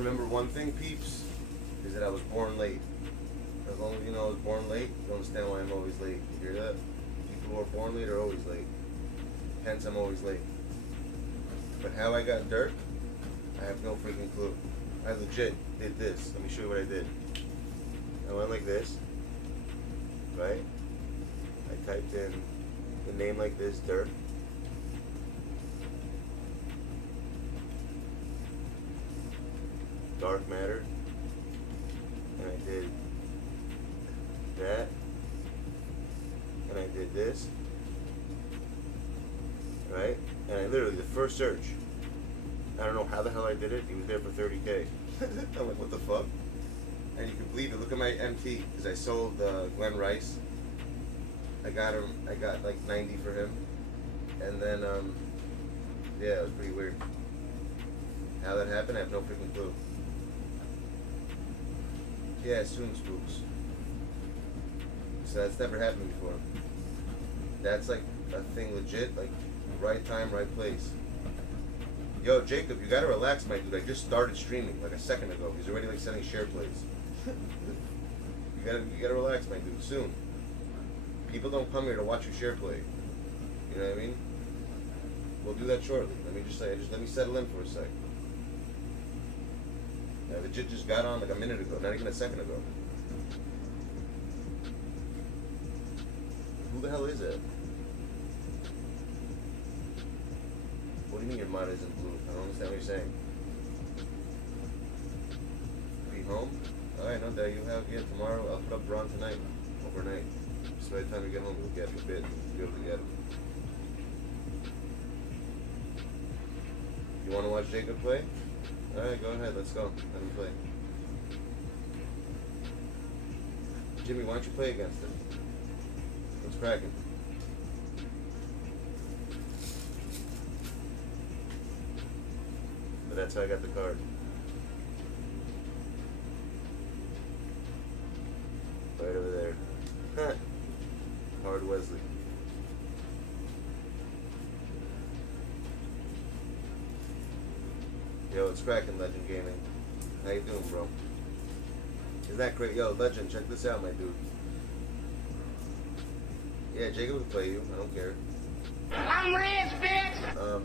Remember one thing, peeps, is that I was born late. As long as you know I was born late, you understand why I'm always late. You hear that? People who are born late are always late. Hence, I'm always late. But how I got dirt, I have no freaking clue. I legit did this. Let me show you what I did. I went like this, right? I typed in the name like this, dirt. Dark matter. And I did that. And I did this. Right? And I literally, the first search, I don't know how the hell I did it, he was there for 30K. I'm like, what the fuck? And you can believe it, look at my MT, because I sold Glenn Rice. I got like 90 for him. And then, yeah, it was pretty weird. How that happened, I have no freaking clue. Yeah, soon, spooks. So that's never happened before. That's like a thing legit, like right time, right place. Yo, Jacob, you gotta relax, my dude. I just started streaming like a second ago. He's already like sending share plays. You gotta relax, my dude. Soon. People don't come here to watch you share play. You know what I mean? We'll do that shortly. Let me just say, let me settle in for a sec. Yeah, legit just got on like a minute ago, not even a second ago. Who the hell is that? What do you mean your mod isn't blue? I don't understand what you're saying. Be home? Alright, no doubt. You have, yeah, tomorrow. I'll put up Braun tonight, overnight. So by the time you get home, you'll get a bit. You'll be able to get him. You want to watch Jacob play? Alright, go ahead. Let's go. Let him play. Jimmy, why don't you play against him? What's cracking? But that's how I got the card. Right over there. Hard Wesley. Yo, it's cracking, Legend Gaming. How you doing, bro? Isn't that great? Yo, Legend, check this out, my dude. Yeah, Jacob will play you. I don't care. I'm rich, bitch!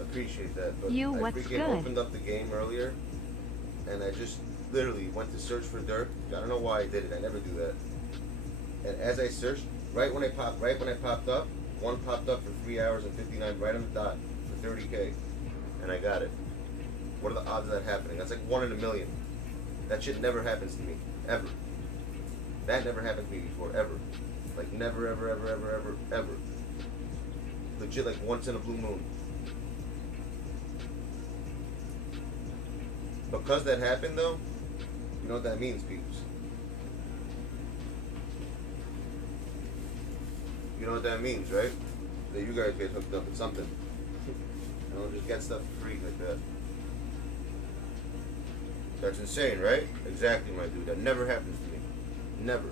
Appreciate that, but You, I what's freaking good? opened up the game earlier, and I just literally went to search for dirt. I don't know why I did it. I never do that. And as I searched, right when I popped up, one popped up for 3 hours and 59, right on the dot, for 30K, and I got it. What are the odds of that happening? That's like 1 in a million. That shit never happens to me, ever. That never happened to me before, ever. Like never, ever, ever, ever, ever, ever. Legit, like once in a blue moon. Because that happened, though, you know what that means, peeps. You know what that means, right? That you guys get hooked up with something. You don't just get stuff for free like that. That's insane, right? Exactly, my dude. That never happens to me. Never.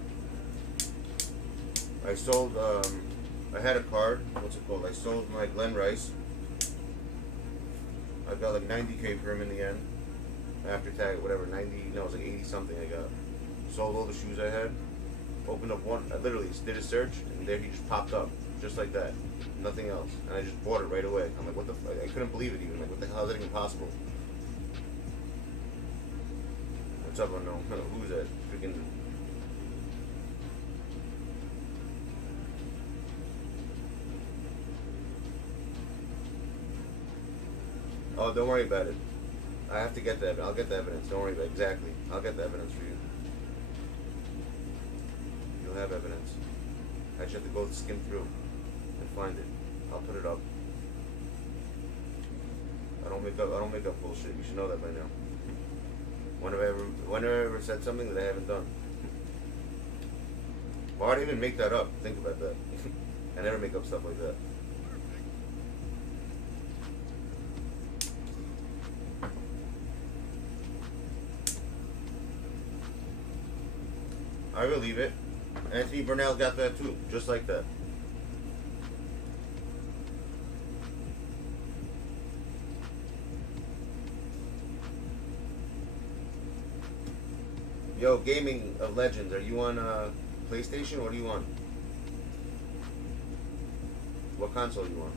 I sold, I had a card. What's it called? I sold my Glen Rice. I got like 90K for him in the end. After tag, whatever, 90, no, it was like 80 something I got. Sold all the shoes I had. Opened up one, I literally just did a search, and there he just popped up. Just like that. Nothing else. And I just bought it right away. I'm like, what the fuck? I couldn't believe it even. Like, what the hell is that even possible? What's up, unknown? Who's that? Freaking. Oh, don't worry about it. I have to get the evidence. I'll get the evidence. Don't worry about it. Exactly. I'll get the evidence for you. You'll have evidence. I just have to go skim through and find it. I'll put it up. I don't make up bullshit. You should know that by now. When have I ever said something that I haven't done? Why would I even make that up? Think about that. I never make up stuff like that. I believe it. Anthony Burnell got that too, just like that. Yo, Gaming of Legends, are you on PlayStation? What are you on? What console are you on?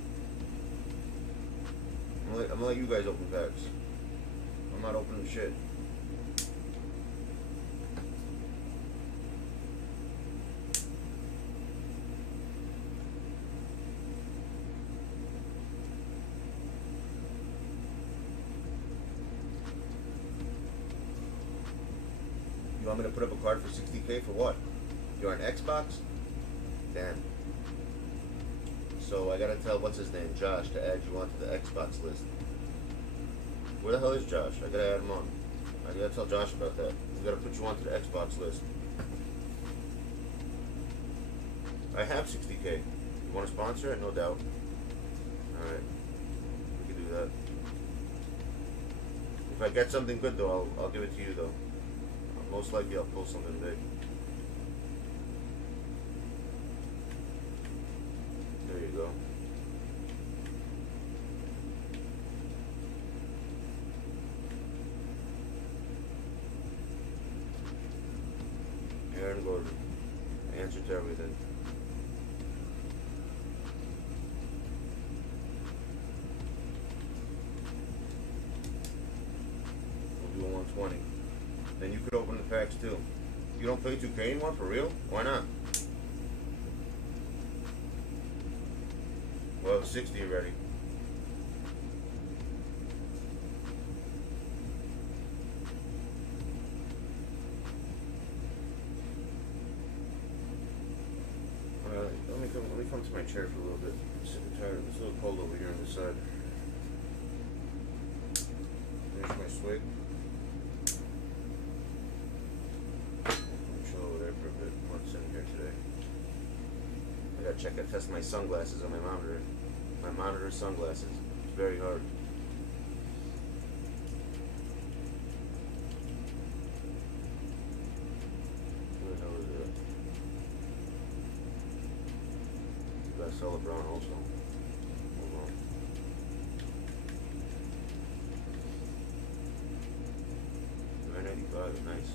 I'm gonna let you guys open packs. I'm not opening shit. You want me to put up a card for 60K for what? You're on Xbox? Damn. So I gotta tell what's his name, Josh, to add you onto the Xbox list. Where the hell is Josh? I gotta add him on. I gotta tell Josh about that. We gotta put you onto the Xbox list. I have 60K. You want to sponsor it? No doubt. Alright. We can do that. If I get something good though, I'll give it to you though. Most likely I'll pull something big. There you go. Aaron Gordon. Answer to everything. We'll do a 120. Then you could open the packs too. You don't play 2K anymore, for real? Why not? Well, 60 already. Let me come to my chair for a little bit. I'm sick and tired. It's a little cold over here on this side. There's my swig. I gotta check. I test my sunglasses on my monitor. My monitor sunglasses. It's very hard. Where the hell is it? You gotta sell it brown also. Hold on. $9.95. Nice.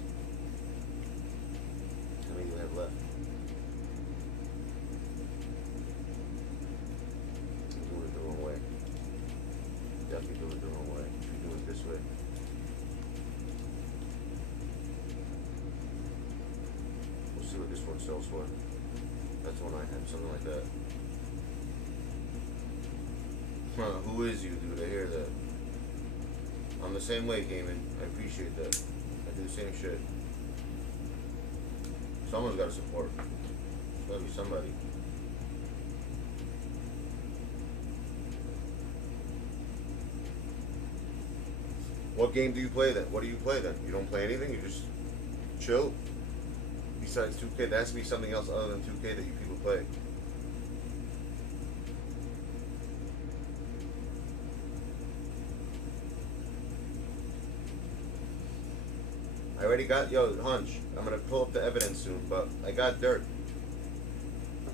How many do you have left? Definitely do it the wrong way. You do it this way. We'll see what this one sells for. That's one I have, something like that. Huh, who is you, dude? I hear that. I'm the same way, gaming. I appreciate that. I do the same shit. Someone's gotta support. There's gotta be somebody. What game do you play then? What do you play then? You don't play anything? You just chill? Besides 2K, there has to be something else other than 2K that you people play. I already got, yo, Hunch, I'm going to pull up the evidence soon, but I got dirt.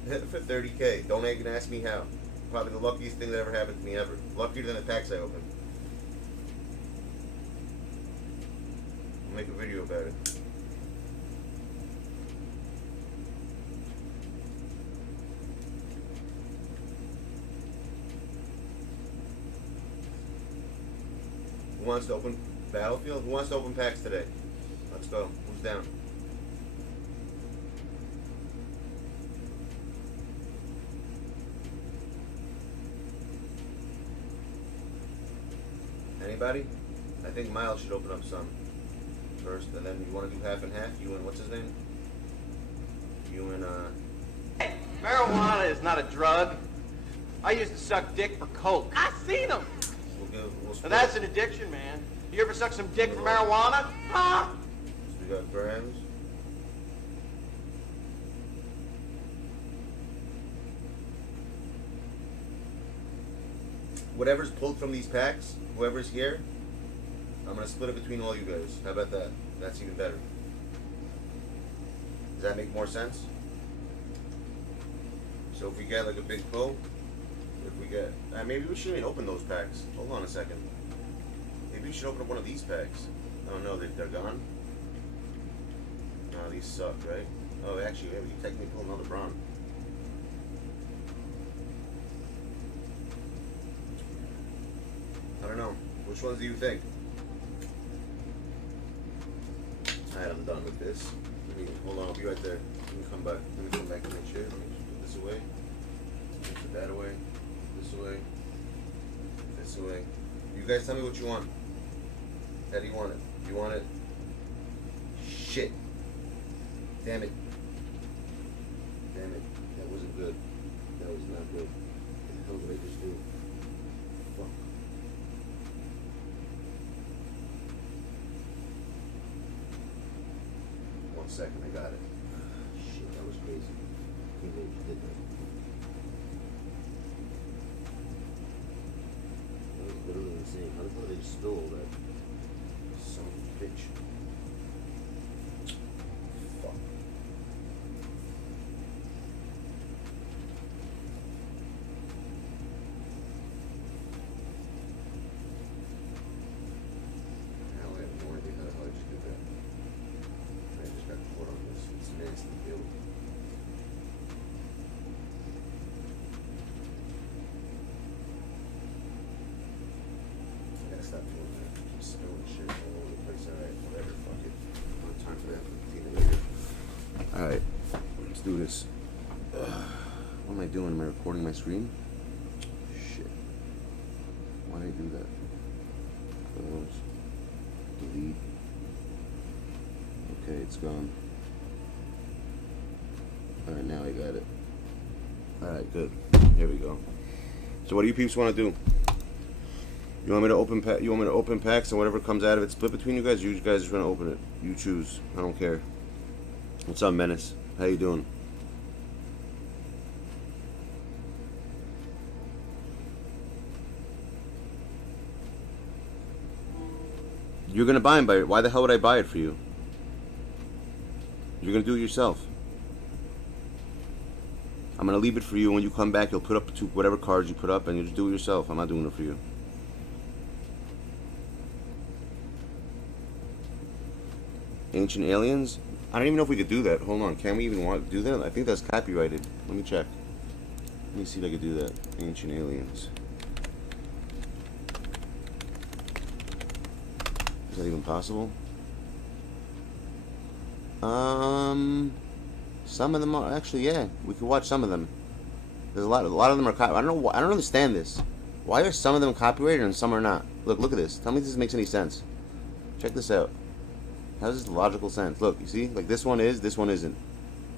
Hit it for 30K. Don't even ask me how. Probably the luckiest thing that ever happened to me ever. Luckier than the packs I opened. I'll make a video about it. Who wants to open Battlefield? Who wants to open packs today? Let's go. Who's down? Anybody? I think Miles should open up some first, and then you want to do half and half? You and what's his name? You and Marijuana is not a drug. I used to suck dick for coke. I seen them. We'll Now that's an addiction, man. You ever suck some dick for marijuana? Huh? So we got grams. Whatever's pulled from these packs, whoever's here, I'm gonna split it between all you guys. How about that? That's even better. Does that make more sense? So if we get like a big pull, if we get, maybe we shouldn't even open those packs. Hold on a second. Maybe we should open up one of these packs. Oh no, they're gone. No, these suck, right? Oh, actually, yeah, we can technically pull another Braun. I don't know. Which ones do you think? Alright, I'm done with this. Hold on, I'll be right there. Let me come back. Let me come back in the chair. Let me just put this away. Put that away. This away. This away. You guys tell me what you want. How do you want it? You want it? Shit. Damn it. Damn it. That wasn't good. That was not good. What the hell did I just do? Fuck. One second, I got it. Shit, that was crazy. Can't believe you did that. That was literally insane. How the hell did they stole that? Son of a bitch. Fuck. Now I have no idea how the hell I just did that. I just got caught on this. It's nasty build. I gotta stop doing that. Keep spilling shit all over the place. Alright, whatever, fuck it. I don't have time for that. Later. Alright, let's do this. What am I doing? Am I recording my screen? Shit. Why did I do that? Close. Delete. Okay, it's gone. Alright, now I got it. Alright, good. Here we go. So what do you peeps want to do? You want me to open you want me to open packs and whatever comes out of it split between you guys? You guys just want to open it. You choose. I don't care. What's up, Menace? How you doing? You're gonna buy it. Why the hell would I buy it for you? You're gonna do it yourself. I'm gonna leave it for you. When you come back, you'll put up whatever cards you put up, and you just do it yourself. I'm not doing it for you. Ancient Aliens? I don't even know if we could do that. Hold on. Can we even want to do that? I think that's copyrighted. Let me check. Let me see if I could do that. Ancient Aliens. Is that even possible? Some of them are actually, yeah. We could watch some of them. There's a lot of them are I don't know. I don't understand this. Why are some of them copyrighted and some are not? Look at this. Tell me if this makes any sense. Check this out. How does this logical sense? Look, you see? Like this one is, this one isn't.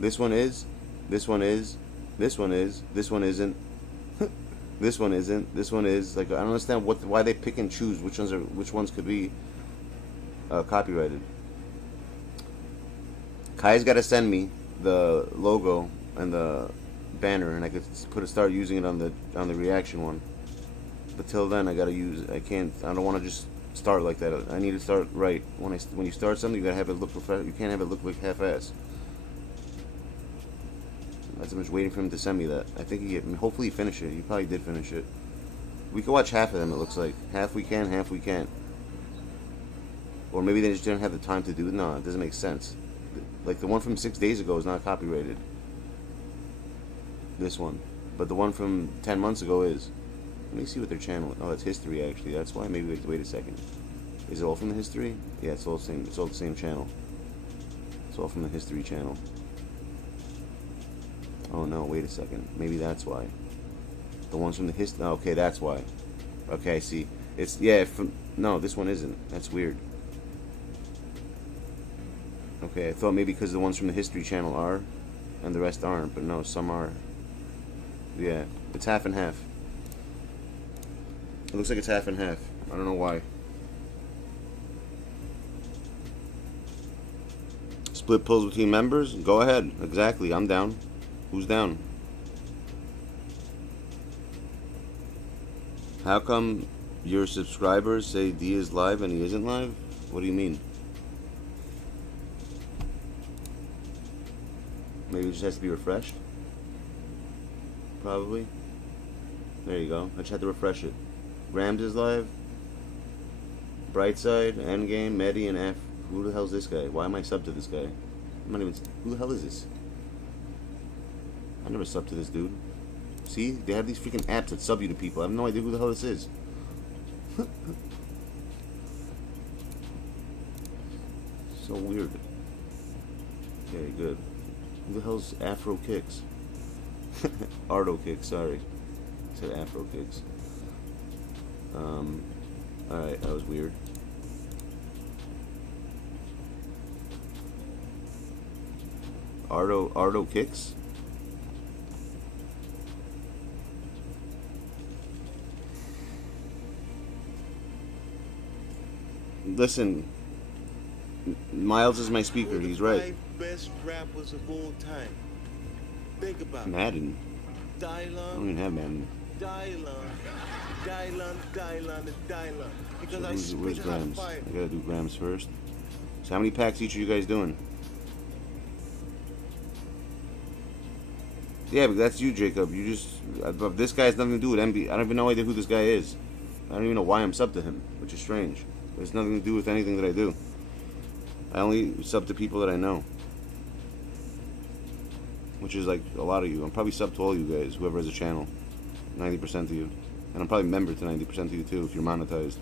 This one is, this one is, this one is, this one isn't. This one isn't. This one is. Like I don't understand why they pick and choose which ones could be copyrighted. Kai's got to send me the logo and the banner, and I could start using it on the reaction one. But till then, I gotta use. I don't want to just start like that. I need to start right. When you start something, you gotta have it look professional. You can't have it look like half-ass. I'm just waiting for him to send me that. I think hopefully he finished it. He probably did finish it. We could watch half of them. It looks like half we can, half we can't. Or maybe they just didn't have the time to do it. No, it doesn't make sense. Like the one from 6 days ago is not copyrighted. This one, but the one from 10 months ago is. Let me see what their channel. Oh, it's history actually. That's why. Maybe we have to wait a second. Is it all from the history? Yeah, it's all the same. It's all the same channel. It's all from the history channel. Oh no, wait a second. Maybe that's why. The ones from the history. Oh, okay, that's why. Okay, I see. It's no, this one isn't. That's weird. Okay, I thought maybe because the ones from the history channel are, and the rest aren't. But no, some are. Yeah, it's half and half. It looks like it's half and half. I don't know why. Split pulls between members? Go ahead. Exactly. I'm down. Who's down? How come your subscribers say D is live and he isn't live? What do you mean? Maybe it just has to be refreshed? Probably. There you go. I just had to refresh it. Rams is live. Brightside, Endgame, Medi, and F. Who the hell's this guy? Why am I subbed to this guy? I'm not even. Who the hell is this? I never subbed to this dude. See, they have these freaking apps that sub you to people. I have no idea who the hell this is. So weird. Okay, good. Who the hell's Afro Kicks? Ardo Kicks, sorry. I said Afro Kicks. Alright, that was weird. Ardo Kicks? Listen, Miles is my speaker. He's right. Best rappers of all time. Think about Madden. I don't Dylan, even have Madden. Dylan. Because So I where's spit hot grams? fire. I gotta do grams first. So how many packs each are you guys doing? Yeah, but that's you, Jacob. You just this guy has nothing to do with NBA. I don't even know idea who this guy is. I don't even know why I'm sub to him, which is strange. It has nothing to do with anything that I do. I only sub to people that I know, which is like a lot of you. I'm probably sub to all you guys, whoever has a channel. 90% of you, and I'm probably member to 90% of you too if you're monetized.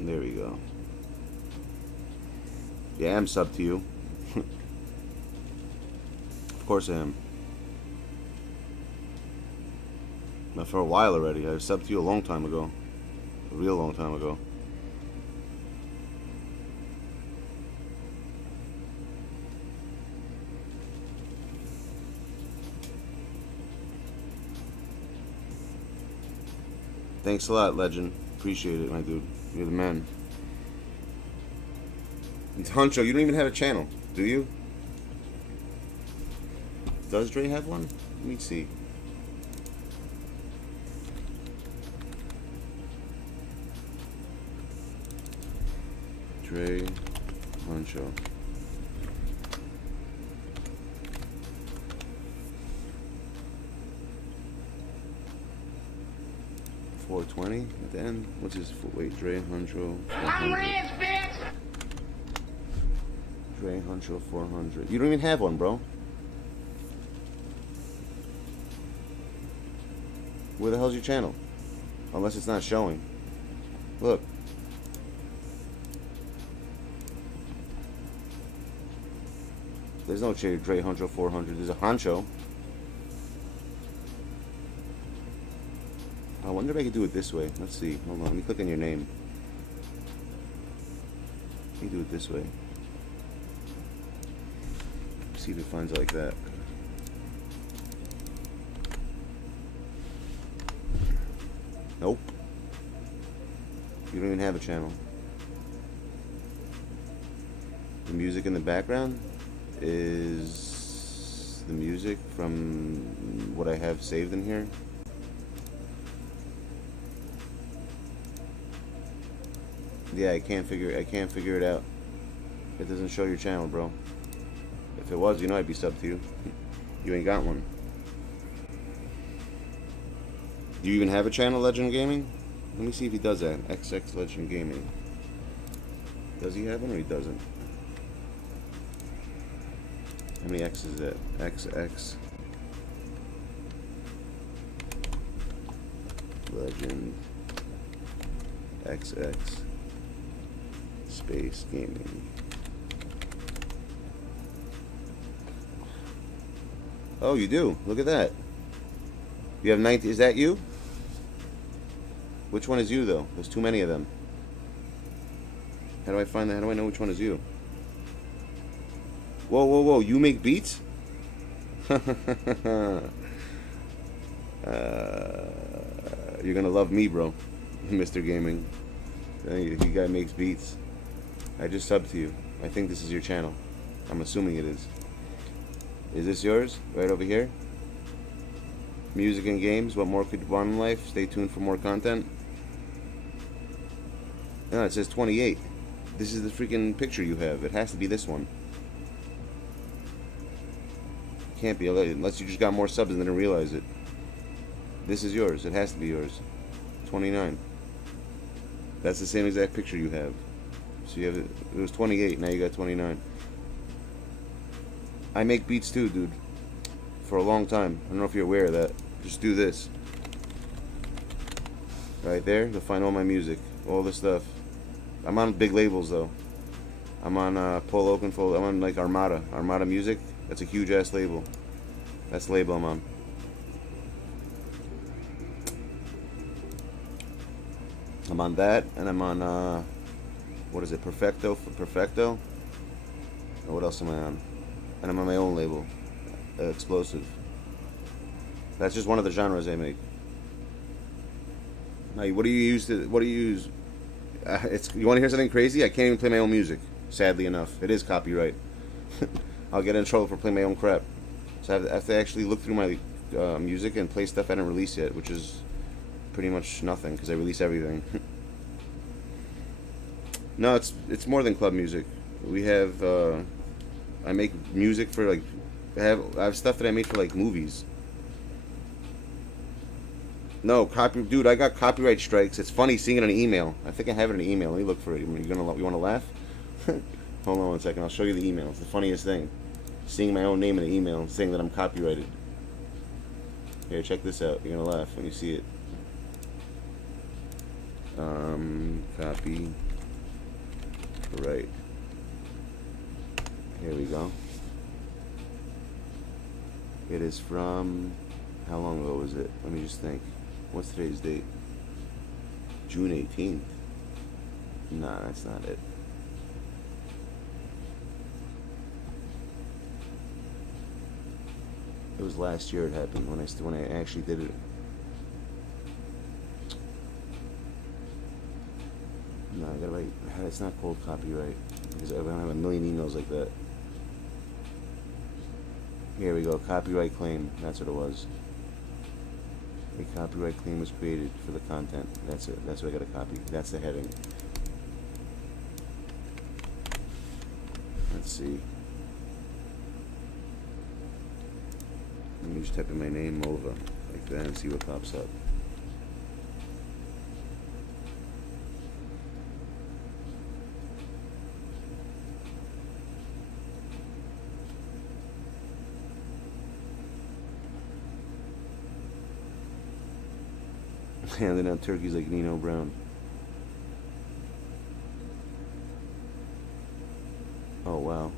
There we go. Yeah, I'm sub to you. Of course I am. But for a while already. I subbed to you a long time ago. A real long time ago. Thanks a lot, Legend. Appreciate it, my dude. You're the man. And Honcho, you don't even have a channel, do you? Does Dre have one? Let me see. Dre Honcho. $420 at the end. What's his wait? Dre Honcho. I'm rich, bitch! Dre Honcho 400. You don't even have one, bro. Where the hell's your channel? Unless it's not showing. Look. There's no Dre Honcho 400. There's a Honcho. I wonder if I could do it this way. Let's see. Hold on. Let me click on your name. Let me do it this way. See if it finds it like that. Nope. You don't even have a channel. The music in the background is the music from what I have saved in here. Yeah, I can't figure it out. It doesn't show your channel, bro. If it was, you know I'd be sub to you. You ain't got one. Do you even have a channel, Legend Gaming? Let me see if he does that. XX Legend Gaming. Does he have one or he doesn't? How many X's is that? XX Legend XX Space Gaming. Oh, you do. Look at that. You have 90. Is that you? Which one is you, though? There's too many of them. How do I find that? How do I know which one is you? Whoa, whoa, whoa. You make beats? You're gonna love me, bro. Mr. Gaming. You guy makes beats. I just subbed to you. I think this is your channel. I'm assuming it is. Is this yours? Right over here? Music and games. What more could you want in life? Stay tuned for more content. No, it says 28. This is the freaking picture you have. It has to be this one. can't be, unless you just got more subs and didn't realize it. This is yours. It has to be yours. 29. That's the same exact picture you have. So you have it was 28. Now you got 29. I make beats too, dude. For a long time. I don't know if you're aware of that. Just do this. Right there, you'll find all my music, all the stuff. I'm on big labels though. I'm on Paul Oakenfold. I'm on like Armada Music. That's a huge ass label. That's the label I'm on. I'm on that, and I'm on what is it, Perfecto? Or what else am I on? And I'm on my own label, Explosive. That's just one of the genres I make. Now, what do you use to? What do you use? You want to hear something crazy? I can't even play my own music. Sadly enough, it is copyright. I'll get in trouble for playing my own crap. So I have to actually look through my music and play stuff I didn't release yet, which is pretty much nothing because I release everything. No, it's more than club music. We have I make music for like I have stuff that I made for like movies. No, dude, I got copyright strikes. It's funny seeing it in an email. I think I have it in an email. Let me look for it. You want to laugh? Hold on one second. I'll show you the email. It's the funniest thing. Seeing my own name in an email saying that I'm copyrighted. Here, check this out. You're gonna laugh when you see it. Copy. Right. Here we go. It is from, how long ago was it? Let me just think. What's today's date? June 18th. Nah, that's not it. It was last year it happened when I actually did it. No, I gotta write. It's not called copyright because I don't have a million emails like that. Here we go. Copyright claim. That's what it was. A copyright claim was created for the content. That's it. That's what I gotta copy. That's the heading. Let's see. Let me just type in my name over like that and see what pops up. Handing out turkeys like Nino Brown. Oh wow.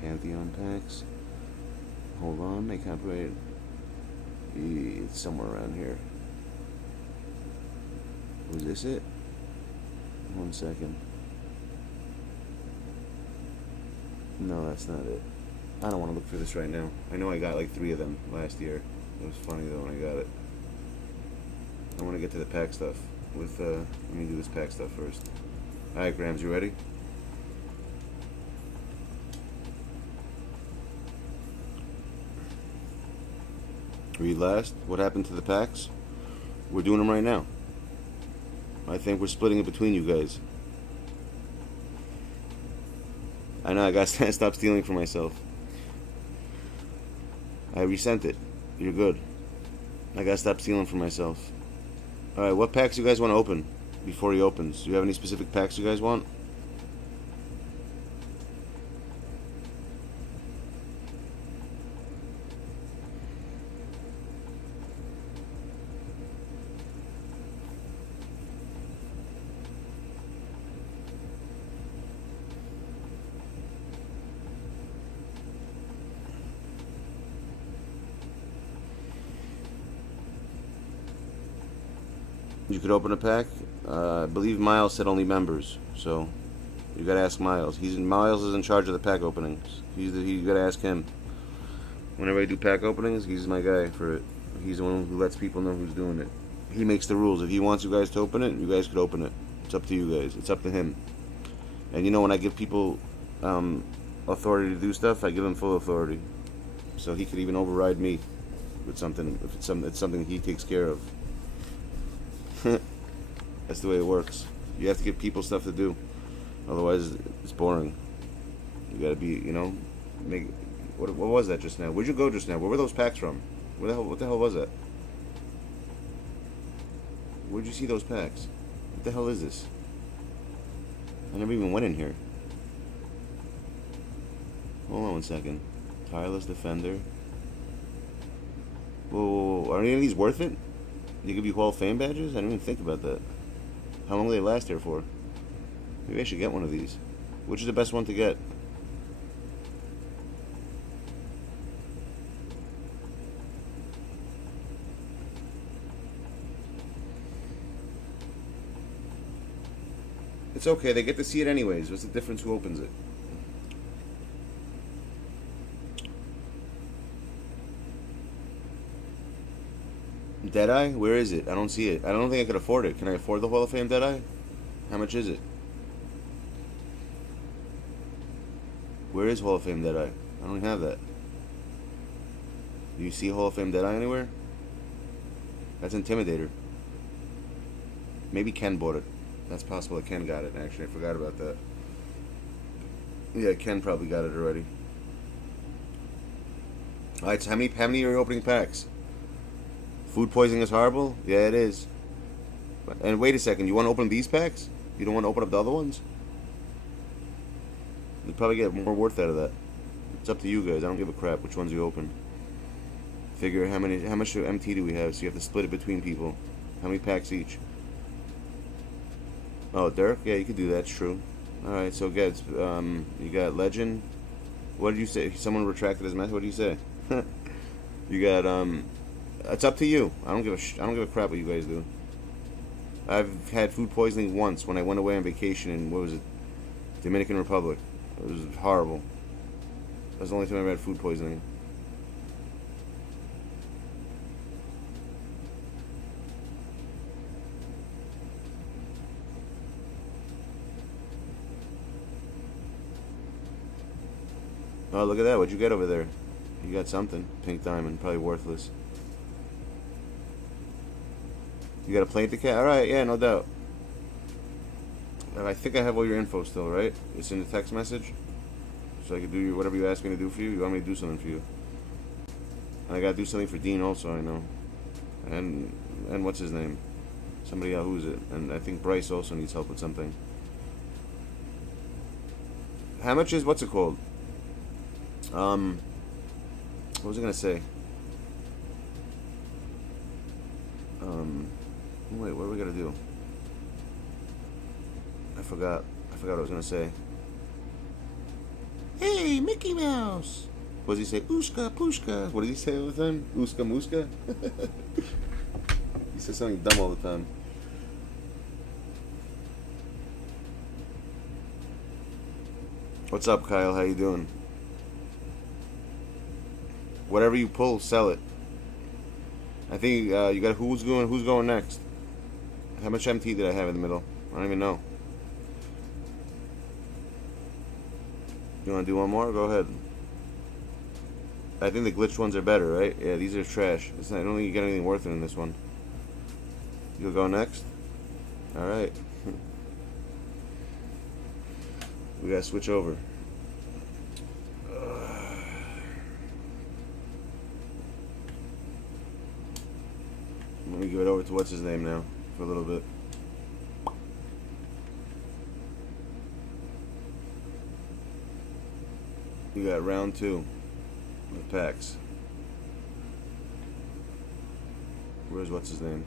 Pantheon packs. Hold on, they copyrighted. It's somewhere around here. Was this it? 1 second. No, that's not it. I don't want to look for this right now. I know I got like 3 of them last year. It was funny though when I got it. I want to get to the pack stuff. Let me do this pack stuff first. Alright, Grams, you ready? Read last. What happened to the packs? We're doing them right now. I think we're splitting it between you guys. I know, I gotta stop stealing from myself. I resent it. You're good. I gotta stop stealing from myself. Alright, what packs you guys want to open before he opens? Do you have any specific packs you guys want? You could open a pack. I believe Miles said only members, so you gotta ask Miles. Miles is in charge of the pack openings. You gotta ask him. Whenever I do pack openings, he's my guy for it. He's the one who lets people know who's doing it. He makes the rules. If he wants you guys to open it, you guys could open it. It's up to you guys. It's up to him. And you know, when I give people authority to do stuff, I give him full authority. So he could even override me with something if it's something he takes care of. That's the way it works. You have to give people stuff to do, otherwise it's boring. You gotta be, you know, What was that just now? Where'd you go just now? Where were those packs from? What the hell was that? Where'd you see those packs? What the hell is this? I never even went in here. Hold on 1 second. Tireless Defender. Whoa, are any of these worth it? They give you Hall of Fame badges? I didn't even think about that. How long will they last here for? Maybe I should get one of these. Which is the best one to get? It's okay, they get to see it anyways. What's the difference who opens it? Deadeye? Where is it? I don't see it. I don't think I could afford it. Can I afford the Hall of Fame Deadeye? How much is it? Where is Hall of Fame Deadeye? I don't have that. Do you see Hall of Fame Deadeye anywhere? That's Intimidator. Maybe Ken bought it. That's possible that Ken got it, actually. I forgot about that. Yeah, Ken probably got it already. Alright, so how many are you opening packs? Food poisoning is horrible? Yeah, it is. And wait a second, you want to open these packs? You don't want to open up the other ones? You'll probably get more worth out of that. It's up to you guys. I don't give a crap which ones you open. Figure how much MT do we have, so you have to split it between people. How many packs each? Oh, Dirk? Yeah, you could do that, it's true. Alright, so guys, you got Legend. What did you say? Someone retracted his message. What did you say? You got, it's up to you. I don't give a crap what you guys do. I've had food poisoning once when I went away on vacation in, what was it? Dominican Republic. It was horrible. That was the only time I ever had food poisoning. Oh, look at that. What'd you get over there? You got something. Pink diamond. Probably worthless. You got a plane ticket? Alright, yeah, no doubt. I think I have all your info still, right? It's in the text message. So I can do whatever you ask me to do for you. You want me to do something for you. I gotta do something for Dean also, I know. And what's his name? Somebody else, who is it? And I think Bryce also needs help with something. How much is, what's it called? What was I gonna say? Wait, what are we gonna do? I forgot what I was gonna say. Hey, Mickey Mouse! What does he say? Uska Pushka. What does he say all the time? Uska Muska? He says something dumb all the time. What's up, Kyle? How you doing? Whatever you pull, sell it. I think you got who's going next? How much MT did I have in the middle? I don't even know. You want to do one more? Go ahead. I think the glitched ones are better, right? Yeah, these are trash. I don't think you get anything worth it in this one. You'll go next? Alright. We gotta switch over. Let me give it over to what's his name now for a little bit. You got round 2 of packs. Where's what's his name?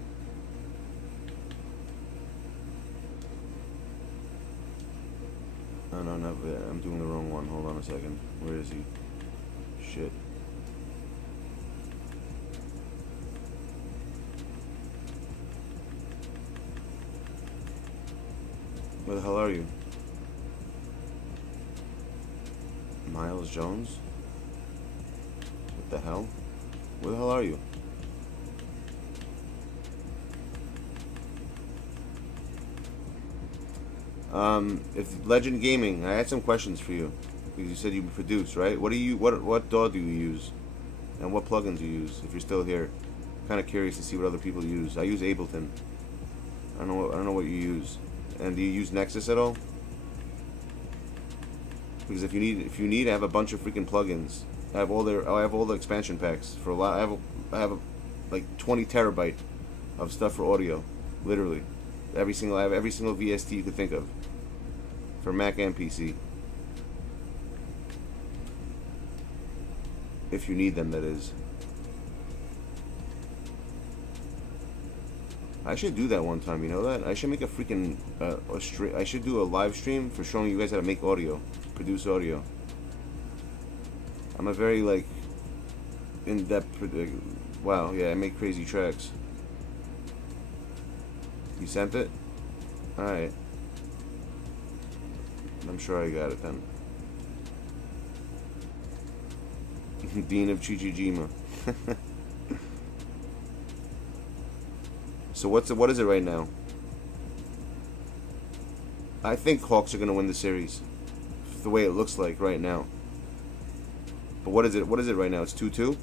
Oh no, not that. I'm doing the wrong one. Hold on a second. Where is he? Shit. Where the hell are you? Miles Jones? What the hell? Where the hell are you? If Legend Gaming, I had some questions for you because you said you produce, right? What DAW do you use, and what plugins do you use? If you're still here, kind of curious to see what other people use. I use Ableton. I don't know what you use. And do you use Nexus at all? Because if you need, I have a bunch of freaking plugins I have all the expansion packs for a lot. I have like 20 terabyte of stuff for audio, literally. I have every single VST you could think of for Mac and PC. If you need them, that is. I should do that one time, you know that? I should make a freaking I should do a live stream for showing you guys how to make audio, produce audio. I'm a very like in-depth. Wow, yeah, I make crazy tracks. You sent it? All right. I'm sure I got it then. Dean of Chichijima. So what is it right now? I think Hawks are gonna win the series, the way it looks like right now. But what is it? What is it right now? It's 2-2.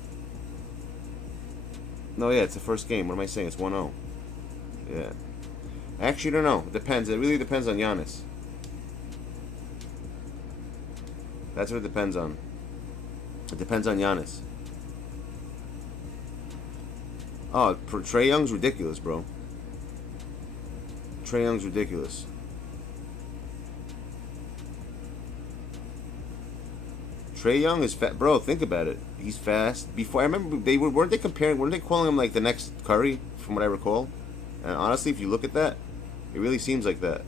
No, yeah, it's the first game. What am I saying? It's 1-0. Yeah. Actually, I don't know. It depends. It really depends on Giannis. That's what it depends on. It depends on Giannis. Oh, Trae Young's ridiculous, bro. Trae Young's ridiculous. Trae Young is fat, bro. Think about it. He's fast. Before I remember, weren't they calling him like the next Curry, from what I recall? And honestly, if you look at that, it really seems like that.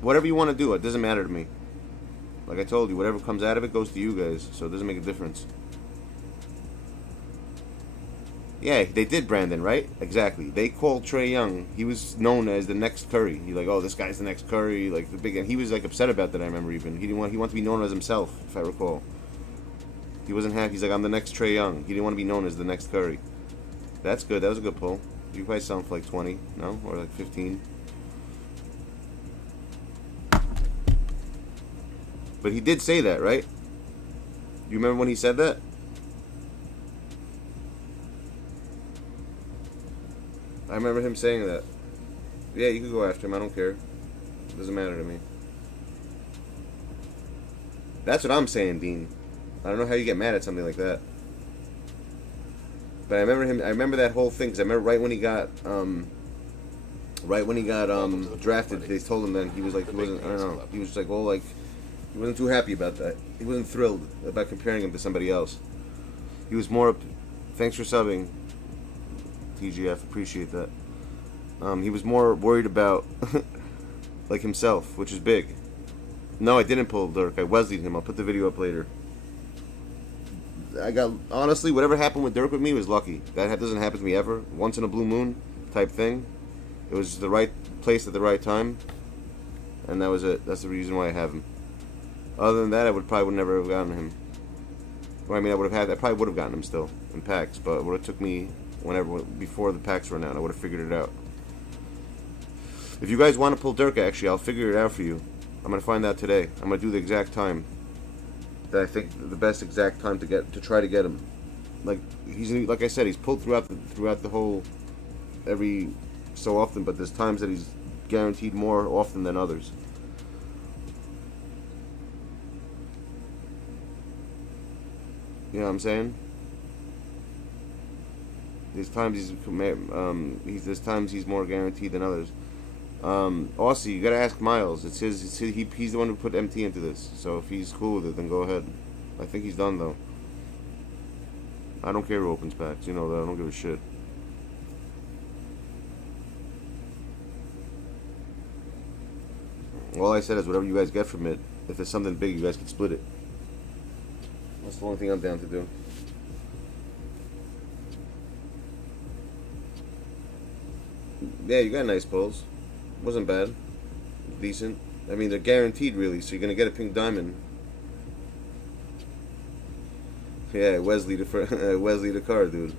Whatever you want to do, it doesn't matter to me. Like I told you, whatever comes out of it goes to you guys, so it doesn't make a difference. Yeah, they did Brandon, right? Exactly. They called Trae Young. He was known as the next Curry. He's like, oh, this guy's the next Curry, like the big. And he was like upset about that. I remember even he wanted to be known as himself, if I recall. He wasn't happy. He's like, I'm the next Trae Young. He didn't want to be known as the next Curry. That's good. That was a good pull. You could probably sell him for like 20, no, or like 15. But he did say that, right? You remember when he said that? I remember him saying that. Yeah, you can go after him. I don't care. It doesn't matter to me. That's what I'm saying, Dean. I don't know how you get mad at something like that. But I remember him. I remember that whole thing because I remember right when he got drafted. They told him that he was like he wasn't. I don't know. He was like all like. He wasn't too happy about that. He wasn't thrilled about comparing him to somebody else. He was more. Thanks for subbing, TGF. Appreciate that. He was more worried about like himself, which is big. No, I didn't pull Dirk. I Wesley'd him. I'll put the video up later. I got honestly, whatever happened with Dirk with me was lucky. That doesn't happen to me ever. Once in a blue moon type thing. It was the right place at the right time, and that was it. That's the reason why I have him. Other than that, I probably would never have gotten him. Well, I mean, I probably would have gotten him still in packs, but it would have took me before the packs run out. I would have figured it out. If you guys want to pull Dirk, actually, I'll figure it out for you. I'm gonna find out today. I'm gonna do the exact time that I think the best exact time to try to get him. Like like I said, he's pulled throughout the whole every so often, but there's times that he's guaranteed more often than others. You know what I'm saying? There's times he's more guaranteed than others. Also, you gotta ask Miles. It's he's the one who put MT into this. So if he's cool with it, then go ahead. I think he's done though. I don't care who opens packs. You know that. I don't give a shit. All I said is whatever you guys get from it. If there's something big, you guys can split it. That's the only thing I'm down to do. Yeah, you got nice pulls. Wasn't bad. Decent. I mean, they're guaranteed, really, so you're going to get a pink diamond. Yeah, Wesley the car, dude.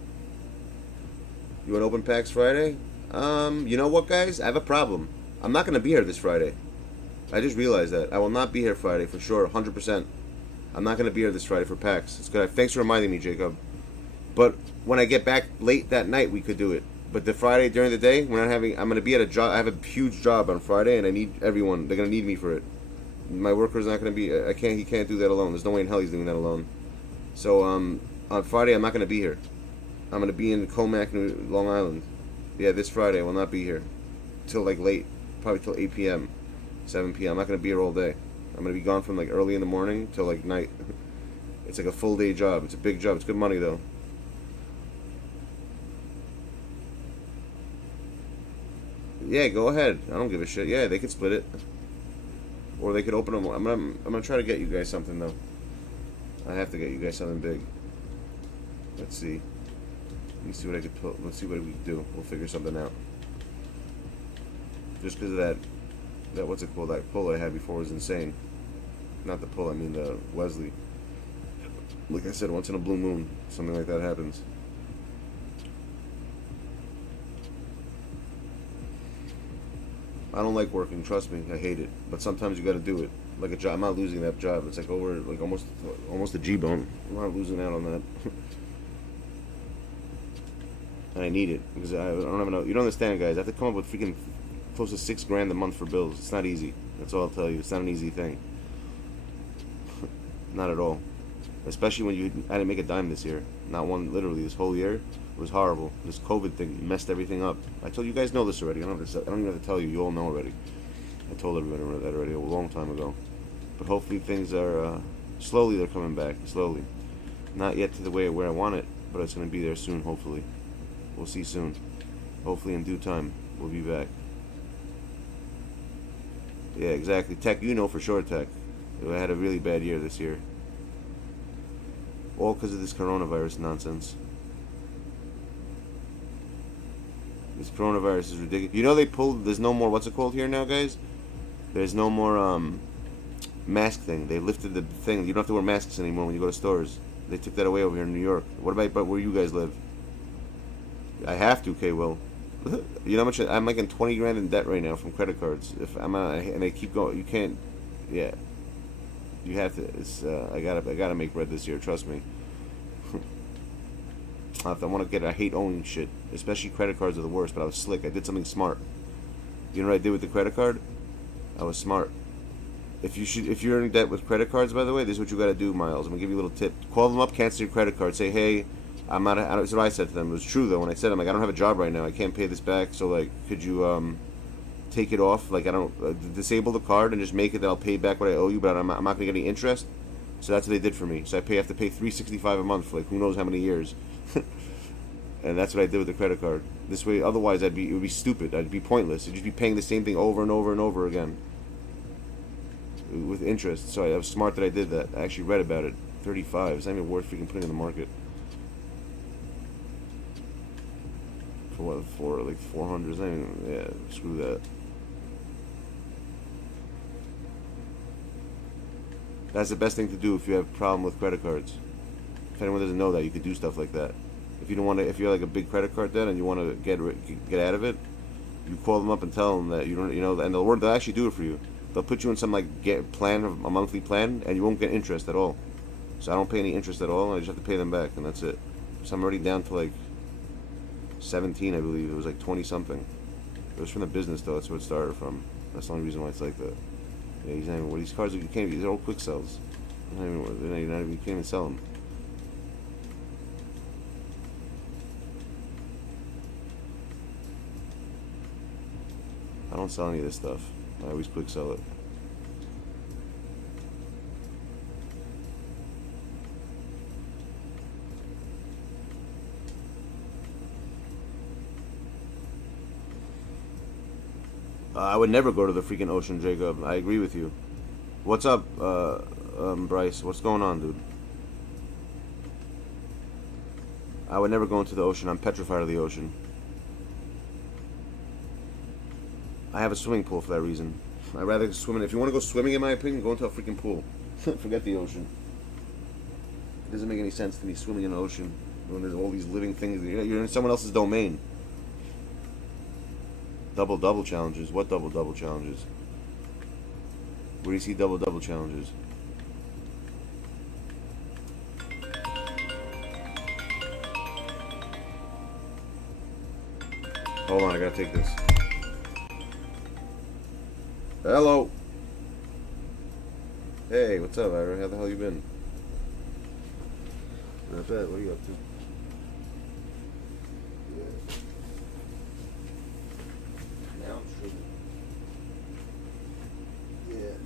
You want to open packs Friday? You know what, guys? I have a problem. I'm not going to be here this Friday. I just realized that. I will not be here Friday, for sure, 100%. I'm not going to be here this Friday for packs. It's good. Thanks for reminding me, Jacob. But when I get back late that night, we could do it. But the Friday during the day, I'm going to be at a job. I have a huge job on Friday, and I need everyone. They're going to need me for it. My worker's not gonna be. I can't. He can't do that alone. There's no way in hell he's doing that alone. So on Friday I'm not gonna be here. I'm gonna be in Comac, Long Island. Yeah, this Friday I will not be here till like late, probably till 8 p.m., 7 p.m. I'm not gonna be here all day. I'm gonna be gone from like early in the morning till like night. It's like a full day job. It's a big job. It's good money though. Yeah, go ahead. I don't give a shit. Yeah, they could split it, or they could open them. I'm gonna try to get you guys something though. I have to get you guys something big. Let's see. Let me see what I could put. Let's see what we can do. We'll figure something out. Just because of that what's it called? That pull I had before was insane. Not the pull. I mean the Wesley. Like I said, once in a blue moon, something like that happens. I don't like working, trust me, I hate it. But sometimes you gotta do it. Like a job, I'm not losing that job. It's like over, like almost a G-bone. I'm not losing out on that. And I need it because I don't have enough. You don't understand, guys. I have to come up with freaking close to $6 grand a month for bills. It's not easy. That's all I'll tell you. It's not an easy thing. Not at all. Especially when I didn't make a dime this year. Not one, literally, this whole year. It was horrible. This COVID thing messed everything up. I told you guys know this already. I don't even have to tell you. You all know already. I told everybody that already a long time ago. But hopefully things are slowly. They're coming back slowly. Not yet to the way where I want it, but it's going to be there soon. Hopefully, we'll see soon. Hopefully in due time we'll be back. Yeah, exactly. Tech, you know for sure. Tech, I had a really bad year this year. All because of this coronavirus nonsense. This coronavirus is ridiculous. You know they pulled, there's no more, what's it called here now, guys? There's no more mask thing. They lifted the thing. You don't have to wear masks anymore when you go to stores. They took that away over here in New York. What about where you guys live? I have to, K-Will. You know how much, I'm like in 20 grand in debt right now from credit cards. If I'm and they keep going, you can't, yeah. You have to, it's, I gotta make bread this year, trust me. I want to get, I hate owning shit. Especially credit cards are the worst, but I was slick. I did something smart. You know what I did with the credit card? I was smart. If you're in debt with credit cards, by the way, this is what you got to do, Miles. I'm going to give you a little tip. Call them up, cancel your credit card. Say, hey, I'm not, that's what I said to them. It was true, though. When I said, I'm like, I don't have a job right now. I can't pay this back. So, like, could you take it off? Like, I don't, disable the card and just make it that I'll pay back what I owe you, but I'm not going to get any interest. So that's what they did for me. So I have to pay $365 a month for, like, who knows how many years. And that's what I did with the credit card. This way, otherwise, it would be stupid. I'd be pointless. I'd just be paying the same thing over and over and over again with interest. So I was smart that I did that. I actually read about it. 35. It's not even worth freaking putting in the market. For what? For like 400? It's not even, yeah, screw that. That's the best thing to do if you have a problem with credit cards. If anyone doesn't know that, you could do stuff like that. If you don't want to, if you're like a big credit card debt and you want to get out of it, you call them up and tell them that you don't, you know, and they'll actually do it for you. They'll put you in some like plan, a monthly plan, and you won't get interest at all. So I don't pay any interest at all. I just have to pay them back, and that's it. So I'm already down to like 17, I believe. It was like 20 something. It was from the business though. That's where it started from. That's the only reason why it's like that. Yeah, he's not even. Well, these cards you can't. These are all quick sells. They're not even, you can't even sell them. I don't sell any of this stuff. I always quick sell it. I would never go to the freaking ocean, Jacob. I agree with you. What's up, Bryce? What's going on, dude? I would never go into the ocean. I'm petrified of the ocean. I have a swimming pool for that reason. I'd rather swim in. If you want to go swimming, in my opinion, go into a freaking pool. Forget the ocean. It doesn't make any sense to me swimming in the ocean when there's all these living things. You're in someone else's domain. Double challenges. What double challenges? Where do you see double challenges? Hold on, I gotta take this. Hello. Hey, what's up, Ira? How the hell you been? Not bad. What are you up to? Yeah. Now I'm streaming. Yeah.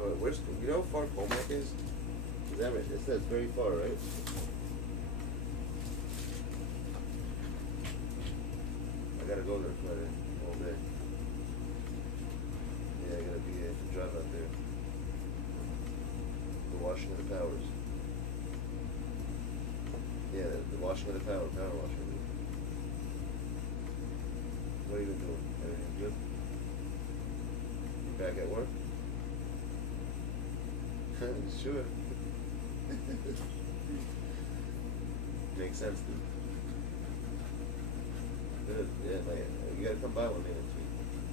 Oh, where's, you know how far Comac is? Is that right? That's very far, right? I gotta go there Friday all day. Yeah, I gotta be there to drive out there. The washing of the powers. Yeah, the washing of the power washing. What are you doing? Everything good? You back at work? Sure. Makes sense, dude. Good, yeah, man. You gotta come by one day next week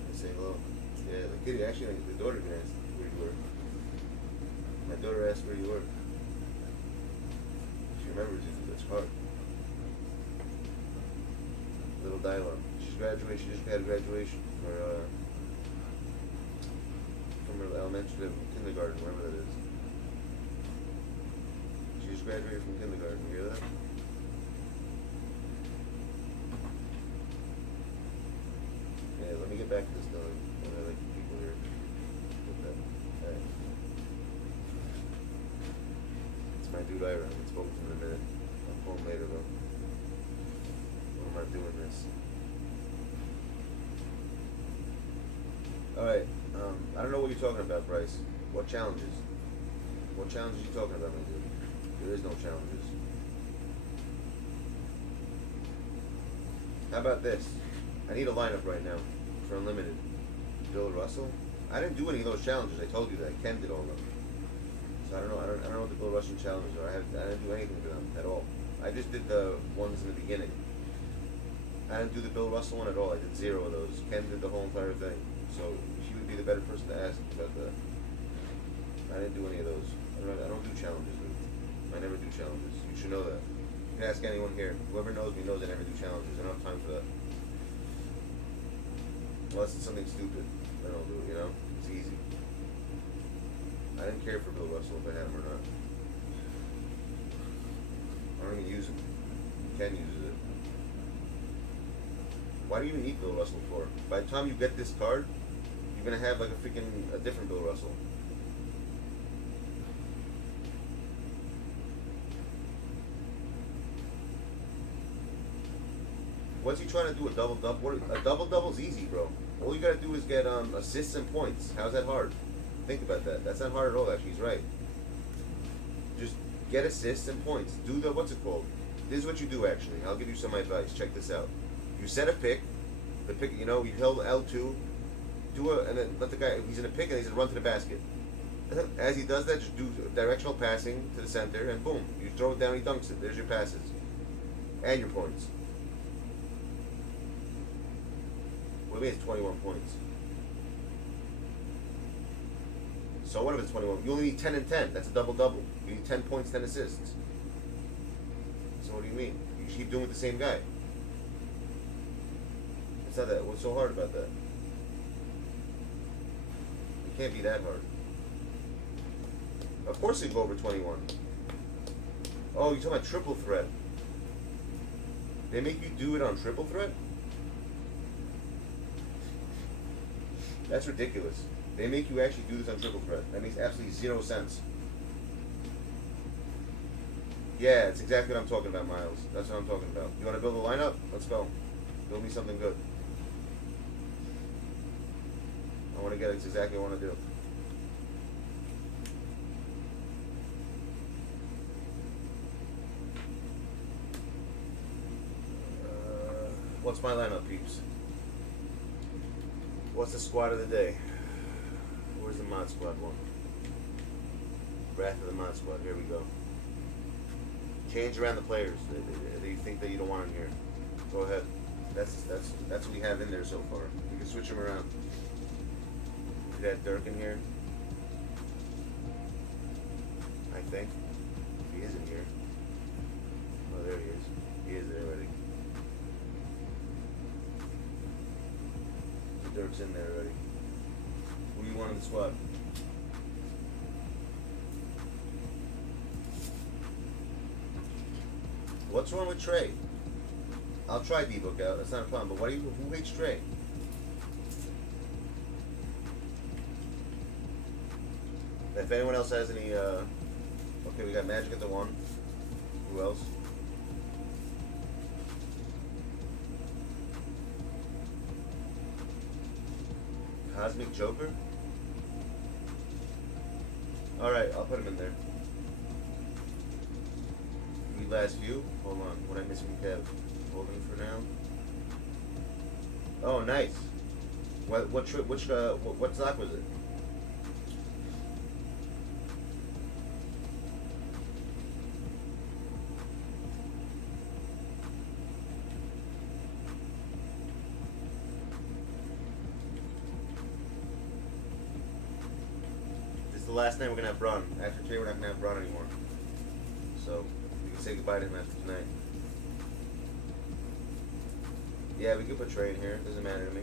and say hello. Yeah, the kid, actually, the daughter even asked where you were. My daughter asked where you were. She remembers you, that's hard. Little dialogue. She just had graduation from her elementary to kindergarten, wherever that is. She just graduated from kindergarten, you hear that? Yeah, let me get back to this though. I like people here. Alright. It's my dude Ira. I haven't spoken to him in a minute. I'll call him later though. I'm not doing this. Alright, I don't know what you're talking about, Bryce. What challenges? What challenges are you talking about, my dude? There is no challenges. How about this? I need a lineup right now for Unlimited. Bill Russell? I didn't do any of those challenges. I told you that. Ken did all of them. So I don't know. I don't know what the Bill Russell challenges are. I didn't do anything for them at all. I just did the ones in the beginning. I didn't do the Bill Russell one at all. I did 0 of those. Ken did the whole entire thing. So she would be the better person to ask about that. I didn't do any of those. I don't do challenges, dude. I never do challenges. You should know that. You can ask anyone here. Whoever knows me knows I never do challenges. I don't have time for that. Unless it's something stupid. Then I'll do it, you know? It's easy. I didn't care for Bill Russell if I had him or not. I don't even use him. Ken uses it. Why do you even need Bill Russell for? By the time you get this card, you're gonna have like a different Bill Russell. What's he trying to do? A double-double? A double-double's easy, bro. All you gotta do is get assists and points. How's that hard? Think about that. That's not hard at all, actually. He's right. Just get assists and points. Do the, what's it called? This is what you do, actually. I'll give you some advice. Check this out. You set a pick. The pick, you know, you held L2. And then let the guy, he's in a pick and he's gonna run to the basket. As he does that, just do directional passing to the center and boom. You throw it down, he dunks it. There's your passes. And your points. What do you mean it's 21 points? So what if it's 21? You only need 10 and 10. That's a double-double. You need 10 points, 10 assists. So what do you mean? You keep doing it with the same guy. It's not that. What's so hard about that? It can't be that hard. Of course it'd go over 21. Oh, you're talking about triple threat. They make you do it on triple threat? That's ridiculous. They make you actually do this on triple threat. That makes absolutely 0 sense. Yeah, it's exactly what I'm talking about, Miles. That's what I'm talking about. You want to build a lineup? Let's go. Build me something good. I want to get it. It's exactly what I want to do. What's my lineup, peeps? What's the squad of the day? Where's the mod squad one? Wrath of the mod squad. Here we go. Change around the players that you think that you don't want in here. Go ahead. That's what we have in there so far. You can switch them around. You got Dirk in here. I think. He is in here. Oh, there he is. He is there already. Dirk's in there already. Who do you want in the squad? What's wrong with Trey? I'll try D-Book out. That's not a problem. But who hates Trey? If anyone else has any, okay, we got Magic at the 1. Who else? Cosmic Joker? Alright, I'll put him in there. The last few? Hold on, what I miss from Kev? Holding for now. Oh, nice. What stock was it? The last night we're gonna have Braun. After today, we're not gonna have Braun anymore. So we can say goodbye to him after tonight. Yeah, we can put Trey in here. It doesn't matter to me.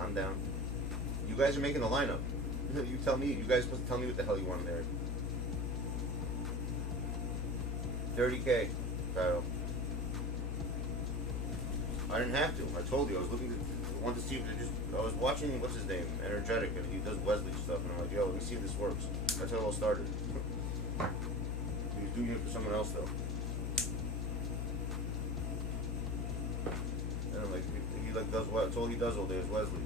I'm down. You guys are making the lineup. You tell me. You guys are supposed to tell me what the hell you want in there. 30K. Title. I didn't have to. I told you. I was looking to. Want to see if it just. I was watching what's his name, Energetic, and he does Wesley stuff, and I'm like, yo, let me see if this works. That's how it all started. He was doing it for someone else though. And I'm like, he like does what? That's all he does all day is Wesley.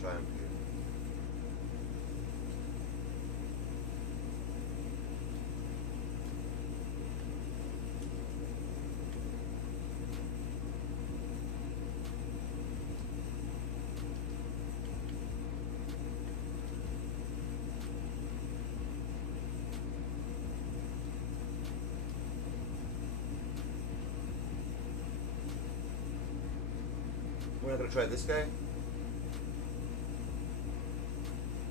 Try him here. We're not gonna try this guy.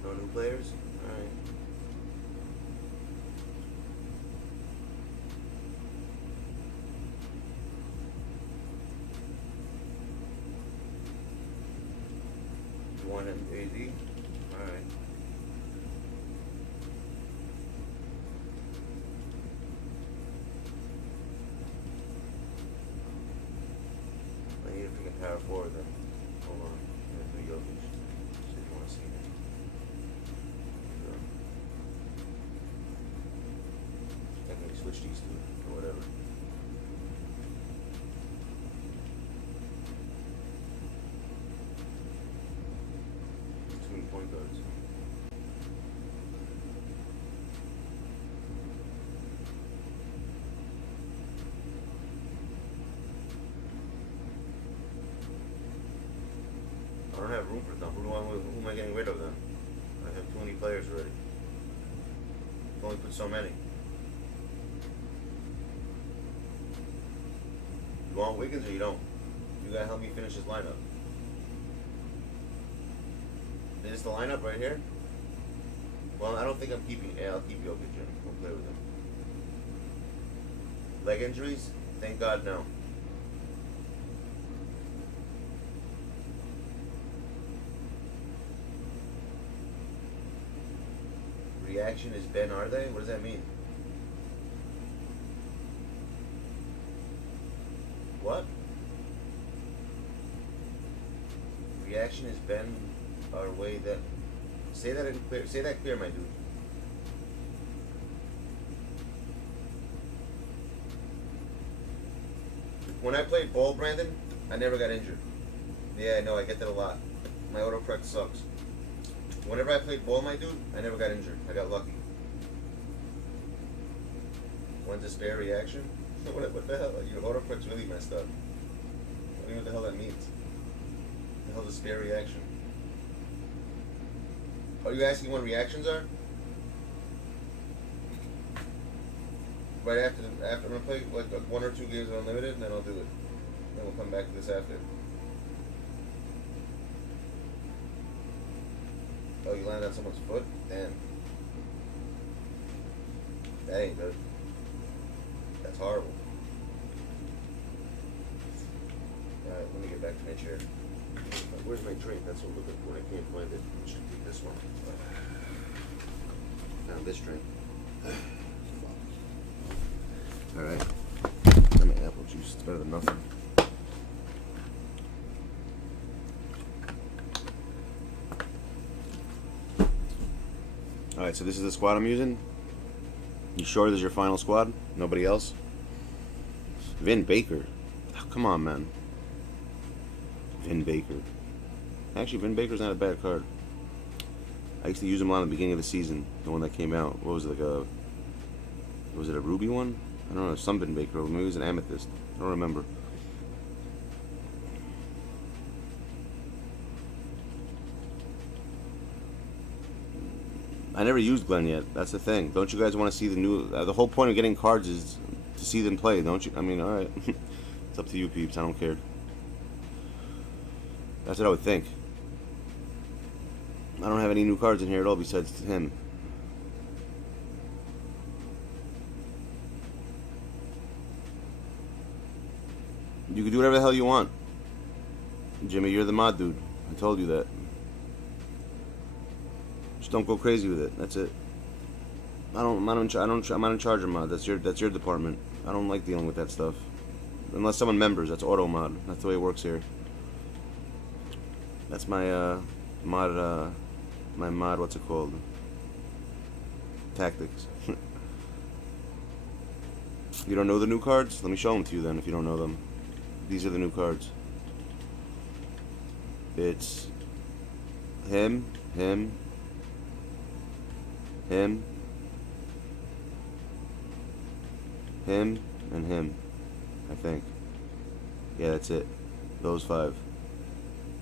No new players? Alright. V1 AD? Alright. I need a freaking power forward then. Hold on. I'm gonna do Jokic. See if you want to see me. Switch these two or whatever. Too many point guards. I don't have room for them. Who am I getting rid of then? I have too many players already. I've only put so many. You want Wiggins or you don't? You gotta help me finish this lineup. Is this the lineup right here? Well, I don't think I'm keeping. Yeah, I'll keep Jokic in. We'll play with him. Leg injuries? Thank God, no. Reaction is Ben, are they? What does that mean? What? Reaction is Ben our way that. Say that in clear. Say that clear, my dude. When I played ball, Brandon, I never got injured. Yeah, I know. I get that a lot. My autocorrect sucks. Whenever I played ball, my dude, I never got injured. I got lucky. When's a spare reaction? What the hell? Your autocorrect's really messed up. I don't even know what the hell that means. What the hell's a spare reaction? Are you asking what reactions are? right after I'm gonna play like 1 or 2 games of unlimited, and then I'll do it. Then we'll come back to this after. Oh, you landed on someone's foot? Damn. That ain't good. That's horrible. Alright, let me get back to my chair. Where's my drink? That's what I'm looking for. I can't find it. I should take this one. Found this drink. Alright. I'm an apple juice. It's better than nothing. Alright, so this is the squad I'm using. You sure this is your final squad? Nobody else? Vin Baker. Oh, come on, man. Vin Baker. Actually, Vin Baker's not a bad card. I used to use him a lot at the beginning of the season. The one that came out. What was it, like a... Was it a ruby one? I don't know, some Vin Baker. Maybe it was an amethyst. I don't remember. I never used Glenn yet. That's the thing. Don't you guys want to see the new... the whole point of getting cards is to see them play, don't you? I mean, alright. It's up to you, peeps. I don't care. That's what I would think. I don't have any new cards in here at all besides him. You can do whatever the hell you want. Jimmy, you're the mod dude. I told you that. Just don't go crazy with it. That's it. I'm not in charge of mod. That's your department. I don't like dealing with that stuff. Unless someone members, that's auto mod. That's the way it works here. That's my mod. My mod. What's it called? Tactics. You don't know the new cards? Let me show them to you then. If you don't know them, these are the new cards. It's him, him, him, him, and him. I think. Yeah, that's it. Those 5.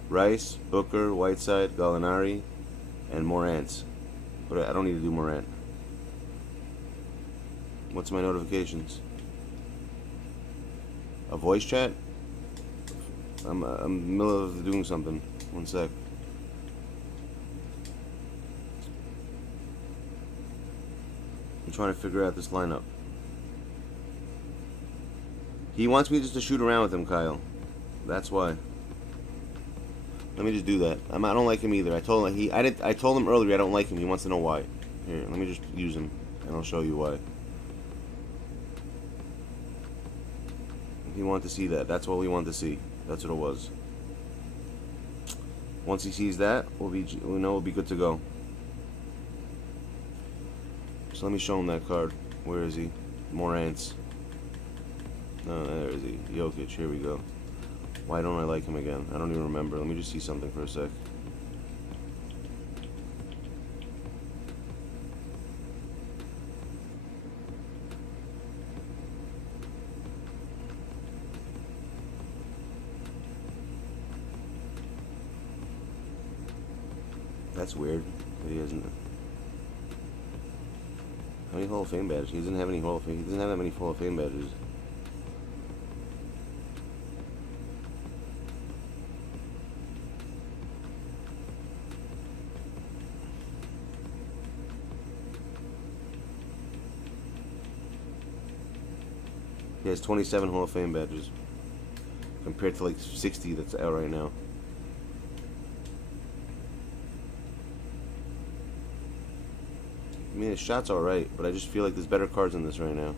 Rice, Booker, Whiteside, Gallinari, and Morant. But I don't need to do Morant. What's my notifications? A voice chat? I'm in the middle of doing something. One sec. I'm trying to figure out this lineup. He wants me just to shoot around with him, Kyle. That's why. Let me just do that. I don't like him either. I told him earlier I don't like him. He wants to know why. Here, let me just use him, and I'll show you why. He wanted to see that. That's what we wanted to see. That's what it was. Once he sees that, we'll be good to go. So let me show him that card. Where is he? Morant's. No, there is he. Jokic. Here we go. Why don't I like him again? I don't even remember. Let me just see something for a sec. That's weird that he hasn't. How many Hall of Fame badges? He doesn't have any Hall of Fame. He doesn't have that many Hall of Fame badges. He has 27 Hall of Fame badges compared to like 60 that's out right now. I mean, his shot's alright, but I just feel like there's better cards in this right now.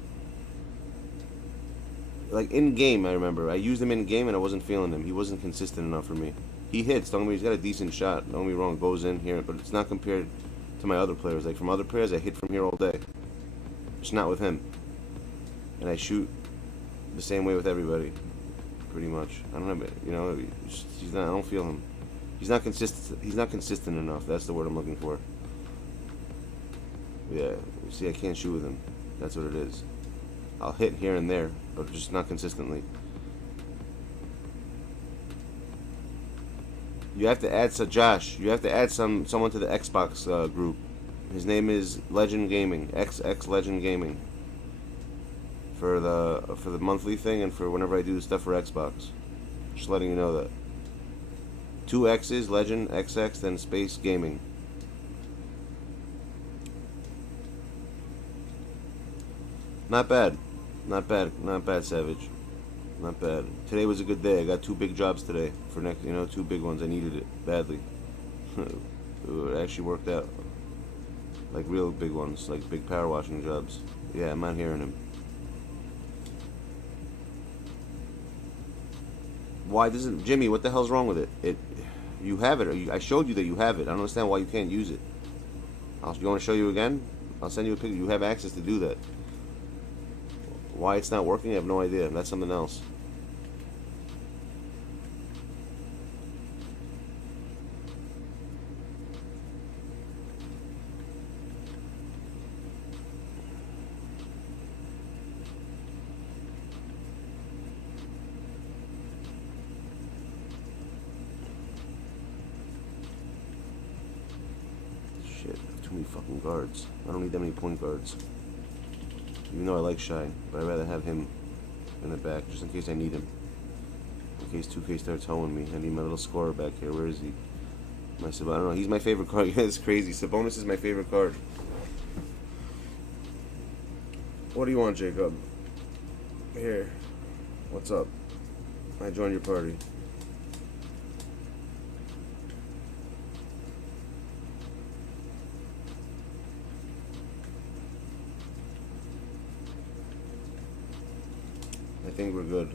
Like, in-game, I remember. I used him in-game and I wasn't feeling him. He wasn't consistent enough for me. He hits, don't get me, he's got a decent shot. Don't get me wrong, goes in here, but it's not compared to my other players. Like, from other players, I hit from here all day. Just not with him. And I shoot the same way with everybody, pretty much. I don't have, you know, he's not, I don't feel him. He's not consistent enough. That's the word I'm looking for. Yeah, see, I can't shoot with him. That's what it is. I'll hit here and there, but just not consistently. You have to add Josh. You have to add someone to the Xbox group. His name is Legend Gaming. XX Legend Gaming. for the monthly thing and for whenever I do stuff for Xbox. Just letting you know that. 2 X's, Legend, XX, then Space Gaming. Not bad. Not bad. Not bad, Savage. Not bad. Today was a good day. I got 2 big jobs today. For next, 2 big ones. I needed it badly. It actually worked out. Like real big ones. Like big power washing jobs. Yeah, I'm not hearing him. Why doesn't... Jimmy, what the hell's wrong with it? You have it. I showed you that you have it. I don't understand why you can't use it. You want to show you again? I'll send you a picture. You have access to do that. Why it's not working, I have no idea. That's something else. Shit, too many fucking guards. I don't need that many point guards. Even though I like Shy, but I'd rather have him in the back, just in case I need him. In case 2K starts hoeing me. I need my little scorer back here. Where is he? I don't know. He's my favorite card. It's crazy. Sabonis is my favorite card. What do you want, Jacob? Here. What's up? I joined your party. I think we're good.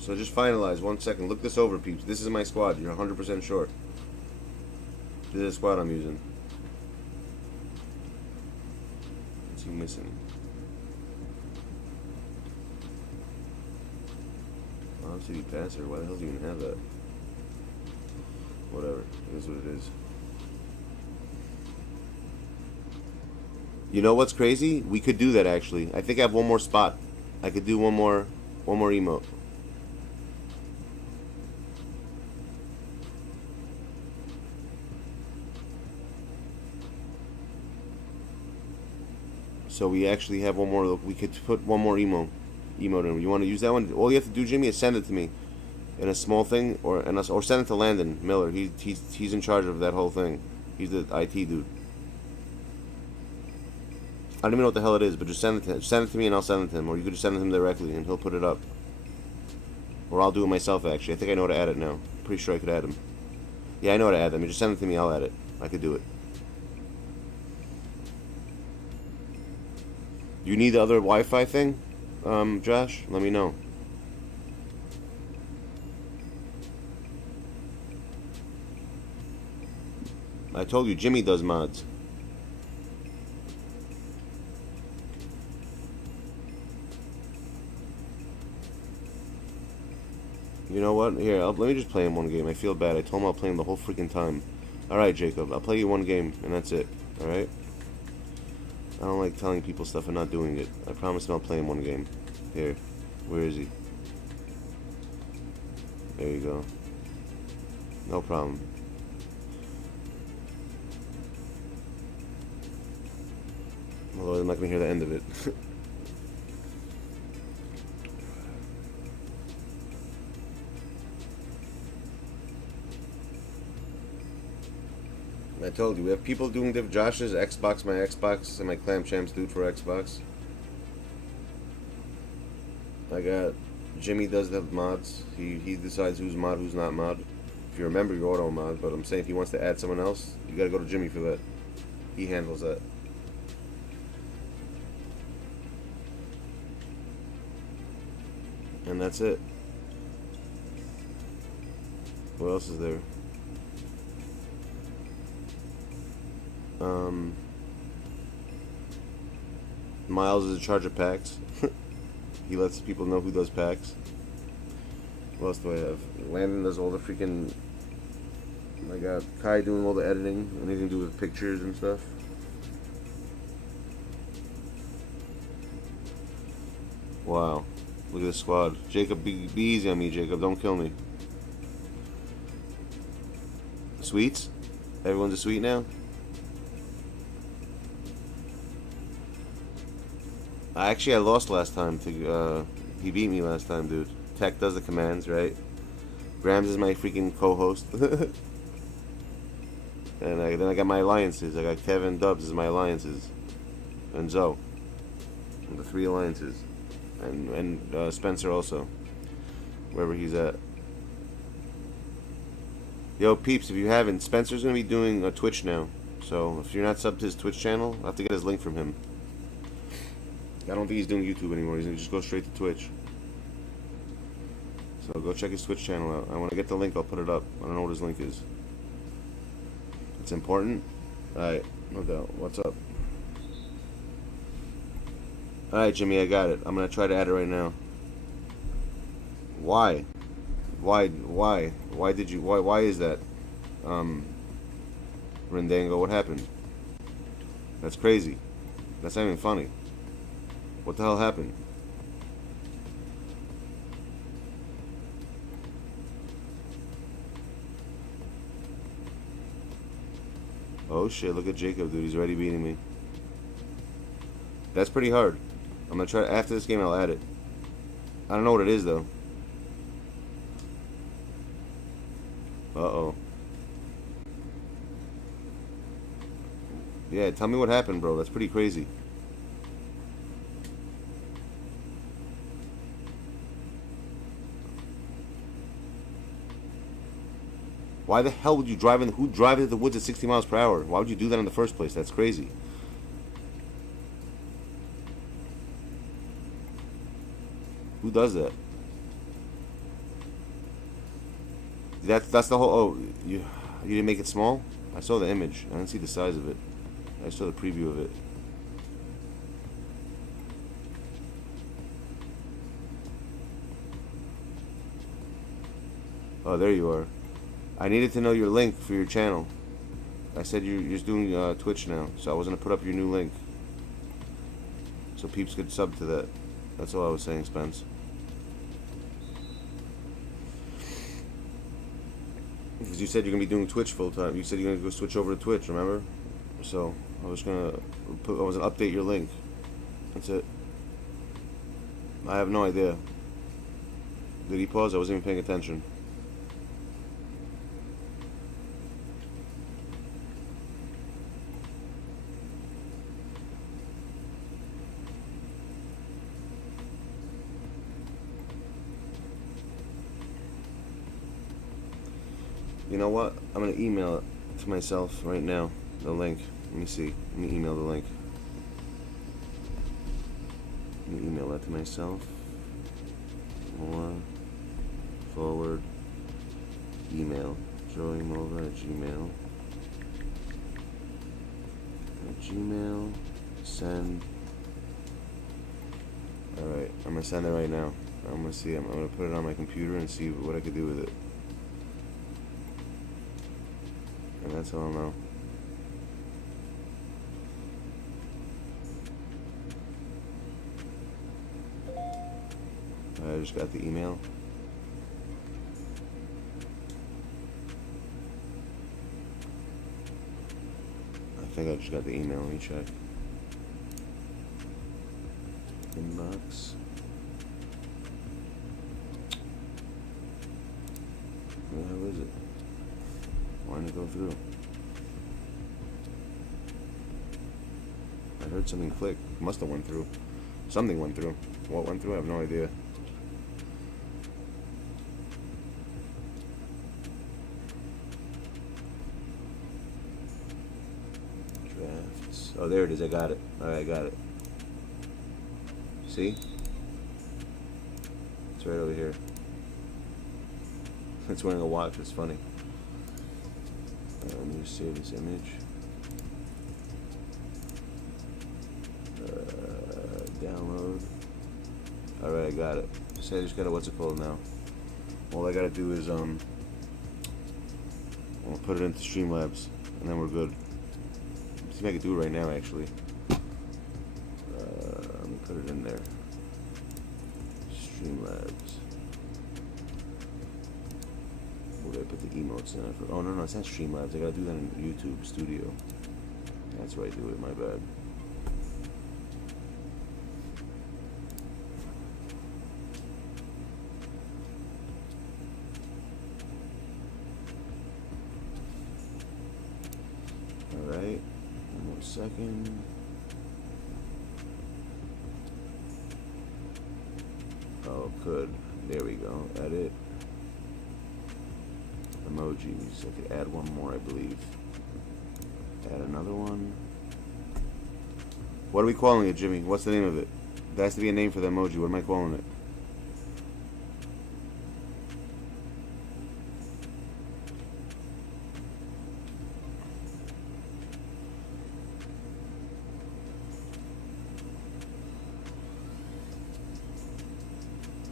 So just finalize. 1 second. Look this over, peeps. This is my squad. You're 100% sure. This is the squad I'm using. What's he missing? Oh, city passer. Why the hell do you even have that? Whatever. It is what it is. You know what's crazy? We could do that actually. I think I have one more spot. I could do one more emote. So we actually have one more. We could put one more emote in. You want to use that one? All you have to do, Jimmy, is send it to me in a small thing, or send it to Landon Miller. He's in charge of that whole thing. He's the IT dude. I don't even know what the hell it is, but just send it to me and I'll send it to him. Or you could just send it to him directly and he'll put it up. Or I'll do it myself, actually. I think I know how to add it now. Pretty sure I could add him. Yeah, I know how to add them. Just send it to me, I'll add it. I could do it. You need the other Wi-Fi thing, Josh? Let me know. I told you, Jimmy does mods. You know what? Here, let me just play him one game. I feel bad. I told him I'll play him the whole freaking time. Alright, Jacob. I'll play you one game, and that's it. Alright? I don't like telling people stuff and not doing it. I promise him I'll play him one game. Here. Where is he? There you go. No problem. Although I'm not going to hear the end of it. I told you, we have people doing different. Josh's Xbox, my Xbox, and my Clam Champs dude for Xbox. I got Jimmy does the mods. He decides who's mod, who's not mod. If you remember your auto mod, but I'm saying if he wants to add someone else, you gotta go to Jimmy for that. He handles that. And that's it. What else is there? Miles is in charge of packs. He lets people know who does packs. What else do I have? Landon does all the freaking... I got Kai doing all the editing, anything to do with pictures and stuff. Wow. Look at this squad. Jacob, be easy on me, Jacob. Don't kill me. Sweets? Everyone's a sweet now? Actually, I lost last time. He beat me last time, dude. Tech does the commands, right? Grams is my freaking co-host. And then I got my alliances. I got Kevin Dubs as my alliances. And Zoe. And the 3 alliances. And Spencer also. Wherever he's at. Yo, peeps, if you haven't, Spencer's going to be doing a Twitch now. So, if you're not subbed to his Twitch channel, I'll have to get his link from him. I don't think he's doing YouTube anymore. He's going to just go straight to Twitch. So, go check his Twitch channel out. When I get the link, I'll put it up. I don't know what his link is. It's important? Alright, no doubt. What's up? Alright, Jimmy, I got it. I'm going to try to add it right now. Why? Why did you, why is that? Rendango, what happened? That's crazy. That's not even funny. What the hell happened? Oh shit, look at Jacob, dude. He's already beating me. That's pretty hard. I'm gonna try, after this game I'll add it. I don't know what it is though. Uh-oh. Yeah, tell me what happened, bro. That's pretty crazy. Why the hell would you drive in? Who drives into the woods at 60 miles per hour? Why would you do that in the first place? That's crazy. Who does that? That's the whole. Oh, you didn't make it small? I saw the image. I didn't see the size of it. I saw the preview of it. Oh, there you are. I needed to know your link for your channel. I said you're just doing Twitch now, so I was gonna put up your new link, so peeps could sub to that. That's all I was saying, Spence. Because you said you're gonna be doing Twitch full time. You said you're gonna go switch over to Twitch, remember? So I was gonna update your link. That's it. I have no idea. Did he pause? I wasn't even paying attention. You know what? I'm gonna email it to myself right now. The link. Let me see. Let me email the link. Let me email that to myself. More forward email. JoeyMova@gmail. Gmail. Send. Alright, I'm gonna send it right now. I'm gonna see. I'm gonna put it on my computer and see what I could do with it. And that's all I know. I just got the email. I think I just got the email. Let me check. Inbox. Where the hell is it? Why didn't it go through? I heard something click. Must have went through. Something went through. What went through? I have no idea. Drafts. Oh, there it is. I got it. Alright, I got it. See? It's right over here. It's wearing a watch. It's funny. Let me just save this image. Download. Alright, I got it. So I just gotta, what's it called now? All I gotta do is, I'll put it into Streamlabs, and then we're good. See if I can do it right now, actually. Let me put it in there. Streamlabs. Where did I put the emotes in? Oh, no, it's not Streamlabs. I gotta do that in YouTube Studio. That's where I do it, my bad. Alright. One more second. Oh, good. There we go. Edit. Emojis. I could add one more, I believe. Add another one. What are we calling it, Jimmy? What's the name of it? There has to be a name for the emoji. What am I calling it?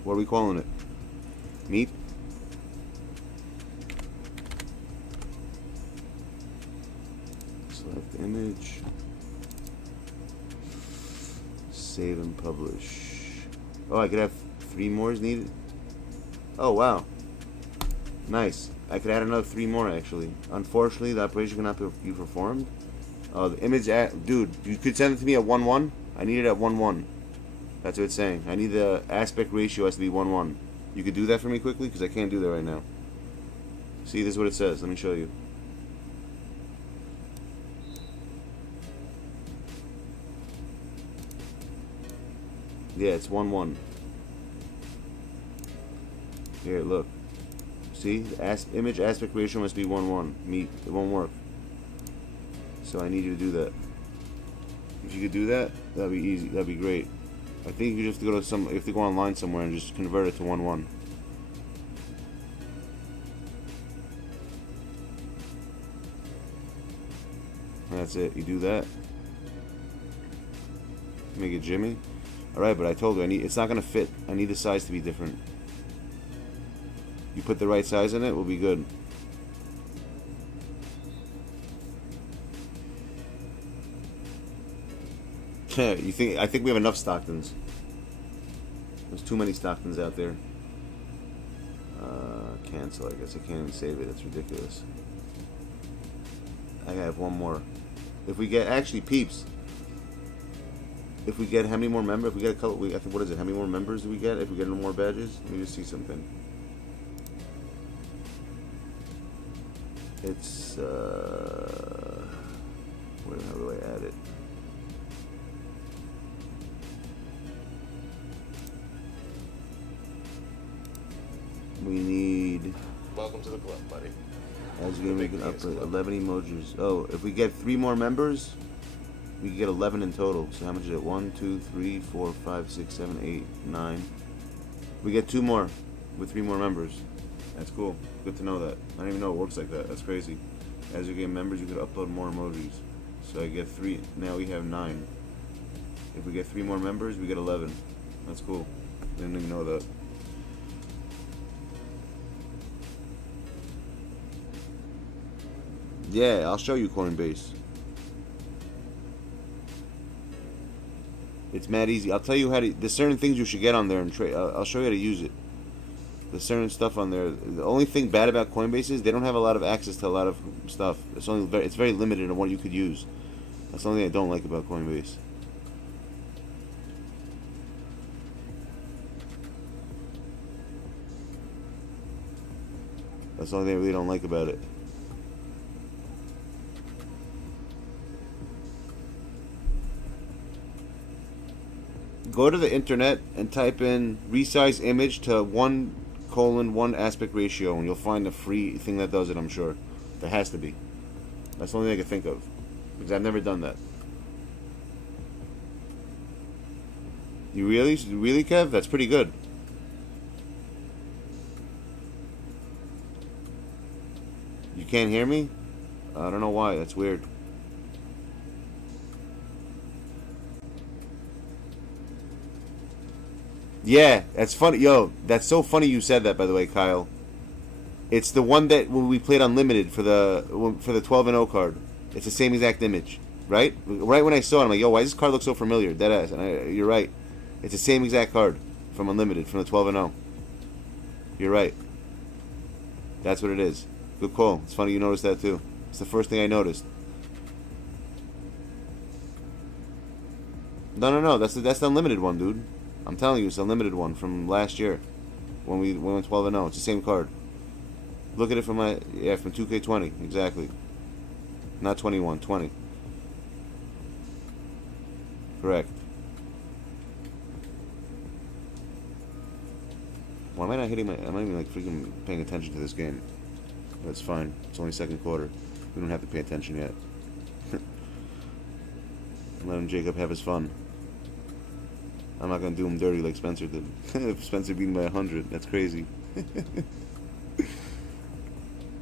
What are we calling it? Meat? Select image. Save and publish. Oh, I could have 3 more is needed? Oh, wow. Nice. I could add another 3 more, actually. Unfortunately, the operation cannot be performed. Oh, the image dude, you could send it to me at 1:1. I need it at 1:1. That's what it's saying. I need the aspect ratio has to be 1:1. You could do that for me quickly? Because I can't do that right now. See, this is what it says. Let me show you. Yeah, it's 1:1. Here, look. See? The image aspect ratio must be 1:1. Meet. It won't work. So I need you to do that. If you could do that, that'd be easy. That'd be great. I think you just have to go to you have to go online somewhere and just convert it to 1:1. That's it. You do that. Make it Jimmy. Alright, but I told you it's not gonna fit. I need the size to be different. You put the right size in it, we'll be good. You think? I think we have enough Stocktons. There's too many Stocktons out there. Cancel. I guess I can't even save it. That's ridiculous. I have one more. If we get actually peeps. If we get how many more members? If we get a couple, I think what is it? How many more members do we get? If we get no more badges? Let me just see something. It's how do I add it? We need. Welcome to the club, buddy. As you're gonna make it up 11 emojis. Oh, if we get 3 more members, we can get 11 in total. So how much is it? 1, 2, 3, 4, 5, 6, 7, 8, 9. We get 2 more with 3 more members. That's cool. Good to know that. I didn't even know it works like that. That's crazy. As you get members, you can upload more emojis. So I get 3. Now we have 9. If we get 3 more members, we get 11. That's cool. Didn't even know that. Yeah, I'll show you Coinbase. It's mad easy. I'll tell you how to. There's certain things you should get on there and trade. I'll show you how to use it. There's certain stuff on there. The only thing bad about Coinbase is they don't have a lot of access to a lot of stuff. It's very limited on what you could use. That's the only thing I don't like about Coinbase. That's the only thing I really don't like about it. Go to the internet and type in resize image to 1:1 aspect ratio and you'll find a free thing that does it, I'm sure. There has to be. That's the only thing I can think of. Because I've never done that. You really, Kev? That's pretty good. You can't hear me? I don't know why. That's weird. Yeah, that's funny. Yo, that's so funny you said that, by the way, Kyle. It's the one that when we played Unlimited for the 12-0 card. It's the same exact image, right? Right when I saw it, I'm like, yo, why does this card look so familiar? Deadass. And you're right. It's the same exact card from Unlimited, from the 12-0. You're right. That's what it is. Good call. It's funny you noticed that too. It's the first thing I noticed. No. That's the Unlimited one, dude. I'm telling you, it's the Unlimited one from last year when we went 12-0. It's the same card. Look at it from from 2K20 exactly. Not 21, 20. Correct. Why am I not hitting my... I'm not even like freaking paying attention to this game. That's fine. It's only second quarter. We don't have to pay attention yet. Let him, Jacob, have his fun. I'm not gonna do him dirty like Spencer did. Spencer beat him by 100. That's crazy.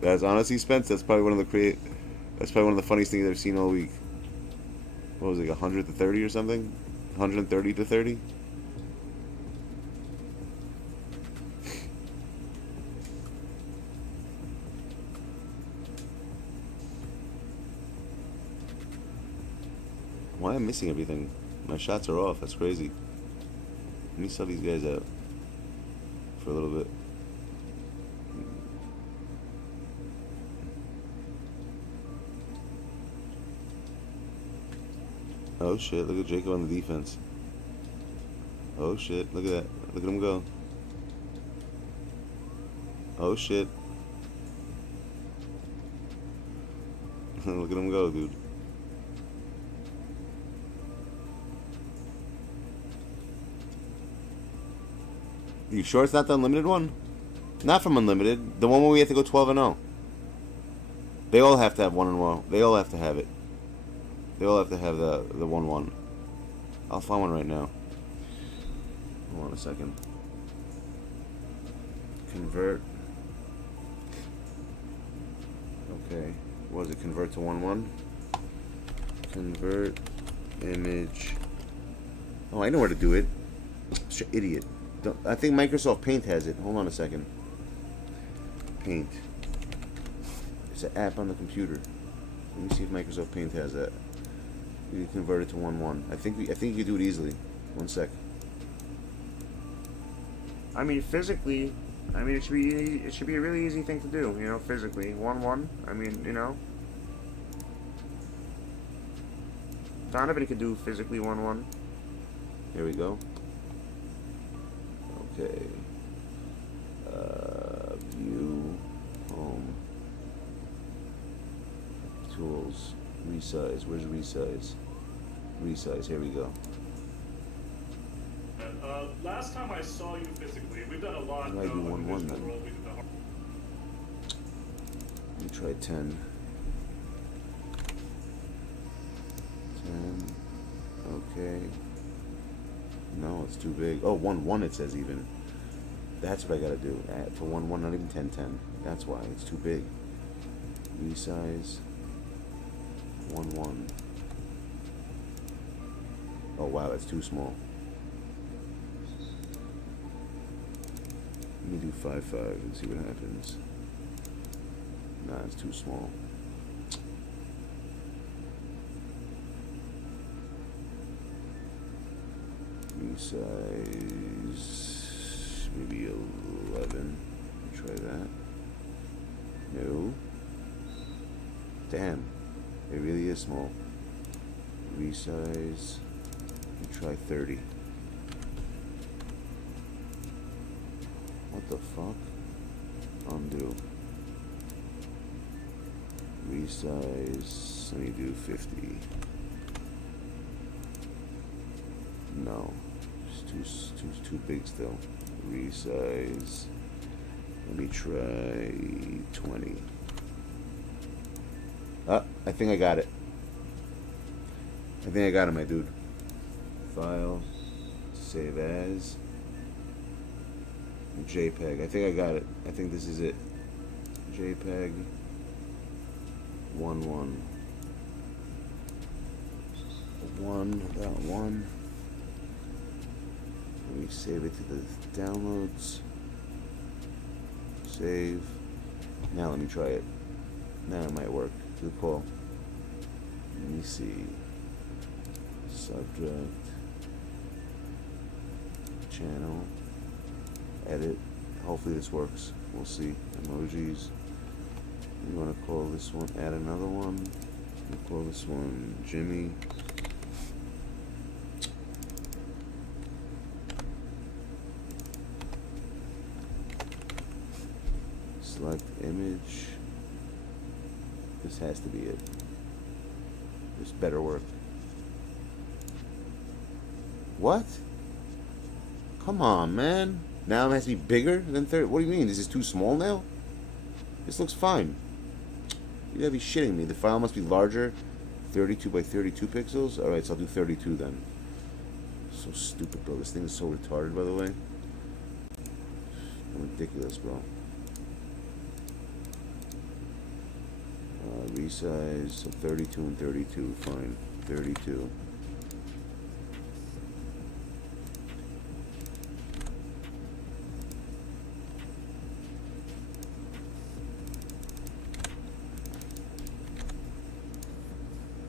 That's honestly, Spence. That's probably one of the That's probably one of the funniest things I've seen all week. What was it, 100 to 30 or something? 130 to 30. Why am I missing everything? My shots are off. That's crazy. Let me sell these guys out for a little bit. Oh shit, look at Jacob on the defense. Oh shit, look at that. Look at him go. Oh shit. Look at him go, dude. You sure it's not the unlimited one? Not from unlimited. The one where we have to go 12-0. They all have to have 1-1. They all have to have it. They all have to have the 1-1. I'll find one right now. Hold on a second. Convert. Okay. What is it? Convert to 1-1. Convert image. Oh, I know where to do it. Idiot. I think Microsoft Paint has it. Hold on a second. Paint. It's an app on the computer. Let me see if Microsoft Paint has that. You can convert it to 1-1. I think you can do it easily. One sec. I mean, physically, I mean, it should be a really easy thing to do. You know, physically, 1-1. I mean, you know, Donovan could do physically 1-1. Here we go. Okay. View, home, tools, resize. Where's resize? Resize. Here we go. Last time I saw you physically, we've done a lot. Why do 1-1 then? World, we did the Let me try 10. 10. Okay. No, it's too big. Oh, 1-1 it says even. That's what I gotta do. Add to 1-1, not even 10-10. That's why it's too big. Resize. 1-1. Oh wow, that's too small. Let me do 5-5 and see what happens. Nah, it's too small. Resize, maybe 11. Try that. No. Damn, it really is small. Resize. Try 30. What the fuck? Undo. Resize. Let me do 50. No, it's too big still. Resize. Let me try 20. Ah, I think I got it. I think I got it, my dude. File, save as, JPEG. I think I got it. I think this is it. JPEG 1-1. That one. Let me save it to the downloads. Save. Now let me try it. Now it might work. Good call. Let me see. Subject. Channel. Edit. Hopefully this works. We'll see. Emojis. You want to call this one, add another one. We'll call this one Jimmy. Select image. This has to be it. This better work. What? Come on, man. Now it has to be bigger than 30. What do you mean? Is this too small now? This looks fine. You gotta be shitting me. The file must be larger. 32 by 32 pixels? Alright, so I'll do 32 then. So stupid, bro. This thing is so retarded, by the way. Ridiculous, bro. Resize. So 32 and 32. Fine. 32.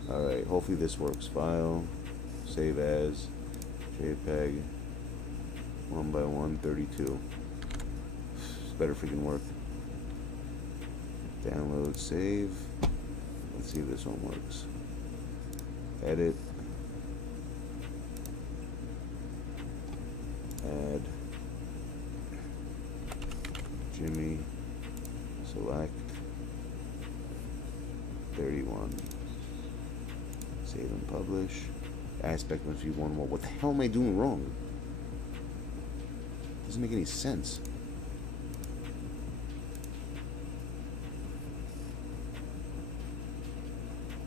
Alright, hopefully this works. File, save as, JPEG, 1x1, 32. This better freaking work. Download, save. Let's see if this one works. Edit. Add. Jimmy. Select. 31. Save and publish. Aspect must be 1 more. What the hell am I doing wrong? Doesn't make any sense.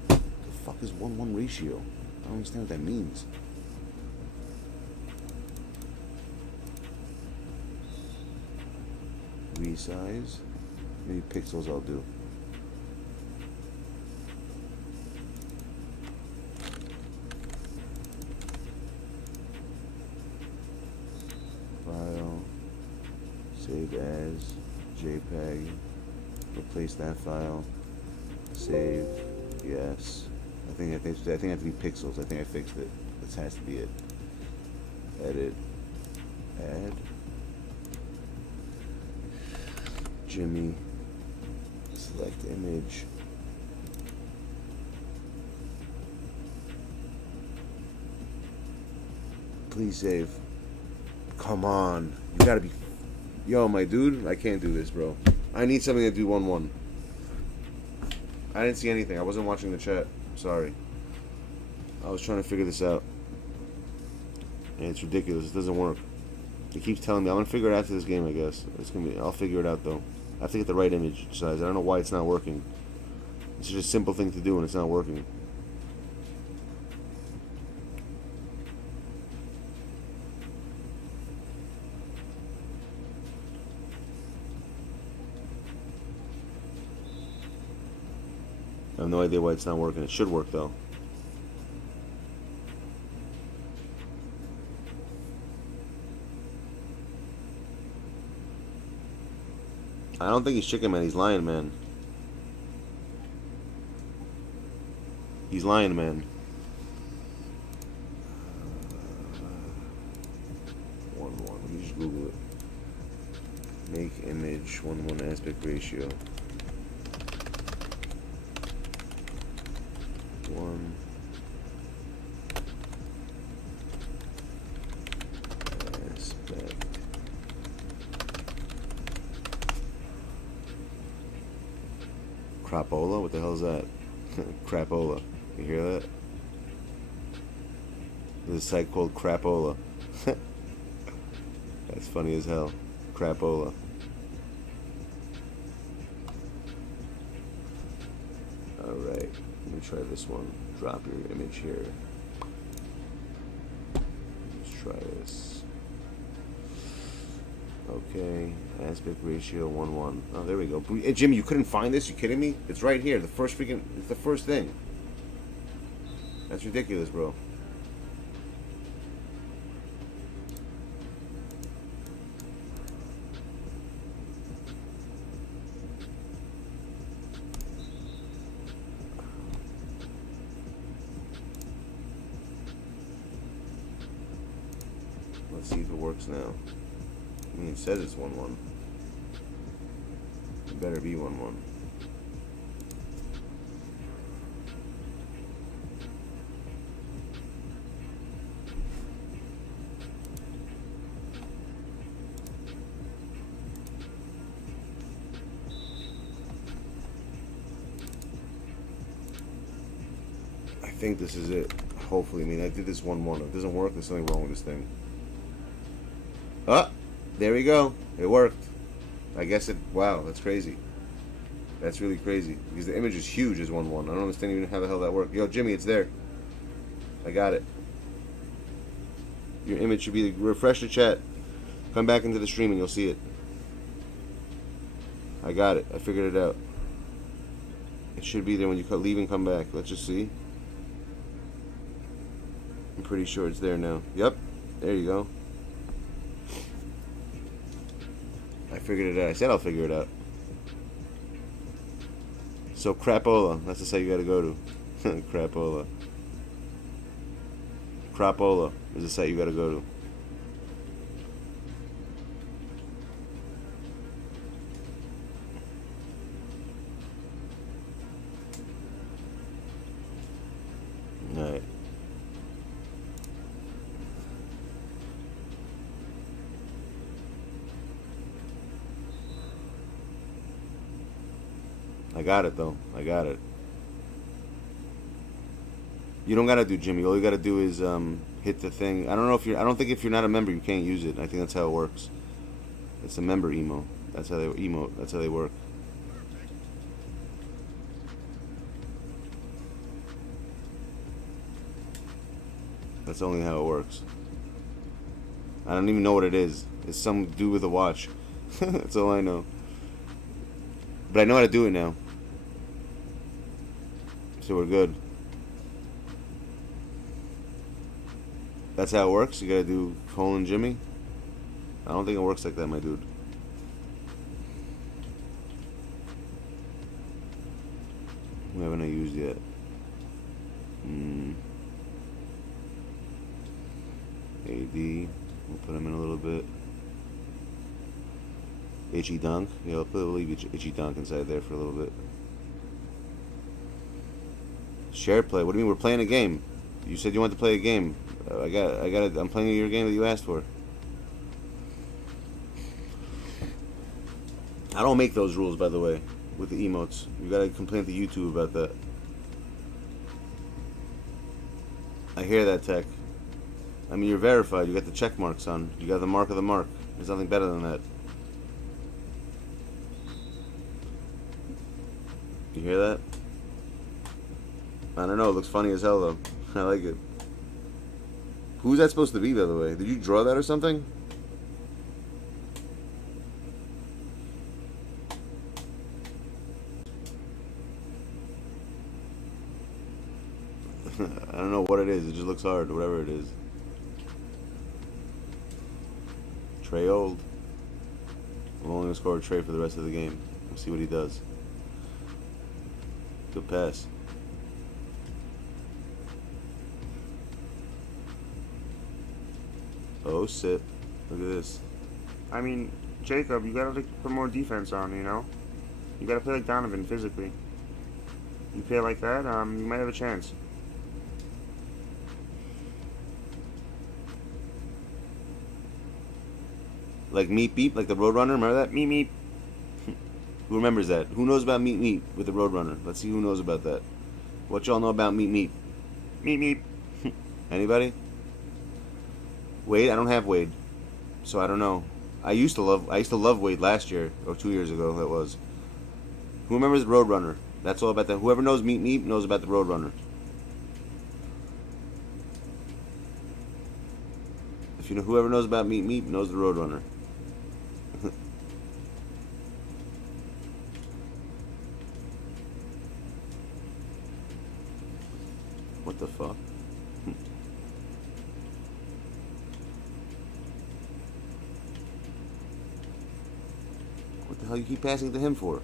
The fuck is 1:1 ratio? I don't understand what that means. Resize. How many pixels I'll do? Save as JPEG. Replace that file. Save. Yes. I think it has to be pixels. I think I fixed it. This has to be it. Edit. Add. Jimmy. Select image. Please save. Come on. You gotta be. Yo, my dude, I can't do this, bro. I need something to do 1:1. I didn't see anything. I wasn't watching the chat. Sorry. I was trying to figure this out. And it's ridiculous. It doesn't work. It keeps telling me. I'm gonna figure it out after this game, I guess. It's gonna be. I'll figure it out though. I have to get the right image size. I don't know why it's not working. It's just a simple thing to do, and it's not working. I have no idea why it's not working. It should work though. I don't think he's chicken, man. He's lying, man. He's lying, man. 1:1. Let me just Google it. Make image 1:1 aspect ratio. 1 aspect. Crapola? What the hell is that? Crapola. You hear that? There's a site called Crapola. That's funny as hell. Crapola. Alright. Let me try this one. Drop your image here. Let's try this. Okay. Aspect ratio 1:1. Oh, there we go. Hey, Jimmy, you couldn't find this? You kidding me? It's right here. The first freaking. It's the first thing. That's ridiculous, bro. Let's see if it works now. I mean, it says it's 1:1. It better be 1:1. I think this is it. Hopefully, I mean, I did this 1-1. If it doesn't work, there's something wrong with this thing. Ah, there we go. It worked. I guess it. Wow, that's crazy. That's really crazy because the image is huge as 1-1. I don't understand even how the hell that worked. Yo, Jimmy, it's there. I got it. Your image should be. Refresh the chat. Come back into the stream and you'll see it. I got it. I figured it out. It should be there when you leave and come back. Let's just see. I'm pretty sure it's there now. Yep. There you go. I figured it out. I said I'll figure it out. So Crapola. That's the site you gotta go to. Crapola. Crapola is the site you gotta go to. Alright. I got it though. I got it. You don't gotta do Jimmy. All you gotta do is hit the thing. I don't know if you're. I don't think if you're not a member you can't use it. I think that's how it works. It's a member emo. That's how they emote. That's how they work. That's only how it works. I don't even know what it is. It's some dude with a watch. That's all I know. But I know how to do it now. So we're good. That's how it works? You gotta do colon Jimmy? I don't think it works like that, my dude. Who haven't I used yet? AD. We'll put him in a little bit. Itchy Dunk. Yeah, I'll leave Itchy Dunk inside there for a little bit. Share play. What do you mean? We're playing a game. You said you wanted to play a game. I'm playing your game that you asked for. I don't make those rules, by the way, with the emotes. You gotta complain to YouTube about that. I hear that, Tech. I mean, you're verified. You got the check mark, son. You got the mark of the mark. There's nothing better than that. You hear that? I don't know. It looks funny as hell, though. I like it. Who's that supposed to be, by the way? Did you draw that or something? I don't know what it is. It just looks hard, whatever it is. Trey Old. I'm only going to score a Trey for the rest of the game. We'll see what he does. Good pass. Oh, sip. Look at this. I mean, Jacob, you gotta put more defense on, you know? You gotta play like Donovan physically. You play like that, you might have a chance. Like Meep Beep, like the Roadrunner, remember that? Meep Meep. Who remembers that? Who knows about Meep Meep with the Roadrunner? Let's see who knows about that. What y'all know about Meep Meep? Meep Meep. Anybody? Wade? I don't have Wade, so I don't know. I used to love Wade last year, or 2 years ago, that was. Who remembers the Roadrunner? That's all about that. Whoever knows Meep Meep knows about the Roadrunner. If you know, whoever knows about Meep Meep knows the Roadrunner. What the fuck? What the hell you keep passing to him for?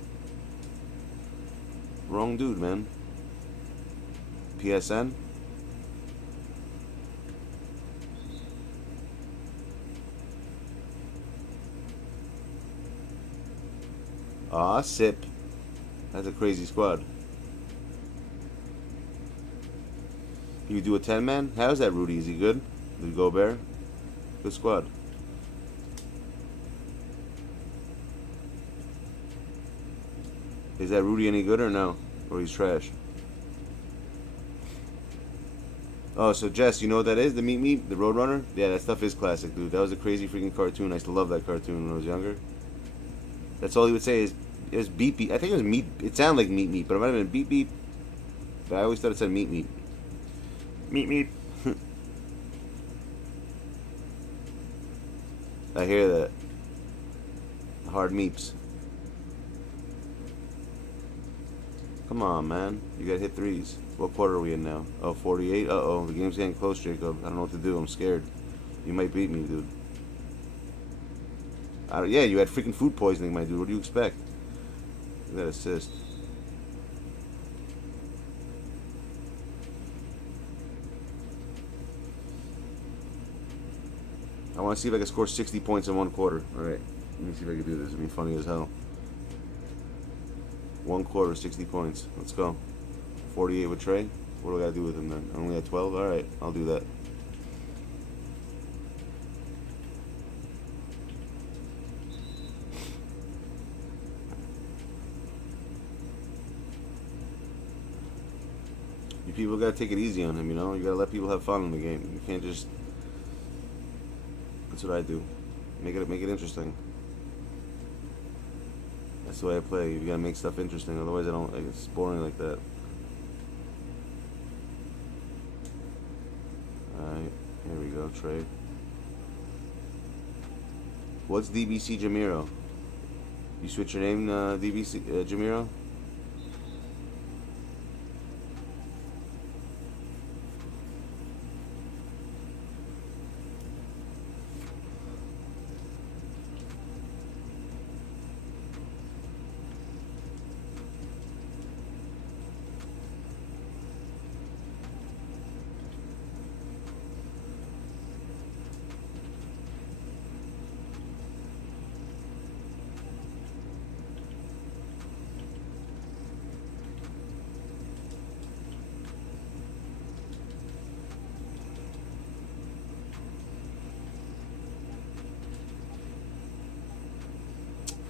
Wrong dude, man. PSN? Ah, sip. That's a crazy squad. You do a 10-man? How's that, Rudy? Is he good? Did go bear? Good squad. Is that Rudy any good or no? Or he's trash? Oh, so Jess, you know what that is? The Meet Me, the Roadrunner? Yeah, that stuff is classic, dude. That was a crazy freaking cartoon. I used to love that cartoon when I was younger. That's all he would say is beep beep. I think it was meat. It sounded like meat meat, but it might have been beep beep. But I always thought it said meat meat. Meet me. I hear that. Hard meeps. Come on, man. You gotta hit threes. What quarter are we in now? Oh, 48? Uh-oh. The game's getting close, Jacob. I don't know what to do. I'm scared. You might beat me, dude. Yeah, you had freaking food poisoning, my dude. What do you expect? Look at that assist. I want to see if I can score 60 points in one quarter. Alright. Let me see if I can do this. It'll be funny as hell. One quarter, 60 points. Let's go. 48 with Trey. What do I gotta do with him then? I only had 12? Alright, I'll do that. You people gotta take it easy on him, you know? You gotta let people have fun in the game. You can't just... That's what I do. Make it interesting. That's the way I play. You gotta make stuff interesting, otherwise I don't, like, it's boring like that. Alright, here we go, Trey. What's DBC Jamiro? You switch your name, DBC Jamiro?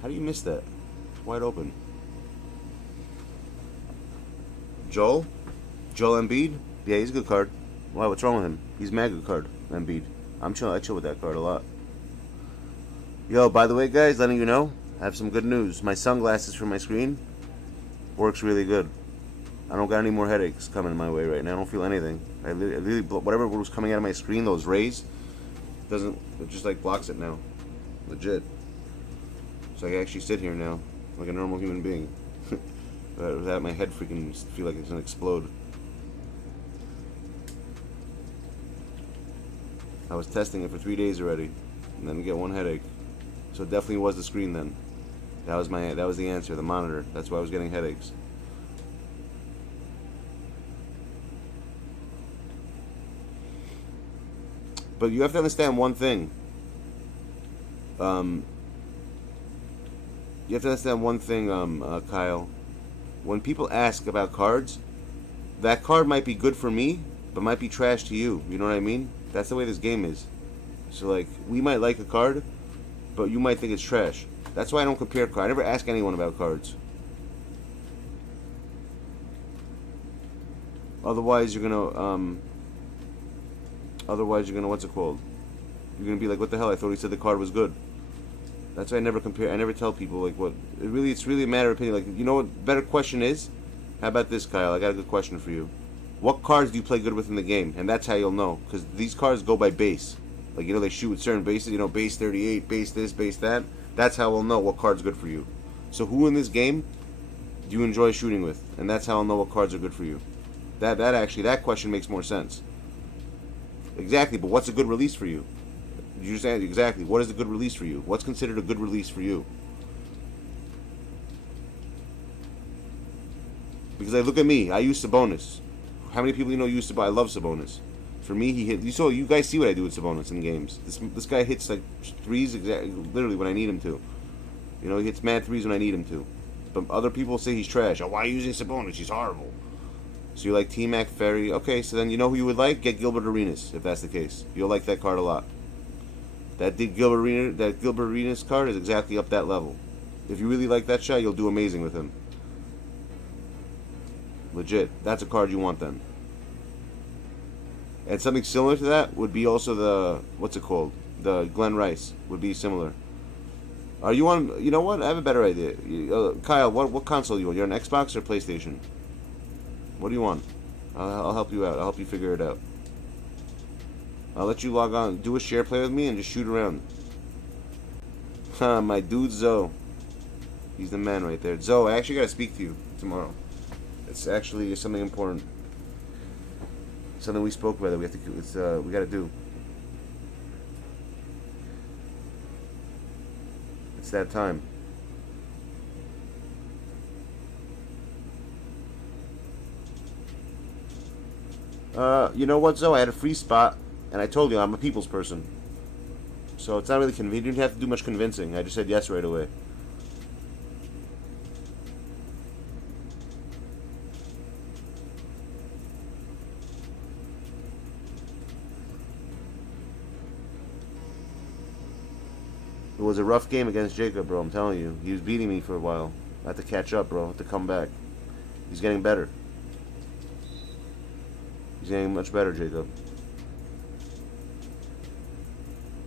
How do you miss that? Wide open. Joel? Joel Embiid? Yeah, he's a good card. Why, what's wrong with him? He's a mad good card, Embiid. I chill with that card a lot. Yo, by the way, guys, letting you know, I have some good news. My sunglasses for my screen works really good. I don't got any more headaches coming my way right now. I don't feel anything. I really whatever was coming out of my screen, those rays, it just like blocks it now. Legit. So I can actually sit here now, like a normal human being. Without my head freaking feel like it's gonna explode. I was testing it for 3 days already, and then get one headache. So it definitely was the screen then. That was the answer, the monitor. That's why I was getting headaches. But you have to understand one thing. You have to understand one thing, Kyle. When people ask about cards, that card might be good for me, but might be trash to you. You know what I mean? That's the way this game is. So, like, we might like a card, but you might think it's trash. That's why I don't compare cards. I never ask anyone about cards. Otherwise, you're gonna, what's it called? You're gonna be like, what the hell? I thought he said the card was good. That's why I never compare. I never tell people like what. It's really a matter of opinion. Like, you know what? Better question is, how about this, Kyle? I got a good question for you. What cards do you play good with in the game? And that's how you'll know, because these cards go by base. Like, you know, they shoot with certain bases. You know, base 38, base this, base that. That's how we'll know what card's good for you. So who in this game do you enjoy shooting with? And that's how I'll know what cards are good for you. That question makes more sense. Exactly, but what's a good release for you? You just answer exactly. What is a good release for you? What's considered a good release for you? Because I look at me. I use Sabonis. How many people you know use Sabonis? I love Sabonis. For me, he hit. You guys see what I do with Sabonis in games. This guy hits like threes exactly, literally when I need him to. You know, he hits mad threes when I need him to. But other people say he's trash. Oh, why are you using Sabonis? He's horrible. So you like T-Mac, Ferry. Okay, so then you know who you would like? Get Gilbert Arenas, if that's the case. You'll like that card a lot. That Gilbert Arenas card is exactly up that level. If you really like that shot, you'll do amazing with him. Legit. That's a card you want then. And something similar to that would be also the, what's it called? The Glen Rice would be similar. Are you on, you know what? I have a better idea. Kyle, what console are you on? You're on Xbox or PlayStation? What do you want? I'll help you out. I'll help you figure it out. I'll let you log on. Do a share play with me and just shoot around. My dude Zoe. He's the man right there. Zoe, I actually gotta speak to you tomorrow. It's actually something important. Something we spoke about that we have to. We gotta do. It's that time. You know what, Zoe? I had a free spot, and I told you I'm a people's person. So it's not really convenient. You didn't have to do much convincing. I just said yes right away. It was a rough game against Jacob, bro. I'm telling you. He was beating me for a while. I had to catch up, bro. I had to come back. He's getting better. He's getting much better, Jacob.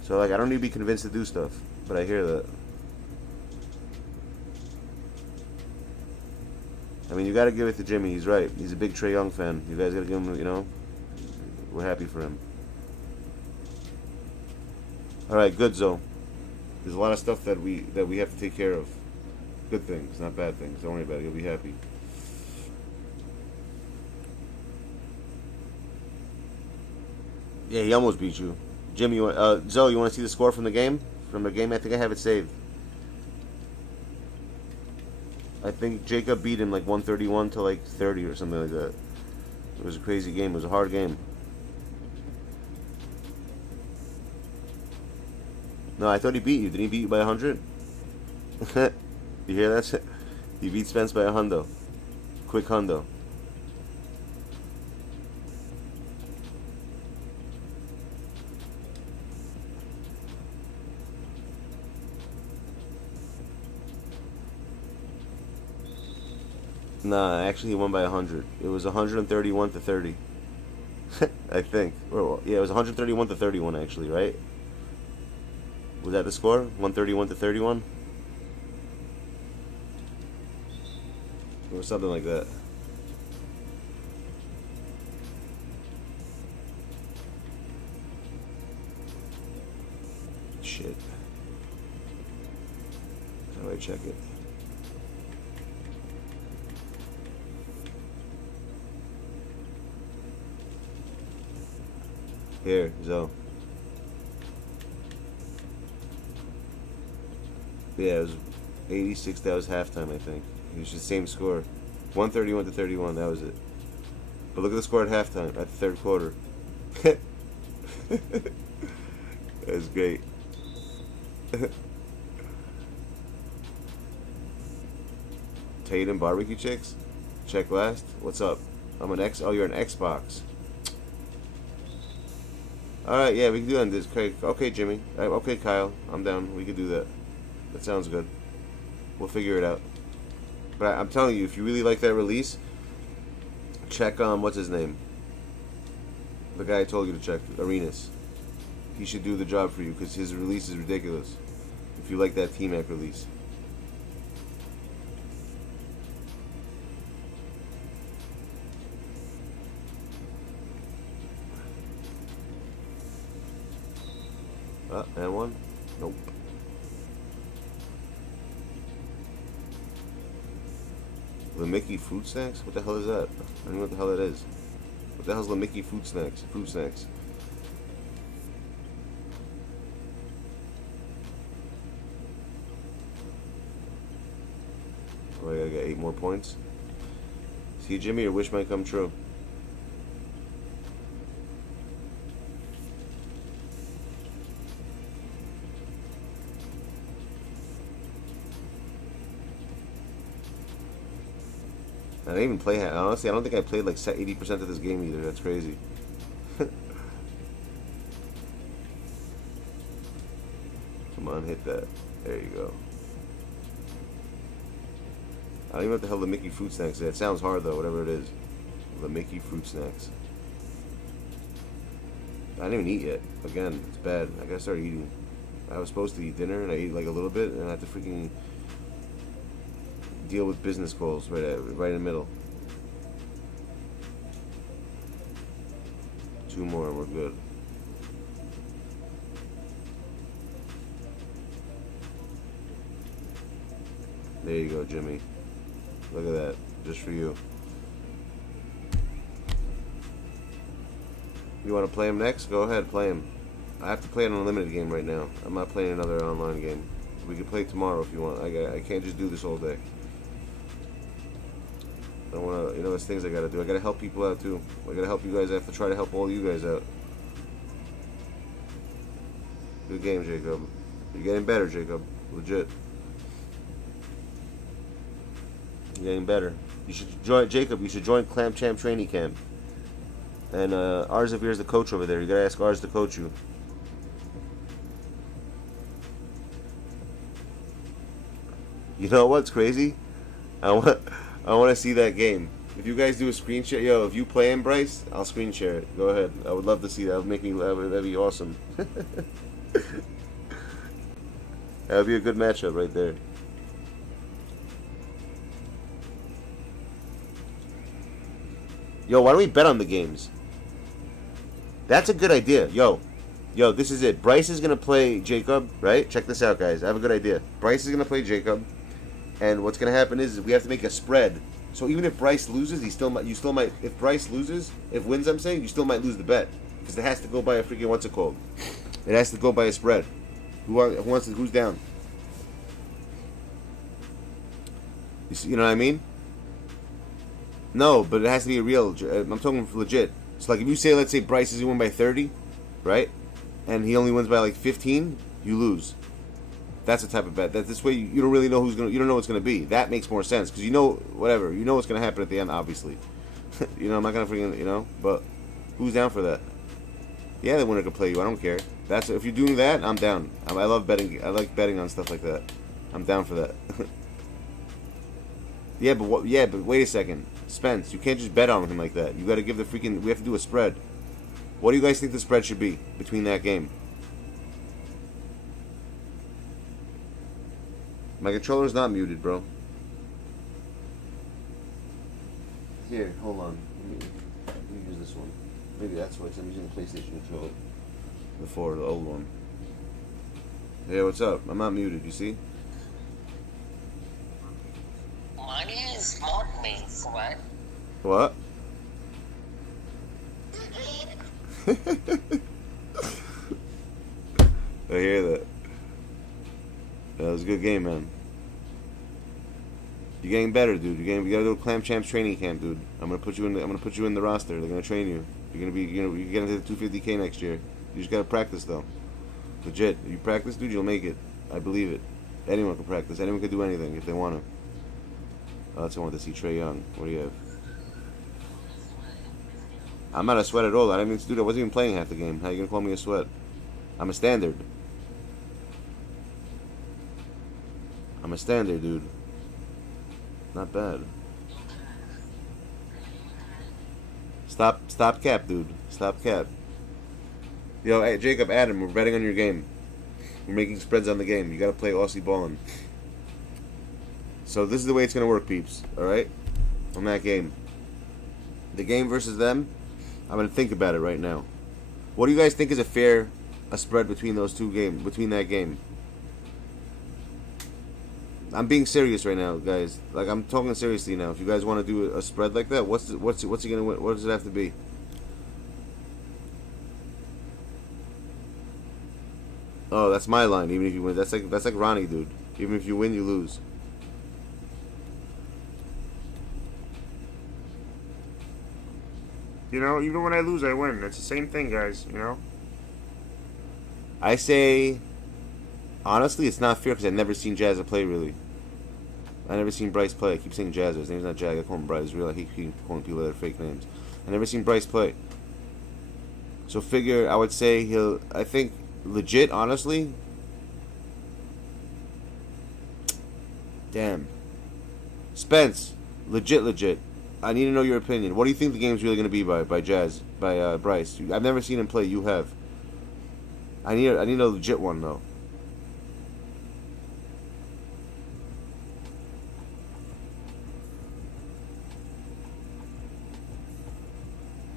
So, like, I don't need to be convinced to do stuff. But I hear that. I mean, you gotta give it to Jimmy. He's right. He's a big Trae Young fan. You guys gotta give him, you know. We're happy for him. Alright, good, Zoe. There's a lot of stuff that we have to take care of. Good things, not bad things. Don't worry about it. You'll be happy. Yeah, he almost beat you. Jimmy, Zoe, you want to see the score from the game? From the game, I think I have it saved. I think Jacob beat him like 131 to like 30 or something like that. It was a crazy game. It was a hard game. No, I thought he beat you. Did he beat you by 100? You hear that? He beat Spence by a hundo. Quick hundo. Nah, actually he won by 100. It was 131 to 30. I think. Yeah, it was 131 to 31 actually, right? Was that the score? 131 to 31? Or something like that. Shit. How do I check it? Here, Zoe. Yeah, it was 86. That was halftime, I think. It was the same score. 131 to 31. That was it. But look at the score at halftime, at the third quarter. That was great. Tatum barbecue chicks? Check last. What's up? I'm an X. Oh, you're an Xbox. Alright, yeah, we can do that on this. Okay, Jimmy. Okay, Kyle. I'm down. We can do that. That sounds good. We'll figure it out. But I'm telling you, if you really like that release, check what's his name? The guy I told you to check, Arenas. He should do the job for you because his release is ridiculous. If you like that T-Mac release. And one? Nope. The Mickey Fruit Snacks? What the hell is that? I don't know what the hell that is. What the hell's the Mickey Fruit Snacks? Fruit Snacks. Oh, I gotta get 8 more points. See, Jimmy, your wish might come true. I didn't even play. Honestly, I don't think I played like 80% of this game either. That's crazy. Come on, hit that. There you go. I don't even know what the hell the Mickey Fruit Snacks is. It sounds hard though, whatever it is. The Mickey Fruit Snacks. I didn't even eat yet. Again, it's bad. I gotta start eating. I was supposed to eat dinner, and I ate like a little bit, and I had to freaking deal with business calls right in the middle. 2 more, and we're good. There you go, Jimmy. Look at that, just for you. You want to play him next? Go ahead, play him. I have to play an unlimited game right now. I'm not playing another online game. We can play tomorrow if you want. I can't just do this all day. I want to, you know, there's things I gotta do. I gotta help people out too. I gotta help you guys. I have to try to help all you guys out. Good game, Jacob. You're getting better, Jacob. Legit. You're getting better. You should join, Jacob. You should join Clam Champ Training Camp. And Arzavir is the coach over there. You gotta ask Arz to coach you. You know what's crazy? I want to see that game. If you guys do a screen share, yo, if you play in Bryce, I'll screen share it. Go ahead. I would love to see that. That'd make me. That'd be awesome. That would be a good matchup right there. Yo, why don't we bet on the games? That's a good idea. Yo, this is it. Bryce is gonna play Jacob, right? Check this out, guys. I have a good idea. Bryce is gonna play Jacob, and what's gonna happen is we have to make a spread. So even if Bryce loses, you still might. If Bryce loses, if wins, I'm saying, you still might lose the bet because it has to go by a freaking what's it called? It has to go by a spread. Who's down? You know what I mean? No, but it has to be a real. I'm talking legit. So like if you say, let's say Bryce is gonna win by 30, right? And he only wins by like 15, you lose. That's the type of bet. That this way you don't really know who's gonna. You don't know what's gonna be. That makes more sense because you know whatever. You know what's gonna happen at the end, obviously. You know I'm not gonna freaking But who's down for that? Yeah, the winner can play you. I don't care. That's if you're doing that, I'm down. I love betting. I like betting on stuff like that. I'm down for that. Yeah, but wait a second, Spence. You can't just bet on him like that. You got to give the freaking. We have to do a spread. What do you guys think the spread should be between that game? My controller's not muted, bro. Here, hold on. Let me use this one. Maybe that's why I'm using the PlayStation controller. Before the old one. Hey, what's up? I'm not muted. You see? Money is not means what? What? I hear that. That was a good game, man. You're getting better, dude. You gotta do a Clam Champs training camp, dude. I'm gonna put you in the roster. They're gonna train you. You're getting to the 250K next year. You just gotta practice though. Legit. If you practice, dude, you'll make it. I believe it. Anyone can practice. Anyone can do anything if they want to. Oh, that's what I want to see. Trey Young. What do you have? I'm not a sweat at all. I didn't mean to do that. I wasn't even playing half the game. How you gonna call me a sweat? I'm a standard. I'm a standard, dude. Not bad. Stop cap, dude. Stop cap. Yo, hey, Jacob, Adam, we're betting on your game. We're making spreads on the game. You gotta play Aussie ballin'. So this is the way it's gonna work, peeps. Alright? On that game. The game versus them, I'm gonna think about it right now. What do you guys think is a spread between those two games, between that game? I'm being serious right now, guys. Like I'm talking seriously now. If you guys want to do a spread like that, what's he gonna win? What does it have to be? Oh, that's my line. Even if you win, that's like Ronnie, dude. Even if you win, you lose. You know, even when I lose, I win. It's the same thing, guys. You know. I say, honestly, it's not fair because I've never seen Jazza play really. I never seen Bryce play. I keep saying Jazza. His name's not Jag. I call him Bryce. Real. I hate calling people their fake names. I never seen Bryce play. So figure, I would say I think legit, honestly. Damn. Spence, legit. I need to know your opinion. What do you think the game's really going to be by Jazz, by Bryce? I've never seen him play. You have. I need a legit one though.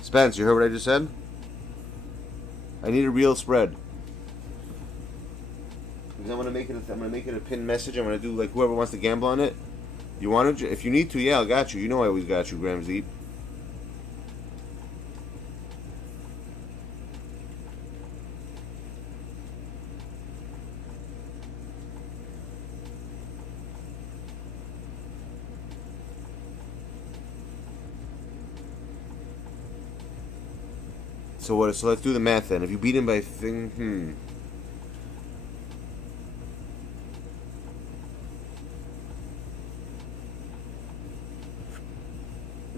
Spence, you heard what I just said? I need a real spread. Because I'm gonna make it a pinned message. I'm gonna do like whoever wants to gamble on it. You want to? If you need to, yeah, I got you. You know I always got you, Grams Deep. So what? So let's do the math then. If you beat him by let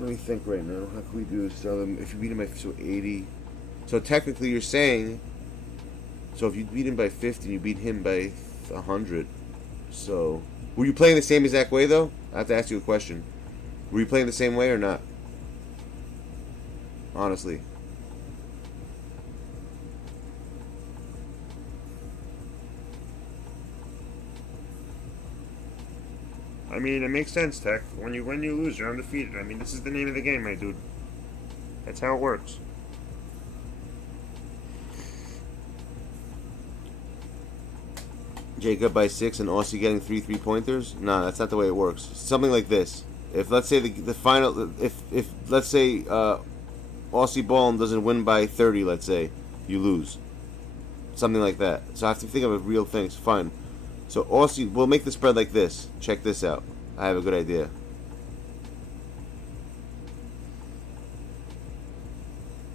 me think right now. How can we do this? So if you beat him by 80, so technically you're saying. So if you beat him by 50, you beat him by 100. So were you playing the same exact way though? I have to ask you a question. Were you playing the same way or not? Honestly. I mean, it makes sense, Tech. When you win, you lose. You're undefeated. I mean, this is the name of the game, my dude. That's how it works. Jacob by 6 and Aussie getting 3 3-pointers? No, that's not the way it works. Something like this. If let's say the final, if let's say Aussie Ballin doesn't win by 30, let's say, you lose. Something like that. So I have to think of a real thing. So fine. So Aussie, we'll make the spread like this. Check this out. I have a good idea.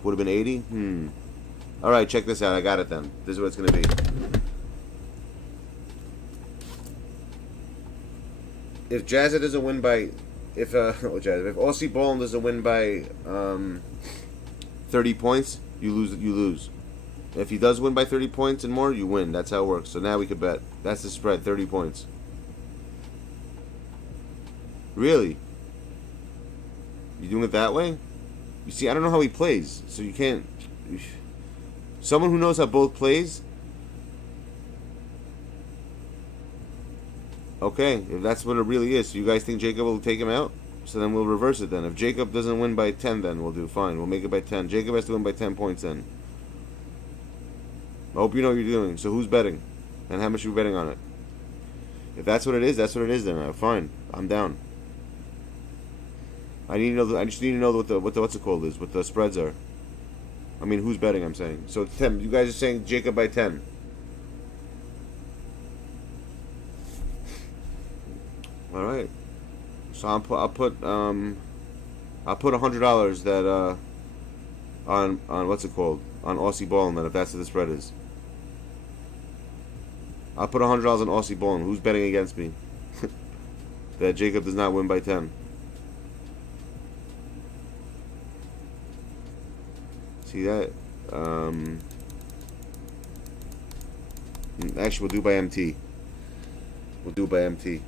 Would have been 80? Alright, check this out. I got it then. This is what it's going to be. If Jazza doesn't win by... If Aussie Ballin doesn't win by 30 points, you lose. If he does win by 30 points and more, you win. That's how it works. So now we could bet. That's the spread, 30 points. Really? You doing it that way? You see, I don't know how he plays, so you can't... Someone who knows how both plays... Okay, if that's what it really is. So you guys think Jacob will take him out? So then we'll reverse it then. If Jacob doesn't win by 10, then we'll do fine. We'll make it by 10. Jacob has to win by 10 points then. I hope you know what you're doing. So who's betting? And how much are you betting on it? If that's what it is, that's what it is then. Fine. I'm down. I just need to know what the what's it called is, what the spreads are. I mean, who's betting, I'm saying. So 10. You guys are saying Jacob by 10. All right. So I'll put $100 that on what's it called? On Aussie Ballin, then, if that's what the spread is. I'll put $100 on Aussie Ballin. Who's betting against me? That Jacob does not win by 10. See that? Actually, we'll do by MT. We'll do by MT.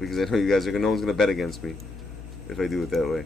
Because I know you guys are no one's gonna bet against me if I do it that way.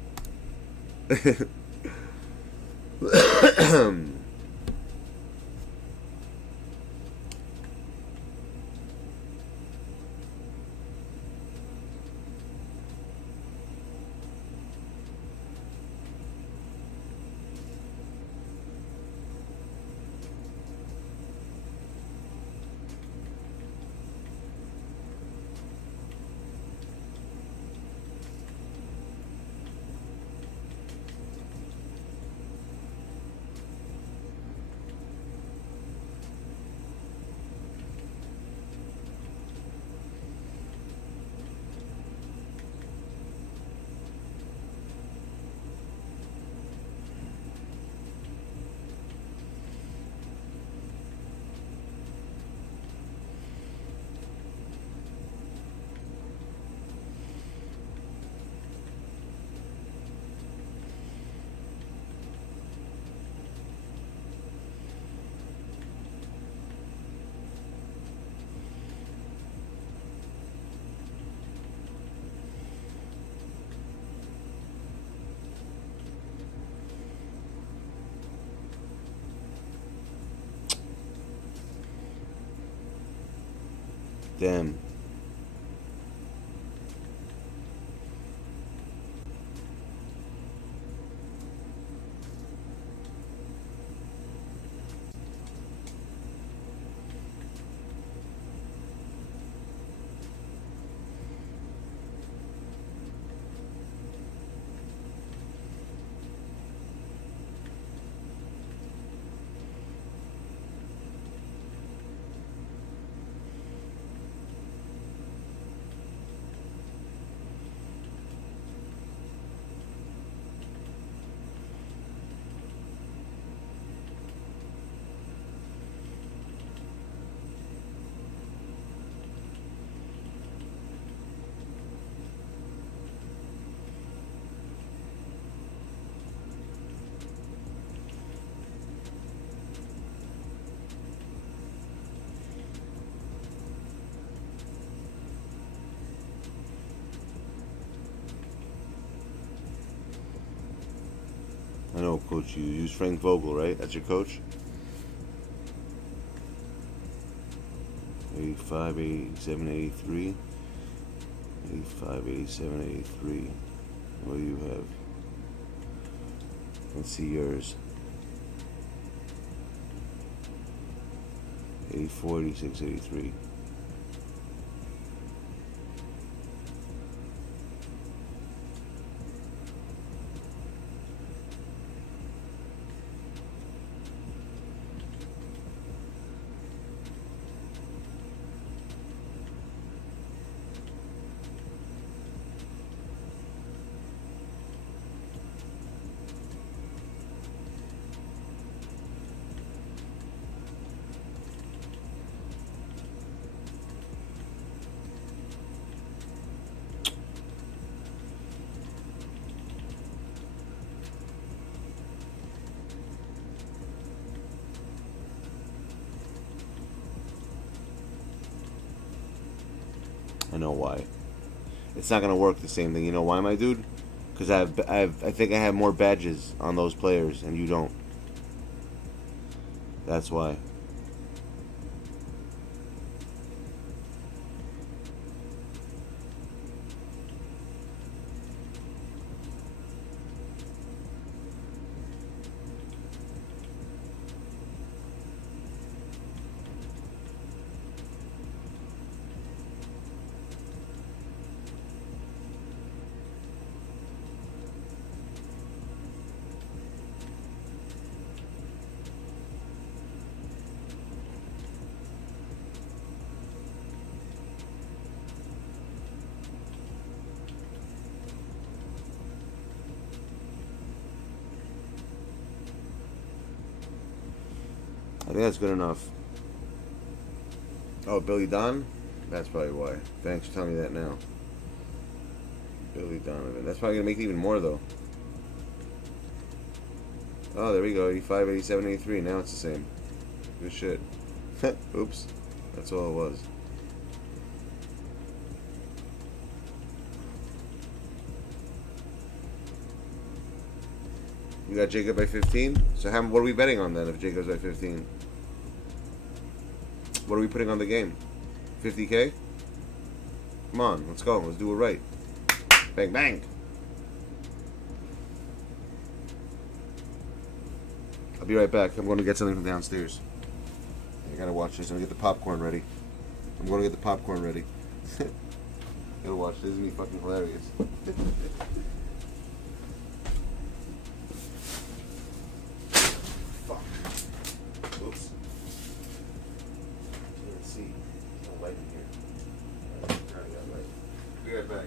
Damn. I know, Coach. You use Frank Vogel, right? That's your coach? 85, 87, 83. 85, 87, 83. What do you have? Let's see yours. 84, 86, 83. I know why. It's not gonna work the same thing. You know why, my dude? Because I think I have more badges on those players, and you don't. That's why. I think that's good enough. Oh, Billy Don? That's probably why. Thanks for telling me that now. Billy Donovan. That's probably going to make it even more, though. Oh, there we go. 85, 87, 83. Now it's the same. Good shit. Oops. That's all it was. You got Jacob by 15? So what are we betting on then if Jacob's by 15? What are we putting on the game? 50K? Come on, let's go. Let's do it right. Bang, bang. I'll be right back. I'm going to get something from downstairs. I gotta watch this. I'm going to get the popcorn ready. I'm going to get the popcorn ready. Gotta watch this. This is going to be fucking hilarious. Fuck. Oops. Can't see. There's no light in here. Alright, got light. Be right back.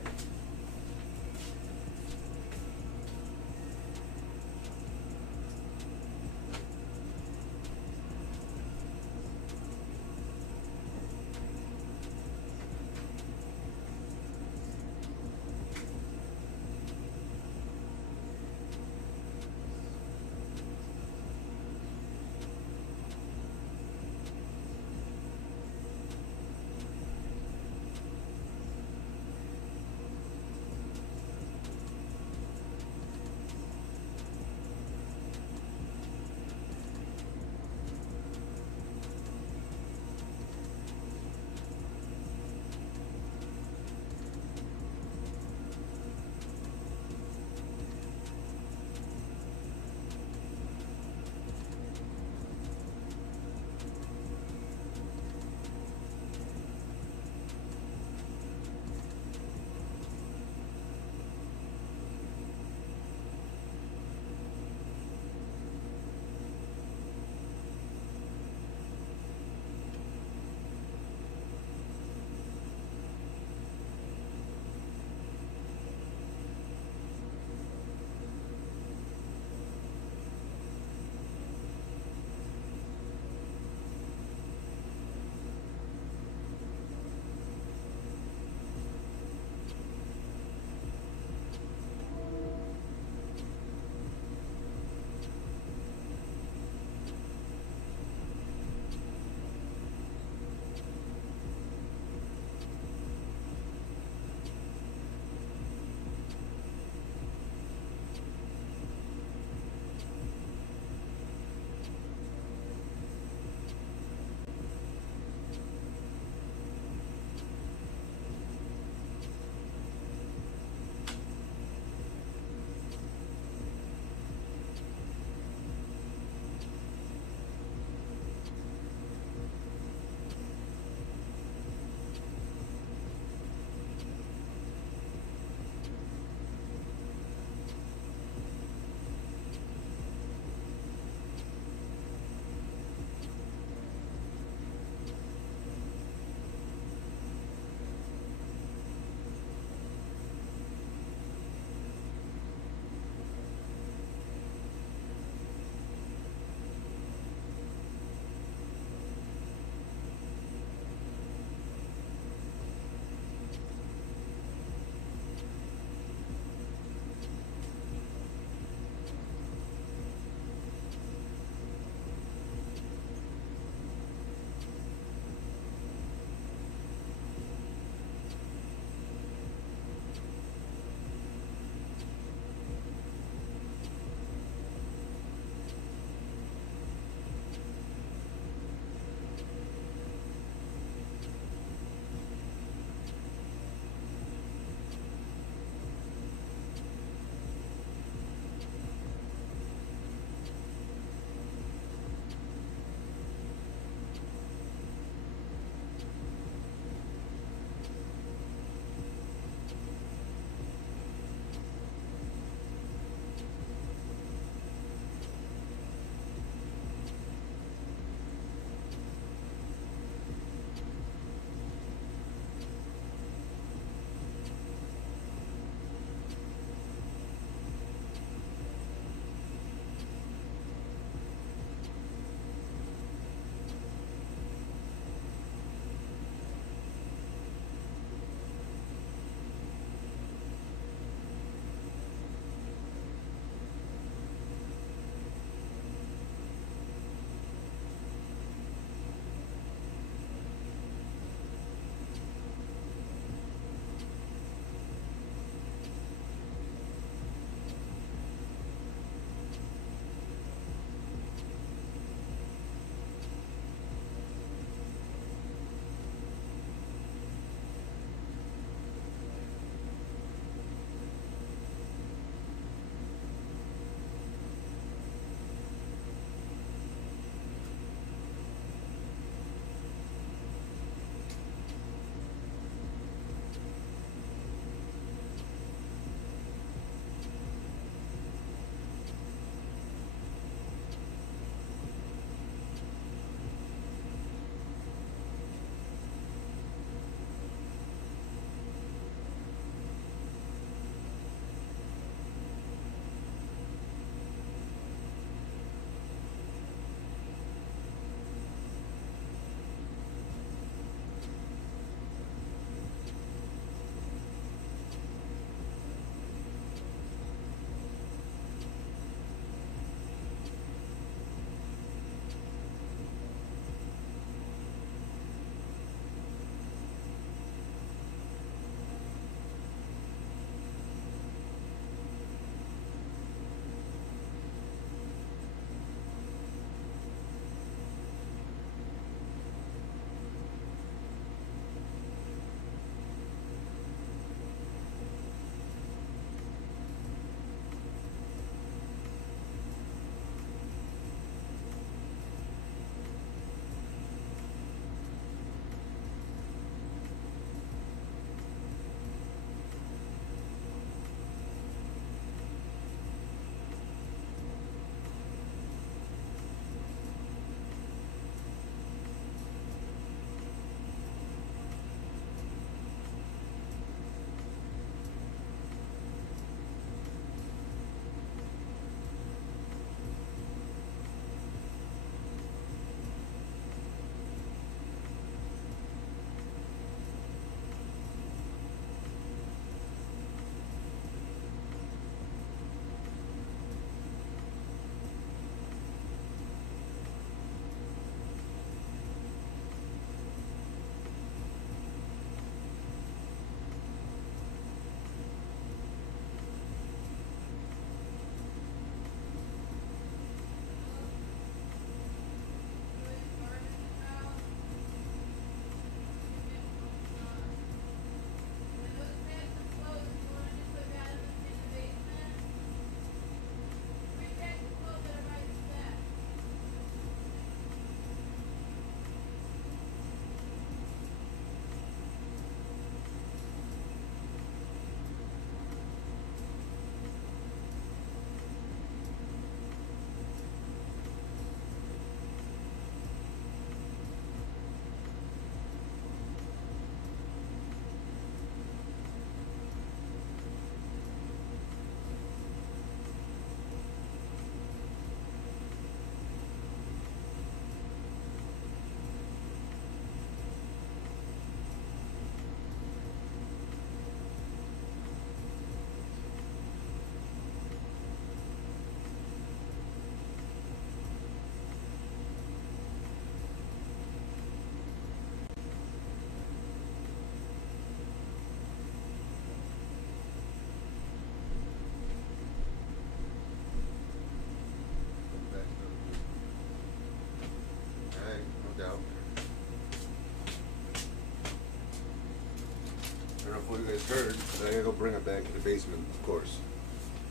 So I gotta go bring it back to the basement, of course.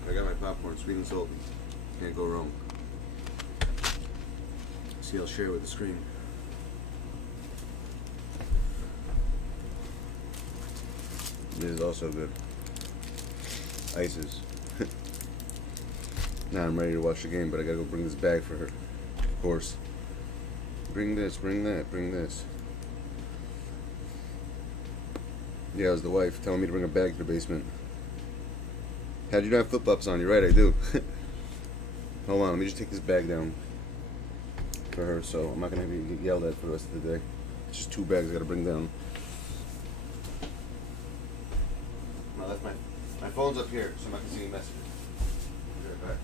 I got my popcorn, sweet and salty. Can't go wrong. See, I'll share with the screen. This is also good. Ices. Now I'm ready to watch the game, but I gotta go bring this bag for her. Of course. Bring this, bring that, bring this. Yeah, it was the wife telling me to bring a bag to the basement. How'd you not have flip-flops on? You're right, I do. Hold on, let me just take this bag down for her, so I'm not gonna get yelled at for the rest of the day. It's just 2 bags I gotta bring down. I left my phone's up here, so I'm not gonna see any messages. I'll be right back.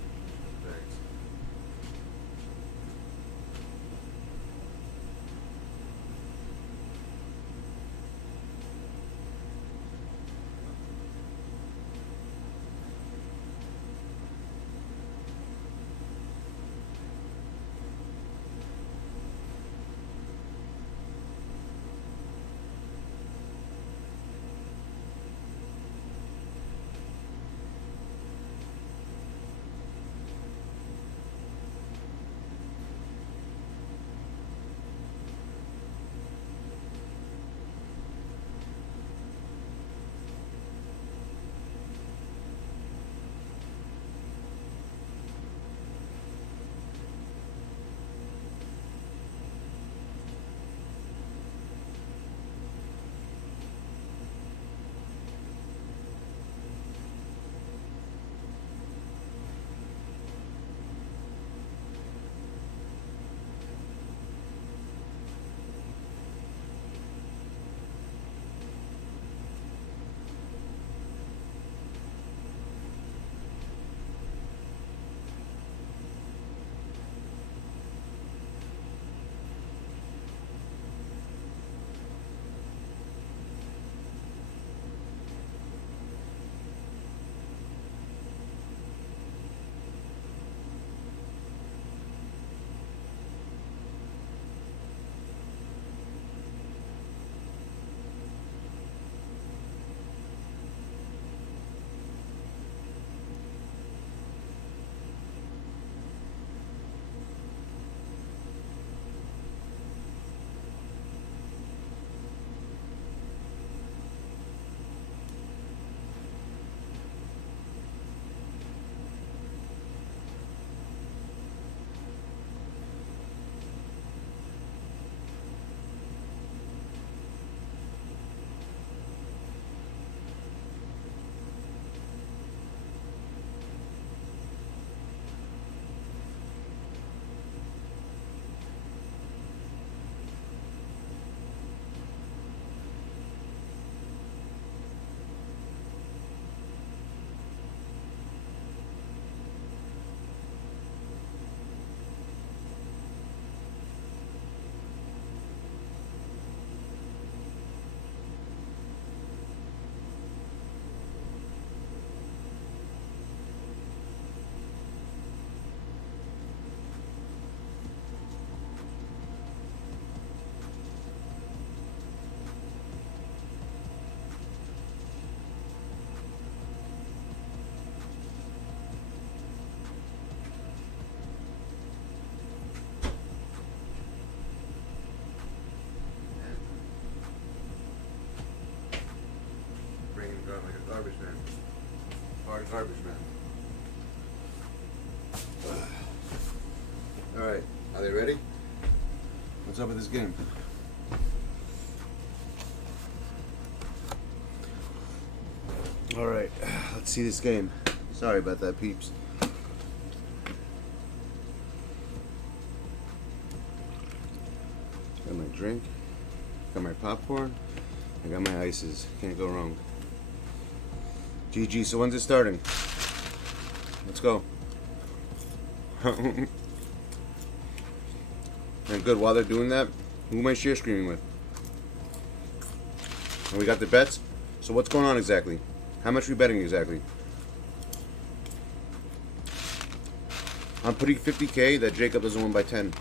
Thanks. Garbage man. Hard garbage man. Alright, are they ready? What's up with this game? Alright, let's see this game. Sorry about that, peeps. Got my drink, got my popcorn, I got my ices. Can't go wrong. GG, so when's it starting? Let's go. And good, while they're doing that, who am I share screening with? And we got the bets. So what's going on exactly? How much are we betting exactly? I'm putting 50K that Jacob doesn't win by 10.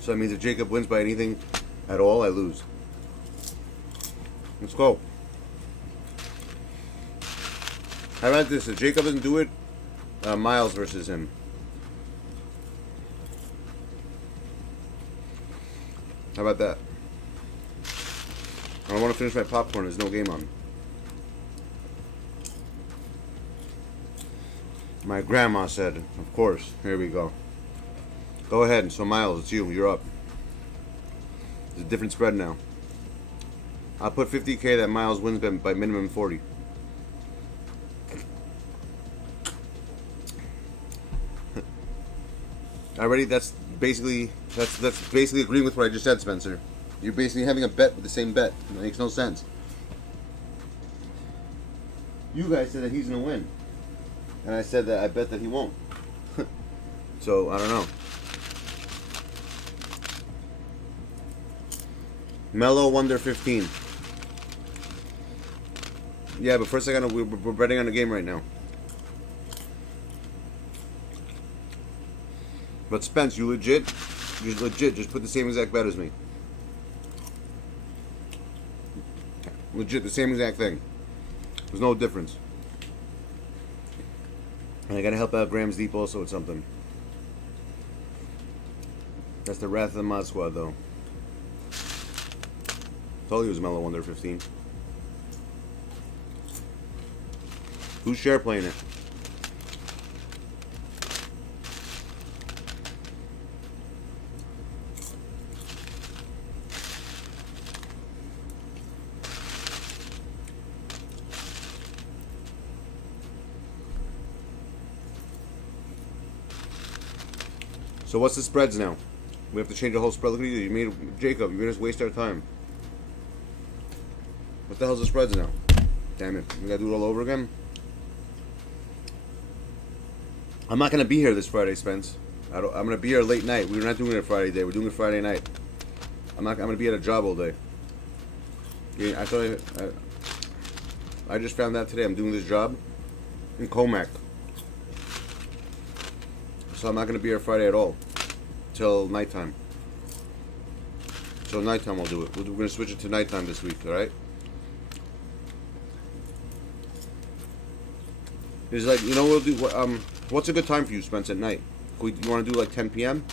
So that means if Jacob wins by anything at all, I lose. Let's go. How about this? If Jacob doesn't do it, Miles versus him. How about that? I don't want to finish my popcorn. There's no game on. My grandma said, of course. Here we go. Go ahead. So, Miles, it's you. You're up. It's a different spread now. I'll put 50K that Miles wins by minimum 40. Already, that's basically agreeing with what I just said, Spencer. You're basically having a bet with the same bet. It makes no sense. You guys said that he's gonna win, and I said that I bet that he won't. So I don't know. Mellow Wonder 15. Yeah, but first we're betting on the game right now. But Spence, you legit just put the same exact bet as me. Legit, the same exact thing. There's no difference. And I gotta help out Grams Deep also with something. That's the Wrath of the Mod Squad, though. Told you it was Mellow Wonder 15. Who's share playing it? So what's the spreads now? We have to change the whole spread. Look at you, Jacob, you made us waste our time. What the hell's the spreads now? Damn it, we gotta do it all over again? I'm not gonna be here this Friday, Spence. I'm gonna be here late night. We're not doing it Friday day, we're doing it Friday night. I'm gonna be at a job all day. Yeah, I just found out today I'm doing this job in Comac. So I'm not going to be here Friday at all. Till nighttime. So nighttime we'll do it. We're going to switch it to nighttime this week, alright? It's like, you know, we'll do, what's a good time for you, Spence, at night? You want to do like 10 p.m.?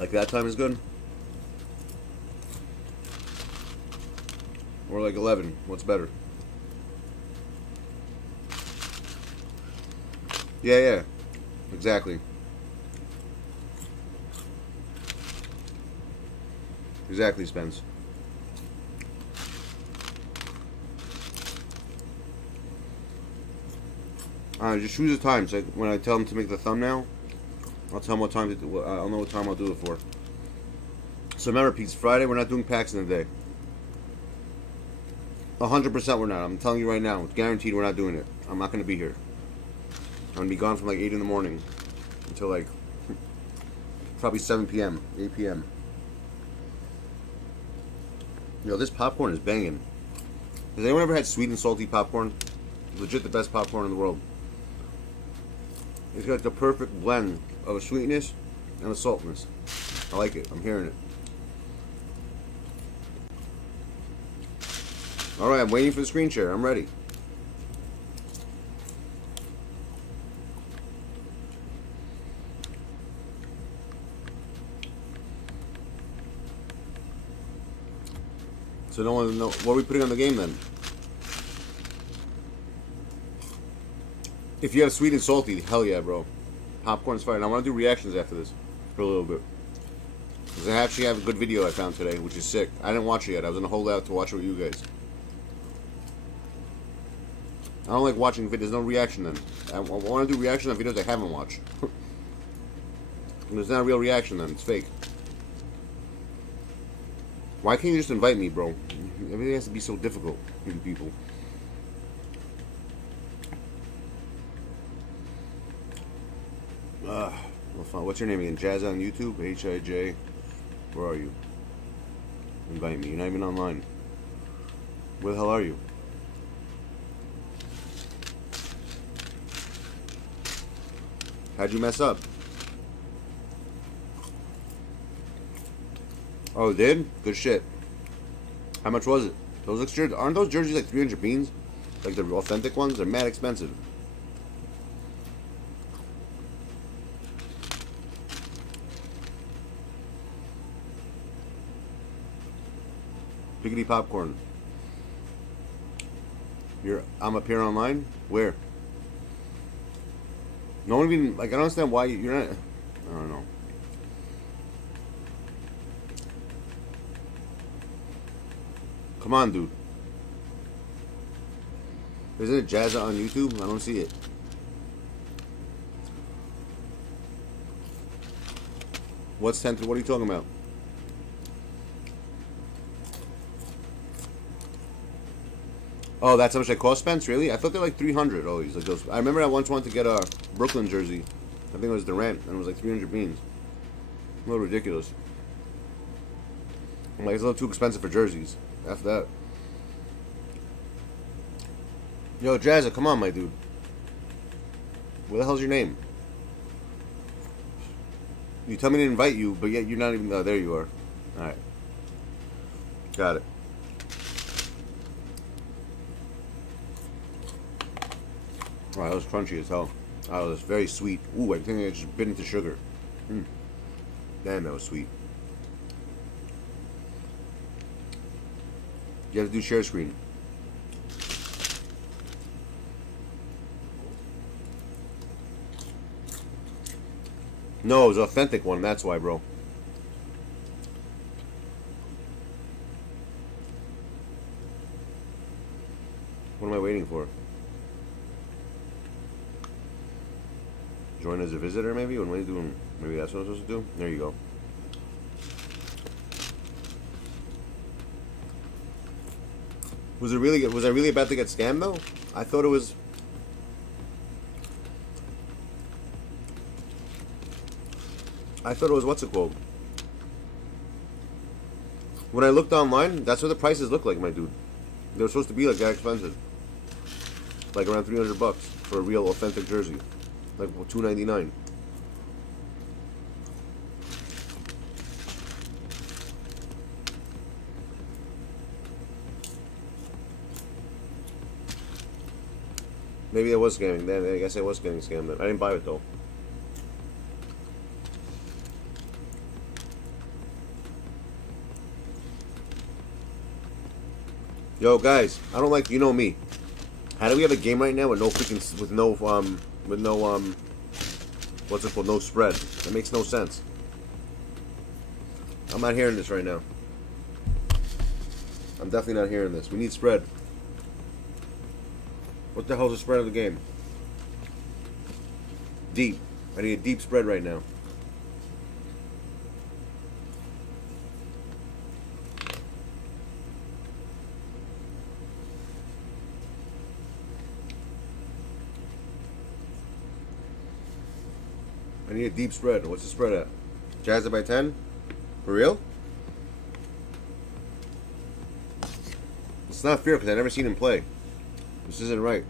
Like that time is good? Or like 11? What's better? Yeah. Exactly. Exactly, Spence. Just choose a time. So when I tell them to make the thumbnail, I'll tell them what time to do. I'll know what time I'll do it for. So remember, Pete, Friday we're not doing packs in the day. 100% we're not. I'm telling you right now. It's guaranteed we're not doing it. I'm not going to be here. I'm going to be gone from like 8 in the morning until like probably 7 p.m., 8 p.m. Yo, this popcorn is banging. Has anyone ever had sweet and salty popcorn? Legit the best popcorn in the world. It's got the perfect blend of a sweetness and a saltness. I like it. I'm hearing it. Alright, I'm waiting for the screen share. I'm ready. So no one know what are we putting on the game then? If you have sweet and salty, hell yeah, bro. Popcorn's fine. I want to do reactions after this for a little bit. Because I actually have a good video I found today, which is sick. I didn't watch it yet. I was going to hold out to watch it with you guys. I don't like watching videos. There's no reaction then. I want to do reaction on videos I haven't watched. It's not a real reaction then. It's fake. Why can't you just invite me, bro? Everything has to be so difficult, you people. Well, fine. What's your name again? Jazz on YouTube? H-I-J. Where are you? Invite me. You're not even online. Where the hell are you? How'd you mess up? Oh, it did? Good shit. How much was it? Those jerseys, aren't those jerseys like 300 beans? like the authentic ones, they're mad expensive. Piggity popcorn. I'm up here online? Where? No one even, like, I don't understand why you're not, I don't know. Come on, dude. Isn't it Jazza on YouTube? I don't see it. What's 10 to, what are you talking about? Oh, that's how much they cost, Spence? Really? I thought they're like 300 always. Like those. I remember I once wanted to get a Brooklyn jersey. I think it was Durant, and it was like 300 beans. A little ridiculous. I'm like, it's a little too expensive for jerseys. After that. Yo, Jazza, come on, my dude. What the hell's your name? You tell me to invite you, but yet you're not even... Oh, there you are. Alright. Got it. Oh, that was crunchy as hell. Oh, it was very sweet. Ooh, I think I just bit into sugar. Damn, that was sweet. You have to do share screen. No, it was an authentic one. That's why, bro. What am I waiting for? Join as a visitor, maybe? What am I doing? Maybe that's what I'm supposed to do? There you go. Was I really about to get scammed, though? I thought it was... what's it called? When I looked online, that's what the prices look like, my dude. They were supposed to be like that expensive. Like around $300 for a real authentic jersey. Like $2.99. Maybe I was scamming. Then I guess I was getting scammed. I didn't buy it though. Yo, guys, I don't like, you know me. How do we have a game right now with no freaking, with no what's it called, no spread? That makes no sense. I'm not hearing this right now. I'm definitely not hearing this. We need spread. What the hell's the spread of the game? Deep. I need a deep spread right now. I need a deep spread. What's the spread at? Jazza by 10? For real? It's not fair because I never seen him play. This isn't right.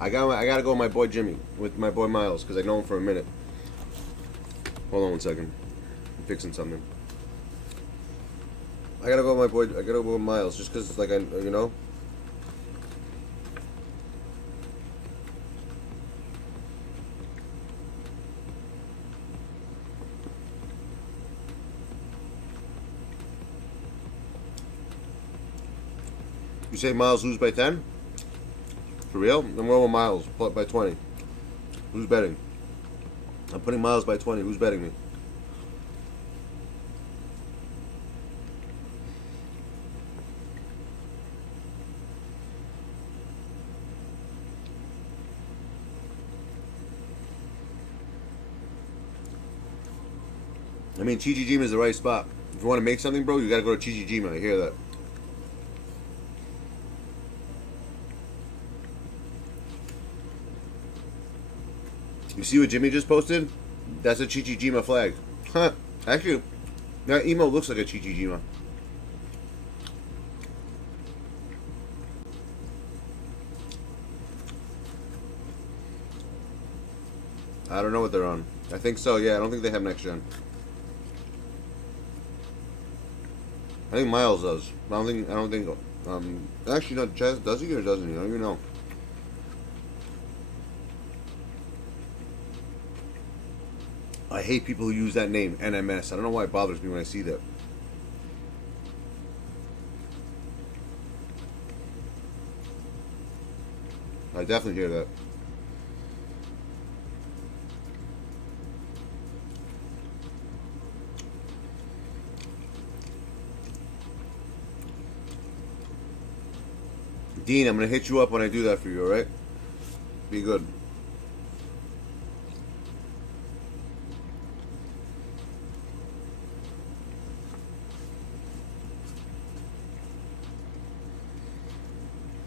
I gotta go with my boy Jimmy, with my boy Miles, because I know him for a minute. Hold on one second. I'm fixing something. I gotta go with my boy. I gotta go with Miles, just because, like, you know. You say Miles lose by 10? For real? I'm going with Miles by 20. Who's betting? I'm putting Miles by 20. Who's betting me? I mean, Chichijima is the right spot. If you want to make something, bro, you gotta go to Chichijima. I hear that. You see what Jimmy just posted? That's a Chichijima flag. Huh. Actually, that emo looks like a Chichijima. I don't know what they're on. I think so, yeah. I don't think they have next gen. I think Miles does. I don't think actually, no, Chaz, does he or doesn't he? I don't even know. I hate people who use that name, NMS. I don't know why it bothers me when I see that. I definitely hear that. Dean, I'm going to hit you up when I do that for you, alright? Be good.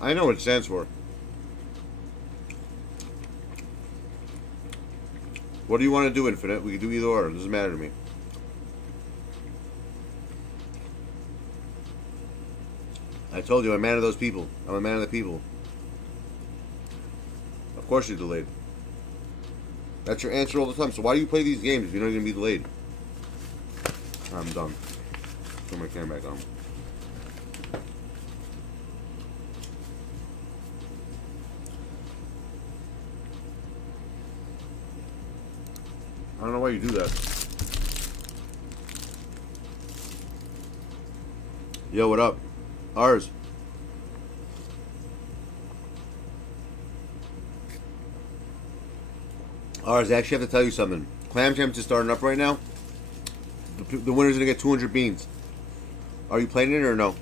I know what it stands for. What do you want to do, Infinite? We can do either or. It doesn't matter to me. I told you, I'm a man of those people. I'm a man of the people. Of course you're delayed. That's your answer all the time. So why do you play these games if you're not going to be delayed? I'm done. Turn my camera back on. I don't know why you do that. Yo, what up? Ours. Ours, I actually have to tell you something. Clam Champs is starting up right now. The winner's going to get 200 beans. Are you playing it or no?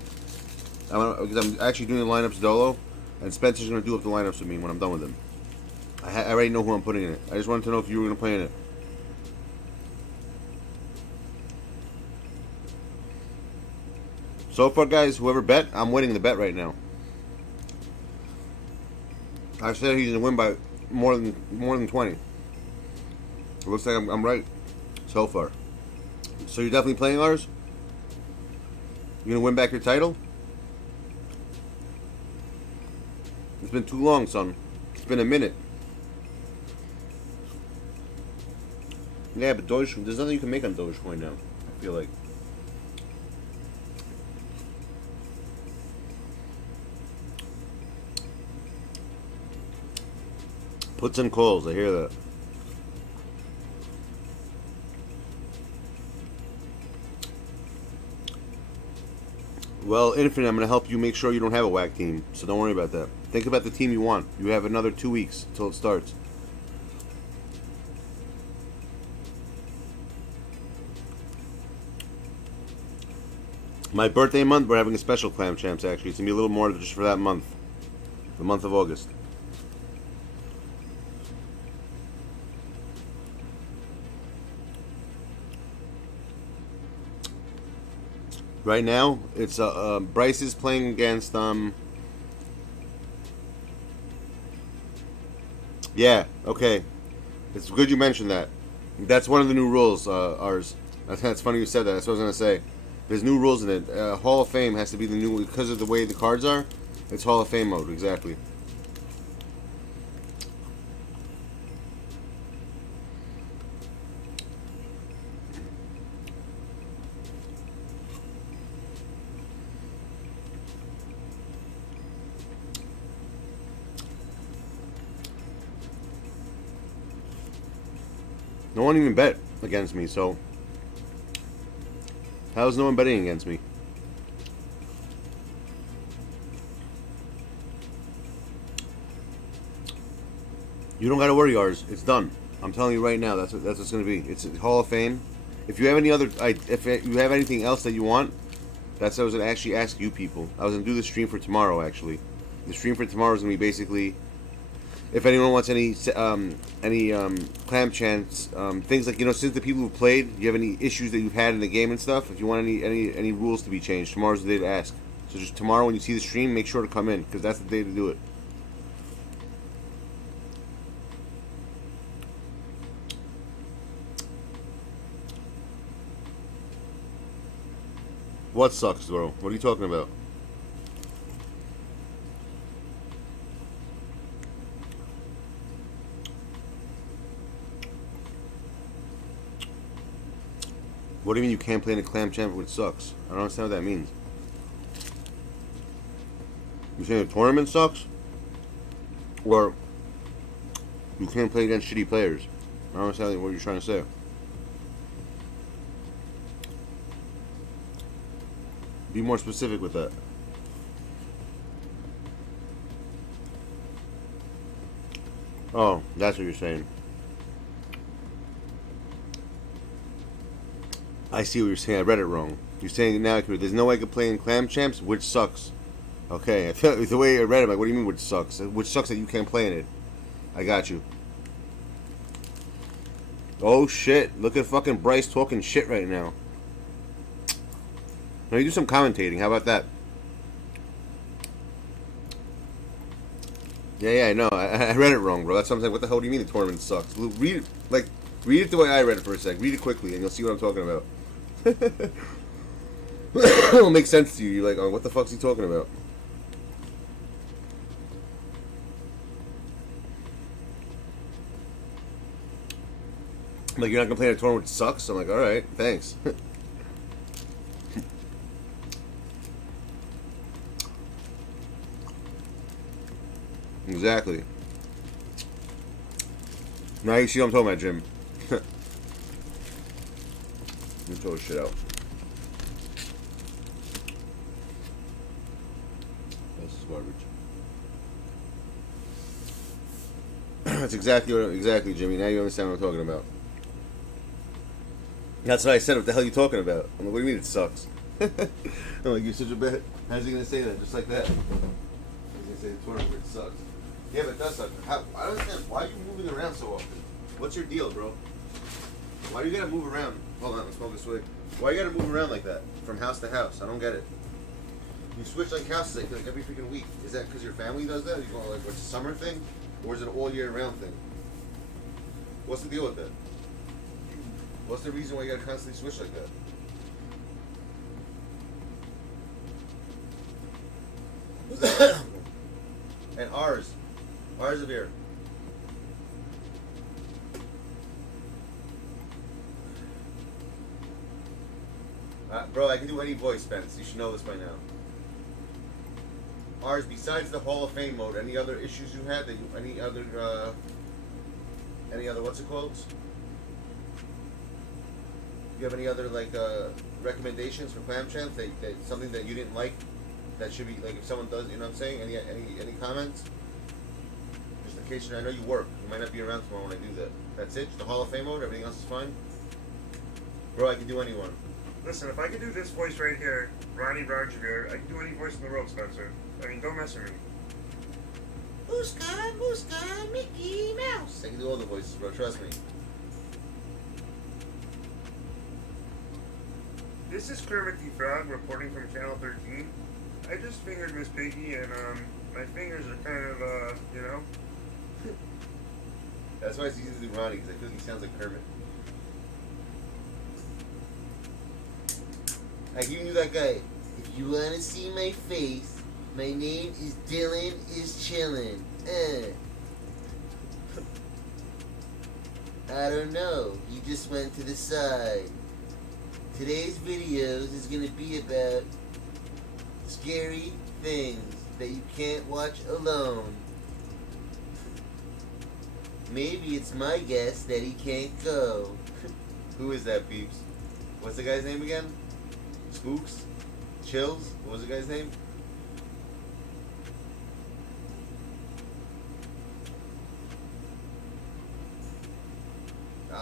Because I'm actually doing the lineups dolo, and Spencer's going to do up the lineups with me when I'm done with them. I already know who I'm putting in it. I just wanted to know if you were going to play in it. So far, guys, whoever bet, I'm winning the bet right now. I said he's gonna win by more than 20. It looks like I'm right so far. So you're definitely playing ours? You gonna win back your title? It's been too long, son. It's been a minute. Yeah, but Dogecoin, there's nothing you can make on Dogecoin now, I feel like. Puts and calls, I hear that. Well, Infinite, I'm going to help you make sure you don't have a whack team, so don't worry about that. Think about the team you want. You have another 2 weeks until it starts. My birthday month, we're having a special Clam Champs, actually. It's going to be a little more just for that month. The month of August. Right now, it's Bryce is playing against yeah, okay. It's good you mentioned that. That's one of the new rules, ours. That's funny you said that. That's what I was gonna say. There's new rules in it. Hall of Fame has to be the new, because of the way the cards are. It's Hall of Fame mode, exactly. No one even bet against me, so how's no one betting against me? You don't gotta worry, ours. It's done. I'm telling you right now. That's what it's gonna be. It's Hall of Fame. If you have any other, if you have anything else that you want, that's what I was gonna actually ask you people. I was gonna do the stream for tomorrow. Actually, the stream for tomorrow is gonna be basically, if anyone wants any clam chants, things like, you know, since the people who played, you have any issues that you've had in the game and stuff, if you want any rules to be changed, tomorrow's the day to ask. So just tomorrow when you see the stream, make sure to come in, because that's the day to do it. What sucks, bro? What are you talking about? What do you mean you can't play in a clam champ which sucks? I don't understand what that means. You saying the tournament sucks? Or you can't play against shitty players? I don't understand what you're trying to say. Be more specific with that. Oh, that's what you're saying. I see what you're saying. I read it wrong. You're saying now there's no way I could play in Clam Champs, which sucks. Okay, I felt the way I read it, I'm like, what do you mean which sucks? Which sucks that you can't play in it. I got you. Oh shit, look at fucking Bryce talking shit right now. Now you do some commentating, how about that? Yeah, I know. I read it wrong, bro. That's what I'm saying. What the hell do you mean the tournament sucks? Read it, like, read it the way I read it for a sec. Read it quickly and you'll see what I'm talking about. It'll make sense to you. You're like, oh, what the fuck's he talking about? Like, you're not gonna play in a tournament which sucks? I'm like, alright, thanks. Exactly. Now you see what I'm talking about, Jim. Let me throw this shit out. This is garbage. That's exactly, Jimmy. Now you understand what I'm talking about. That's what I said. What the hell are you talking about? I'm like, what do you mean it sucks? I'm like, you're such a bit. How's he gonna say that? Just like that. He's gonna say the tournament sucks. Yeah, but it does suck. I don't understand. Why are you moving around so often? What's your deal, bro? Why do you gotta move around? Hold on, let's smoke this way. Why you gotta move around like that? From house to house? I don't get it. You switch like houses like every freaking week. Is that because your family does that? Are you going like, what's a summer thing? Or is it an all year round thing? What's the deal with that? What's the reason why you gotta constantly switch like that? And ours of beer. Bro, I can do any voice, Spence. You should know this by now. Ours, besides the Hall of Fame mode, any other issues you had? Any other, what's it called? You have any other, like, recommendations for Clam Champs? That something that you didn't like? That should be, like, if someone does, you know what I'm saying? Any comments? Just in case, I know you work. You might not be around tomorrow when I do that. That's it? Just the Hall of Fame mode? Everything else is fine? Bro, I can do anyone. Listen, if I could do this voice right here, Ronnie Roger, I can do any voice in the world, Spencer. I mean, don't mess with me. Booska, Mickey Mouse. I can do all the voices, bro. Trust me. This is Kermit the Frog reporting from Channel 13. I just fingered Miss Piggy and, my fingers are kind of, you know. That's why it's easy to do Ronnie, because I feel like he sounds like Kermit. I give you that guy. If you want to see my face, my name is Dylan is Chillin'. I don't know. He just went to the side. Today's videos is going to be about scary things that you can't watch alone. Maybe it's my guess that he can't go. Who is that, peeps? What's the guy's name again? Spooks? Chills? What was the guy's name?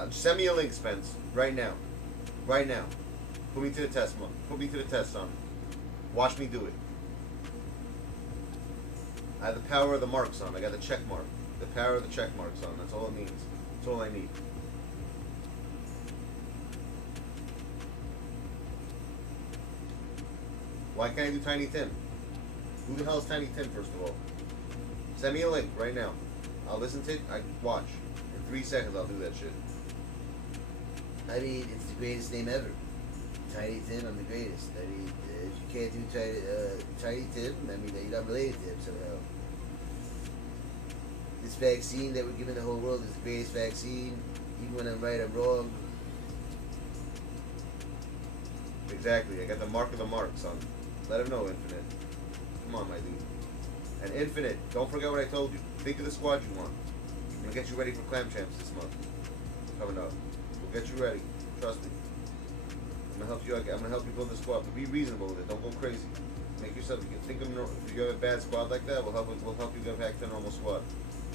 Send me a link, Spence. Right now. Right now. Put me to the test, Put me to the test, son. Watch me do it. I have the power of the mark, son. I got the check mark. The power of the check mark, son. That's all it means. That's all I need. Why can't I do Tiny Tim? Who the hell is Tiny Tim, first of all? Send me a link right now. I'll listen to it. I watch. In 3 seconds, I'll do that shit. I mean, it's the greatest name ever. Tiny Tim, I'm the greatest. I mean, if you can't do Tiny Tim, I mean, you're not related to him somehow. This vaccine that we're giving the whole world is the greatest vaccine. Even when I'm right, I'm wrong. Exactly. I got the mark of the mark, son. Let him know, Infinite. Come on, my dude. And Infinite, don't forget what I told you. Think of the squad you want. I'm going to get you ready for Clam Champs this month. Coming up. We'll get you ready. Trust me. I'm gonna help you. I'm gonna help you build the squad, but be reasonable with it. Don't go crazy. Make yourself. You can think of if you have a bad squad like that, we'll help you get back to a normal squad.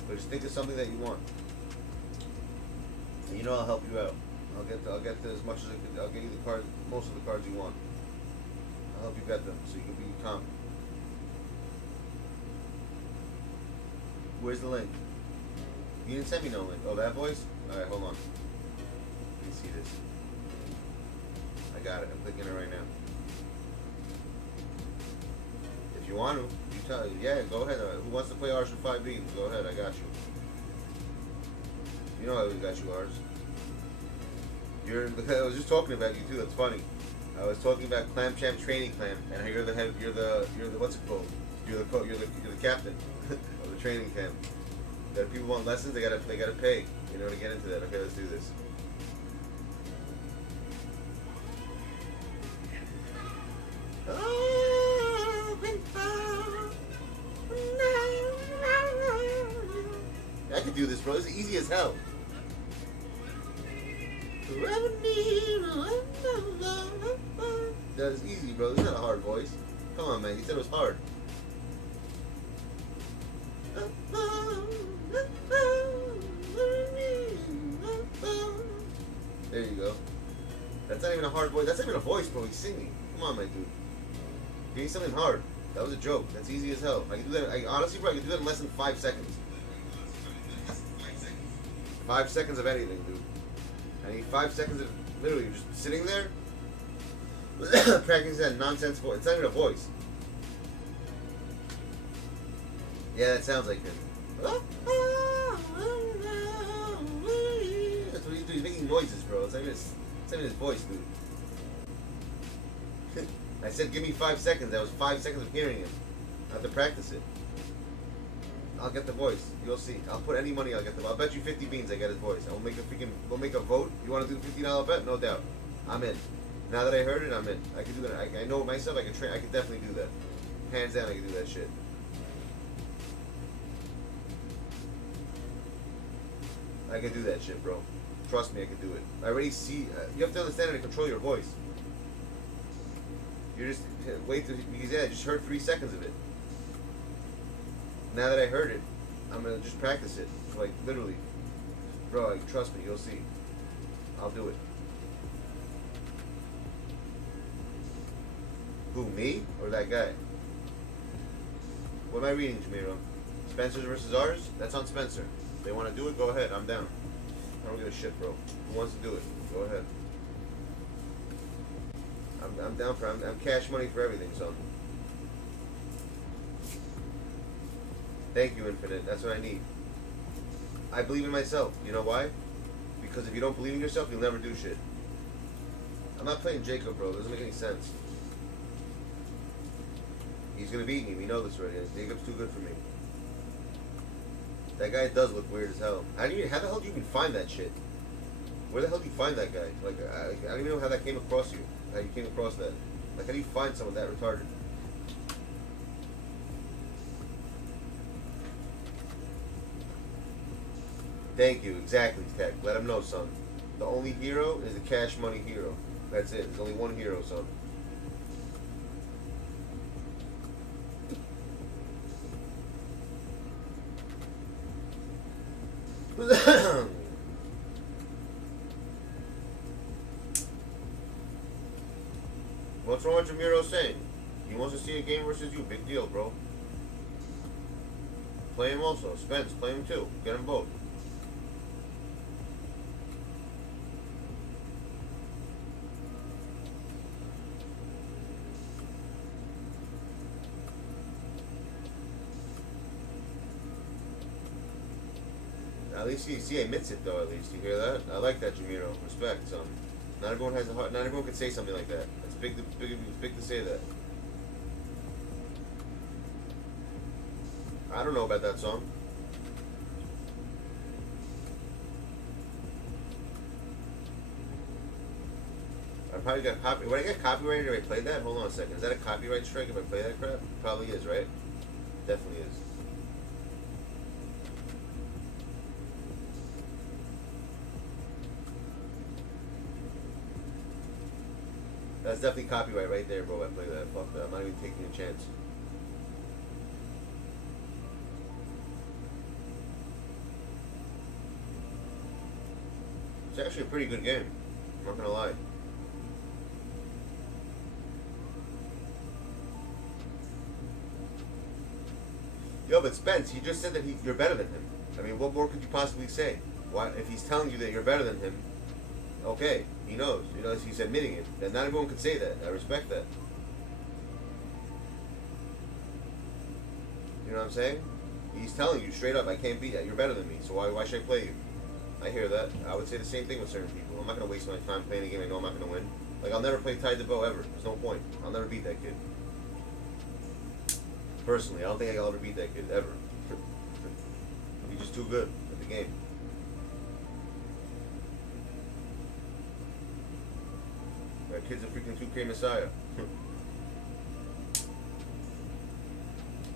But just think of something that you want. And you know I'll help you out. I'll get to as much as I can. I'll get you the cards, most of the cards you want. I'll help you get them so you can be calm. Where's the link? You didn't send me no link. Oh, that voice? Alright, hold on. Let me see this. I got it. I'm clicking it right now. If you want to, you tell. Yeah, go ahead. Who wants to play ours for 5 beans? Go ahead. I got you. You know I always got you, ours. I was just talking about you too. That's funny. I was talking about Clam Champ Training Clam, and you're the head. You're the what's it called? You're the captain of the training camp. That people want lessons, they gotta pay. You know, to get into that. Okay, let's do this. I could do this, bro. This is easy as hell. That is easy, bro. This is not a hard voice. Come on, man. He said it was hard. There you go. That's not even a hard voice. That's not even a voice, bro. He's singing. Come on, my dude. Give me something hard. That was a joke. That's easy as hell. I can do that. Honestly, bro, I can do that in less than 5 seconds. 5 seconds of anything, dude. I need 5 seconds of literally just sitting there, practicing that nonsense voice. It's not even a voice. Yeah, that sounds like him. That's what he's doing. He's making noises, bro. It's not even his voice, dude. I said give me 5 seconds. That was 5 seconds of hearing him. I have to practice it. I'll get the voice. You'll see. I'll put any money. I'll bet you 50 beans. I get his voice. We'll make a vote. You want to do the $50 bet? No doubt. I'm in. Now that I heard it, I'm in. I can do that. I know myself. I can train. I can definitely do that. Hands down, I can do that shit. I can do that shit, bro. Trust me, I can do it. I already see. You have to understand how to control your voice. You're just wait till because I just heard 3 seconds of it. Now that I heard it, I'm gonna just practice it. Like literally, bro. Like, trust me, you'll see. I'll do it. Who, me or that guy? What am I reading, Jamiro? Spencer's versus ours? That's on Spencer. If they want to do it, go ahead. I'm down. I don't give a shit, bro. Who wants to do it? Go ahead. I'm down for. I'm cash money for everything, son. Thank you, Infinite. That's what I need. I believe in myself. You know why? Because if you don't believe in yourself, you'll never do shit. I'm not playing Jacob, bro. It doesn't make any sense. He's gonna beat me. We know this already. Jacob's too good for me. That guy does look weird as hell. How the hell do you even find that shit? Where the hell do you find that guy? Like, I don't even know how that came across you. How you came across that? Like, how do you find someone that retarded? Thank you. Exactly, Tech. Let him know, son. The only hero is the cash money hero. That's it. There's only one hero, son. What's wrong with Jamiro saying? He wants to see a game versus you. Big deal, bro. Play him also. Spence, play him too. Get them both. At least he admits it, though. At least you hear that. I like that, Jamiro. Respect, son. Not everyone has a heart. Not everyone can say something like that. It's big to say that. I don't know about that song. I probably got copy. When I get copyrighted, if I play that, hold on a second. Is that a copyright strike if I play that crap? Probably is, right? Definitely is. That's definitely copyright right there, bro. I play that. Fuck that. I'm not even taking a chance. It's actually a pretty good game. I'm not gonna lie. Yo, but Spence, he just said that you're better than him. I mean, what more could you possibly say? Why, if he's telling you that you're better than him, okay, he knows. You know, he's admitting it. And not everyone can say that. I respect that. You know what I'm saying? He's telling you straight up, I can't beat that. You're better than me, so why should I play you? I hear that. I would say the same thing with certain people. I'm not going to waste my time playing a game I know I'm not going to win. Like, I'll never play Dat Boi ever. There's no point. I'll never beat that kid. Personally, I don't think I'll ever beat that kid, ever. He's just too good at the game. That kid's a freaking 2K messiah.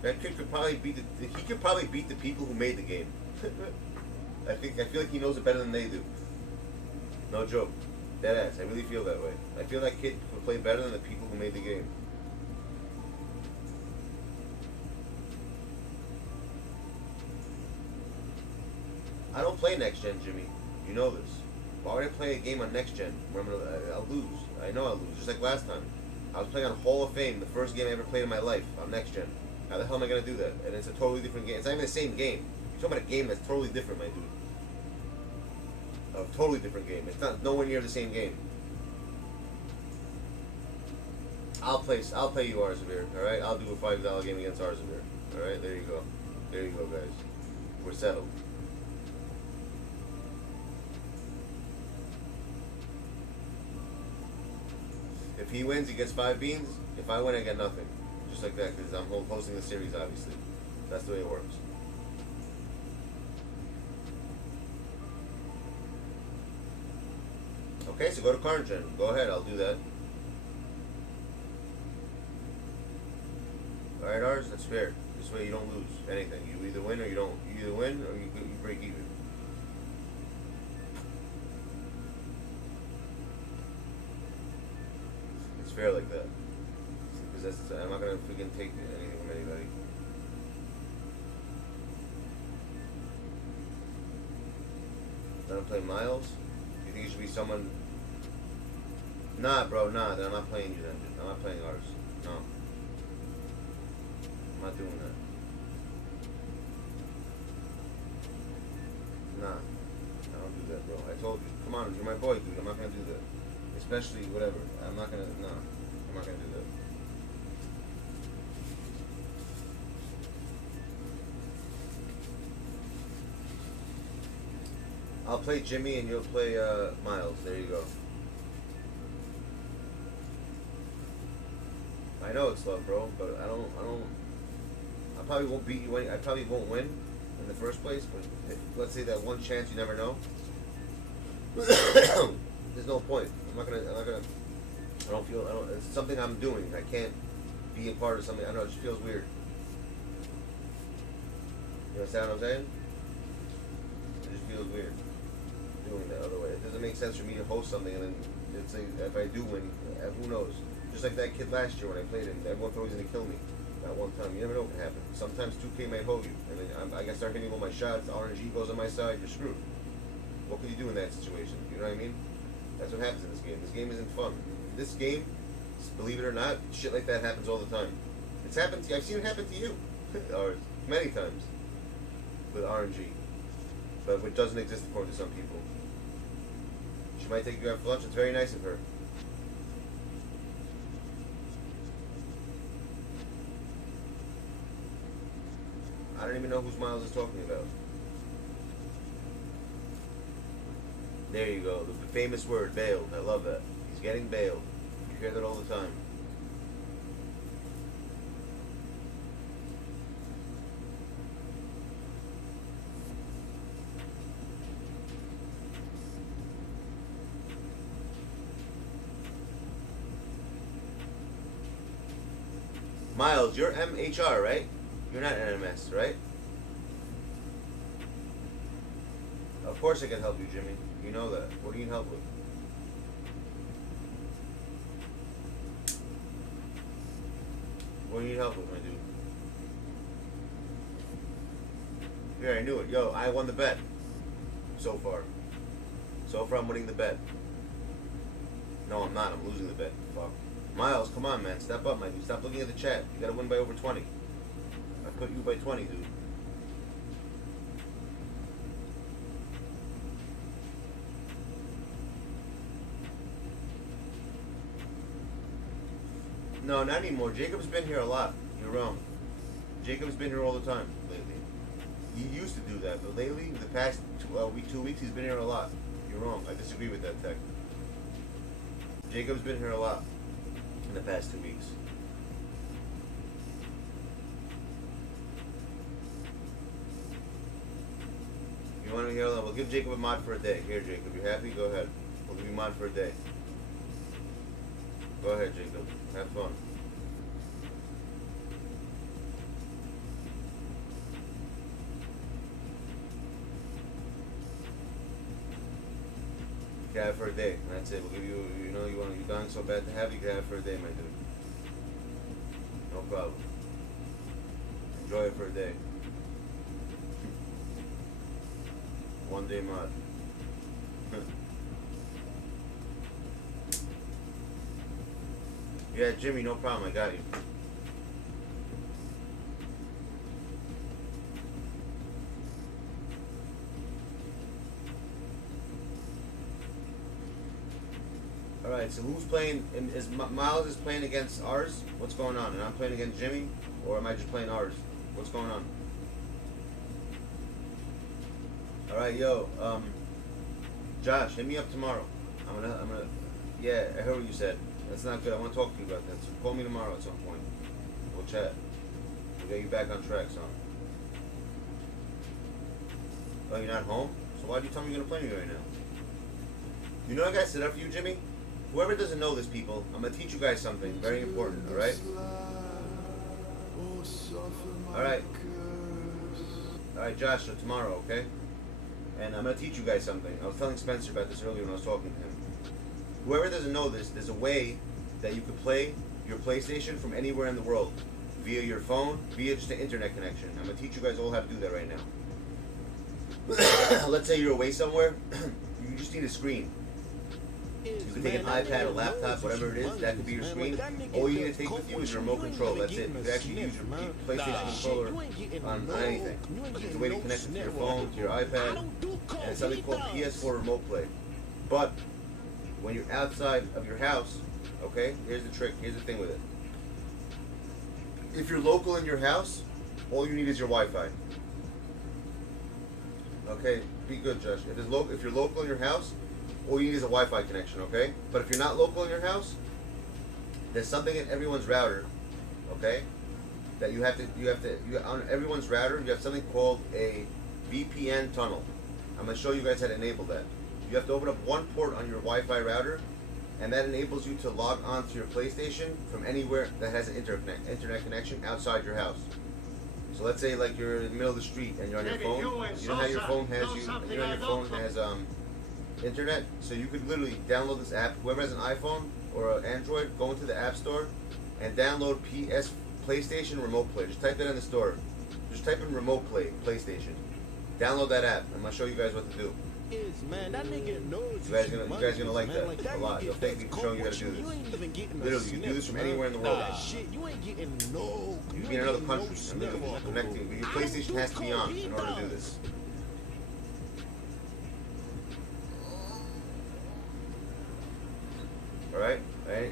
That kid could probably beat he could probably beat the people who made the game. I feel like he knows it better than they do. No joke. Dead ass. I really feel that way. I feel that kid could play better than the people who made the game. I don't play next gen, Jimmy. You know this. Why would I play a game on next gen where I'll lose? I know I'll lose, just like last time. I was playing on Hall of Fame, the first game I ever played in my life, on next gen. How the hell am I gonna do that? And it's a totally different game. It's not even the same game. You're talking about a game that's totally different, my dude. A totally different game. It's not nowhere near the same game. I'll play you Arzavir, alright? I'll do a $5 game against Arzavir. Alright, there you go. There you go, guys. We're settled. If he wins, he gets 5 beans. If I win, I get nothing. Just like that, because I'm hosting the series, obviously. That's the way it works. Okay, so go to current gen. Go ahead, I'll do that. Alright, Ars, that's fair. This way you don't lose anything. You either win or you don't. You either win or you break even. It's fair like that. Because I'm not gonna freaking take anything from anybody. Let him play Miles? You think it should be someone? Nah, bro, nah. Then I'm not playing you then. I'm not playing ours. No. I'm not doing that. Nah. I don't do that, bro. I told you. Come on, you're my boy, dude. I'm not gonna do that. Especially whatever. I'm not gonna. Nah. I'm not gonna do that. I'll play Jimmy and you'll play Miles. There you go. I know it's love, bro, but I probably won't beat you. I probably won't win in the first place. But let's say that one chance, you never know. There's no point. I'm not gonna. It's something I'm doing. I can't be a part of something. I know it just feels weird. You understand what I'm saying? It just feels weird doing that other way. It doesn't make sense for me to host something and then it's like, if I do win, who knows? Just like that kid last year when I played him, everyone thought he was gonna kill me that one time. You never know what can happen. Sometimes 2K might hold you, and then I can start hitting all my shots. RNG goes on my side. You're screwed. What can you do in that situation? You know what I mean? That's what happens in this game. This game isn't fun. This game, believe it or not, shit like that happens all the time. It's happened to you. I've seen it happen to you, or many times with RNG, but it doesn't exist according to some people. She might take you out for lunch. It's very nice of her. I don't even know who Miles is talking about. There you go. The famous word, bailed. I love that. He's getting bailed. You hear that all the time. Miles, you're MHR, right? You're not NMS, right? Of course I can help you, Jimmy. You know that. What do you need help with? What do you need help with, my dude? Yeah, I knew it. Yo, I won the bet. So far. So far, I'm winning the bet. No, I'm not. I'm losing the bet. Fuck. Miles, come on, man. Step up, my dude. Stop looking at the chat. You gotta win by over 20. I put you by 20, dude. No, not anymore. Jacob's been here a lot. You're wrong. Jacob's been here all the time lately. He used to do that, but lately, the past 2 weeks, he's been here a lot. You're wrong. I disagree with that, Tech. Jacob's been here a lot in the past 2 weeks. You want to hear that? We'll give Jacob a mod for a day. Here, Jacob. You happy? Go ahead. We'll give you a mod for a day. Go ahead, Jacob. Have fun. You can have it for a day. That's it. We'll give you, you know, you're dying so bad to have, you can have it for a day, my dude. No problem. Enjoy it for a day. 1 day mod. Yeah, Jimmy, no problem. I got you. All right. So who's playing? Is Miles is playing against ours? What's going on? And I'm playing against Jimmy, or am I just playing ours? What's going on? All right, yo. Josh, hit me up tomorrow. I'm gonna. Yeah, I heard what you said. That's not good. I want to talk to you about that. So call me tomorrow at some point. We'll chat. We'll get you back on track, son. Oh, you're not home? So why do you tell me you're going to play me right now? You know I got set up for you, Jimmy? Whoever doesn't know this, people, I'm going to teach you guys something very important, alright? Alright. Alright, Josh, so tomorrow, okay? And I'm going to teach you guys something. I was telling Spencer about this earlier when I was talking to him. Whoever doesn't know this, there's a way that you could play your PlayStation from anywhere in the world. Via your phone, via just an internet connection. I'm going to teach you guys all how to do that right now. Let's say you're away somewhere. You just need a screen. You can take an iPad, a laptop, whatever it is. That could be your screen. All you need to take with you is your remote control. That's it. You can actually use your PlayStation controller on anything. It's a way to connect it to your phone, to your iPad. And it's something called PS4 Remote Play. But when you're outside of your house, okay, here's the trick, here's the thing with it. If you're local in your house, all you need is your Wi-Fi. Okay, be good, Josh. If you're local in your house, all you need is a Wi-Fi connection, okay? But if you're not local in your house, there's something in everyone's router, okay? That you have to on everyone's router, you have something called a VPN tunnel. I'm gonna show you guys how to enable that. You have to open up one port on your Wi-Fi router, and that enables you to log on to your PlayStation from anywhere that has an internet connection outside your house. So let's say like you're in the middle of the street and you're on your phone. You know how your phone has internet? So you could literally download this app. Whoever has an iPhone or an Android, go into the App Store and download PlayStation Remote Play. Just type that in the store. Just type in Remote Play PlayStation. Download that app. I'm gonna show you guys what to do. Man, that nigga knows You guys gonna like that a lot. You'll thank me for showing you how to do this. Literally, you can do this from anywhere in the world. You ain't getting no. You can be in another country and literally connecting. But your PlayStation has to be on in order to do this. Alright?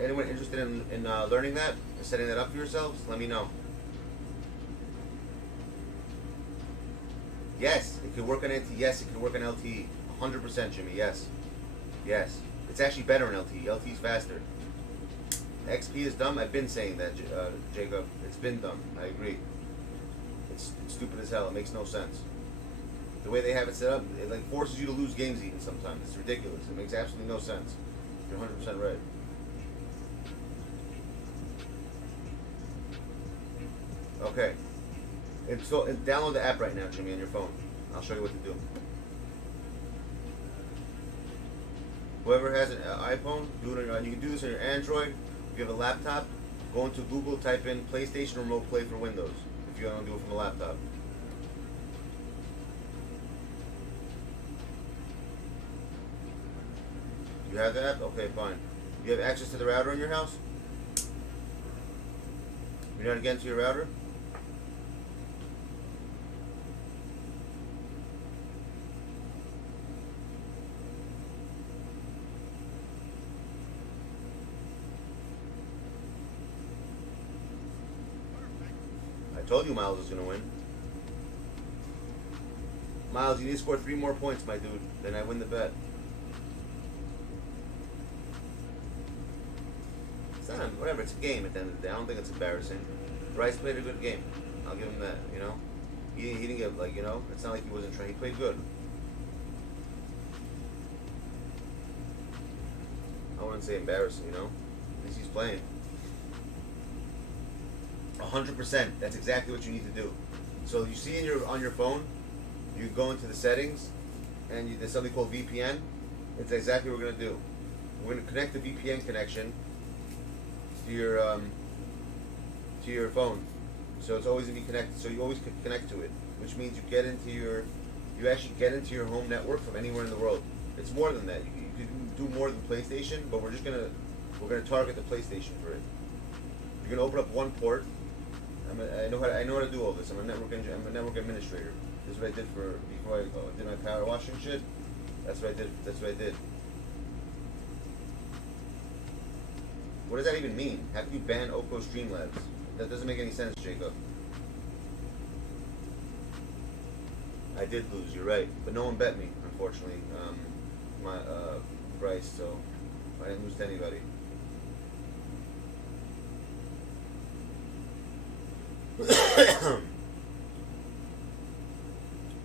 Anyone interested in learning that and setting that up for yourselves? Let me know. Yes, it could work on NT. Yes, it could work on LTE. 100%, Jimmy. Yes. Yes. It's actually better on LTE. LTE's faster. XP is dumb. I've been saying that, Jacob. It's been dumb. I agree. It's stupid as hell. It makes no sense. The way they have it set up, it like forces you to lose games even sometimes. It's ridiculous. It makes absolutely no sense. You're 100% right. Okay. Download the app right now, Jimmy, on your phone. I'll show you what to do. Whoever has an iPhone, do it on. You can do this on your Android. If you have a laptop, Go into Google, type in PlayStation Remote Play for Windows if you want to do it from a laptop. You have that? Okay, fine. You have access to the router in your house? You know how to get into your router? I told you Miles was gonna win. Miles, you need to score 3 more points, my dude. Then I win the bet. It's not, whatever, it's a game at the end of the day. I don't think it's embarrassing. Bryce played a good game. I'll give him that, you know? He didn't get, like, you know? It's not like he wasn't trying. He played good. I wouldn't say embarrassing, you know? At least he's playing. 100%. That's exactly what you need to do. So you see on your phone, you go into the settings, and there's something called VPN. It's exactly what we're gonna do. We're gonna connect the VPN connection to your phone, so it's always gonna be connected. So you always connect to it, which means you actually get into your home network from anywhere in the world. It's more than that. You can do more than PlayStation, but we're gonna target the PlayStation for it. You're gonna open up one port. I know how to do all this. I'm a network administrator. This is what I did before I did my power washing shit. That's what I did. What does that even mean? How can you ban Oko Streamlabs? That doesn't make any sense, Jacob. I did lose, you're right. But no one bet me, unfortunately. My Bryce, so I didn't lose to anybody.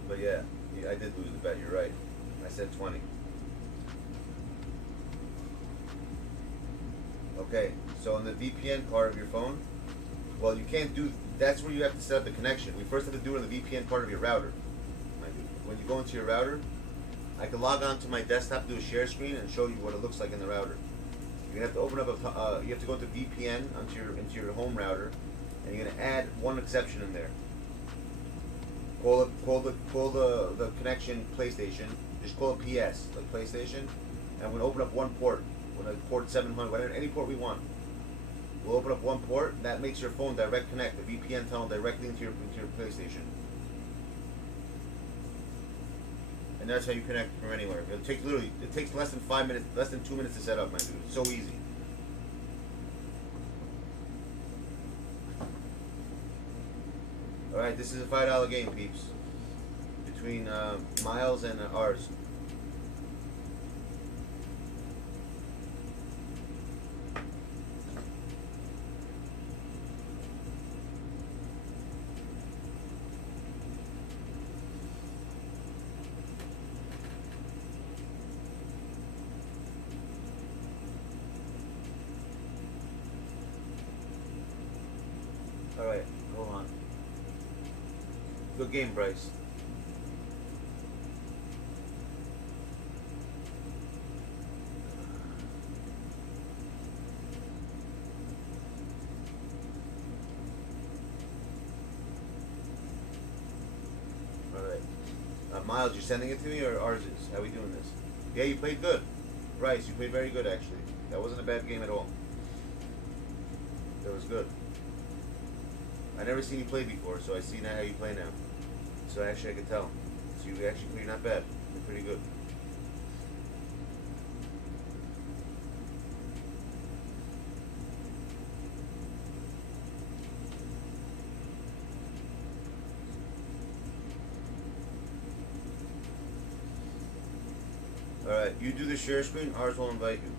But yeah, I did lose the bet, you're right. I said 20. Okay, so on the VPN part of your phone, well, you can't do, that's where you have to set up the connection. We first have to do it on the VPN part of your router. When you go into your router, I can log on to my desktop, do a share screen, and show you what it looks like in the router. You're gonna have to open up you have to go into VPN into your home router, and you're gonna add one exception in there. Call the connection PlayStation. Just call it PS, like PlayStation, and we'll open up one port. Port 700, whatever, any port we want. We'll open up one port. That makes your phone direct connect, the VPN tunnel directly into your PlayStation. And that's how you connect from anywhere. It takes less than 5 minutes, less than 2 minutes to set up, my dude. It's so easy. All right, this is a $5 game, peeps, between Miles and ours. Alright, hold on. Good game, Bryce. Alright. Miles, you sending it to me or ours is? How are we doing this? Yeah, you played good. Bryce, you played very good, actually. That wasn't a bad game at all. That was good. I never seen you play before, so I see now how you play now. So actually I can tell. So you actually play not bad. You're pretty good. Alright, you do the share screen, ours will invite you.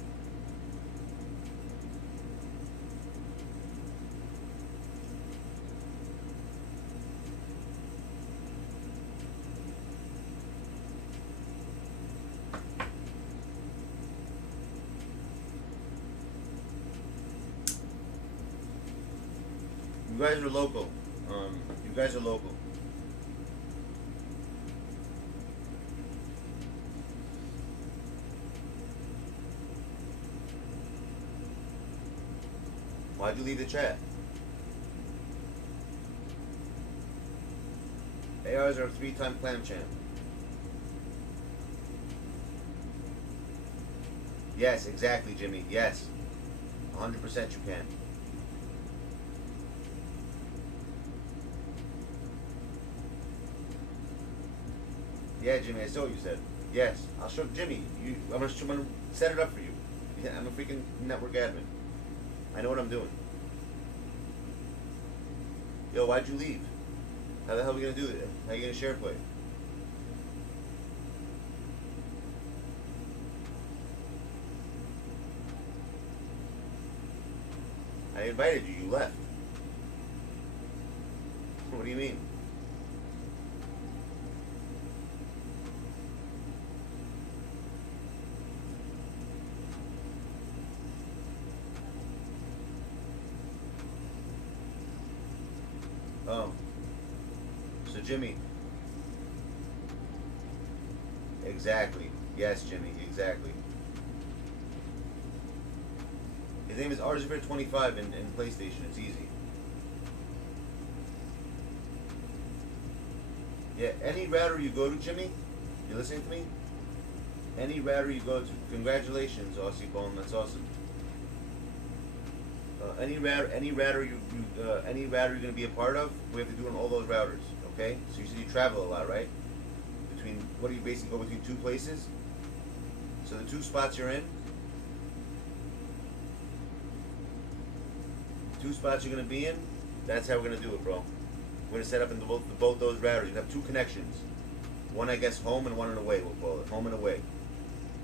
You guys are local. You guys are local. Why'd you leave the chat? ARs are a 3-time clam champ. Yes, exactly, Jimmy. Yes. 100% you can. Yeah, Jimmy, I saw what you said. Yes. I'll show Jimmy. I'm gonna set it up for you. Yeah, I'm a freaking network admin. I know what I'm doing. Yo, why'd you leave? How the hell are we gonna do it? How are you gonna share play? I invited you, you left. What do you mean? Oh. So Jimmy. Exactly. Yes, Jimmy, exactly. His name is Arzavir25 in PlayStation. It's easy. Yeah, any router you go to, Jimmy, you listening to me? Any router you go to, congratulations, Aussie Bone. That's awesome. Any router you're gonna be a part of, we have to do on all those routers. Okay? So you said you travel a lot, right? Between what do you basically go between 2 places? So the 2 spots you're in. 2 spots you're gonna be in, that's how we're gonna do it, bro. We're gonna set up in both those routers. You have 2 connections. One, I guess, home and one and away, we'll call it. Home and away.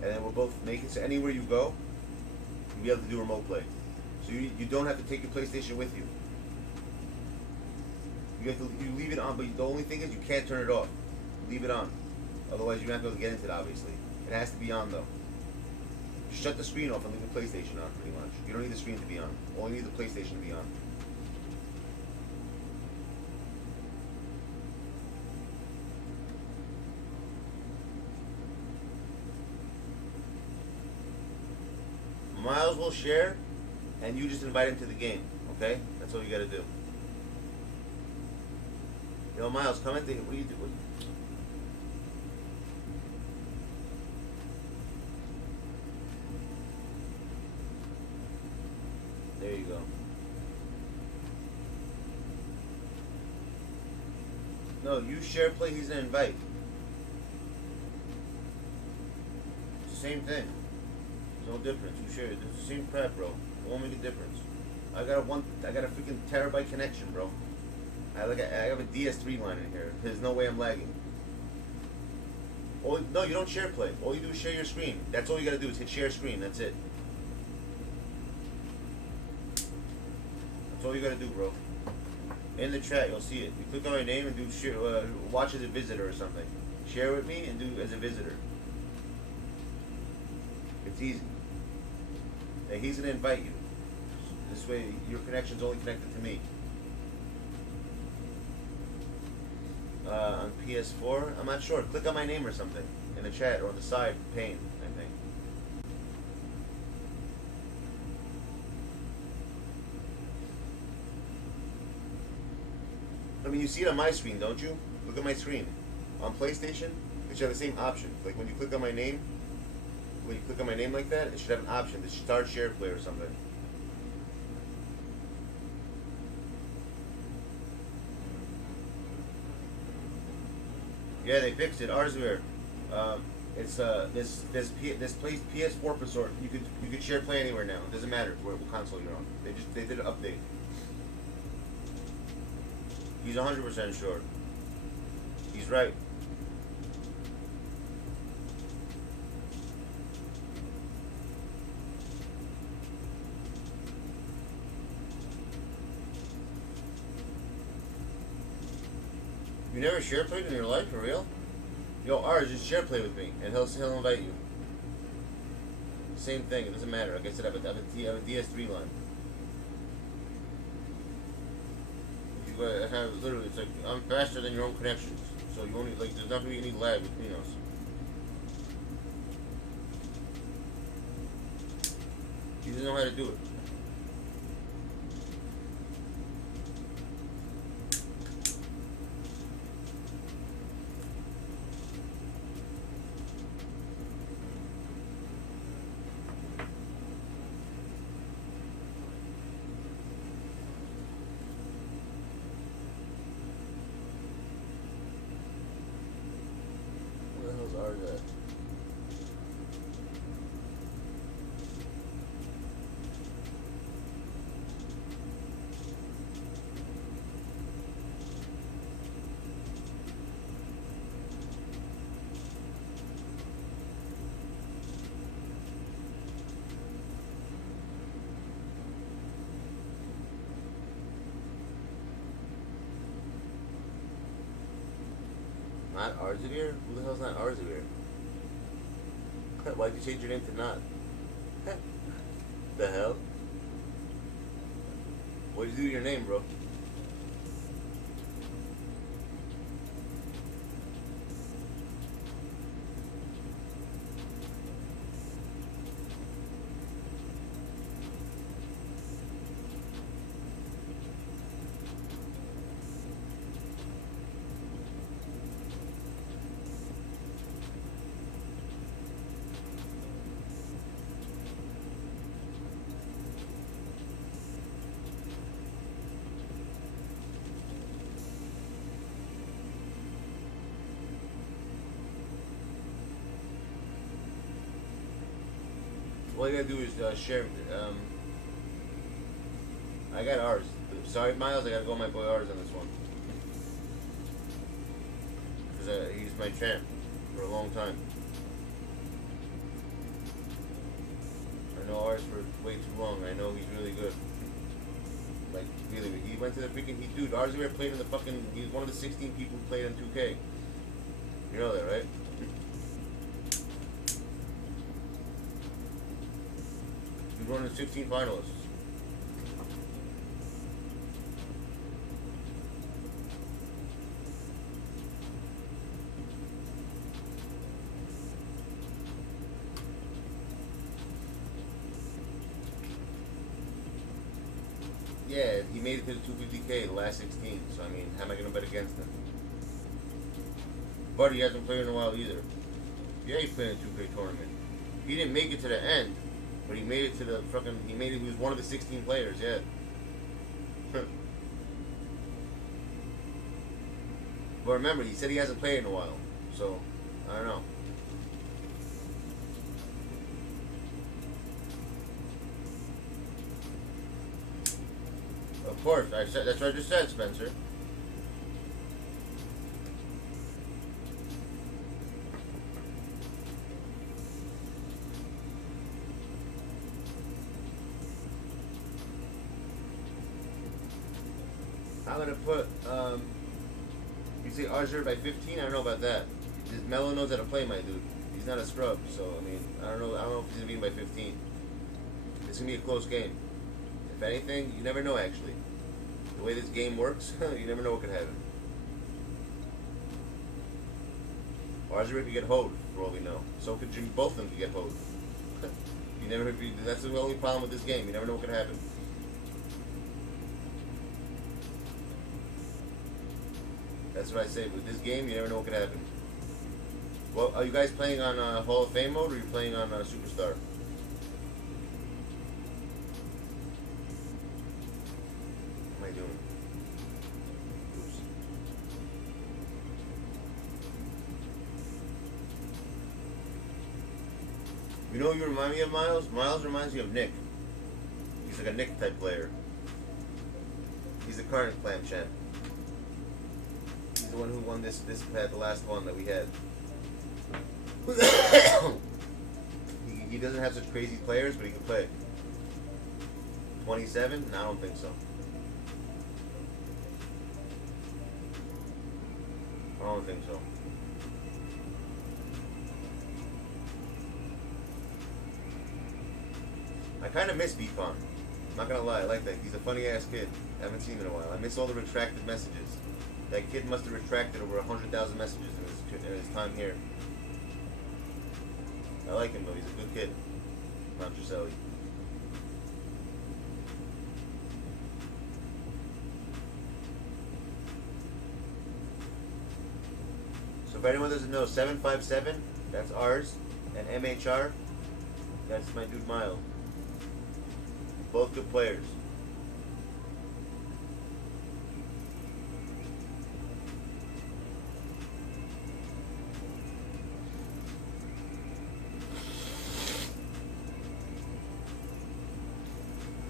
And then we'll both make it so anywhere you go, you'll be able to do remote play. So you don't have to take your PlayStation with you. You leave it on, but the only thing is you can't turn it off. Leave it on. Otherwise you're not going to get into it, obviously. It has to be on, though. Just shut the screen off and leave the PlayStation on, pretty much. You don't need the screen to be on. Only need the PlayStation to be on. Miles will share, and you just invite him to the game, okay? That's all you gotta do. Yo, Miles, come in. What do you do? There you go. No, you share play, he's an invite. It's the same thing. There's no difference. You share it. It's the same crap, bro. It won't make a difference. I got a freaking terabyte connection, bro. I have a DS3 line in here. There's no way I'm lagging. No, you don't share play. All you do is share your screen. That's all you gotta do is hit share screen. That's it. That's all you gotta do, bro. In the chat, you'll see it. You click on my name and do share, watch as a visitor or something. Share with me and do as a visitor. It's easy. And he's gonna invite you. This way, your connection's only connected to me. On PS4, I'm not sure. Click on my name or something in the chat or on the side pane, I think. I mean, you see it on my screen, don't you? Look at my screen. On PlayStation, it should have the same option. Like when you click on my name, like that, it should have an option to start share play or something. Yeah, they fixed it. Arzavir. It's this PS4 resort. You could share play anywhere now. It doesn't matter what console you're on. They did an update. He's 100% sure. He's right. You never share played in your life, for real? Yo, Arz, just share play with me, and he'll invite you. Same thing, it doesn't matter. Like I said, I have a DS3 line. I have literally, it's like I'm faster than your own connections, so you only there's not gonna be any lag between us. He doesn't know how to do it. hell's ours at? Not Arzavir? Who the hell's not Arzavir? Why'd you change your name to not? The hell? What'd you do to your name, bro? All you gotta do is share. I got ours. Sorry, Miles, I gotta go with my boy ours on this one. Because he's my champ for a long time. I know ours for way too long. I know he's really good. Like, really, he went to the freaking. Dude, ours ever played in the fucking. He was one of the 16 people who played in 2K. You know that, right? He's one of the 16 finalists. Yeah, he made it to the 250K, the last 16, so I mean, how am I going to bet against him? But he hasn't played in a while either. Yeah, he's playing a 2K tournament. He didn't make it to the end, but he made it to the fucking, he was one of the 16 players, yeah. But remember, he said he hasn't played in a while, so, I don't know. Of course, that's what I just said, Spencer. I'm gonna put, you say Archer by 15? I don't know about that. This Mello knows how to play, my dude. He's not a scrub, so I mean, I don't know if he's gonna beat him by 15. It's gonna be a close game. If anything, you never know actually. The way this game works, you never know what could happen. Archer could get hoed, for all we know. So could Jim, both of them could get hoed. You never, that's the only problem with this game. You never know what could happen. That's what I say. With this game, you never know what could happen. Well, are you guys playing on Hall of Fame mode, or are you playing on Superstar? What am I doing? Oops. You know who you remind me of, Miles? Miles reminds me of Nick. He's like a Nick type player. He's the current clan champ. The one who won this pad, the last one that we had. he doesn't have such crazy players, but he can play. 27? No, I don't think so. I don't think so. I kind of miss Beatpon. I'm not gonna lie, I like that. He's a funny ass kid. I haven't seen him in a while. I miss all the retracted messages. That kid must have retracted over 100,000 messages in his time here. I like him though, he's a good kid. Not Giselle. So if anyone doesn't know, 757, that's ours, and MHR, that's my dude Mile. Both good players.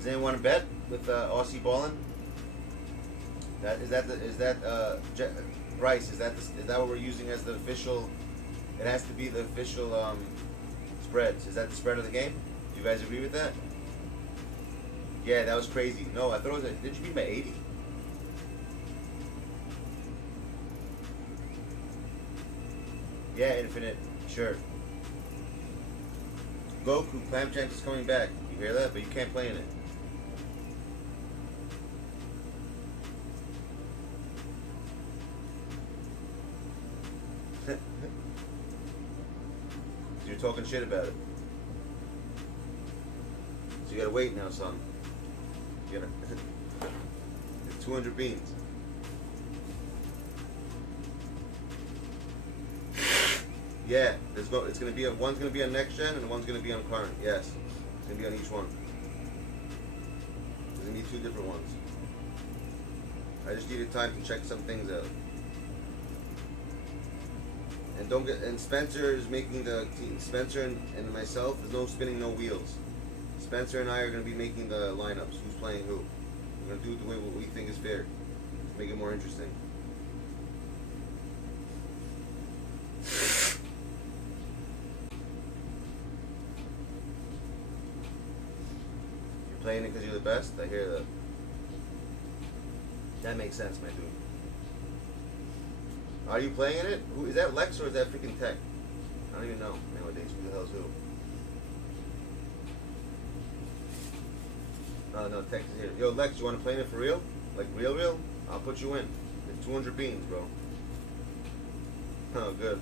Does anyone want to bet with Aussie ballin'? Bryce? Is that what we're using as the official? It has to be the official spreads. Is that the spread of the game? You guys agree with that? Yeah, that was crazy. No, I thought it was. Did you beat by 80? Yeah, Infinite. Sure. Goku, Clamchamp is coming back. You hear that? But you can't play in it. You're talking shit about it. So you gotta wait now, son. You gotta. It's 200 beans. Yeah, it's gonna be one's gonna be on next gen and one's gonna be on current. Yes, it's gonna be on each one. There's gonna be 2 different ones. I just needed time to check some things out. And don't get. And Spencer is making the team. Spencer and myself. There's no spinning, no wheels. Spencer and I are gonna be making the lineups. Who's playing who? We're gonna do it the way what we think is fair. To make it more interesting. Playing it because you're the best? I hear that. That makes sense, my dude. Are you playing in it? Who is that, Lxck or is that freaking Tech? I don't even know nowadays who the hell's who. Oh no, Tech is here. Yo, Lxck, you want to play in it for real? Like real? I'll put you in. It's 200 beans, bro. Oh, good.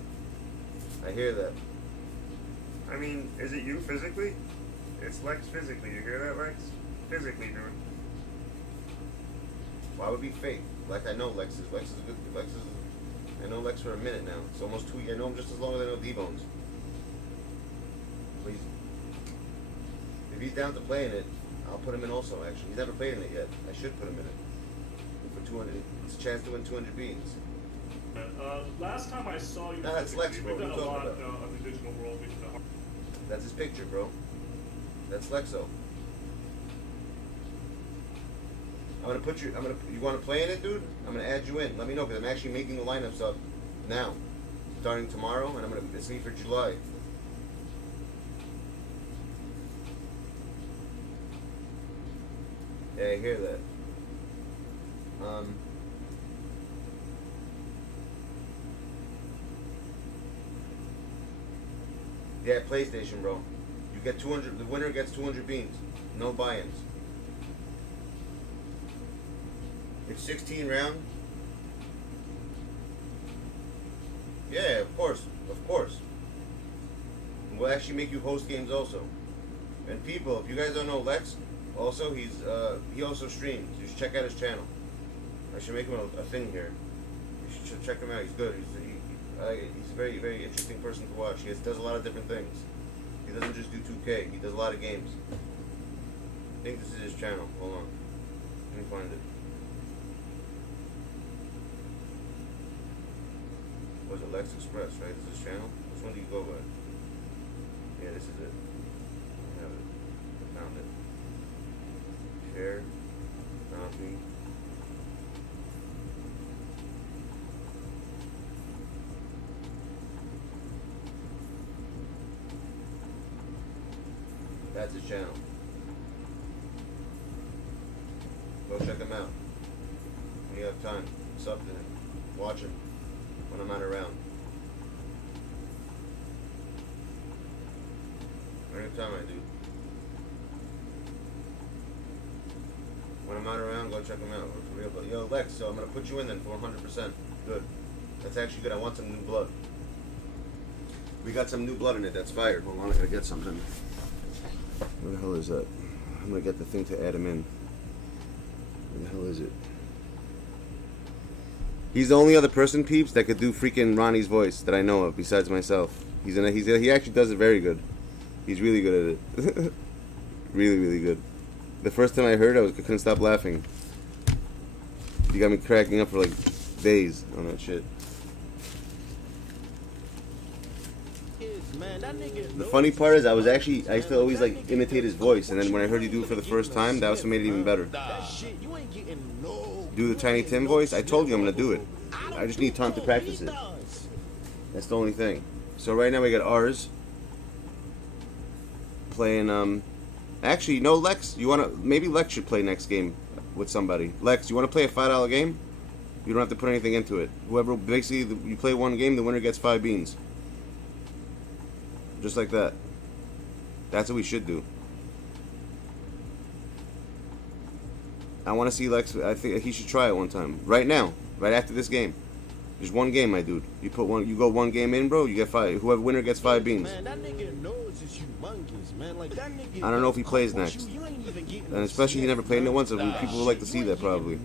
I hear that. I mean, is it you physically? It's Lxck physically. You hear that, Lxck? Physically, dude. Why would it be fake? Like I know Lxck is. Lxck is good. Lxck is. I know Lxck for a minute now. It's almost 2 years. I know him just as long as I know D-Bones. Please. If he's down to play in it, I'll put him in also, actually. He's never played in it yet. I should put him in it. For 200. It's a chance to win 200 beans. Last time I saw you, Nah, that's Lxck, bro. we've done What a are you lot talking about? of the digital world. That's his picture, bro. That's Lexo. I'm gonna put you. You want to play in it, dude? I'm gonna add you in. Let me know because I'm actually making the lineups up now, starting tomorrow, and it's me for July. Yeah, I hear that. Yeah, PlayStation, bro. You get 200. The winner gets 200 beans. No buy-ins. It's 16 round. Yeah, of course. We'll actually make you host games also. And people, if you guys don't know Lxck, also he also streams. You should check out his channel. I should make him a thing here. You should check him out. He's good. He's a very, very interesting person to watch. He does a lot of different things. He doesn't just do 2K. He does a lot of games. I think this is his channel. Hold on. Let me find it. Was it Lxck Express, right? This is his channel? Which one do you go by? Yeah, this is it. I have it. I found it. Share. Copy. That's his channel. Go check him out. When you have time, sub to him. Watch him when I'm not around. Anytime I do. When I'm not around, go check him out. For real, but yo, Lxck, so I'm gonna put you in then for 100%. Good. That's actually good. I want some new blood. We got some new blood in it. That's fired. Hold on, I gotta get something. Where the hell is that? I'm gonna get the thing to add him in. Where the hell is it? He's the only other person, peeps, that could do freaking Ronnie's voice that I know of besides myself. He actually does it very good. He's really good at it. Really, really good. The first time I heard it, I couldn't stop laughing. You got me cracking up for like days on that shit. Dude, The funny part is I used to always like imitate his voice, and then when I heard you do it for the first time, that was what made it even better. Do the Tiny Tim voice? I told you I'm gonna do it. I just need time to practice it. That's the only thing. So right now we got ours playing. Actually, no, Lex. Maybe Lex should play next game with somebody. Lex, you wanna play a $5 game? You don't have to put anything into it. Whoever, basically, you play one game, the winner gets 5 beans. Just like that. That's what we should do. I want to see Lex. I think he should try it one time. Right now. Right after this game. Just one game, my dude. You go one game in, bro, you get 5. Whoever winner gets 5 beans. I don't know if he plays next. And especially he never played it once, so people would like to see that probably.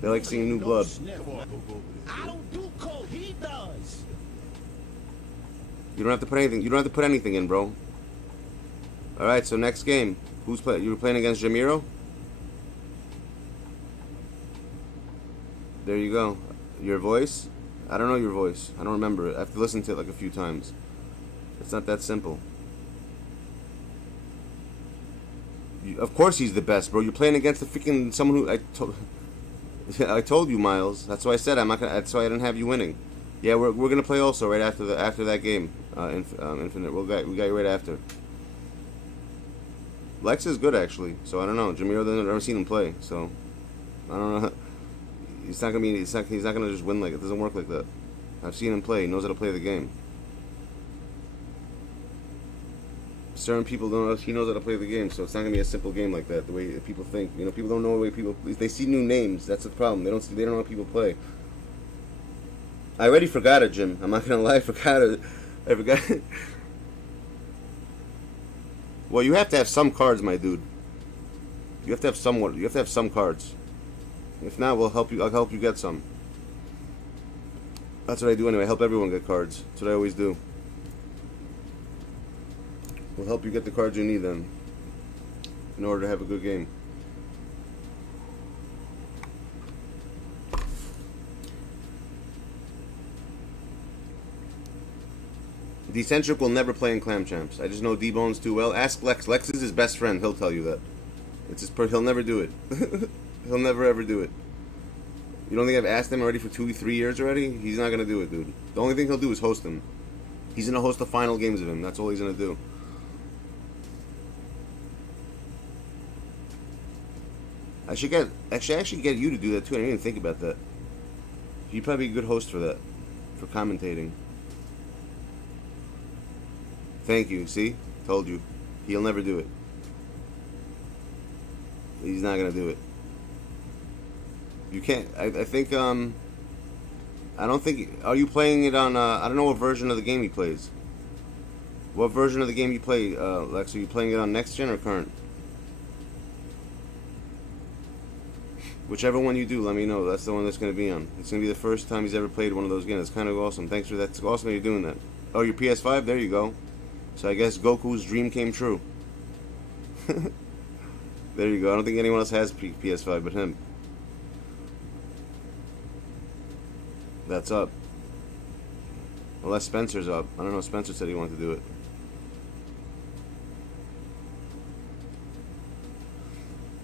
They like seeing new blood. You don't have to put anything. You don't have to put anything in, bro. All right. So next game, who's playing? You were playing against Jamiro. There you go. Your voice? I don't know your voice. I don't remember it. I have to listen to it like a few times. It's not that simple. Of course he's the best, bro. You're playing against the freaking someone who I told you, Miles. That's why I said I'm not gonna. That's why I didn't have you winning. Yeah, we're gonna play also right after that game. Infinite. We got you right after. Lex is good actually, so I don't know. Jamiro, I've never seen him play, so I don't know. He's not gonna just win like it. Doesn't work like that. I've seen him play. He knows how to play the game. Certain people don't know. He knows how to play the game, so it's not gonna be a simple game like that. The way people think, you know, people don't know the way people. They see new names. That's the problem. They don't know how people play. I already forgot it, Jim. I'm not gonna lie. I forgot it. I forgot. Well, you have to have some cards, my dude. You have to have somewhat. You have to have some cards. If not, we'll help you. I'll help you get some. That's what I do anyway. I help everyone get cards. That's what I always do. We'll help you get the cards you need then, in order to have a good game. Decentric will never play in Clam Champs. I just know D-Bones too well. Ask Lex. Lex is his best friend. He'll tell you that. It's his he'll never do it. He'll never ever do it. You don't think I've asked him already for 2-3 years already? He's not gonna do it, dude. The only thing he'll do is host him. He's gonna host the final games of him. That's all he's gonna do. I should actually get you to do that too. I didn't even think about that. You'd probably be a good host for that, for commentating. Thank you. See? Told you. He'll never do it. He's not gonna do it. You can't. I think. I don't think. Are you playing it on? I don't know what version of the game he plays. What version of the game you play, Lex? Are you playing it on next gen or current? Whichever one you do, let me know. That's the one that's going to be on. It's going to be the first time he's ever played one of those games. It's kind of awesome. Thanks for that. It's awesome that you're doing that. Oh, your PS5? There you go. So I guess Goku's dream came true. There you go. I don't think anyone else has PS5 but him. That's up. Unless Spencer's up. I don't know. Spencer said he wanted to do it.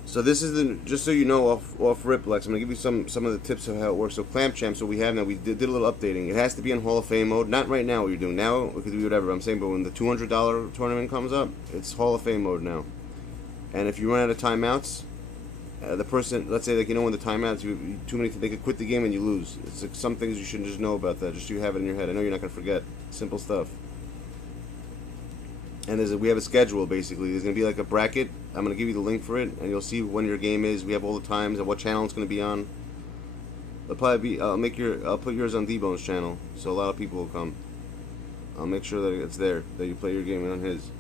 So this is the, just so you know, off rip, Lex, I'm gonna give you some of the tips of how it works. So Clamp Champ, so we have now, we did a little updating. It has to be in Hall of Fame mode. Not right now what you're doing. Now it could be whatever I'm saying, but when the $200 tournament comes up, it's Hall of Fame mode now. And if you run out of timeouts, the person, let's say, like, you know, when the timeouts, too many, they could quit the game and you lose. It's like some things you should just know about that, just so you have it in your head. I know you're not gonna forget. Simple stuff. And we have a schedule, basically. There's going to be like a bracket. I'm going to give you the link for it, and you'll see when your game is. We have all the times and what channel it's going to be on. It'll probably be, I'll put yours on D-Bone's channel, so a lot of people will come. I'll make sure that it's there, that you play your game on his.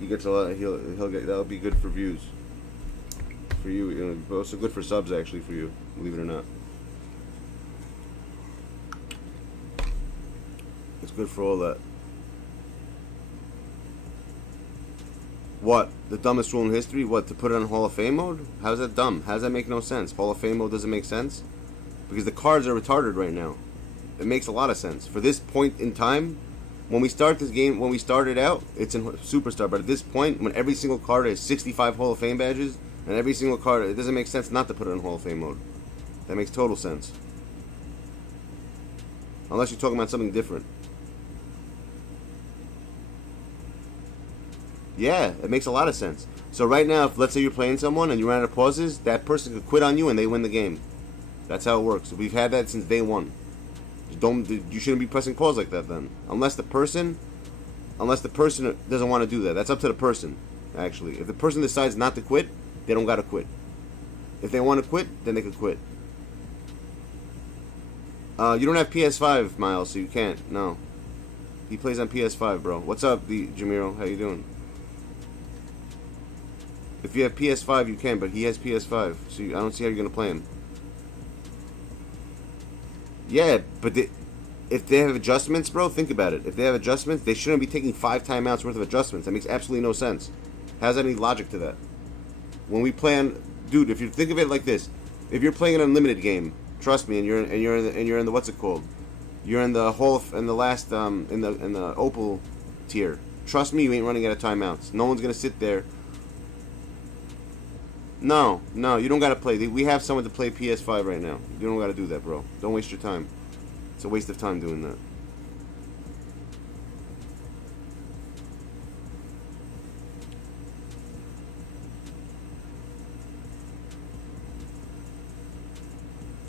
He gets a lot, he'll get, that'll be good for views. For you, you know, but also good for subs, actually, for you, believe it or not. It's good for all that. What? The dumbest rule in history? What? To put it on Hall of Fame mode? How's that dumb? How does that make no sense? Hall of Fame mode doesn't make sense? Because the cards are retarded right now. It makes a lot of sense. For this point in time, when we start this game, when we started out, it's in Superstar. But at this point, when every single card has 65 Hall of Fame badges, and every single card, it doesn't make sense not to put it in Hall of Fame mode. That makes total sense. Unless you're talking about something different. Yeah, it makes a lot of sense. So right now, if let's say you're playing someone and you run out of pauses, that person could quit on you and they win the game. That's how it works. We've had that since day one. You shouldn't be pressing pause like that then. Unless the person doesn't want to do that. That's up to the person, actually. If the person decides not to quit, they don't got to quit. If they want to quit, then they could quit. You don't have PS5, Miles, so you can't. No. He plays on PS5, bro. What's up, Jamiro? How you doing? If you have PS5, you can, but he has PS5, so I don't see how you're going to play him. Yeah, but if they have adjustments, bro, think about it. If they have adjustments, they shouldn't be taking 5 timeouts worth of adjustments. That makes absolutely no sense. How's any logic to that? When we play on, dude, if you think of it like this, if you're playing an unlimited game, trust me, and you're in the what's it called? You're in the in the Opal tier. Trust me, you ain't running out of timeouts. No one's gonna sit there. No, you don't gotta play. We have someone to play PS5 right now. You don't gotta do that, bro. Don't waste your time. It's a waste of time doing that.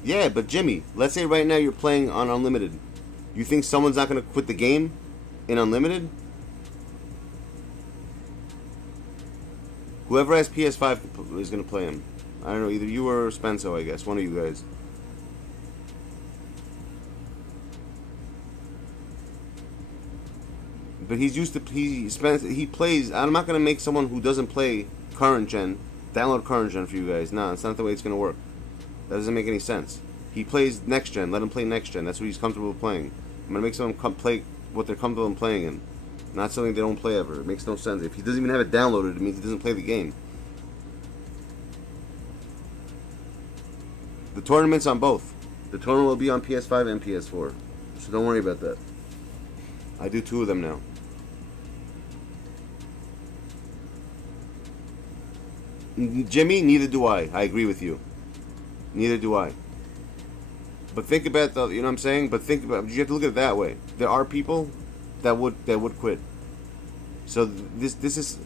Yeah, but Jimmy, let's say right now you're playing on Unlimited. You think someone's not gonna quit the game in Unlimited? Whoever has PS5 is going to play him. I don't know, either you or Spencer, I guess. One of you guys. But he's used to... He plays... I'm not going to make someone who doesn't play current gen download current gen for you guys. No, it's not the way it's going to work. That doesn't make any sense. He plays next gen. Let him play next gen. That's what he's comfortable with playing. I'm going to make someone play what they're comfortable in playing in. Not something they don't play ever. It makes no sense. If he doesn't even have it downloaded, it means he doesn't play the game. The tournament's on both. The tournament will be on PS5 and PS4. So don't worry about that. I do 2 of them now. Jimmy, neither do I. I agree with you. Neither do I. But think about the, you know what I'm saying? But think about, you have to look at it that way. There are people that would quit. So this is.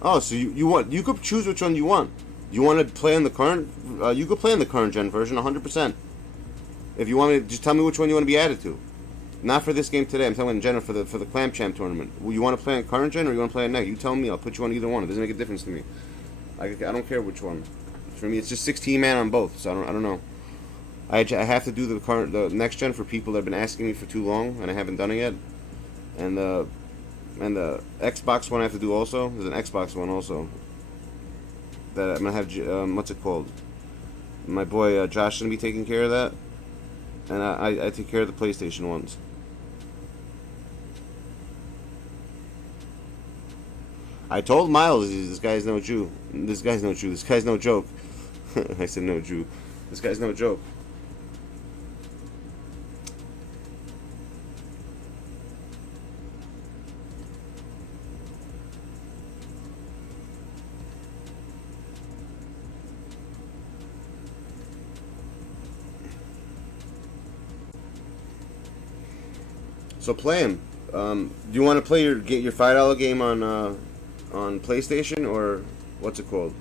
Oh, so you could choose which one you want. You want to play on the current? You could play on the current gen version, 100%. If you want me, just tell me which one you want to be added to. Not for this game today. I'm talking in general for the Clam Champ tournament. You want to play on current gen or you want to play on next? You tell me. I'll put you on either one. It doesn't make a difference to me. I don't care which one. For me, it's just 16 man on both. So I don't know. I have to do the next gen for people that have been asking me for too long, and I haven't done it yet. And the Xbox one I have to do also. There's an Xbox one also that I'm gonna have. What's it called? My boy Josh is gonna be taking care of that, and I take care of the PlayStation ones. I told Miles this guy's no Jew. This guy's no Jew. This guy's no joke. I said no Jew. This guy's no joke. So play him. Do you want to play your $5 game on PlayStation or what's it called?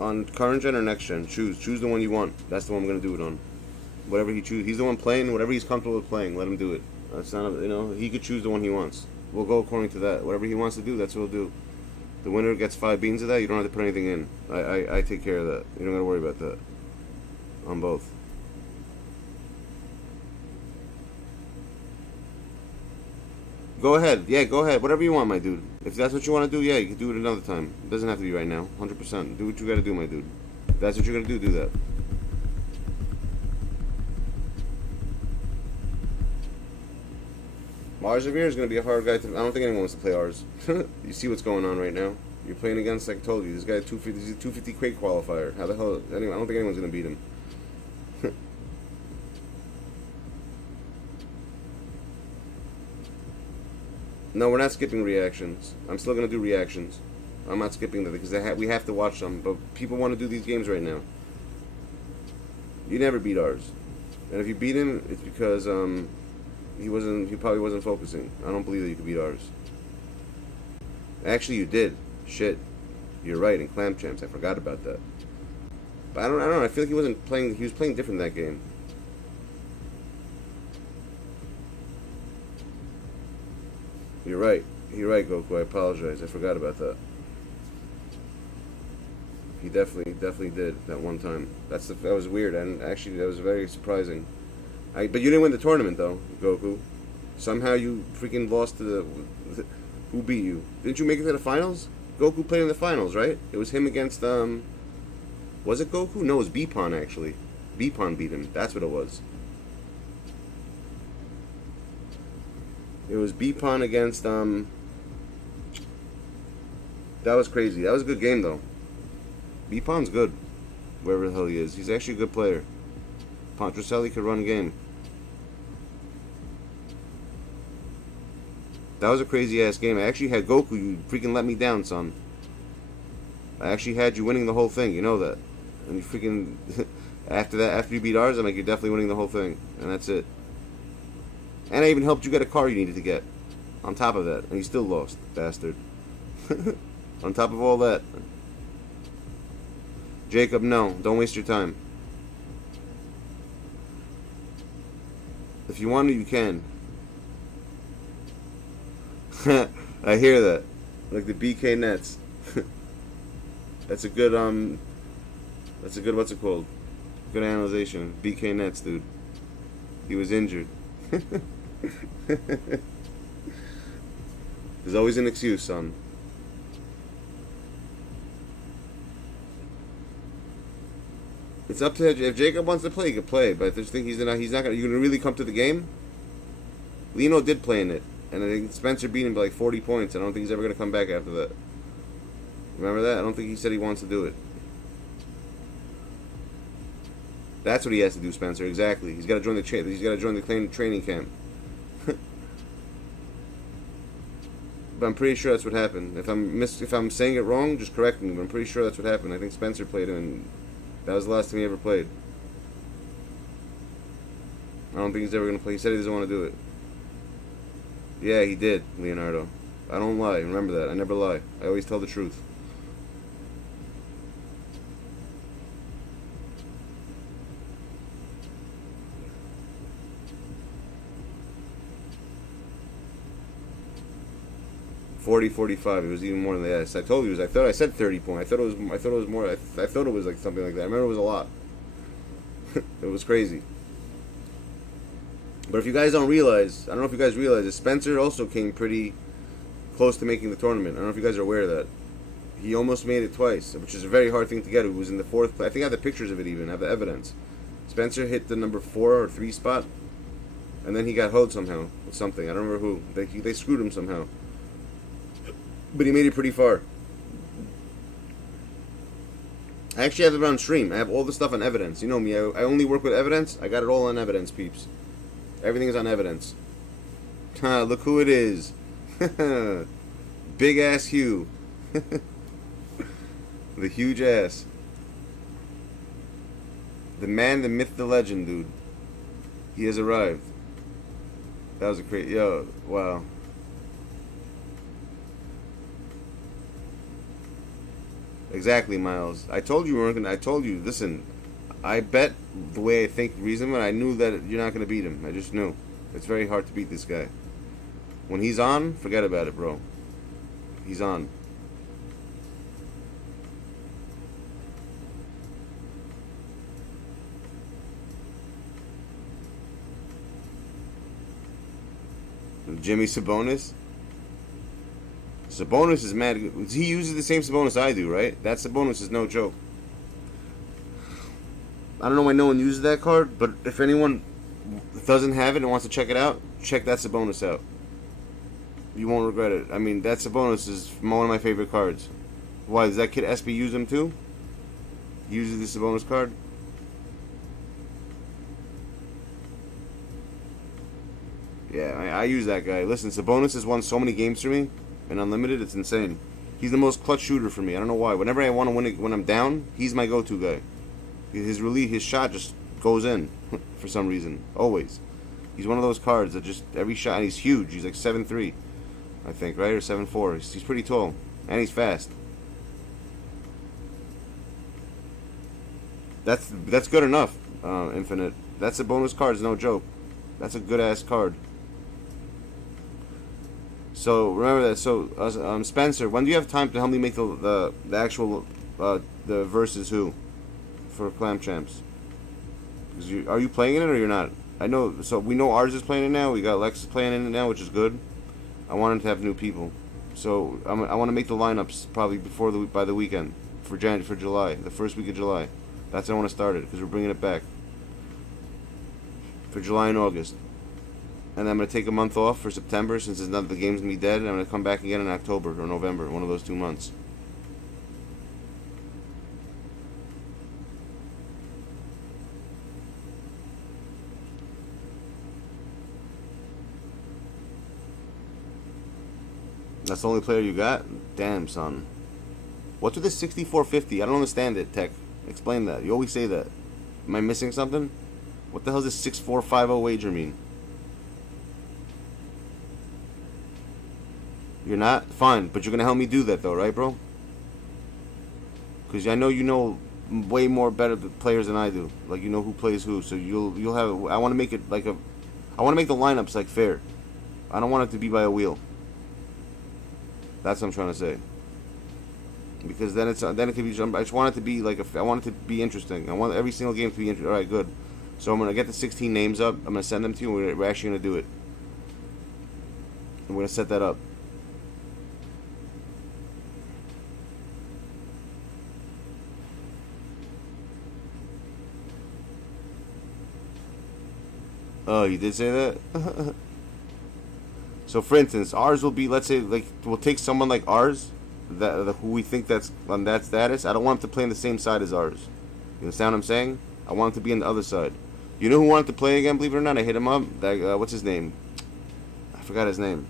On current gen or next gen? Choose the one you want. That's the one I'm gonna do it on. Whatever he chooses, he's the one playing. Whatever he's comfortable with playing, let him do it. That's not he could choose the one he wants. We'll go according to that. Whatever he wants to do, that's what we'll do. The winner gets 5 beans of that. You don't have to put anything in. I take care of that. You don't gotta worry about that. On both. Go ahead. Yeah, go ahead. Whatever you want, my dude. If that's what you want to do, yeah, you can do it another time. It doesn't have to be right now. 100%. Do what you got to do, my dude. If that's what you're going to do that. Mars Revere is going to be a hard guy to... I don't think anyone wants to play ours. You see what's going on right now. You're playing against, like I told you, this guy 250, he's a 250 crate qualifier. How the hell... Anyway, I don't think anyone's going to beat him. No, we're not skipping reactions. I'm still gonna do reactions. I'm not skipping them because we have to watch them. But people want to do these games right now. You never beat ours, and if you beat him, it's because he probably wasn't focusing. I don't believe that you could beat ours. Actually, you did. Shit, you're right. In Clam Champs, I forgot about that. But I don't know. I feel like he wasn't playing. He was playing different that game. You're right. You're right, Goku. I apologize. I forgot about that. He definitely did that one time. That was weird, and actually that was very surprising. But you didn't win the tournament though, Goku. Somehow you freaking lost to the. Who beat you? Didn't you make it to the finals? Goku played in the finals, right? It was him against Was it Goku? No, it was Bpon actually. Bpon beat him. That's what it was. It was Bpon against That was crazy. That was a good game though. Bpon's good. Wherever the hell he is. He's actually a good player. Pontracelli could run a game. That was a crazy ass game. I actually had Goku. You freaking let me down, son. I actually had you winning the whole thing. You know that. And you freaking after you beat ours, I'm like, you're definitely winning the whole thing. And that's it. And I even helped you get a car you needed to get. On top of that. And you still lost, bastard. On top of all that. Jacob, no. Don't waste your time. If you want to, you can. I hear that. Like the BK Nets. That's a good, what's it called? Good analyzation. BK Nets, dude. He was injured. There's always an excuse, son. It's up to if Jacob wants to play, he can play. But I just think he's not gonna. You gonna really come to the game? Lino did play in it, and I think Spencer beat him by like 40 points. I don't think he's ever gonna come back after that. Remember that? I don't think he said he wants to do it. That's what he has to do, Spencer. Exactly. He's got to join the training camp. But I'm pretty sure that's what happened. If I'm saying it wrong, just correct me. But I'm pretty sure that's what happened. I think Spencer played him, and that was the last time he ever played. I don't think he's ever gonna play. He said he doesn't want to do it. Yeah, he did, Leonardo. I don't lie. Remember that. I never lie. I always tell the truth. .45. It was even more than that. I told you. I thought I said 30 points. I thought it was more. I thought it was like something like that. I remember it was a lot. It was crazy. But if you guys don't realize, I don't know if you guys realize that Spencer also came pretty close to making the tournament. I don't know if you guys are aware of that. He almost made it twice, which is a very hard thing to get. He was in the 4th place. I think I have the pictures of it even. I have the evidence. Spencer hit the number 4 or 3 spot, and then he got hoed somehow with something. I don't remember who. They screwed him somehow. But he made it pretty far. I actually have it on stream. I have all the stuff on evidence. You know me. I only work with evidence. I got it all on evidence, peeps. Everything is on evidence. Look who it is. Big ass Hugh. The huge ass. The man, the myth, the legend, dude. He has arrived. That was a crazy. Yo, wow. Exactly, Miles. I told you we weren't gonna. I told you. Listen, I bet the way I think reasonable. I knew that you're not gonna beat him. I just knew. It's very hard to beat this guy. When he's on, forget about it, bro. He's on. Jimmy Sabonis. Sabonis is mad. He uses the same Sabonis I do, right? That Sabonis is no joke. I don't know why no one uses that card, but if anyone doesn't have it and wants to check it out, check that Sabonis out. You won't regret it. I mean, that Sabonis is one of my favorite cards. Why, does that kid SB use him too? He uses the Sabonis card? Yeah, I use that guy. Listen, Sabonis has won so many games for me, and unlimited, it's insane. He's the most clutch shooter for me. I don't know why. Whenever I want to win it, when I'm down, he's my go-to guy. His shot just goes in for some reason. Always. He's one of those cards that just every shot, and he's huge. He's like 7'3", I think, right, or 7'4". He's pretty tall, and he's fast. That's good enough. Infinite. That's a bonus card. It's no joke. That's a good ass card. So remember that. So Spencer, when do you have time to help me make the actual the versus who for Clam Champs? Are you playing in it or you're not? I know. So we know ours is playing it now. We got Lex playing in it now, which is good. I wanted to have new people, so I want to make the lineups probably by the weekend for July, the first week of July. That's when I want to start it because we're bringing it back for July and August. And then I'm going to take a month off for September since the game's going to be dead. And I'm going to come back again in October or November, one of those 2 months. That's the only player you got? Damn, son. What's with this 6450? I don't understand it, Tech. Explain that. You always say that. Am I missing something? What the hell does this 6450 wager mean? You're not? Fine, but you're going to help me do that though, right, bro? Because I know you know way more better players than I do. Like, you know who plays who. So you'll have... I want to make it like a... I want to make the lineups like fair. I don't want it to be by a wheel. That's what I'm trying to say. Because then it could be... I just want it to be like I want it to be interesting. I want every single game to be interesting. Alright, good. So I'm going to get the 16 names up. I'm going to send them to you. And we're actually going to do it. I'm going to set that up. Oh, you did say that? So, for instance, ours will be, let's say, like, we'll take someone like ours, who we think that's on that status. I don't want him to play on the same side as ours. You understand what I'm saying? I want him to be on the other side. You know who wanted to play again, believe it or not? I hit him up. That, what's his name? I forgot his name.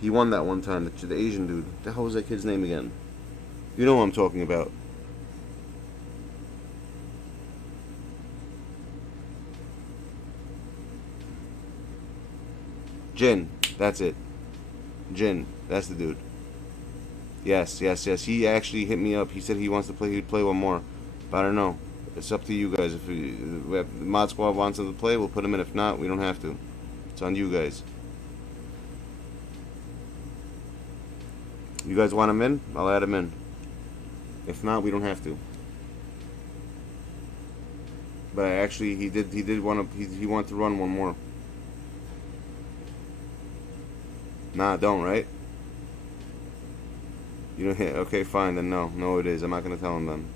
He won that one time, the Asian dude. What the hell was that kid's name again? You know who I'm talking about. Jin, that's it. Jin, that's the dude. Yes. He actually hit me up. He said he wants to play. He'd play one more, but I don't know. It's up to you guys. If the mod squad wants him to play, we'll put him in. If not, we don't have to. It's on you guys. You guys want him in? I'll add him in. If not, we don't have to. But actually, he did want to. He wanted to run one more. Nah, don't, right? You don't hit. Okay, fine, then no it is. I'm not gonna tell him then.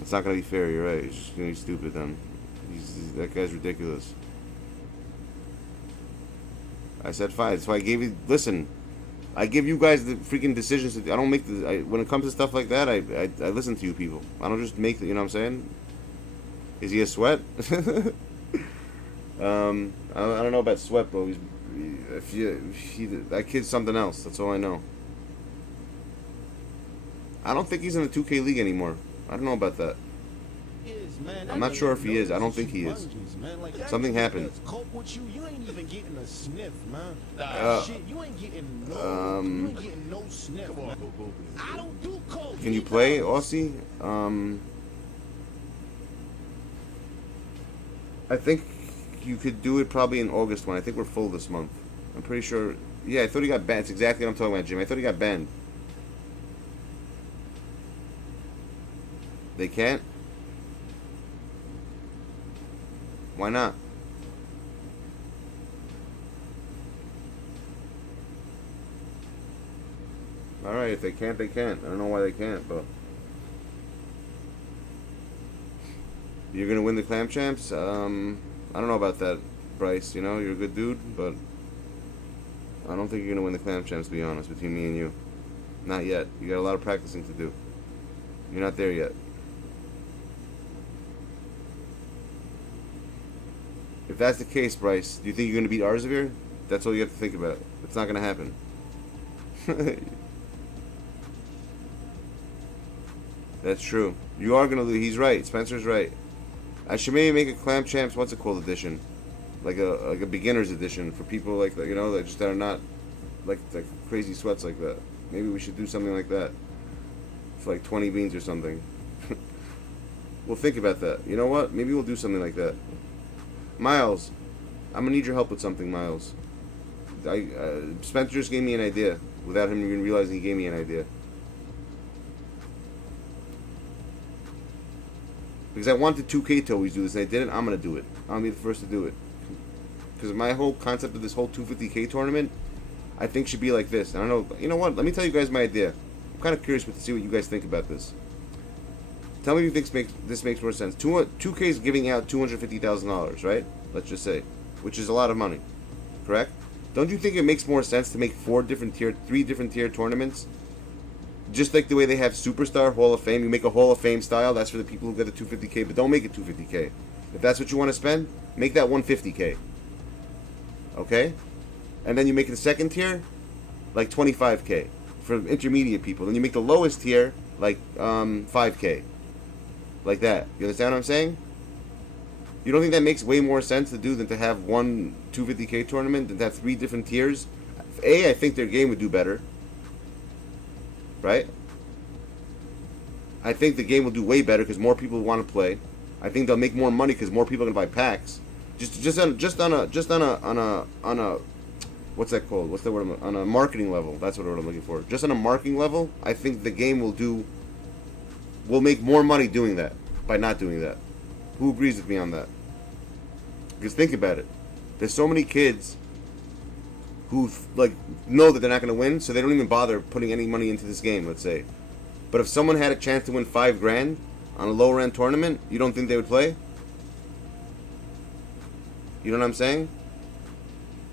It's not gonna be fair. You're right. He's just gonna be stupid then. That guy's ridiculous. I said fine. So I gave you. Listen, I give you guys the freaking decisions. I don't make the. When it comes to stuff like that, I listen to you people. I don't just make the. You know what I'm saying? Is he a sweat? I don't know about sweat, bro. That kid's something else. That's all I know. I don't think he's in the 2K league anymore. I don't know about that. I'm not sure if he is. I don't think he is. Something happened. Can you play, Aussie? I think you could do it probably in August one. I think we're full this month. I'm pretty sure. Yeah, I thought he got banned. That's exactly what I'm talking about, Jim. I thought he got banned. They can't? Why not? Alright, if they can't, they can't. I don't know why they can't, but... You're gonna win the Clam Champs? I don't know about that, Bryce. You know, you're a good dude, but... I don't think you're gonna win the Clam Champs, to be honest, between me and you. Not yet. You got a lot of practicing to do. You're not there yet. If that's the case, Bryce, do you think you're going to beat Arzavir? That's all you have to think about. It's not going to happen. That's true. You are going to lose. He's right. Spencer's right. I should maybe make a Clam Champs, what's it called, edition. Like a beginner's edition for people like that, you know, that are not like crazy sweats like that. Maybe we should do something like that. For like 20 beans or something. We'll think about that. You know what? Maybe we'll do something like that. Miles, I'm gonna need your help with something, Miles. Spencer just gave me an idea without him even realizing he gave me an idea. Because I wanted 2K to always do this, and I didn't. I'm gonna do it. I'm gonna be the first to do it. Because my whole concept of this whole 250K tournament, I think should be like this. I don't know. You know what? Let me tell you guys my idea. I'm kind of curious to see what you guys think about this. Tell me if you think this makes more sense. 2K is giving out $250,000, right? Let's just say, which is a lot of money, correct? Don't you think it makes more sense to make 3 different tier tournaments? Just like the way they have Superstar, Hall of Fame. You make a Hall of Fame style. That's for the people who get the 250K, but don't make it 250K. If that's what you want to spend, make that 150K. Okay? And then you make the second tier like 25K for intermediate people. Then you make the lowest tier like 5K. Like that. You understand what I'm saying? You don't think that makes way more sense to do than to have one 250K tournament than to have 3 different tiers? I think their game would do better. Right? I think the game will do way better because more people want to play. I think they'll make more money because more people are gonna buy packs. Just on a what's that called? What's the word? On a marketing level. That's what I'm looking for. Just on a marketing level, I think the game will make more money doing that by not doing that. Who agrees with me on that? Because think about it. There's so many kids who like know that they're not going to win, so they don't even bother putting any money into this game, let's say. But if someone had a chance to win $5 grand on a lower end tournament, you don't think they would play? You know what I'm saying?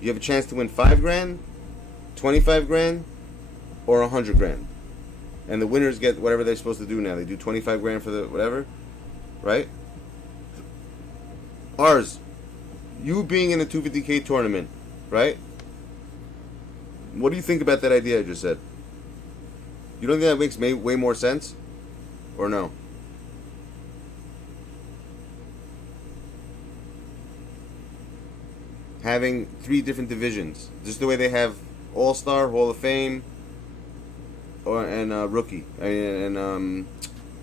You have a chance to win $5 grand, 25 grand, or 100 grand. And the winners get whatever they're supposed to do now. They do 25 grand for the whatever, right? Ours, you being in a 250K tournament, right? What do you think about that idea I just said? You don't think that makes way more sense? Or no? Having 3 different divisions. Just the way they have All-Star, Hall of Fame, and Rookie. And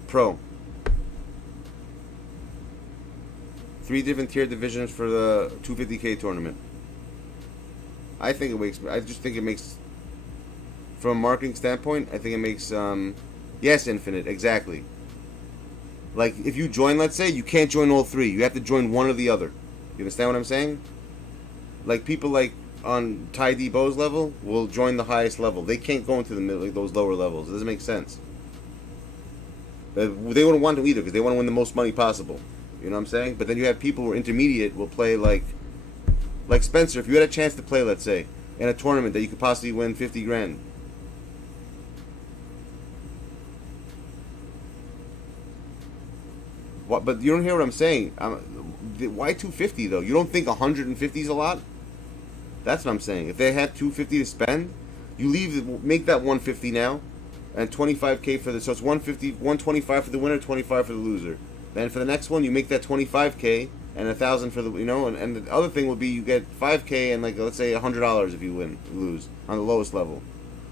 Pro. 3 different tier divisions for the 250K tournament. I just think it makes, from a marketing standpoint, I think it makes, yes, Infinite, exactly. Like, if you join, let's say, you can't join all 3. You have to join one or the other. You understand what I'm saying? Like, people like on Ty D Bo's level will join the highest level. They can't go into the middle, like those lower levels. It doesn't make sense. They wouldn't want to either because they want to win the most money possible. You know what I'm saying? But then you have people who are intermediate will play like Spencer. If you had a chance to play, let's say, in a tournament that you could possibly win 50 grand. What? But you don't hear what I'm saying. Why 250 though? You don't think 150 is a lot? That's what I'm saying. If they had 250 to spend, you make that 150 now, and 25K for the. So it's 150, 125 for the winner, 25 for the loser. Then for the next one, you make that 25K and 1,000 for the, you know, and the other thing would be you get 5K and like let's say $100 if you lose on the lowest level,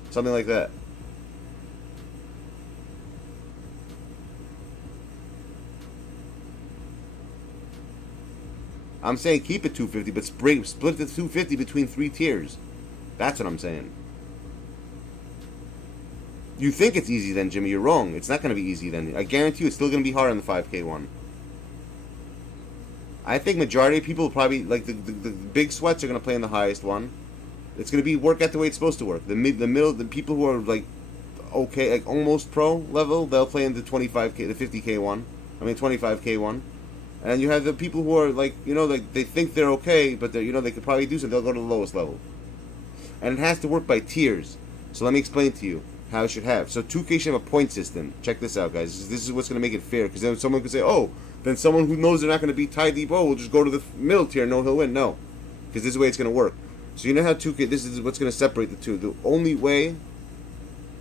something like that. I'm saying keep it 250, but split the 250 between 3 tiers. That's what I'm saying. You think it's easy then, Jimmy. You're wrong. It's not going to be easy then. I guarantee you it's still going to be hard on the 5K one. I think majority of people probably, like the big sweats are going to play in the highest one. It's going to be work out the way it's supposed to work. The middle, the people who are like okay, like almost pro level, they'll play in the 25K, the 50K one. I mean 25K one. And you have the people who are like, you know, like they think they're okay, but they, you know, they could probably do something. They'll go to the lowest level. And it has to work by tiers. So let me explain to you. how it should have. So 2K should have a point system. Check this out, guys. This is what's going to make it fair. Because then someone could say, oh, then someone who knows they're not going to beat Ty Debo will just go to the middle tier and know he'll win. No. Because this is the way it's going to work. So you know how 2K, this is what's going to separate the two. The only way,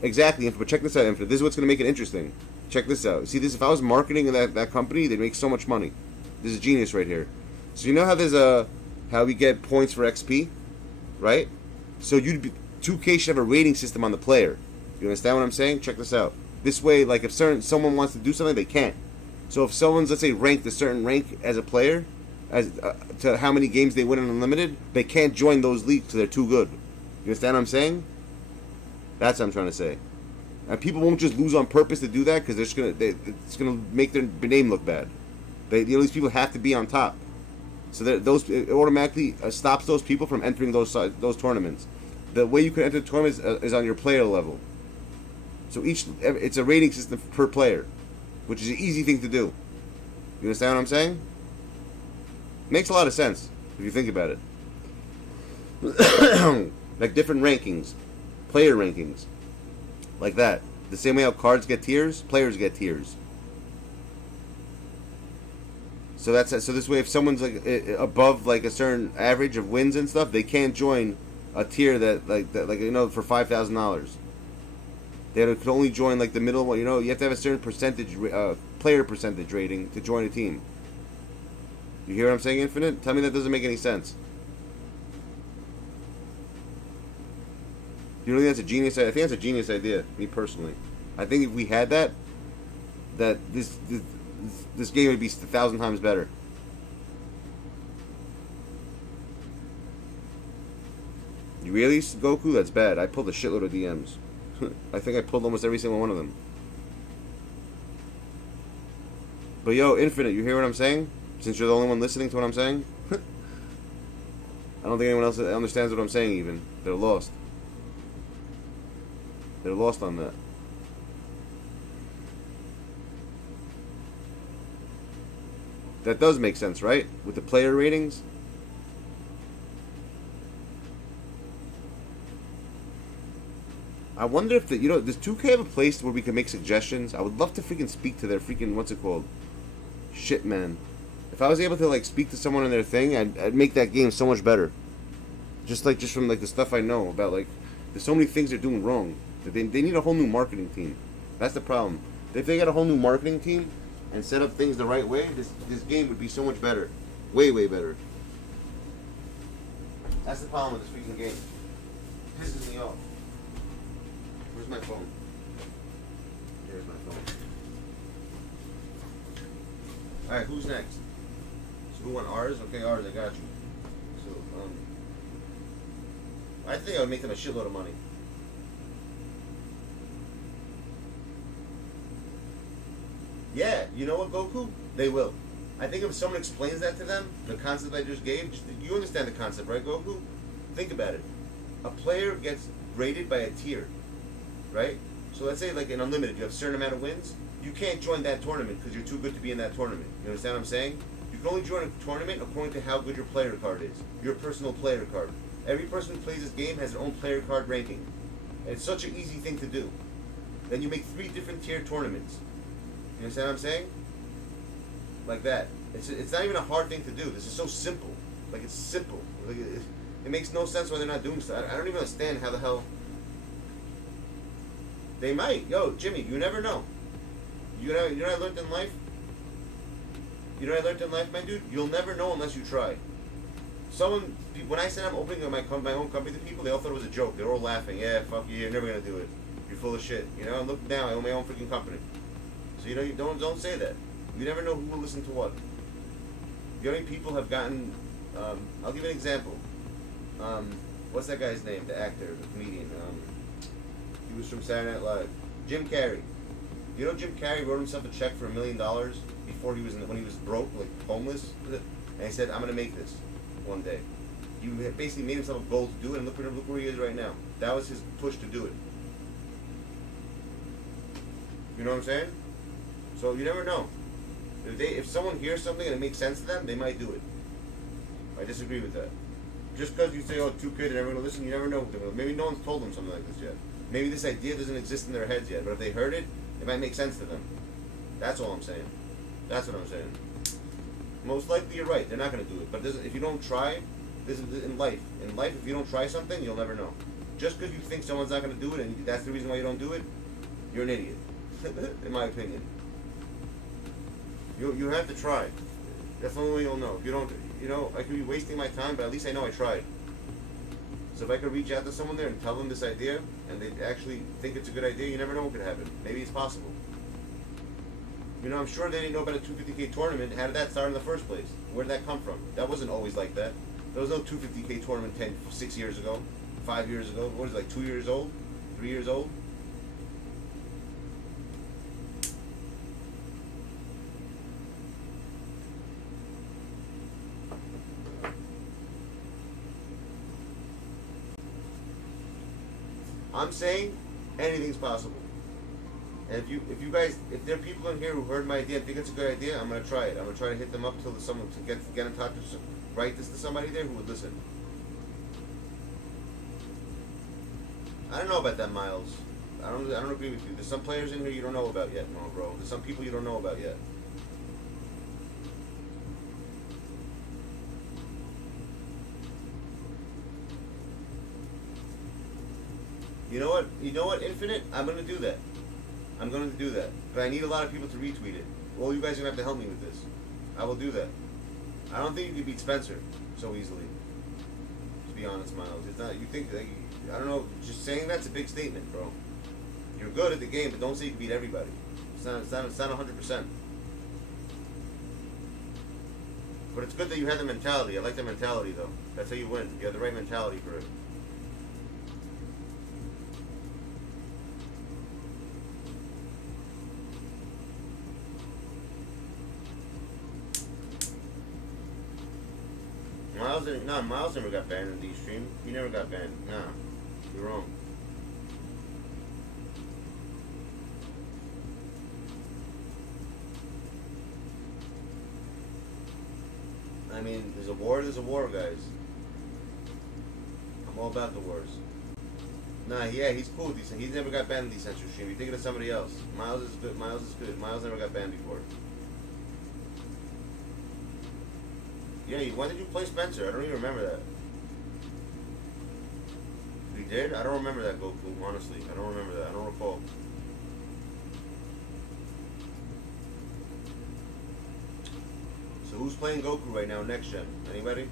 exactly, but check this out, Infinite. This is what's going to make it interesting. Check this out. See, this, if I was marketing that company, they'd make so much money. This is genius right here. So you know how there's how we get points for XP, right? So 2K should have a rating system on the player. You understand what I'm saying? Check this out. This way, like if someone wants to do something, they can't. So if someone's, let's say, ranked a certain rank as a player, as to how many games they win in Unlimited, they can't join those leagues because they're too good. You understand what I'm saying? That's what I'm trying to say. And people won't just lose on purpose to do that because it's gonna make their name look bad. These people have to be on top. So it automatically stops those people from entering those tournaments. The way you can enter tournaments is on your player level. So it's a rating system per player, which is an easy thing to do. You understand what I'm saying? Makes a lot of sense if you think about it. Like different rankings, player rankings, like that. The same way how cards get tiers, players get tiers. So this way, if someone's like above like a certain average of wins and stuff, they can't join a tier that you know, for $5,000. They could only join like the middle one. You know, you have to have a certain percentage, player percentage rating to join a team. You hear what I'm saying, Infinite? Tell me that doesn't make any sense. You don't think that's a genius? I think that's a genius idea, me personally. I think if we had that this game would be 1,000 times better. You really, Goku? That's bad. I pulled a shitload of DMs. I think I pulled almost every single one of them. But yo, Infinite, you hear what I'm saying? Since you're the only one listening to what I'm saying? I don't think anyone else understands what I'm saying even. They're lost. They're lost on that. That does make sense, right? With the player ratings? I wonder if does 2K have a place where we can make suggestions? I would love to freaking speak to their freaking, what's it called? Shit, man. If I was able to, like, speak to someone in their thing, I'd make that game so much better. Just from, like, the stuff I know about, like, there's so many things they're doing wrong. They need a whole new marketing team. That's the problem. If they got a whole new marketing team and set up things the right way, this game would be so much better. Way, way better. That's the problem with this freaking game. It pisses me off. Where's my phone? There's my phone. Alright, who's next? So who won ours? Okay, ours, I got you. So, I think I would make them a shitload of money. Yeah, you know what, Goku? They will. I think if someone explains that to them, the concept I just gave, you understand the concept, right, Goku? Think about it. A player gets rated by a tier, right? So let's say like in Unlimited, you have a certain amount of wins. You can't join that tournament because you're too good to be in that tournament. You understand what I'm saying? You can only join a tournament according to how good your player card is. Your personal player card. Every person who plays this game has their own player card ranking. And it's such an easy thing to do. Then you make 3 different tier tournaments. You understand what I'm saying? Like that. It's not even a hard thing to do. This is so simple. Like, it's simple. Like, it makes no sense why they're not doing stuff. I don't even understand how the hell... They might. Yo, Jimmy, you never know. You know what I learned in life? You know what I learned in life, my dude? You'll never know unless you try. When I said I'm opening my own company to people, they all thought it was a joke. They were all laughing. Yeah, fuck you, you're never gonna do it. You're full of shit. You know, and look now, I own my own freaking company. So you don't say that. You never know who will listen to what. You know how many people have gotten? I'll give you an example. What's that guy's name? The actor, the comedian. He was from Saturday Night Live. Jim Carrey. You know Jim Carrey wrote himself a check for $1 million before when he was broke, like homeless, and he said, "I'm gonna make this one day." He basically made himself a goal to do it, and look where he is right now. That was his push to do it. You know what I'm saying? So you never know. If someone hears something and it makes sense to them, they might do it. I disagree with that. Just because you say, "Oh, 2K, they're never gonna listen," you never know. Maybe no one's told them something like this yet. Maybe this idea doesn't exist in their heads yet, but if they heard it, it might make sense to them. That's all I'm saying. That's what I'm saying. Most likely you're right. They're not going to do it. But if you don't try, this is in life. In life, if you don't try something, you'll never know. Just because you think someone's not going to do it, and that's the reason why you don't do it, you're an idiot. In my opinion. You have to try. That's the only way you'll know. If you don't, you know, I could be wasting my time, but at least I know I tried. So if I could reach out to someone there and tell them this idea, and they actually think it's a good idea, you never know what could happen. Maybe it's possible. You know, I'm sure they didn't know about a 250K tournament. How did that start in the first place? Where did that come from? That wasn't always like that. There was no 250K tournament 6 years ago, 5 years ago. What is it, like 2 years old? 3 years old? I'm saying anything's possible. And if there are people in here who heard my idea and think it's a good idea, I'm gonna try it. I'm gonna try to hit them up till someone to get in touch with, write this to somebody there who would listen. I don't know about that, Miles. I don't agree with you. There's some players in here you don't know about yet, no, bro. There's some people you don't know about yet. You know what, Infinite? I'm gonna do that. I'm gonna do that. But I need a lot of people to retweet it. Well, you guys are gonna have to help me with this. I will do that. I don't think you can beat Spencer so easily. To be honest, Miles. It's not. You think? Like, I don't know. Just saying that's a big statement, bro. You're good at the game, but don't say you can beat everybody. It's not 100%. But it's good that you have the mentality. I like the mentality, though. That's how you win. You have the right mentality for it. Miles never got banned in D-Stream. He never got banned. Nah, you're wrong. I mean, there's a war, guys. I'm all about the wars. Nah, yeah, he's cool with these. He's never got banned in D-Central Stream. You're thinking of somebody else. Miles is good. Miles is good. Miles never got banned before. Yeah, when did you play Spencer? I don't even remember that. We did? I don't remember that, Goku, honestly. I don't remember that. I don't recall. So who's playing Goku right now, next gen? Anybody?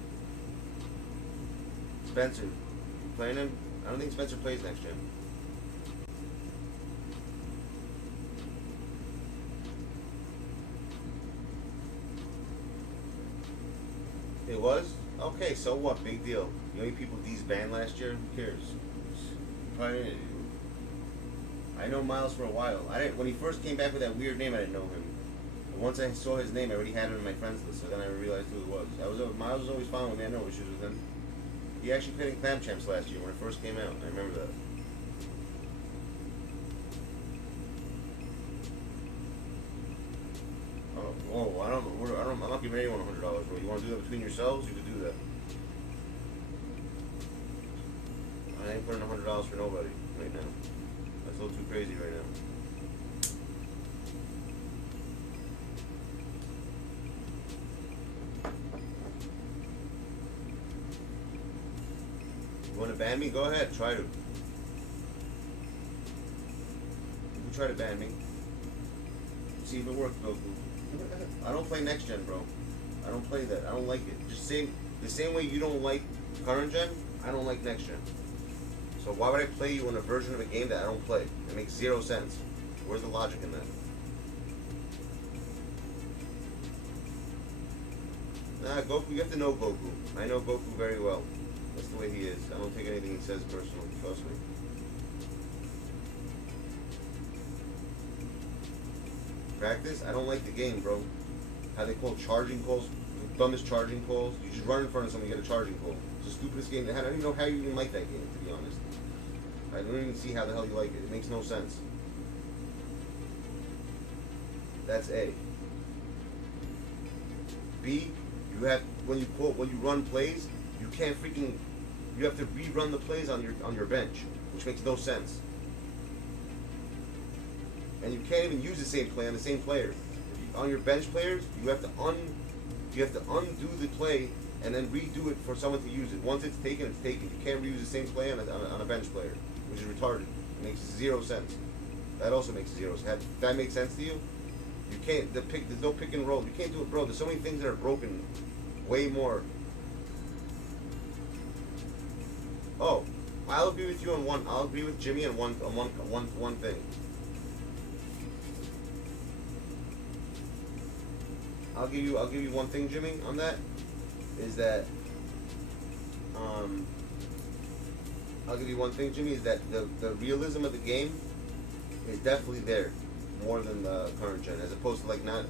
Spencer. You playing him? I don't think Spencer plays next gen. It was? Okay, so what? Big deal. You know how many people D's banned last year? Who cares? I know Miles for a while. When he first came back with that weird name, I didn't know him. But once I saw his name, I already had him in my friends list, so then I realized who it was. Miles was always following me. I had no issues with him. He actually played in Clam Champs last year when it first came out. I remember that. Oh, I'm not giving anyone $100, bro. You want to do that between yourselves? You could do that. I ain't putting $100 for nobody right now. That's a little too crazy right now. You want to ban me? Go ahead, try to. You can try to ban me. See if it works, Goku. I don't play next gen, bro. I don't play that. I don't like it. The same way you don't like current gen, I don't like next gen. So why would I play you on a version of a game that I don't play? It makes zero sense. Where's the logic in that? Nah, Goku, you have to know Goku. I know Goku very well. That's the way he is. I don't take anything he says personally. Trust me. Practice? I don't like the game, bro. How they call charging calls, the dumbest charging calls. You just run in front of someone, you get a charging call. It's the stupidest game. I don't even know how you even like that game, to be honest. I don't even see how the hell you like it. It makes no sense. That's A. B, you have when you run plays, you have to rerun the plays on your bench, which makes no sense. and you can't even use the same play on the same player. On your bench players, you have to undo the play and then redo it for someone to use it. Once it's taken, it's taken. You can't reuse the same play on a bench player, which is retarded. It makes 0 sense. That also makes 0 sense. That makes sense to you? You can't. There's no pick and roll. You can't do it, bro. There's so many things that are broken. Way more. Oh, I'll agree with you on one. I'll agree with Jimmy on one thing. I'll give you one thing, Jimmy, on that. Is that I'll give you one thing, Jimmy, is that the realism of the game is definitely there more than the current gen, as opposed to like not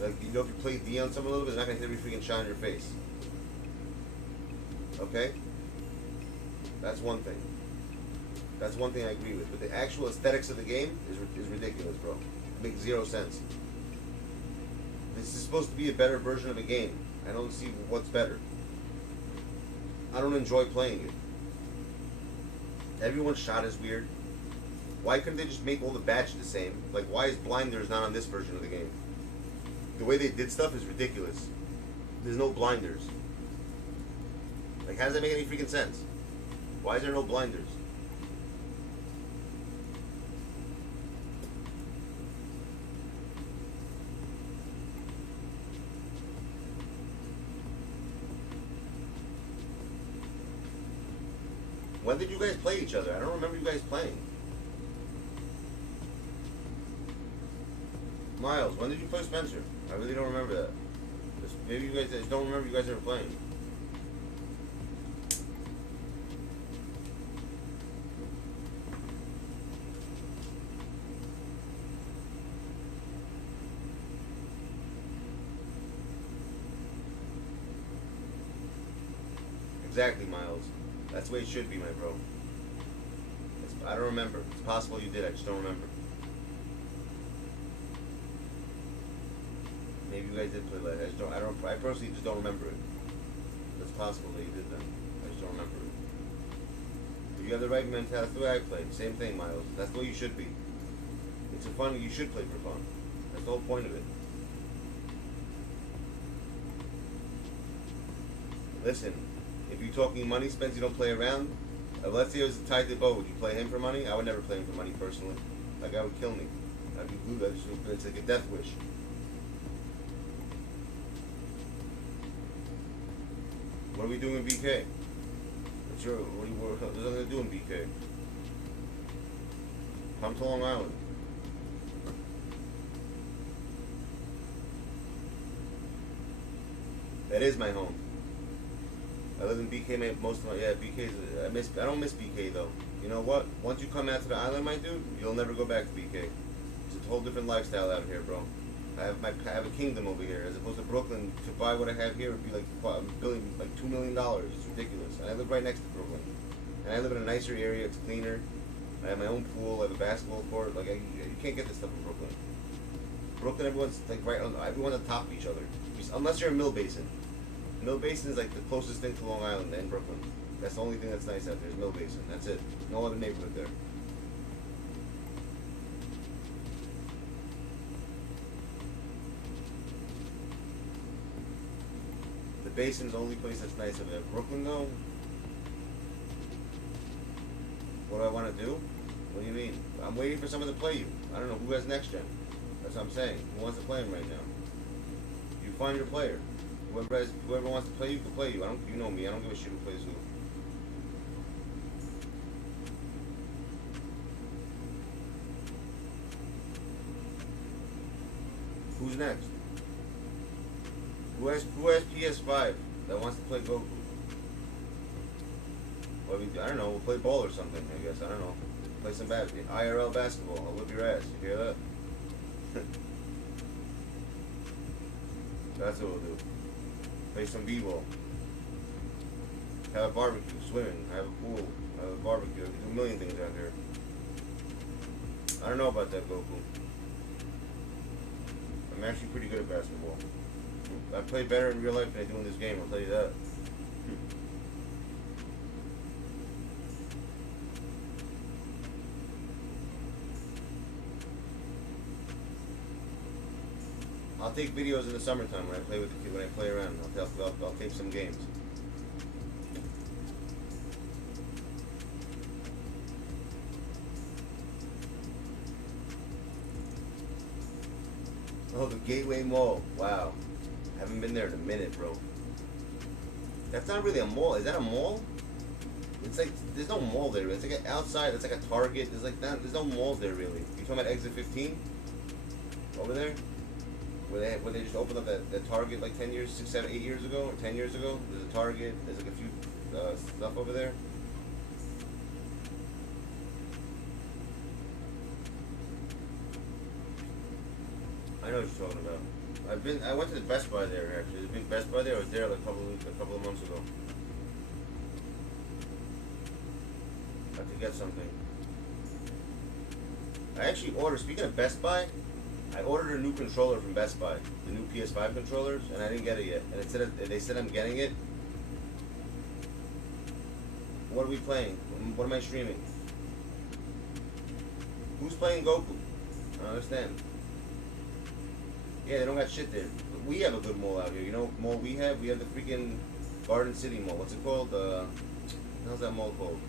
like, you know, if you play D on someone a little bit, it's not gonna hit every freaking shot in your face. Okay? That's one thing. That's one thing I agree with. But the actual aesthetics of the game is ridiculous, bro. It makes 0 sense. This is supposed to be a better version of the game. I don't see what's better. I don't enjoy playing it. Everyone's shot is weird. Why couldn't they just make all the badges the same? Like, why is blinders not on this version of the game? The way they did stuff is ridiculous. There's no blinders. Like, how does that make any freaking sense? Why is there no blinders? When did you guys play each other? I don't remember you guys playing. Miles, when did you play Spencer? I really don't remember that. Maybe you guys I just don't remember you guys ever playing. Exactly, Miles. That's the way it should be, my bro. I don't remember. It's possible you did. I just don't remember. Maybe you guys did play last. I personally just don't remember it. It's possible that you did then. I just don't remember it. But you have the right mentality. That's the way I play. Same thing, Miles. That's the way you should be. It's a fun. You should play for fun. That's the whole point of it. Listen. If you're talking money, Spence, you don't play around. Let's say it was tied to Bo. Would you play him for money? I would never play him for money personally. That guy would kill me. I'd be glued. It's like a death wish. What are we doing in BK? What are you gonna do in BK? Come to Long Island. That is my home. I live in BK most of my BK. I don't miss BK though. You know what? Once you come out to the island, my dude, you'll never go back to BK. It's a whole different lifestyle out here, bro. I have a kingdom over here, as opposed to Brooklyn. To buy what I have here would be like $2 million. It's ridiculous. And I live right next to Brooklyn, and I live in a nicer area. It's cleaner. I have my own pool. I have a basketball court. Like you can't get this stuff in Brooklyn. Brooklyn, everyone's like everyone's on top of each other, unless you're in Mill Basin. Mill Basin is like the closest thing to Long Island and Brooklyn. That's the only thing that's nice out there is Mill Basin. That's it. No other neighborhood there. The Basin's the only place that's nice over there. Brooklyn though? What do I want to do? What do you mean? I'm waiting for someone to play you. I don't know who has next gen. That's what I'm saying. Who wants to play him right now? You find your player. Whoever wants to play you can play you. You know me. I don't give a shit who plays who. Who's next? Who has PS5 that wants to play Goku? Well, I don't know. We'll play ball or something. I guess I don't know. Play some IRL basketball. I'll whip your ass. You hear that? That's what we'll do. Play some b-ball. Have a barbecue, swimming, have a pool, have a barbecue. I can do a million things out here. I don't know about that, Goku. I'm actually pretty good at basketball. I play better in real life than I do in this game, I'll tell you that. I'll take videos in the summertime when I play with the kid, when I play around. I'll tape some games. Oh, the Gateway Mall. Wow. Haven't been there in a minute, bro. That's not really a mall. Is that a mall? It's like, there's no mall there. It's like outside, it's like a Target. There's no malls there, really. You talking about Exit 15? Over there? Where they just opened up that Target like 10 years, 6, 7, 8 years ago, or 10 years ago? There's a Target. There's like a few stuff over there. I know what you're talking about. I went to the Best Buy there actually. There's a big Best Buy there. I was there like a couple of months ago. I had to get something. I actually ordered, speaking of Best Buy, I ordered a new controller from Best Buy, the new PS5 controllers, and I didn't get it yet. And they said I'm getting it. What are we playing? What am I streaming? Who's playing Goku? I don't understand. Yeah, they don't got shit there. But we have a good mall out here. You know what mall we have? We have the freaking Garden City Mall. What's it called? How's that mall called?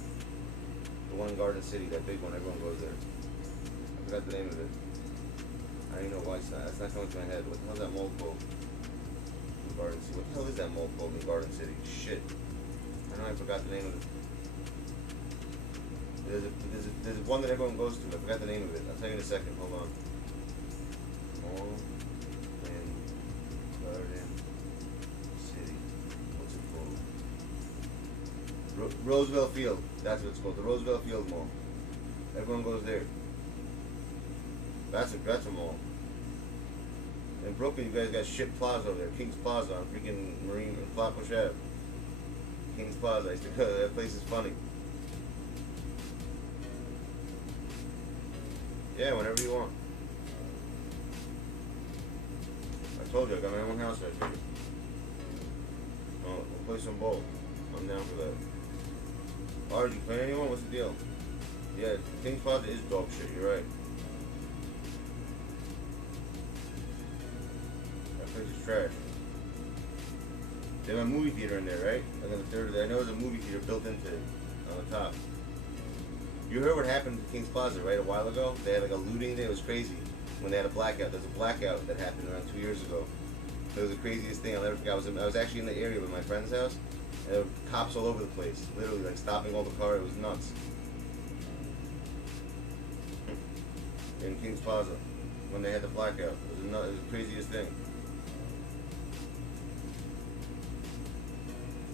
The one in Garden City, that big one. Everyone goes there. I forgot the name of it. I don't even know why it's not coming to my head. What the hell's that mall called? In Garden City. What the hell is that mall called in Garden City? Shit. I know I forgot the name of it. There's one that everyone goes to. I forgot the name of it. I'll tell you in a second. Hold on. Mall in Garden City. What's it called? Roosevelt Field. That's what it's called. The Roosevelt Field Mall. Everyone goes there. That's a mall. In Brooklyn, you guys got Ship Plaza over there. King's Plaza on freaking Marine and Flatbush Ave. King's Plaza. I used to go. That place is funny. Yeah, whenever you want. I told you, I got my own house right here. Oh, we'll play some ball. I'm down for that. Are you playing anyone? What's the deal? Yeah, King's Plaza is dog shit, you're right. That place is trash. They have a movie theater in there, right? And then I know there's a movie theater built into it on the top. You heard what happened to King's Plaza, right, a while ago? They had like a looting day. It was crazy when they had a blackout. There's a blackout that happened around 2 years ago. It was the craziest thing I'll never forget. I was actually in the area with my friend's house, and there were cops all over the place, literally like stopping all the cars. It was nuts. In King's Plaza, when they had the blackout, it was the craziest thing.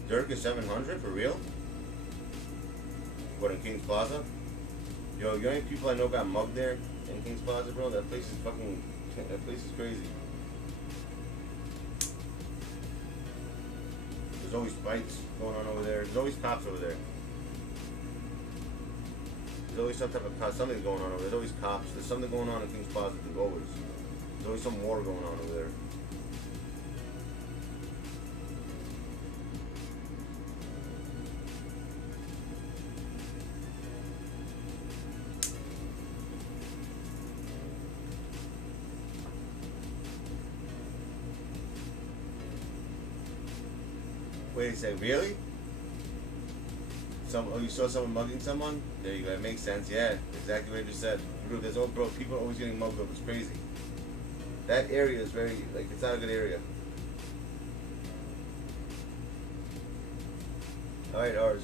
Dirk is 700 for real? What, in King's Plaza? Yo, you know how many people I know got mugged there in King's Plaza, bro? That place is that place is crazy. There's always fights going on over there. There's always cops over there. There's always some type of something going on over there. There's always cops. There's something going on in King's Plaza. There's always some war going on over there. Wait a second, really? You saw someone mugging someone? There you go, it makes sense, yeah. Exactly what you just said. Bro, people are always getting mugged up, it's crazy. That area is very, like, it's not a good area. Alright, ours.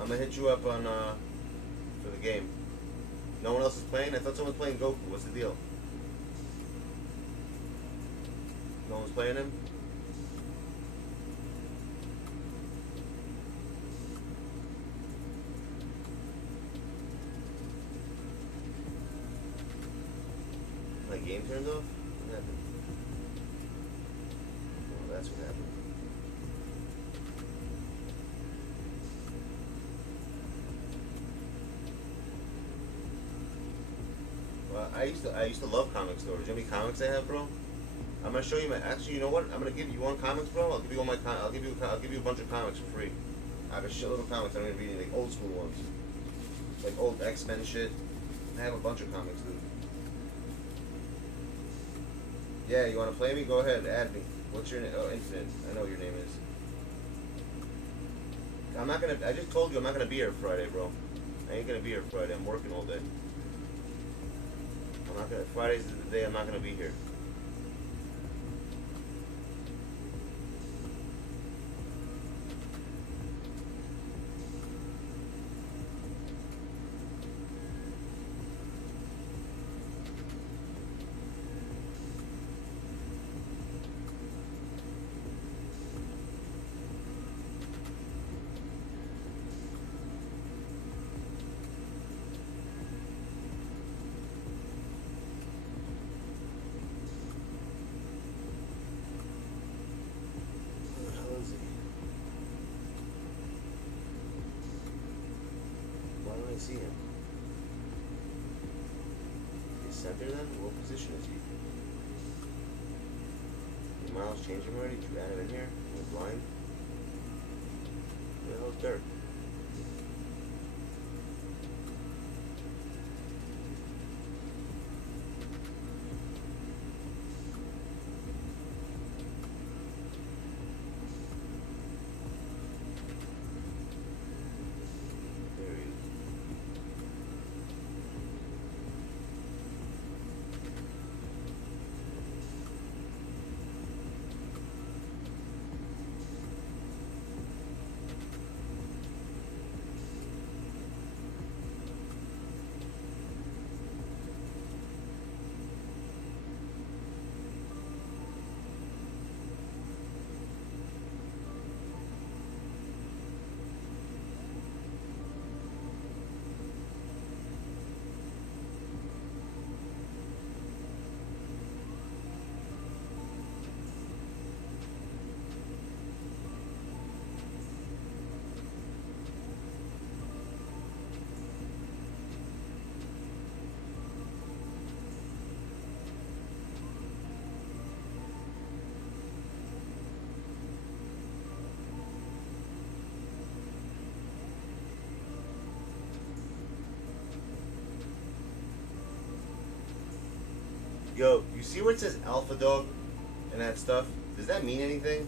I'm gonna hit you up on, for the game. No one else is playing? I thought someone was playing Goku, what's the deal? No one's playing him? My game turned off? What happened? Oh, that's what happened. Well, I used to love comic stores. You know how many comics I have, bro? I'm gonna show you my. Actually, you know what? I'm gonna give you one comics, bro. I'll give you all my. I'll give you a bunch of comics for free. I have a shitload of comics. I'm gonna read like old school ones, like old X-Men shit. I have a bunch of comics, dude. Yeah, you want to play me? Go ahead, add me. What's your name? Oh, Infinite. I know what your name is. I'm not gonna. I just told you I'm not gonna be here Friday, bro. I ain't gonna be here Friday. I'm working all day. I'm not gonna. Friday's the day I'm not gonna be here. See him. Is center then? What position is he? Did Miles change him already? Did you add him in here? He was blind? Where the hell's Dirk? Yo, you see where it says Alpha Dog and that stuff? Does that mean anything?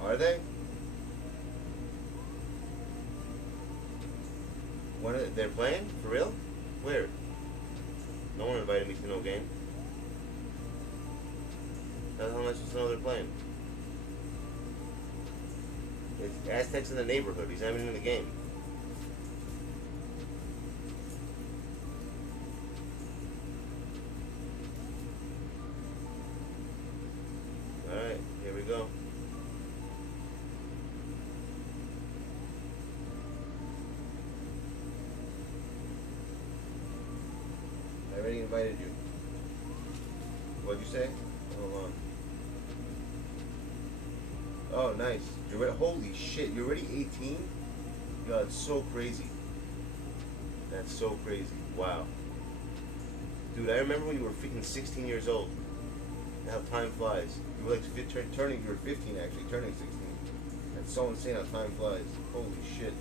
Are they? When they're playing? For real? Where? No one invited me to no game. How am I supposed to know they're playing? It's Aztecs in the neighborhood. He's not even in the game. Alright, here we go. I already invited you. What'd you say? Hold on. Oh, nice. Holy shit, you're already 18? Yo, that's so crazy. That's so crazy. Wow. Dude, I remember when you were freaking 16 years old. And how time flies. You were like you were 15 actually, turning 16. That's so insane how time flies. Holy shit.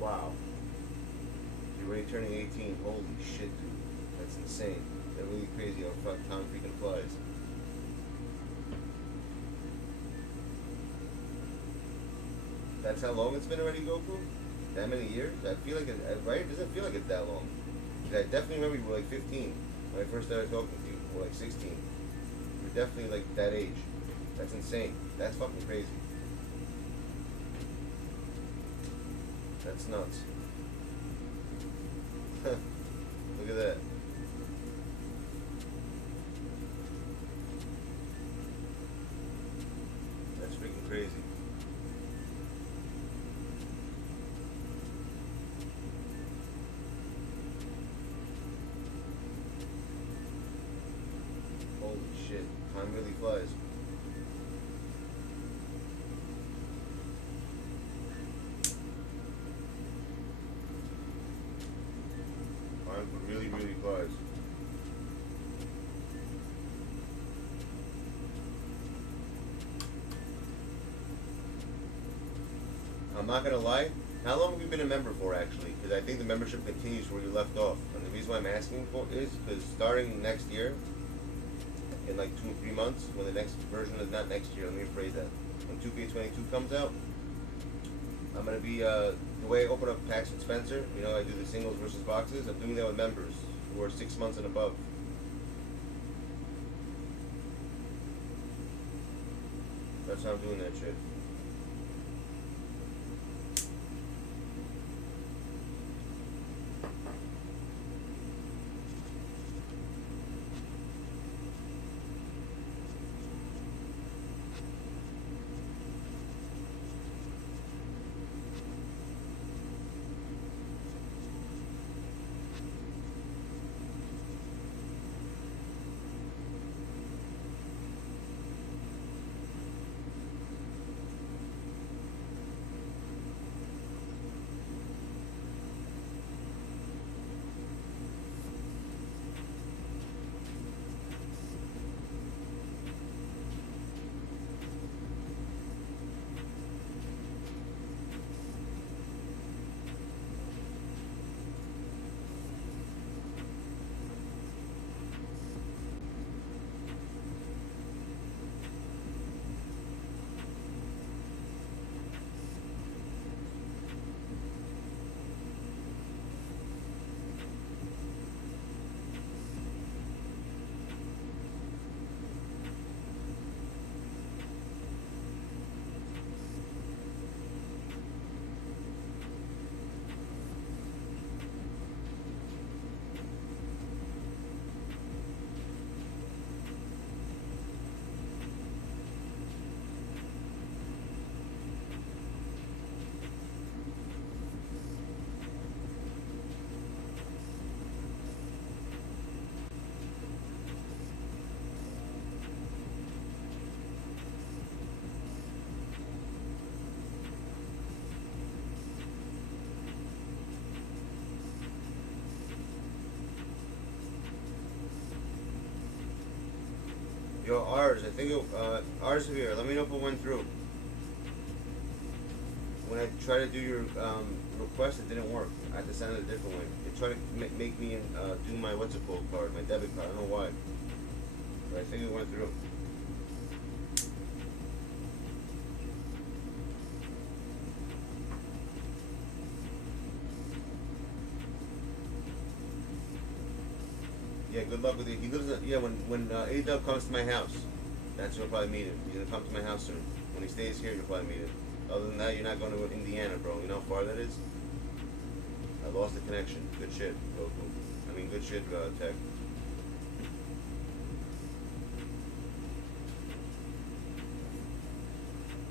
Wow. You're already turning 18. Holy shit, dude. That's insane. That's really crazy how fuck time freaking flies. That's how long it's been already, Goku? That many years? I feel like it, right? It doesn't feel like it's that long. I definitely remember you were like 15 when I first started talking to you. Or like 16. You're definitely like that age. That's insane. That's fucking crazy. That's nuts. Look at that. That's freaking crazy. Holy shit. Time really flies. I'm not gonna lie. How long have you been a member for, actually? Because I think the membership continues where you left off. And the reason why I'm asking for is because starting next year, in like 2 or 3 months, when the next version is not next year, let me rephrase that. When 2K22 comes out, I'm gonna be the way I open up packs with Spencer. You know, I do the singles versus boxes. I'm doing that with members who are 6 months and above. That's how I'm doing that shit. Yo, ours, I think ours here. Let me know if it went through. When I tried to do your request, it didn't work. I had to send it a different way. It tried to make me do my what's it called card, my debit card. I don't know why, but I think it went through. Yeah, good luck with it. He lives in, yeah, when A-Dub comes to my house, that's when you'll probably meet him. He's gonna come to my house soon. When he stays here, you'll probably meet him. Other than that, you're not going to Indiana, bro. You know how far that is? I lost the connection. Good shit, Goku. I mean, good shit, Tech.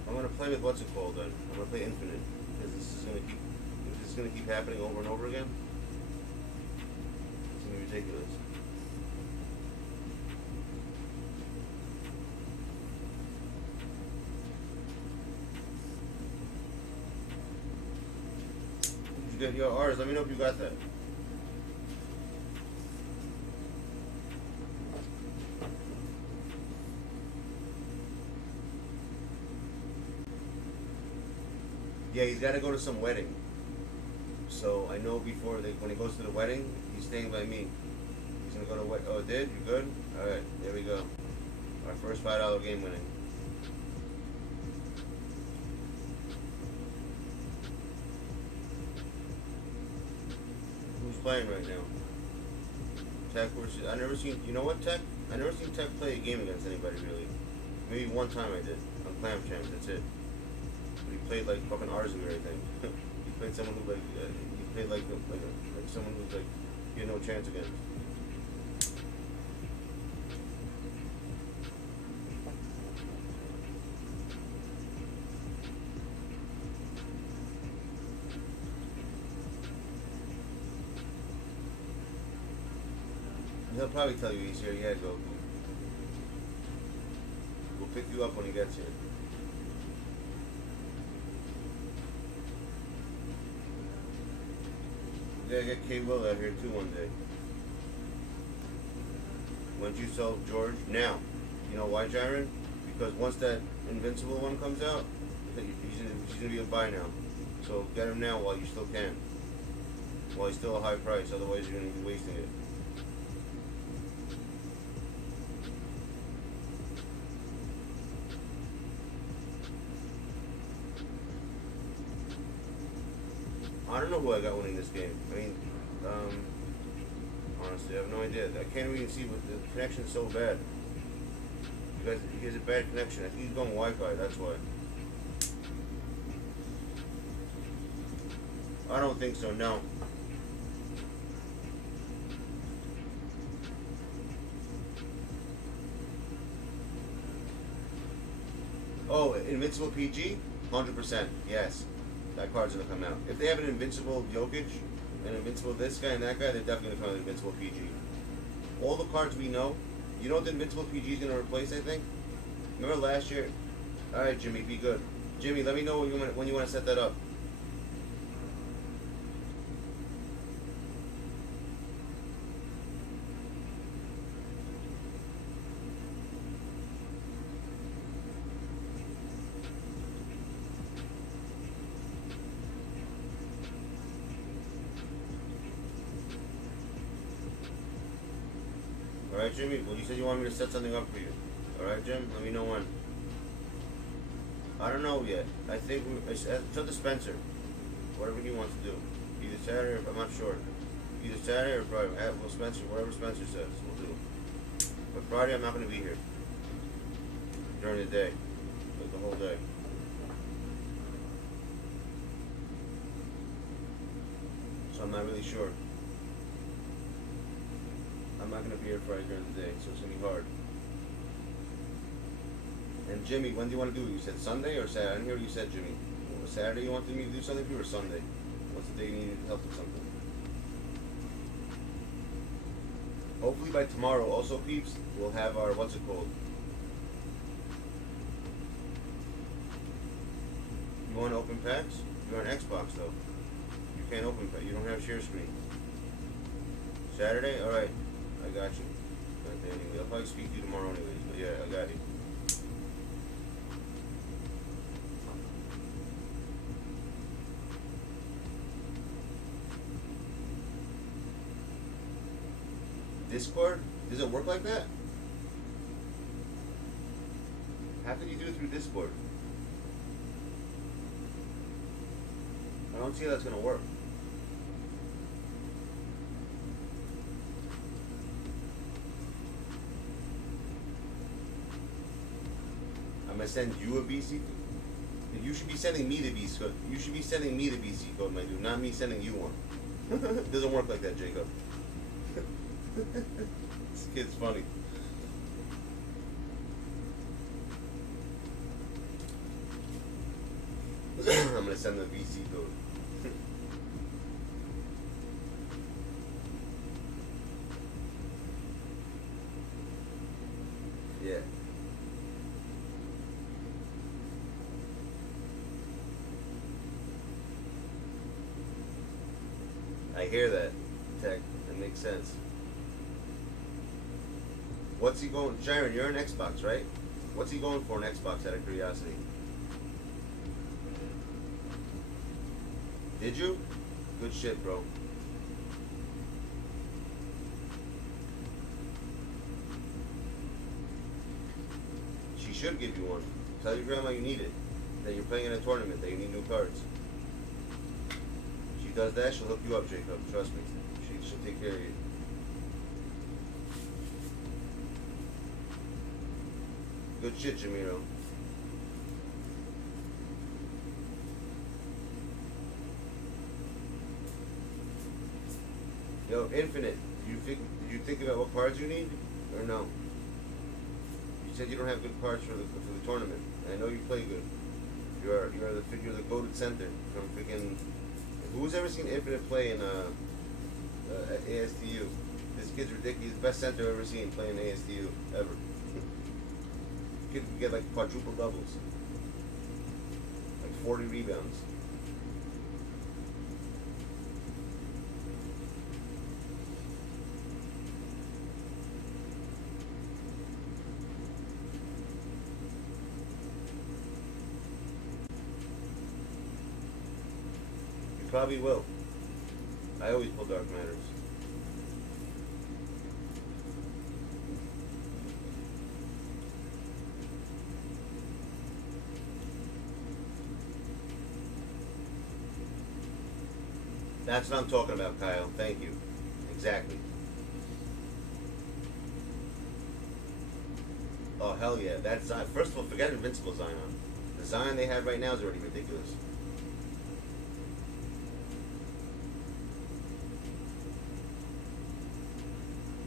I'm gonna play with what's it called then. I'm gonna play Infinite because this is gonna keep happening over and over again. It's gonna be ridiculous. Did you get your R's? Let me know if you got that. Yeah, he's got to go to some wedding. So I know before when he goes to the wedding, he's staying by me. He's gonna go to what? Oh, it did? You good? All right, there we go. Our first $5 game winning. Who's playing right now? Tech versus. I never seen. You know what, Tech? I never seen Tech play a game against anybody really. Maybe one time I did on Clam Champs. That's it. He played like fucking Arzu or anything. He played someone who he played like someone who's like he had no chance against. He'll probably tell you he's here. Yeah, Goku. We'll pick you up when he gets here. I get K Will out here too one day. Once you sell George now, you know why, Jaren? Because once that Invincible one comes out, he's gonna be a buy now. So get him now while you still can. While he's still a high price, otherwise you're going to be wasting it. I don't know who I got winning this game. I mean, honestly, I have no idea. I can't even see what the connection's so bad. He has a bad connection. I think he's going Wi-Fi, that's why. I don't think so, no. Oh, Invincible PG? 100%, yes. That card's gonna come out. If they have an Invincible Jokic, an Invincible this guy and that guy, they're definitely gonna come out with Invincible PG. All the cards we know, you know what the Invincible PG is gonna replace, I think? Remember last year? Alright, Jimmy, be good. Jimmy, let me know when you want to set that up. Alright, Jimmy? Well, you said you wanted me to set something up for you. Alright, Jim? Let me know when. I don't know yet. I think it's up to Spencer. Whatever he wants to do. Either Saturday or, I'm not sure. Either Saturday or Friday. Well, Spencer, whatever Spencer says, we'll do. But Friday, I'm not going to be here. During the day. Like the whole day. So I'm not really sure. I'm not going to be here Friday during the day, so it's going to be hard. And Jimmy, when do you want to do it? You said Sunday or Saturday? I didn't hear what you said, Jimmy. Was Saturday you wanted me to do something for you, or Sunday? What's the day you needed help with something? Hopefully by tomorrow, also peeps, we'll have our, what's it called? You want to open packs? You're on Xbox though. You can't open packs. You don't have share screen. Saturday? Alright. I got you. Anyway, I'll probably speak to you tomorrow anyways, but yeah, I got you. Discord? Does it work like that? How can you do it through Discord? I don't see how that's gonna work. I'm gonna send you a VC. You should be sending me the VC code. You should be sending me the VC code, my dude, not me sending you one. It doesn't work like that, Jacob. This kid's funny. I'm gonna send the VC code. Yeah. I hear that, Tech. That makes sense. What's he going? Sharon, you're an Xbox, right? What's he going for an Xbox, out of curiosity? Did you? Good shit, bro. She should give you one. Tell your grandma you need it. That you're playing in a tournament, that you need new cards. She does that, she'll hook you up, Jacob. Trust me. She'll take care of you. Good shit, Jamiro. Yo, Infinite, did you think about what cards you need, or no? You said you don't have good cards for the tournament. I know you play good. You're the goated center from freaking. Who's ever seen Infinite play in at ASTU? This kid's ridiculous. He's the best center I've ever seen playing ASTU ever. Kid can get like quadruple doubles, like 40 rebounds. probably will. I always pull Dark Matters. That's what I'm talking about, Kyle. Thank you. Exactly. Oh, hell yeah. That Zion. First of all, forget Invincible Zion. The Zion they have right now is already ridiculous.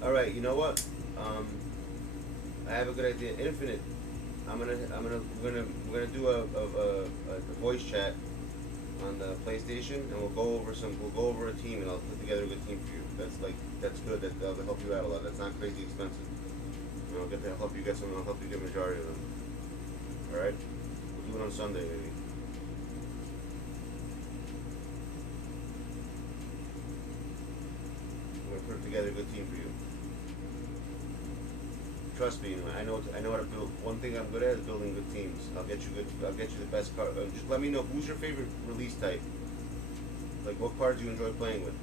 Alright, you know what? I have a good idea. Infinite. We're gonna do a voice chat on the PlayStation, and we'll go over a team, and I'll put together a good team for you. That's good. That'll help you out a lot. That's not crazy expensive. And I'll help you get some. I'll help you get a majority of them. All right. We'll do it on Sunday, maybe. I'm gonna put together a good team for you. Trust me, I know how to build. One thing I'm good at is building good teams. I'll get you the best card. Just let me know who's your favorite release type. Like what cards you enjoy playing with.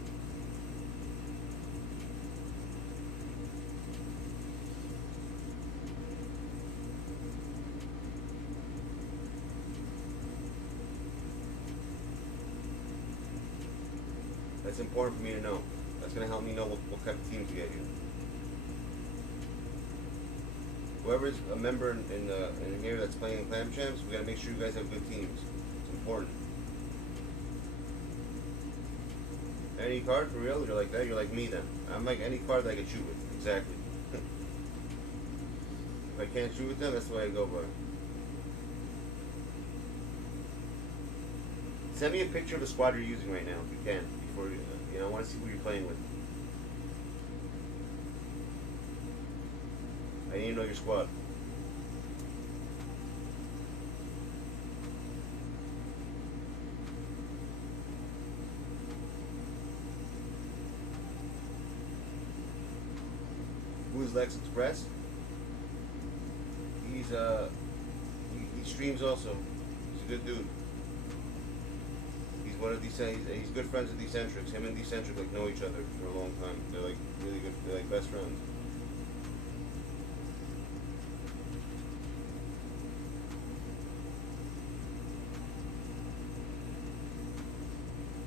That's important for me to know. That's gonna help me know what type of team to get you. Whoever's a member in here that's playing in Clam Champs, we gotta make sure you guys have good teams. It's important. Any card for real? You're like that? You're like me then. I'm like any card that I can shoot with. Exactly. If I can't shoot with them, that's the way I go by. Send me a picture of the squad you're using right now, if you can, before I want to see who you're playing with. I need to know your squad. Who's Lxck? He streams also. He's a good dude. He's one of these. He's good friends with Eccentrics. Him and Eccentric like know each other for a long time. They're like really good. They're like best friends.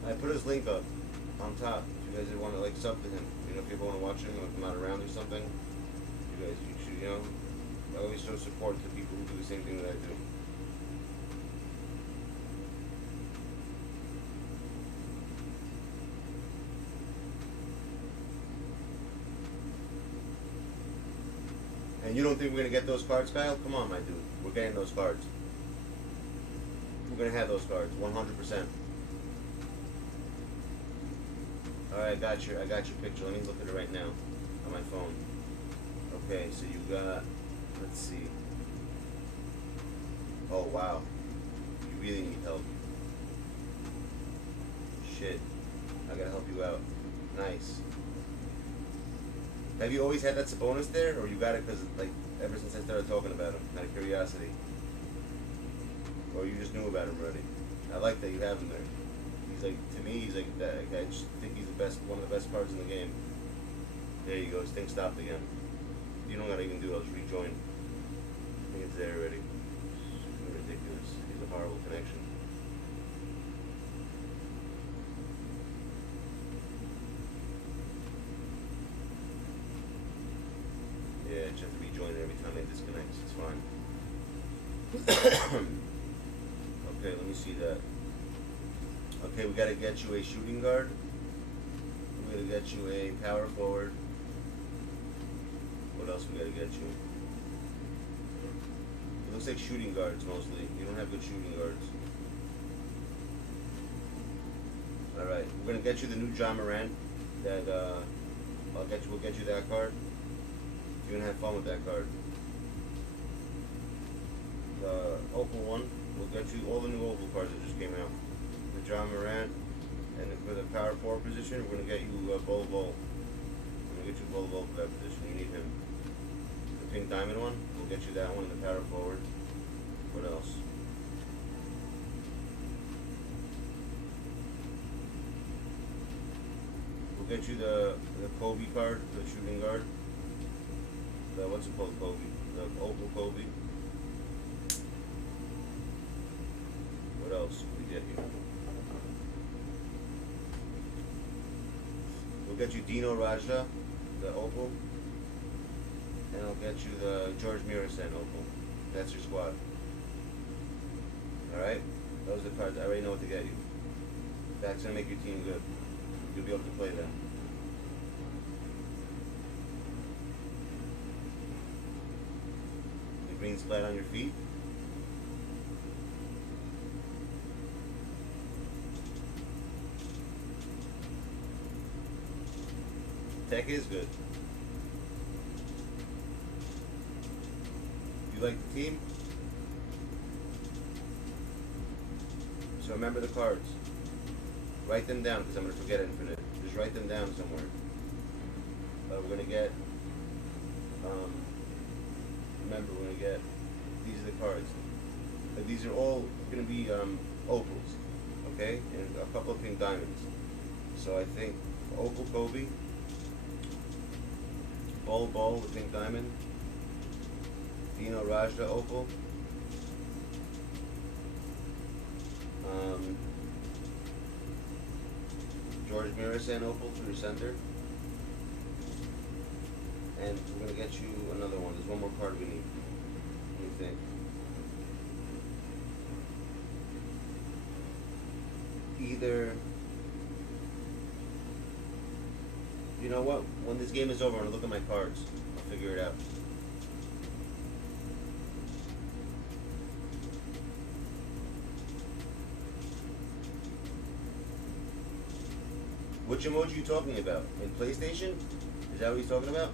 I put his link up on top. If you guys want to like sub to him, if you want to watch him, or if I'm not around or something, you should, I always show support to people who do the same thing that I do. And you don't think we're gonna get those cards, Kyle? Come on, my dude. We're getting those cards. We're gonna have those cards, 100%. Alright, I got your picture. Let me look at it right now on my phone. Okay, so you got, let's see. Oh wow. You really need help. Shit. I gotta help you out. Nice. Have you always had that Sabonis there, or you got it because, like, ever since I started talking about him, out of curiosity? Or you just knew about him already? I like that you have him there. He's like, to me, he's like, I just think he's one of the best cards in the game. There you go, his thing stopped again. You don't gotta even do it, I'll just rejoin. I think it's there already. It's ridiculous. He's a horrible connection. Yeah, just have to rejoin it every time they disconnect. It's fine. Okay, let me see that. Okay, we gotta get you a shooting guard. We gotta get you a power forward. What else we gotta get you? It looks like shooting guards mostly. You don't have good shooting guards. Alright, we're gonna get you the new John Morant. We'll get you that card. You're gonna have fun with that card. The Opal one, we'll get you all the new Opal cards that just came out. The John Morant, and for the power forward position, we're gonna get you Bol Bol. We're gonna get you Bol Bol for that position. You need him. The pink diamond one, we'll get you that one in the power forward. What else? We'll get you the Kobe card, the shooting guard. The, what's it called, Kobe? The Opal Kobe. What else did we get here? We'll get you Dino Rajda, the Opal. And I'll get you the George Mirasan Opal. That's your squad. Alright? Those are the cards. I already know what to get you. That's going to make your team good. You'll be able to play them. The green splat on your feet. Tech is good. You like the team? So remember the cards. Write them down because I'm going to forget Infinite. Just write them down somewhere. We're going to get, remember we're going to get, these are the cards. These are all going to be opals, okay? And a couple of pink diamonds. So I think Opal Kobe, Ball with pink diamond, Dino Rajda Opal, George Mirasan Opal through the center, and we're gonna get you another one. There's one more card we need. What do you think? Either, you know what? When this game is over, I'm gonna look at my cards. I'll figure it out. Which emoji are you talking about? In PlayStation? Is that what he's talking about?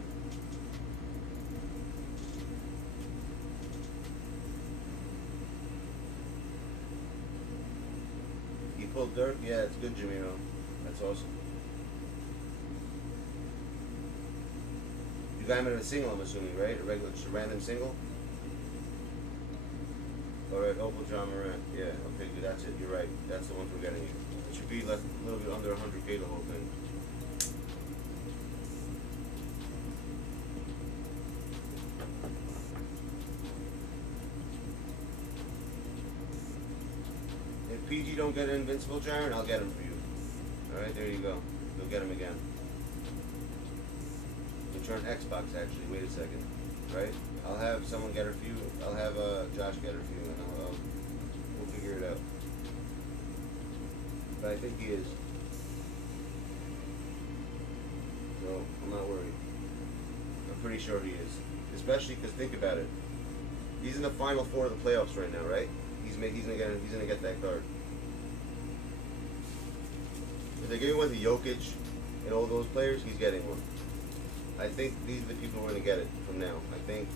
He pulled Dirk? Yeah, it's good, Jamiro. That's awesome. You got him in a single, I'm assuming, right? A regular, just a random single? Alright, Opal John Morant. Yeah, okay, good, that's it. You're right. That's the ones we're getting you. It should be less, a little bit under 100K the whole thing. If PG don't get an Invincible Jaren, I'll get him for you. Alright, there you go. You'll get him again. Return Xbox, actually. Wait a second. Right? I'll have someone get her for you. I'll have Josh get her for you, and we'll figure it out. But I think he is. So I'm not worried. I'm pretty sure he is. Especially because think about it. He's in the final four of the playoffs right now, right? He's gonna get that card. If they're giving one to Jokic and all those players, he's getting one. I think these are the people who are gonna get it from now. I think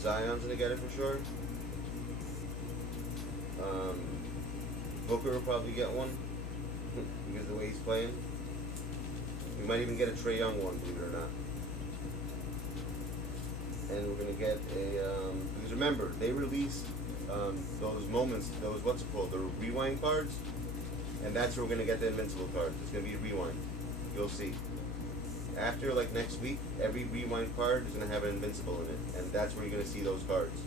Zion's gonna get it for sure. Booker will probably get one because of the way he's playing. We might even get a Trae Young one, believe it or not. And we're gonna get a because remember they released those moments, those what's it called, the rewind cards, and that's where we're gonna get the Invincible cards. It's gonna be a rewind. You'll see. After like next week, every rewind card is gonna have an Invincible in it, and that's where you're gonna see those cards.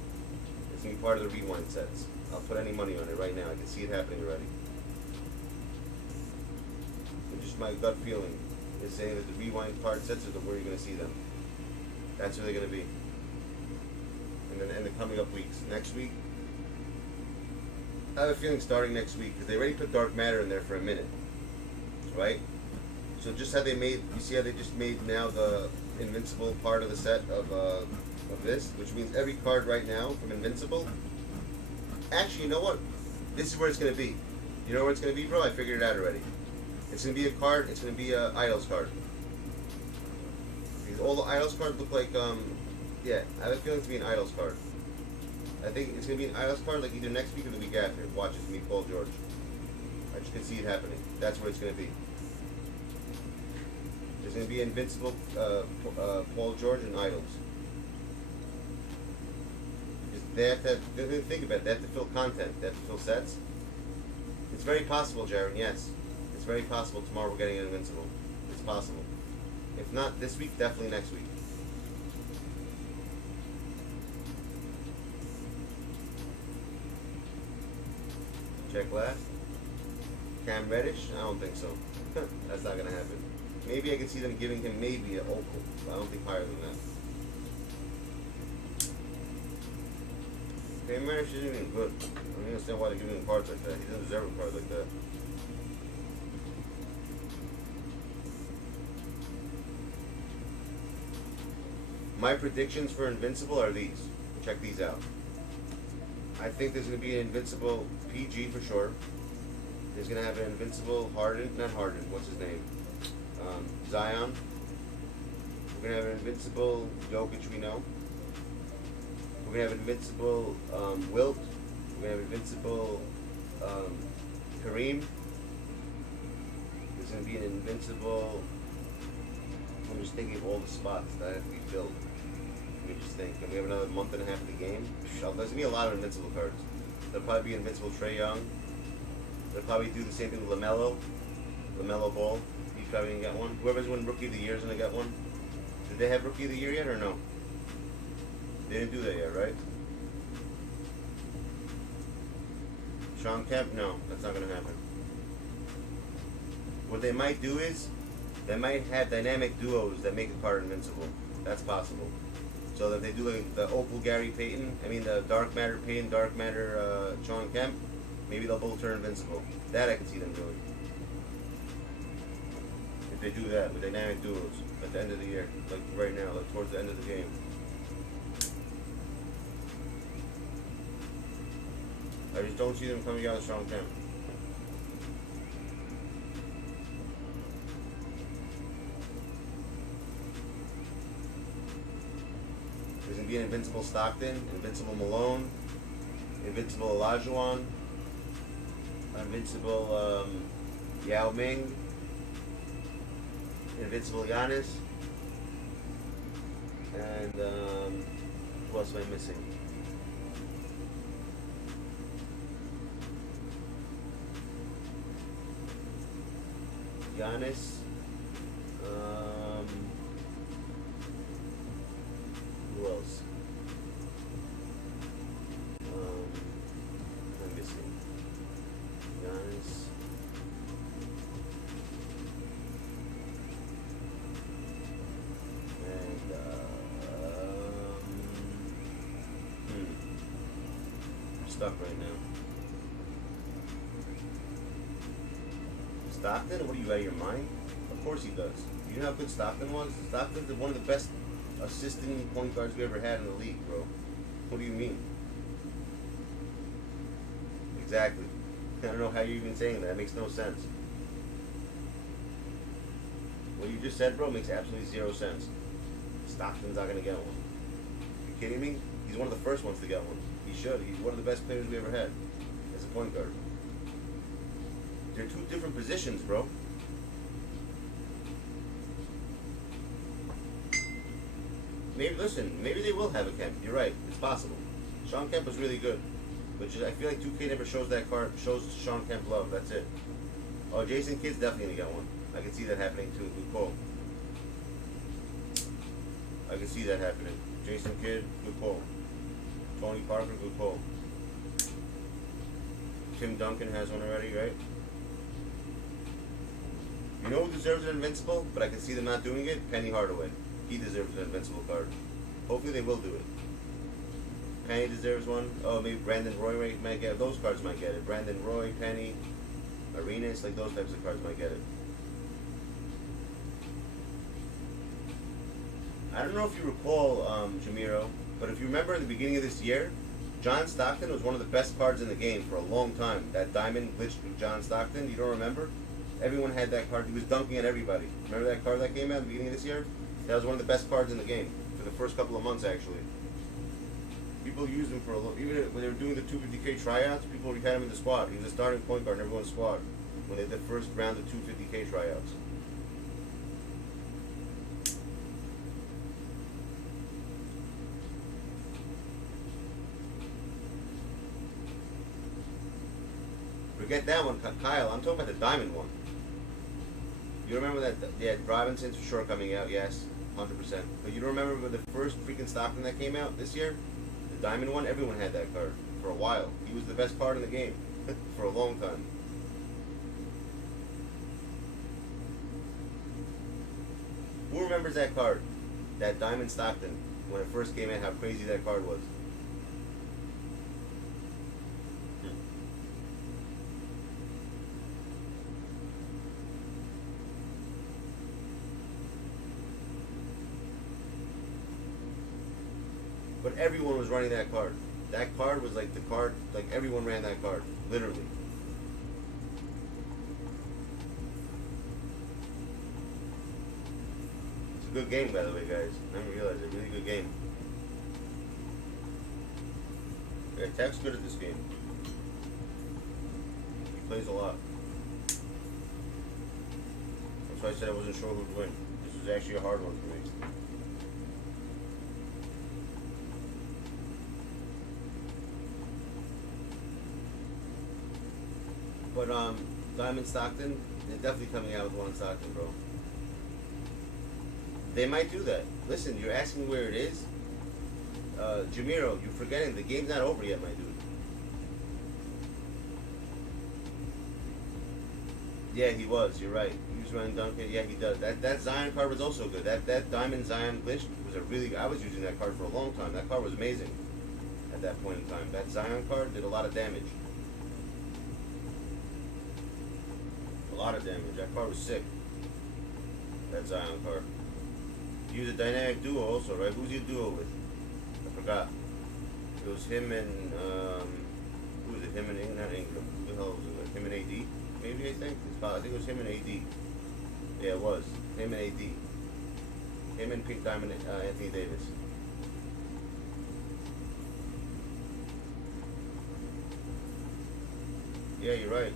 It's gonna be part of the rewind sets. I'll put any money on it right now. I can see it happening already. And just my gut feeling is saying that the rewind card sets are where you're gonna see them. That's where they're gonna be. And then in the coming up weeks. Next week, I have a feeling starting next week because they already put Dark Matter in there for a minute, right? So just how they made, you see how they just made now the Invincible part of the set of this, which means every card right now from Invincible. Actually, you know what? This is where it's gonna be. You know where it's gonna be, bro? I figured it out already. It's gonna be a card. It's gonna be a Idols card. Because all the Idols cards look like yeah. I have a feeling it's gonna be an Idols card. I think it's gonna be an Idols card like either next week or the week after. Watch, it's gonna be Paul George. I just can see it happening. That's what it's gonna be. There's gonna be Invincible, Paul George, and Idols. They have to think about it. They have to fill content. They have to fill sets. It's very possible, Jaron. Yes, it's very possible tomorrow we're getting an invincible. It's possible. If not this week, definitely next week. Check last. Cam Reddish? I don't think so. That's not gonna happen. Maybe I could see them giving him maybe an opal. But I don't think higher than that. Cam Reddish isn't even good. I don't understand why they're giving him cards like that. He doesn't deserve a card like that. My predictions for Invincible are these. Check these out. I think there's going to be an Invincible PG for sure. There's going to have an Invincible Harden, not Harden, what's his name? Zion. We're going to have an Invincible Jokic, we know. We're going to have an Invincible Wilt. We're going to have Invincible Kareem. There's going to be an Invincible. I'm just thinking of all the spots that have to be filled. Let me just think. And we have another month and a half of the game. There's going to be a lot of Invincible cards. There'll probably be Invincible Trae Young. They'll probably do the same thing with LaMelo. LaMelo Ball. He's probably going to get one. Whoever's won Rookie of the Year is going to get one. Did they have Rookie of the Year yet or no? They didn't do that yet, right? Sean Kemp? No, that's not going to happen. What they might do is, they might have dynamic duos that make a card invincible. That's possible. So that they do like the Opal Gary Payton, the Dark Matter Payton, Dark Matter Sean Kemp, maybe they'll both turn invincible. That I can see them doing. If they do that with dynamic duos at the end of the year, like right now, like towards the end of the game. I just don't see them coming out of Sean Kemp. There's going to be an Invincible Stockton, Invincible Malone, Invincible Olajuwon, Invincible Yao Ming, Invincible Giannis, and who else am I missing? Giannis, who else? I'm missing Giannis. And I'm stuck right now. Stockton? What are you, out of your mind? Of course he does. You know how good Stockton was? Stockton's one of the best assisting point guards we ever had in the league, bro. What do you mean? Exactly. I don't know how you're even saying that. It makes no sense. What you just said, bro, makes absolutely zero sense. Stockton's not going to get one. You kidding me? He's one of the first ones to get one. He should. He's one of the best players we ever had as a point guard. They're two different positions, bro. Maybe they will have a Kemp. You're right. It's possible. Sean Kemp was really good. But I feel like 2K never shows that card, shows Sean Kemp love. That's it. Oh, Jason Kidd's definitely going to get one. I can see that happening too. Good call. I can see that happening. Jason Kidd, good call. Tony Parker, good call. Tim Duncan has one already, right? You know who deserves an Invincible, but I can see them not doing it? Penny Hardaway. He deserves an Invincible card. Hopefully they will do it. Penny deserves one. Oh, maybe Brandon Roy might get it. Those cards might get it. Brandon Roy, Penny, Arenas, like those types of cards might get it. I don't know if you recall, Jamiro, but if you remember in the beginning of this year, John Stockton was one of the best cards in the game for a long time. That diamond glitched with John Stockton, you don't remember? Everyone had that card. He was dunking at everybody. Remember that card that came out at the beginning of this year? That was one of the best cards in the game for the first couple of months, actually. People used him for a little. Even when they were doing the 250K tryouts, people had him in the squad. He was a starting point guard in everyone's squad when they did the first round of 250K tryouts. Forget that one, Kyle. I'm talking about the diamond one. You remember that? Yeah, Robinson's for sure coming out. Yes, 100%. But you don't remember when the first freaking Stockton that came out this year? The diamond one. Everyone had that card for a while. He was the best card in the game for a long time. Who remembers that card? That Diamond Stockton, when it first came in, how crazy that card was. But everyone was running that card. That card was like the card, like everyone ran that card, literally. It's a good game, by the way, guys. I didn't realize it's a really good game. Yeah, Tech's good at this game. He plays a lot. That's why I said I wasn't sure who'd win. This was actually a hard one for me. But Diamond Stockton, they're definitely coming out with one in Stockton, bro. They might do that. Listen, you're asking where it is. Jamiro, you're forgetting the game's not over yet, my dude. Yeah, he was. You're right. He was running Duncan. Yeah, he does. That Zion card was also good. That Diamond Zion glitch was a really. I was using that card for a long time. That card was amazing. At that point in time, that Zion card did a lot of damage. A lot of damage. That card was sick. That Zion card. You use a dynamic duo also, right? Who's your duo with? I forgot. It was him and who was it? Him and not Ingram. Who the hell was it? Him and AD? Maybe I think. I think it was him and AD. Yeah, it was. Him and AD. Him and Pink Diamond Anthony Davis. Yeah, you're right.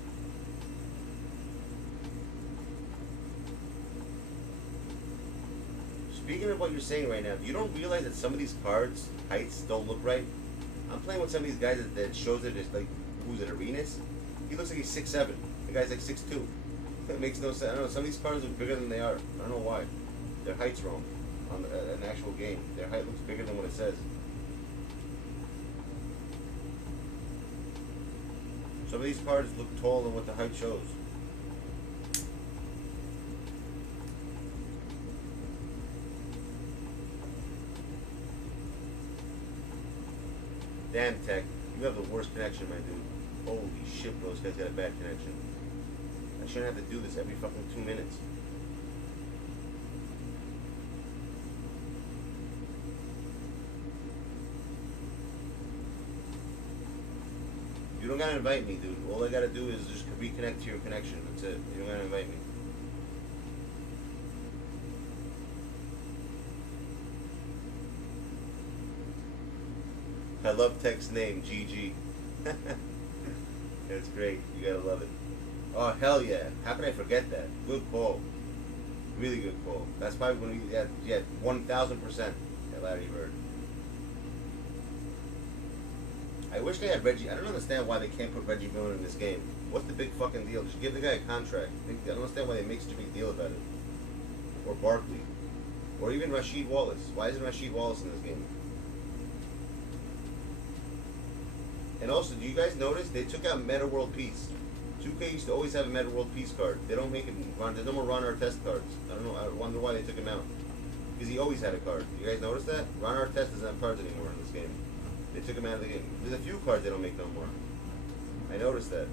Speaking of what you're saying right now, you don't realize that some of these cards' heights don't look right? I'm playing with some of these guys that shows it as like, who's it, Arenas? He looks like he's 6'7". The guy's like 6'2". That makes no sense. I don't know, some of these cards look bigger than they are. I don't know why. Their height's wrong on an actual game. Their height looks bigger than what it says. Some of these cards look taller than what the height shows. Damn, Tech, you have the worst connection, my dude. Holy shit, bro, this guy's got a bad connection. I shouldn't have to do this every fucking 2 minutes. You don't gotta invite me, dude. All I gotta do is just reconnect to your connection. That's it. You don't gotta invite me. I love Tech's name, GG. That's great. You gotta love it. Oh, hell yeah. How can I forget that? Good call. Really good call. That's probably when we had 1,000% at Larry Bird. I wish they had Reggie. I don't understand why they can't put Reggie Miller in this game. What's the big fucking deal? Just give the guy a contract. I don't understand why they make such a big deal about it. Or Barkley. Or even Rasheed Wallace. Why isn't Rasheed Wallace in this game? And also, do you guys notice they took out Meta World Peace? 2K used to always have a Meta World Peace card. They don't make it. There's no more Ron Artest cards. I don't know. I wonder why they took him out. Because he always had a card. You guys notice that? Ron Artest doesn't have cards anymore in this game. They took him out of the game. There's a few cards they don't make no more. I noticed that.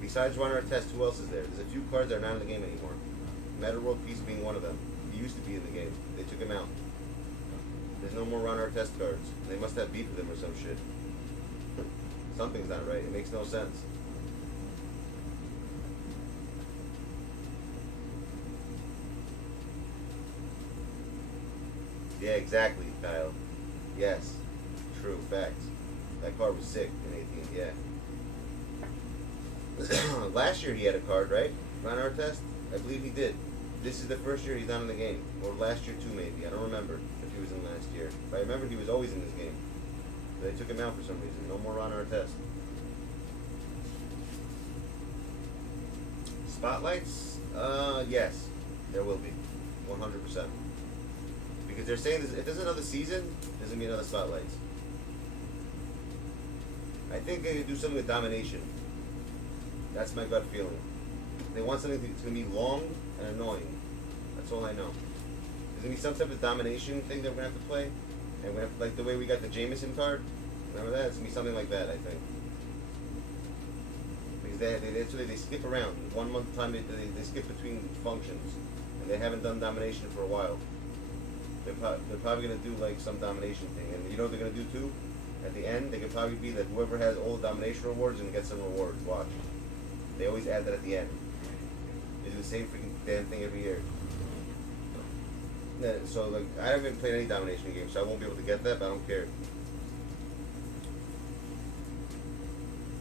Besides Ron Artest, who else is there? There's a few cards that are not in the game anymore. Meta World Peace being one of them. He used to be in the game. They took him out. There's no more Ron Artest cards. They must have beef with him or some shit. Something's not right. It makes no sense. Yeah, exactly, Kyle. Yes. True. Facts. That card was sick in 18, yeah. Last year he had a card, right? Ron Artest? I believe he did. This is the first year he's not in the game. Or last year too, maybe. I don't remember if he was in last year. But I remember he was always in this game. They took him out for some reason. No more Ron Artest. Spotlights? Yes, there will be, 100%. Because they're saying this, if there's another season, there's gonna be another spotlights. I think they could do something with domination. That's my gut feeling. They want something that's gonna be long and annoying. That's all I know. There's gonna be some type of domination thing that we're gonna have to play, and we're gonna have to, like the way we got the Jameson card. Remember that? It's gonna be something like that, I think. Because they skip around. 1 month time they skip between functions, and they haven't done domination for a while. They're probably gonna do like some domination thing, and you know what they're gonna do too? At the end, they could probably be that whoever has all the domination rewards is gonna get some rewards. Watch. They always add that at the end. They do the same freaking damn thing every year. Yeah, so like, I haven't played any domination games, so I won't be able to get that, but I don't care.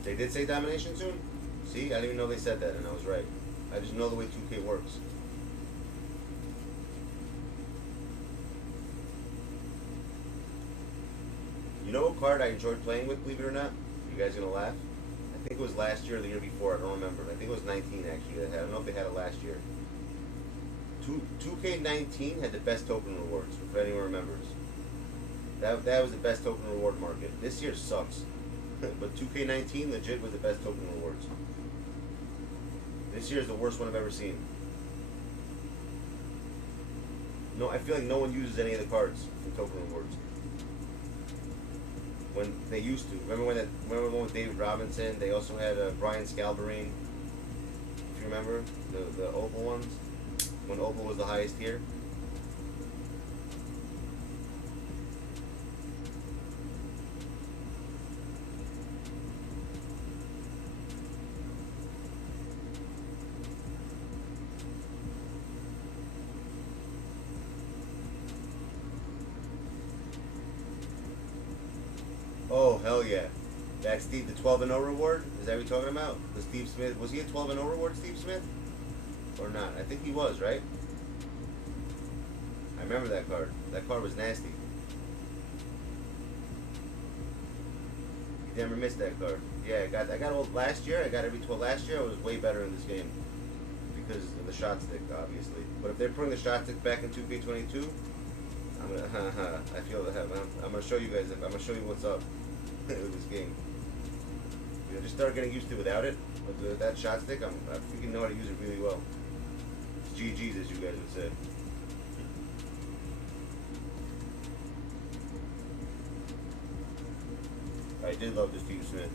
They did say domination soon? See, I didn't even know they said that, and I was right. I just know the way 2K works. You know what card I enjoyed playing with, believe it or not? You guys gonna laugh? I think it was last year or the year before, I don't remember. I think it was 19 actually. I don't know if they had it last year. 2K19 had the best token rewards, if anyone remembers. That was the best token reward market. This year sucks. But 2K19 legit was the best token rewards. This year is the worst one I've ever seen. No, I feel like no one uses any of the cards in token rewards. When they used to. Remember the one with David Robinson? They also had Brian Scalabrine. If you remember the Opal ones, when Opal was the highest tier. Oh, hell yeah. That's Steve, the 12-0 reward? Is that what you're talking about? Was Steve Smith, was he a 12-0 reward, Steve Smith? Or not? I think he was, right? I remember that card. That card was nasty. You never missed that card. Yeah, I got all last year. I got every 12 last year. I was way better in this game because of the shot stick, obviously. But if they're putting the shot stick back in 2K22, I'm gonna, I feel that. I'm gonna show you guys. I'm gonna show you what's up with this game. I just started getting used to it without it. With that shot stick, I freaking know how to use it really well. It's GG's, as you guys would say. I did love this Steve Smith.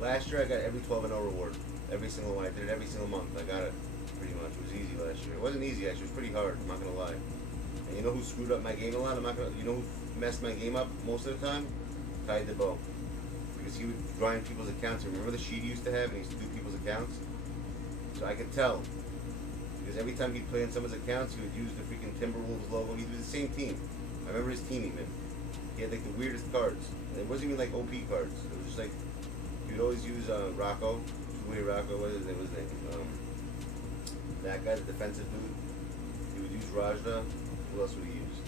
Last year I got every 12-0 reward. Every single one. I did it every single month. I got it pretty much. It was easy last year. It wasn't easy actually. It was pretty hard. I'm not gonna lie. And you know who screwed up my game a lot? You know who messed my game up most of the time? Dat Boi. Because he would grind people's accounts. Remember the sheet he used to have and he used to do people's accounts? So I could tell. Because every time he'd play in someone's accounts, he would use the freaking Timberwolves logo. He'd do the same team. I remember his team even. He had like the weirdest cards. And it wasn't even like OP cards. It was just like, he would always use Rocco. Two-way Rocco, what is his name? That guy, the defensive dude. He would use Rajda. Who else would he use?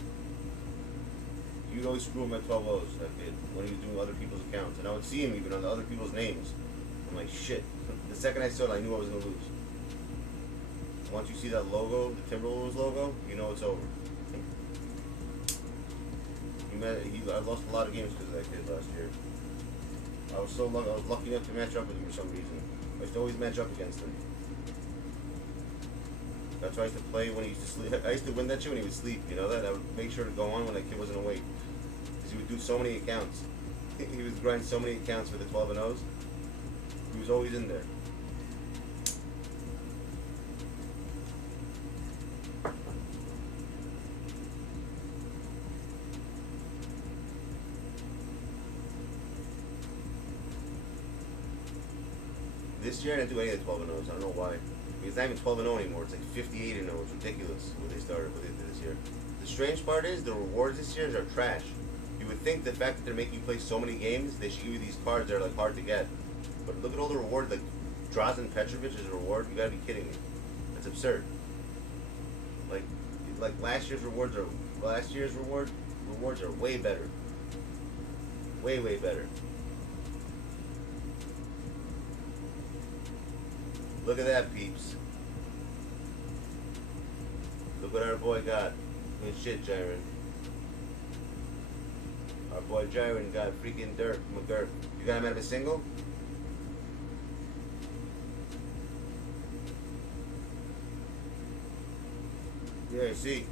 He would always screw him at 12-0s, that kid, when he was doing other people's accounts. And I would see him even on the other people's names. I'm like, shit. The second I saw it, I knew I was going to lose. Once you see that logo, the Timberwolves logo, you know it's over. I lost a lot of games because of that kid last year. I was so lucky. I was lucky enough to match up with him for some reason. I used to always match up against him. That's why I used to play when he used to sleep. I used to win that shit when he would sleep. You know that? I would make sure to go on when that kid wasn't awake. Because he would do so many accounts. He would grind so many accounts for the 12-0s. He was always in there. This year I didn't do any of the 12-0s. I don't know why. It's not even 12-0 anymore. It's like 58-0. It's ridiculous what they did this year. The strange part is the rewards this year are trash. You would think the fact that they're making you play so many games, they should give you these cards that are like hard to get. But look at all the rewards. Like Drazen Petrovic is a reward. You gotta be kidding me. That's absurd. like last year's rewards are way better. Way better. Look at that, peeps. Look what our boy got. Good shit, Jiren. Our boy Jiren got freaking Dirk McGurk. You got him out of a single? Yeah, see.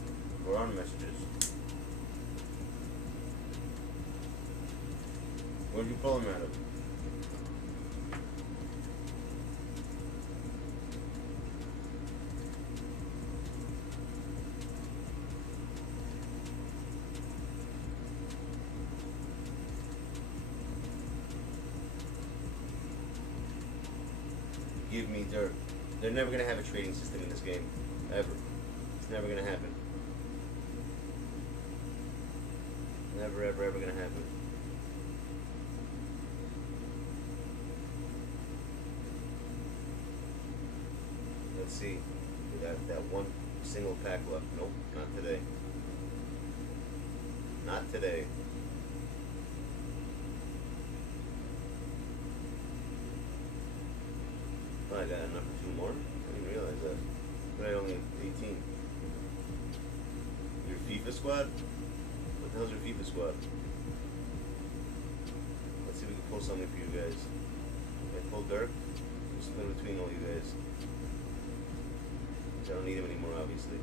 We're on messages. Where'd you pull him out of? Give me dirt. They're never gonna have a trading system in this game. Ever. It's never gonna happen. Never, ever, ever gonna happen. Let's see. We got that one single pack left. Nope, not today. Not today. Oh, I got enough for 2 more? I didn't realize that. But I only have 18. Your FIFA squad? What the hell's your FIFA squad? Let's see if we can pull something for you guys. I pull Dirk. We'll split between all you guys. I don't need him anymore, obviously.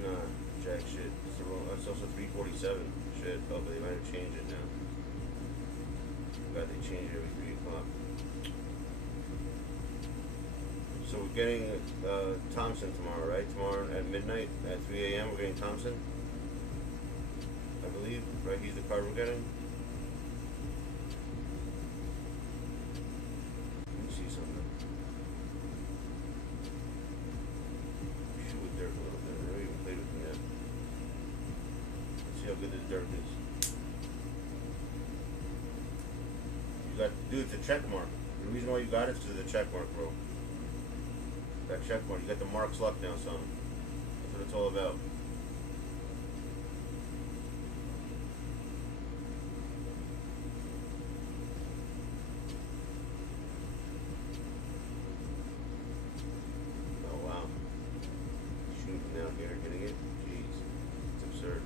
Nah, jack shit. It's also 347. Shit. Oh, but they might have changed it now. They change every 3 o'clock. So we're getting Thompson tomorrow, right? Tomorrow at midnight at 3 a.m. we're getting Thompson. I believe, right? He's the card we're getting. Let me see something. Shoot with Dirk a little bit. I never even played with him yet. Let's see how good this Dirk is. Dude, it's a check mark. The reason why you got it is the check mark, bro. That check mark. You got the Mark's luck now, son. That's what it's all about. Oh, wow. Shooting from down here, getting it? Jeez. It's absurd.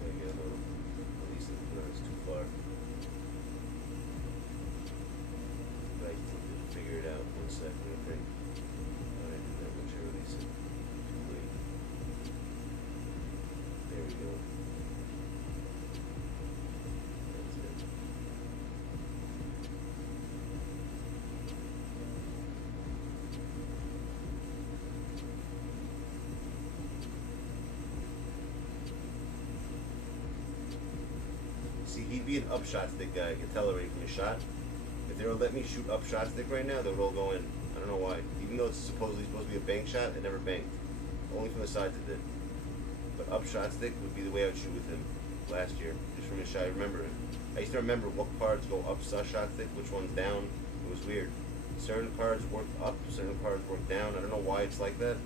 Gotta get a little. At least it's too far. Figure it out 1 second, I think. Alright, then once you release it, complete. There we go. That's it. See, he'd be an upshot stick guy. I can tell already from his shot. If they don't let me shoot up shot stick right now, they'll all go in. I don't know why. Even though it's supposedly supposed to be a bank shot, it never banked. Only from the sides it did. But up shot stick would be the way I would shoot with him last year. Just from his shot, I remember it. I used to remember what cards go up shot stick, which one's down. It was weird. Certain cards work up, certain cards work down. I don't know why it's like that.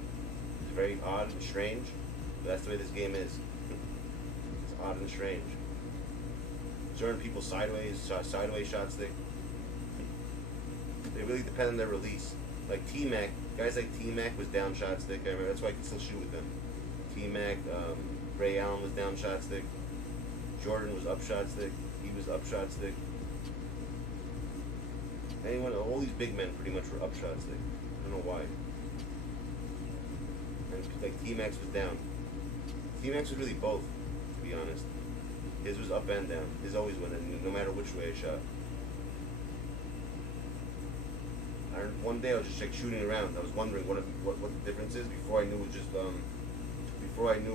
It's very odd and strange. But that's the way this game is. It's odd and strange. Certain people sideways shot stick. They really depend on their release. Like T-Mac, guys like T-Mac was down shot stick. I remember that's why I can still shoot with them. T-Mac, Ray Allen was down shot stick. Jordan was up shot stick. He was up shot stick. Anyone, all these big men pretty much were up shot stick. I don't know why. And like T-Max was down. T-Max was really both, to be honest. His was up and down. His always went in, no matter which way I shot. One day I was just like shooting around. I was wondering what the difference is before I knew it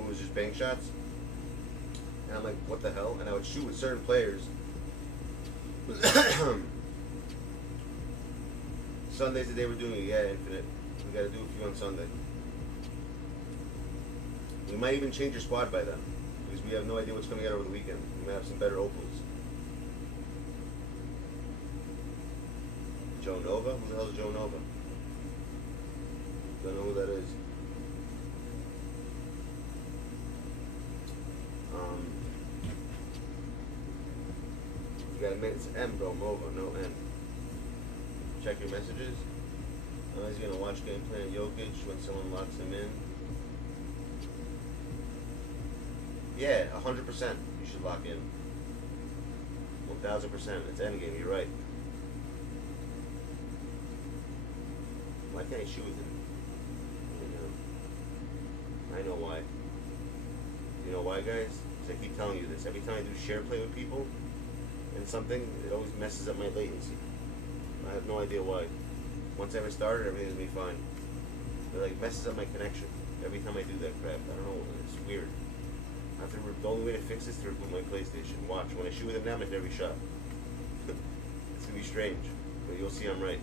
was just bank shots. And I'm like, what the hell? And I would shoot with certain players. Sundays that they were doing it, yeah, Infinite. We gotta do a few on Sunday. We might even change your squad by then, because we have no idea what's coming out over the weekend. We might have some better opals. Joe Nova? Who the hell is Joe Nova? Don't know who that is. You got a minute. It's M, bro. Mova, no N. Check your messages. He's gonna watch gameplay on Jokic when someone locks him in. Yeah, 100%. You should lock in. 1000%. It's endgame. You're right. Why can't I shoot with him? I know why. You know why, guys? Because I keep telling you this. Every time I do share play with people and something, it always messes up my latency. I have no idea why. Once I ever started, everything's gonna be fine. It like messes up my connection every time I do that crap. I don't know. It's weird. The only way to fix this is to reboot my PlayStation. Watch. When I shoot with him now, I'm hitting every shot. It's gonna be strange, but you'll see I'm right.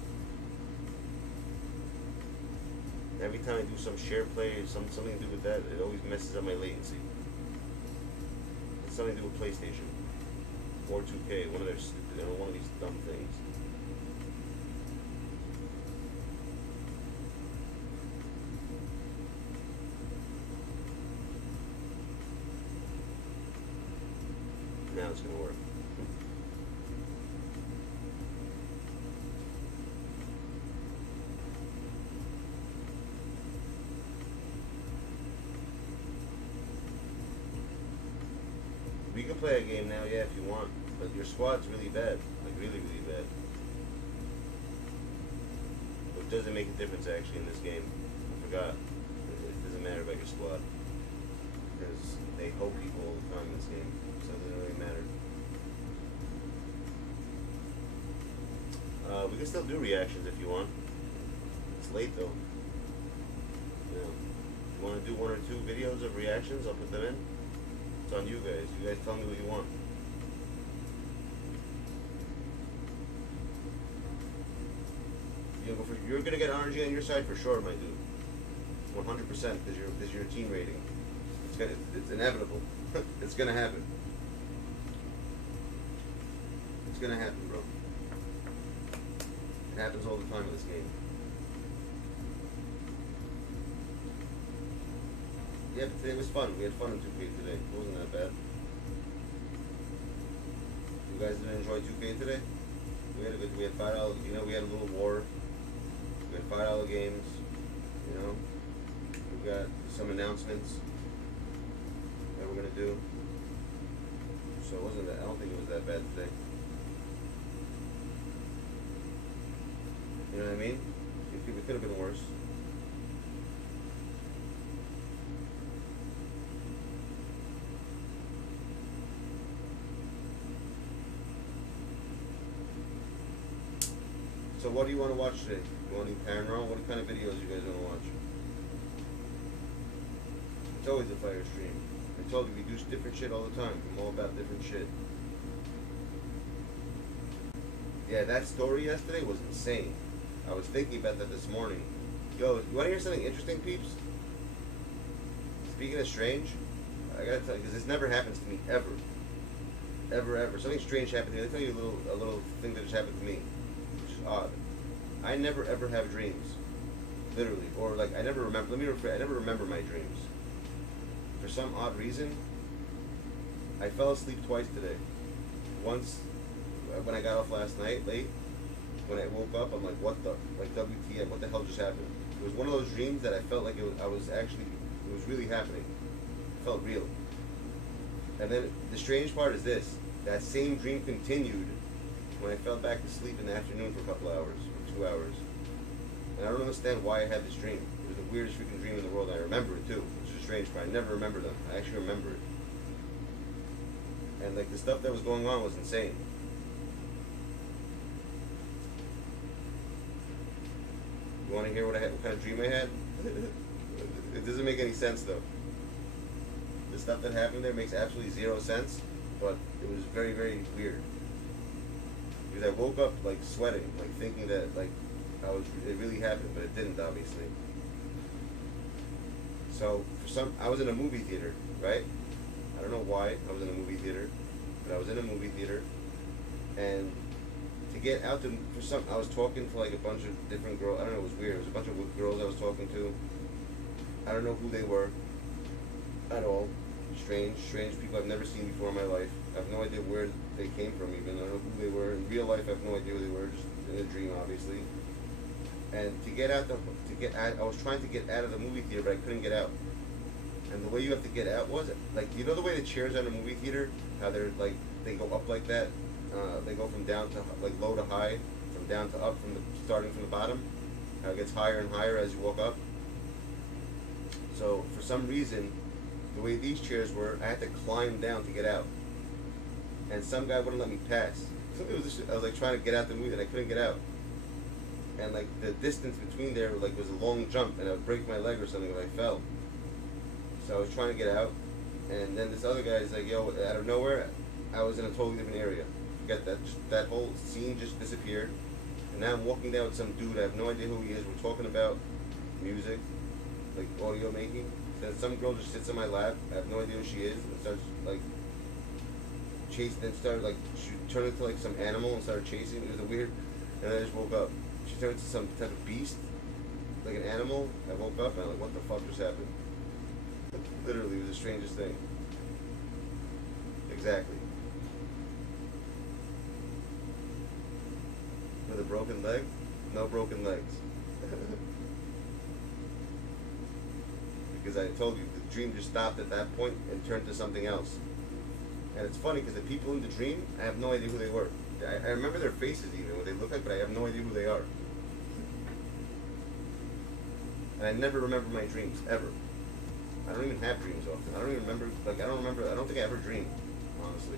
Every time I do some share play or something to do with that, it always messes up my latency. It's something to do with PlayStation or 2K, one of these dumb things. Now it's gonna work. We can play a game now, yeah, if you want, but your squad's really bad, like really, really bad. Which doesn't make a difference actually in this game. I forgot. It doesn't matter about your squad because they hope people all the time in this game, so it doesn't really matter. We can still do reactions if you want. It's late though. You know, if you want to do 1 or 2 videos of reactions, I'll put them in. It's on you guys. You guys tell me what you want. You're gonna get RNG on your side for sure, my dude. 100%, because you're a team rating. It's inevitable. It's gonna happen. It's gonna happen, bro. It happens all the time in this game. Yeah, but today was fun. We had fun in 2K today. It wasn't that bad. You guys didn't enjoy 2K today? We had $5, you know, we had a little war. We had $5 games, you know. We got some announcements that we're gonna do. So it wasn't that, I don't think it was that bad today. You know what I mean? It could have been worse. So what do you want to watch today? You want to do Panorama? What kind of videos you guys want to watch? It's always a fire stream. I told you we do different shit all the time. I'm all about different shit. Yeah, that story yesterday was insane. I was thinking about that this morning. Yo, you want to hear something interesting, peeps? Speaking of strange, I gotta tell you, because this never happens to me ever. Ever. Something strange happened to me. Let me tell you a little thing that just happened to me, which is odd. I never ever have dreams, literally, or like I never remember. Let me rephrase. I never remember my dreams. For some odd reason, I fell asleep twice today. Once when I got off last night late. When I woke up, I'm like, what the, like WTF? What the hell just happened? It was one of those dreams that I felt like it was really happening. It felt real. And then the strange part is this: that same dream continued when I fell back to sleep in the afternoon for a couple hours, or 2 hours. And I don't understand why I had this dream. It was the weirdest freaking dream in the world. And I remember it too, which is strange, but I never remember them. I actually remember it. And like the stuff that was going on was insane. You want to hear what kind of dream I had? It doesn't make any sense though. The stuff that happened there makes absolutely 0 sense, but it was very, very weird. Because I woke up like sweating, like thinking that like it really happened, but it didn't, obviously. So I was in a movie theater, right? I don't know why I was in a movie theater, but I was in a movie theater, and to get out to, for some, I was talking to like a bunch of different girls. I don't know, it was weird. It was a bunch of girls I was talking to. I don't know who they were at all. Strange people I've never seen before in my life. I have no idea where they came from even. I don't know who they were. In real life, I have no idea who they were, just in a dream, obviously. And to get out, I was trying to get out of the movie theater, but I couldn't get out. And the way you have to get out was, like, you know the way the chairs are in a movie theater? How they're, like, they go up like that? They go from down to, like, low to high, from down to up, starting from the bottom. How it gets higher and higher as you walk up. So, for some reason, the way these chairs were, I had to climb down to get out. And some guy wouldn't let me pass. It was just, I was, like, trying to get out the movie, and I couldn't get out. And, like, the distance between there, like, was a long jump, and I would break my leg or something if I fell. So I was trying to get out, and then this other guy's like, yo, out of nowhere, I was in a totally different area. Forget that, just that whole scene just disappeared. And now I'm walking down with some dude, I have no idea who he is. We're talking about music, like audio making. Then some girl just sits on my lap, I have no idea who she is, and starts like chasing, and started like, she turned into like some animal and started chasing. It was a weird, and then I just woke up. She turned into some type of beast, like an animal. I woke up and I'm like, what the fuck just happened? Literally, it was the strangest thing. Exactly. With a broken leg? No broken legs. Because I told you, the dream just stopped at that point and turned to something else. And it's funny because the people in the dream, I have no idea who they were. I remember their faces even, what they look like, but I have no idea who they are. And I never remember my dreams, ever. I don't even have dreams often. I don't even remember, like, I don't think I ever dream, honestly.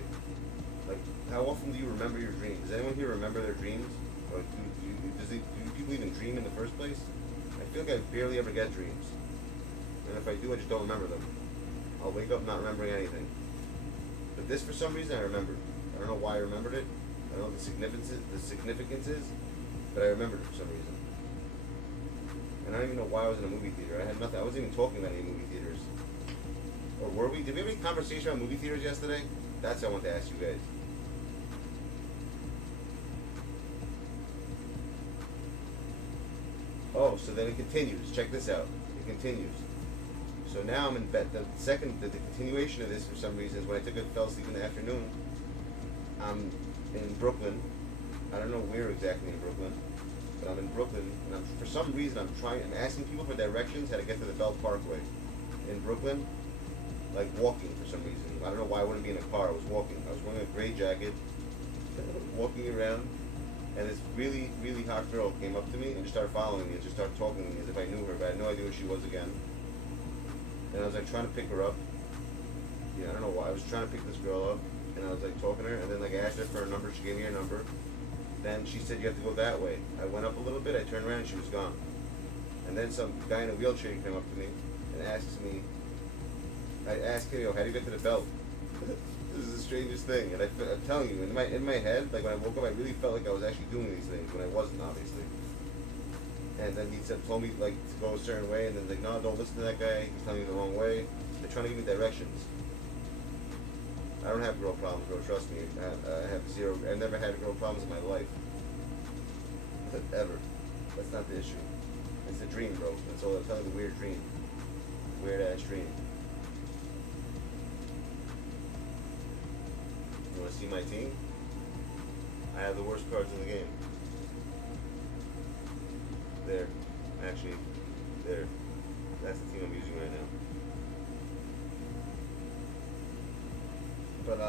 Like, how often do you remember your dreams? Does anyone here remember their dreams? Or do people even dream in the first place? I feel like I barely ever get dreams. And if I do, I just don't remember them. I'll wake up not remembering anything. But this, for some reason, I remembered. I don't know why I remembered it. I don't know what the significance is, but I remembered it for some reason. And I don't even know why I was in a movie theater. I had nothing. I wasn't even talking about any movie theaters. Or were we? Did we have any conversation about movie theaters yesterday? That's what I wanted to ask you guys. Oh, so then it continues. Check this out. It continues. So now I'm in bed. The continuation of this, for some reason, is when I fell asleep in the afternoon. I'm in Brooklyn. I don't know where exactly in Brooklyn. But I'm in Brooklyn, and for some reason I'm asking people for directions how to get to the Belt Parkway in Brooklyn, like walking for some reason. I don't know why I wouldn't be in a car. I was walking. I was wearing a gray jacket, walking around, and this really, really hot girl came up to me and just started following me and just started talking to me as if I knew her, but I had no idea who she was again. And I was like trying to pick her up. Yeah, I don't know why. I was trying to pick this girl up, and I was like talking to her, and then like I asked her for her number. She gave me her number. Then she said, you have to go that way. I went up a little bit, I turned around, and she was gone. And then some guy in a wheelchair came up to me and asked me, I asked him, how do you get to the belt? This is the strangest thing. And I'm telling you, in my head, like when I woke up, I really felt like I was actually doing these things when I wasn't, obviously. And then he told me like to go a certain way, and then like, no, don't listen to that guy, he's telling you the wrong way. They're trying to give me directions. I don't have girl problems, bro. Trust me. I have zero. I've never had girl problems in my life. Ever. That's not the issue. It's a dream, bro. That's all. I'm telling you, a weird dream. Weird ass dream. You want to see my team? I have the worst cards in the game. There. Actually, there. That's the team I'm using right now. But,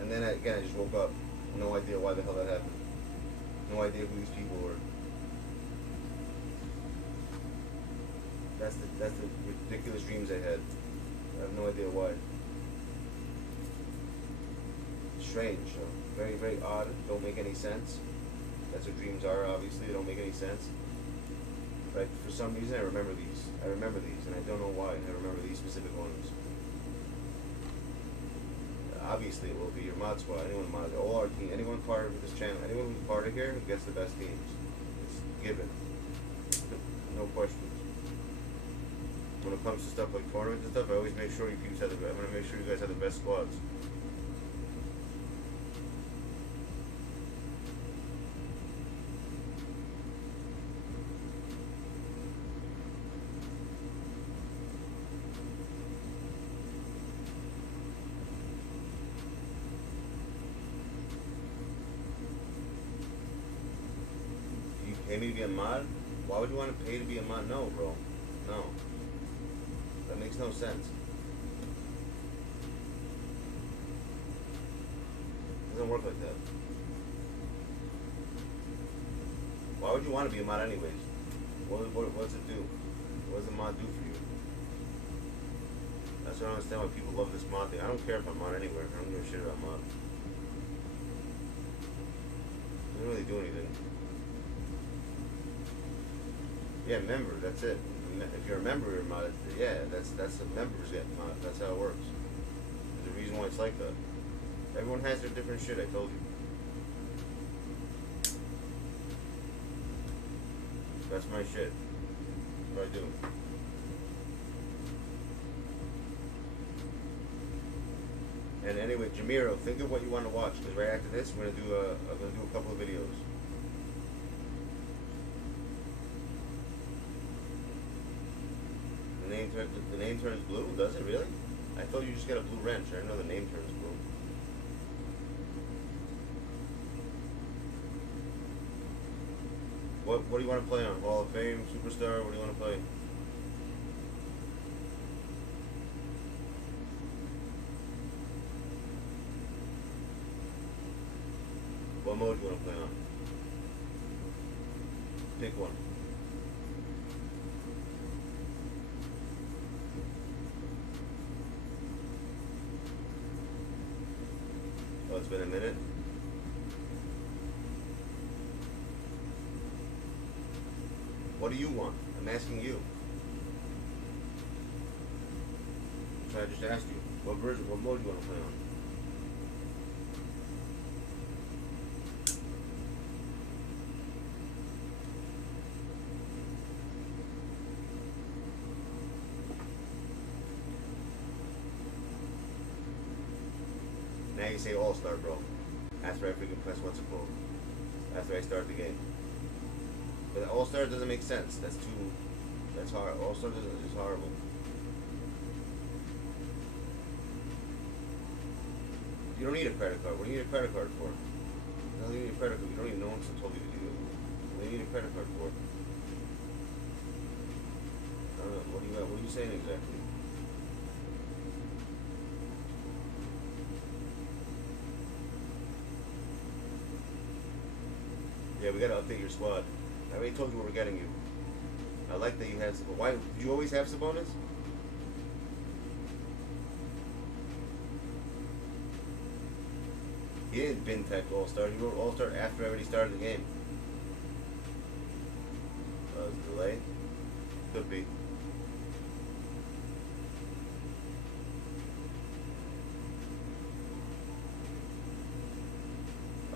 and then again, I just woke up. No idea why the hell that happened. No idea who these people were. That's the ridiculous dreams I had. I have no idea why. Strange, very, very odd. Don't make any sense. That's what dreams are, obviously. They don't make any sense. But for some reason, I remember these. I remember these, and I don't know why. I remember these specific ones. Obviously, it will be your mod squad. Anyone mod, all our team, anyone part of this channel, anyone who's part of here gets the best teams. It's given. No questions. When it comes to stuff like tournaments and stuff, I always make sure you guys have the best. I'm gonna make sure you guys have the best squads. Pay me to be a mod? Why would you want to pay to be a mod? No, bro. No. That makes no sense. It doesn't work like that. Why would you want to be a mod anyways? What does it do? What does a mod do for you? That's what I don't understand why people love this mod thing. I don't care if I'm mod anywhere. I don't give a shit about mod. It doesn't really do anything. Yeah, member, that's it. If you're a member, you're a mod. Yeah, that's the members get mod. That's how it works. There's a reason why it's like that. Everyone has their different shit, I told you. That's my shit. What I do. And anyway, Jamiro, think of what you want to watch, because right after this, I'm gonna do a couple of videos. The name turns blue. Does it really? I thought you just got a blue wrench. I didn't know the name turns blue. What do you want to play on? Hall of Fame, Superstar? What do you want to play? What mode do you want to play on? Pick one. Oh, it's been a minute. What do you want? I'm asking you. So I just asked you. What version, what mode do you want to play on? Now you say All-Star, bro. After I freaking press what's it called? After I start the game. But All-Star doesn't make sense. That's hard. All-Star is horrible. You don't need a credit card. What do you need a credit card for? You don't need a credit card. You don't even know what's told you to do it. What do you need a credit card for? I don't know. What are you saying exactly? Yeah, we gotta update your squad. I already told you what we're getting you. I like that you have Sabonis. Why? Did you always have Sabonis? He didn't bin type All-Star. He wrote All-Star after I already started the game. It's a delay? Could be.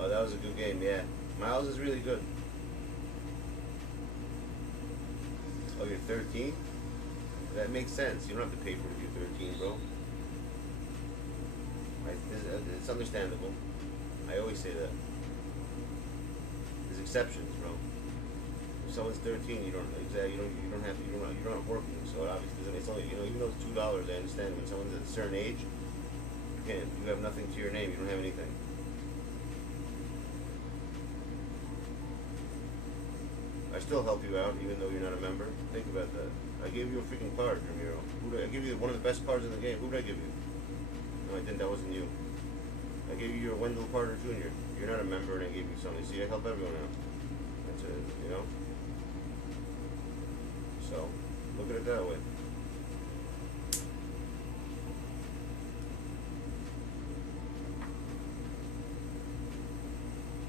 Oh, that was a good game, yeah. Miles is really good. Oh, you're 13? That makes sense. You don't have to pay for it if you're 13, bro. It's understandable. I always say that. There's exceptions, bro. If someone's 13, you don't have working. So it obviously it's only, even though it's $2, I understand. When someone's at a certain age, you have nothing to your name. You don't have anything. I still help you out, even though you're not a member. Think about that. I gave you a freaking card, Ramiro. I gave you one of the best cards in the game. Who did I give you? No, I didn't. That wasn't you. I gave you your Wendell Carter Jr. You're not a member, and I gave you something. See, I help everyone out. That's it, So, look at it that way.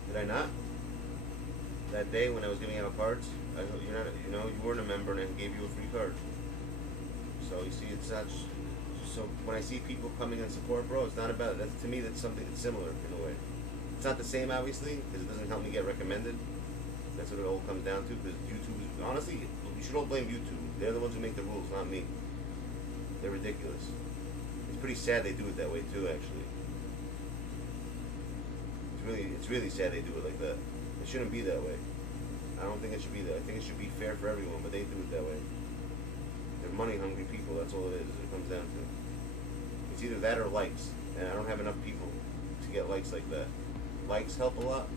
Did I not? That day when I was giving out cards, you weren't a member, and I gave you a free card. So you see, it's not. So when I see people coming in support, bro, it's not about that. To me, that's something that's similar in a way. It's not the same, obviously, because it doesn't help me get recommended. That's what it all comes down to. Because YouTube, honestly, we should all blame YouTube. They're the ones who make the rules, not me. They're ridiculous. It's pretty sad they do it that way too, actually. It's really sad they do it like that. It shouldn't be that way. I don't think it should be that. I think it should be fair for everyone, but they do it that way. They're money-hungry people. That's all it is. It comes down to. It's either that or likes, and I don't have enough people to get likes like that. Likes help a lot,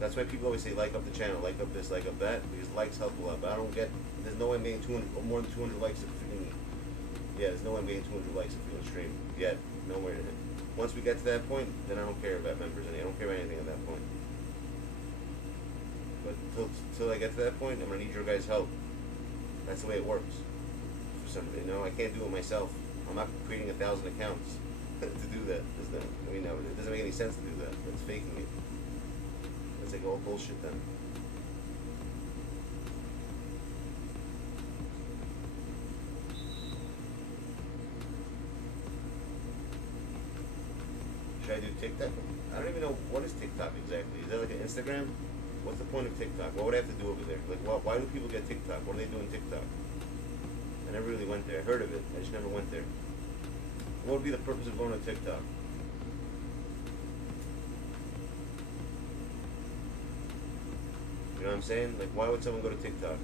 That's why people always say like up the channel, like up this, like up that, because likes help a lot. But I don't get, there's no way I'm getting 200 or more than 200 likes if freaking, yeah, there's no way I'm getting 200 likes if you're stream yet. Nowhere. Once we get to that point, then I don't care about members and I don't care about anything at that point. But till I get to that point, I'm gonna need your guys' help. That's the way it works. For some, you know, I can't do it myself. I'm not creating 1,000 accounts to do that. I mean, no, it doesn't make any sense to do that. That's faking it. That's like all bullshit then. Should I do TikTok? I don't even know what is TikTok exactly. Is that like an Instagram? What's the point of TikTok? What would I have to do over there? Like, why do people get TikTok? What do they do on TikTok? I never really went there. I heard of it. I just never went there. What would be the purpose of going to TikTok? You know what I'm saying? Like, why would someone go to TikTok?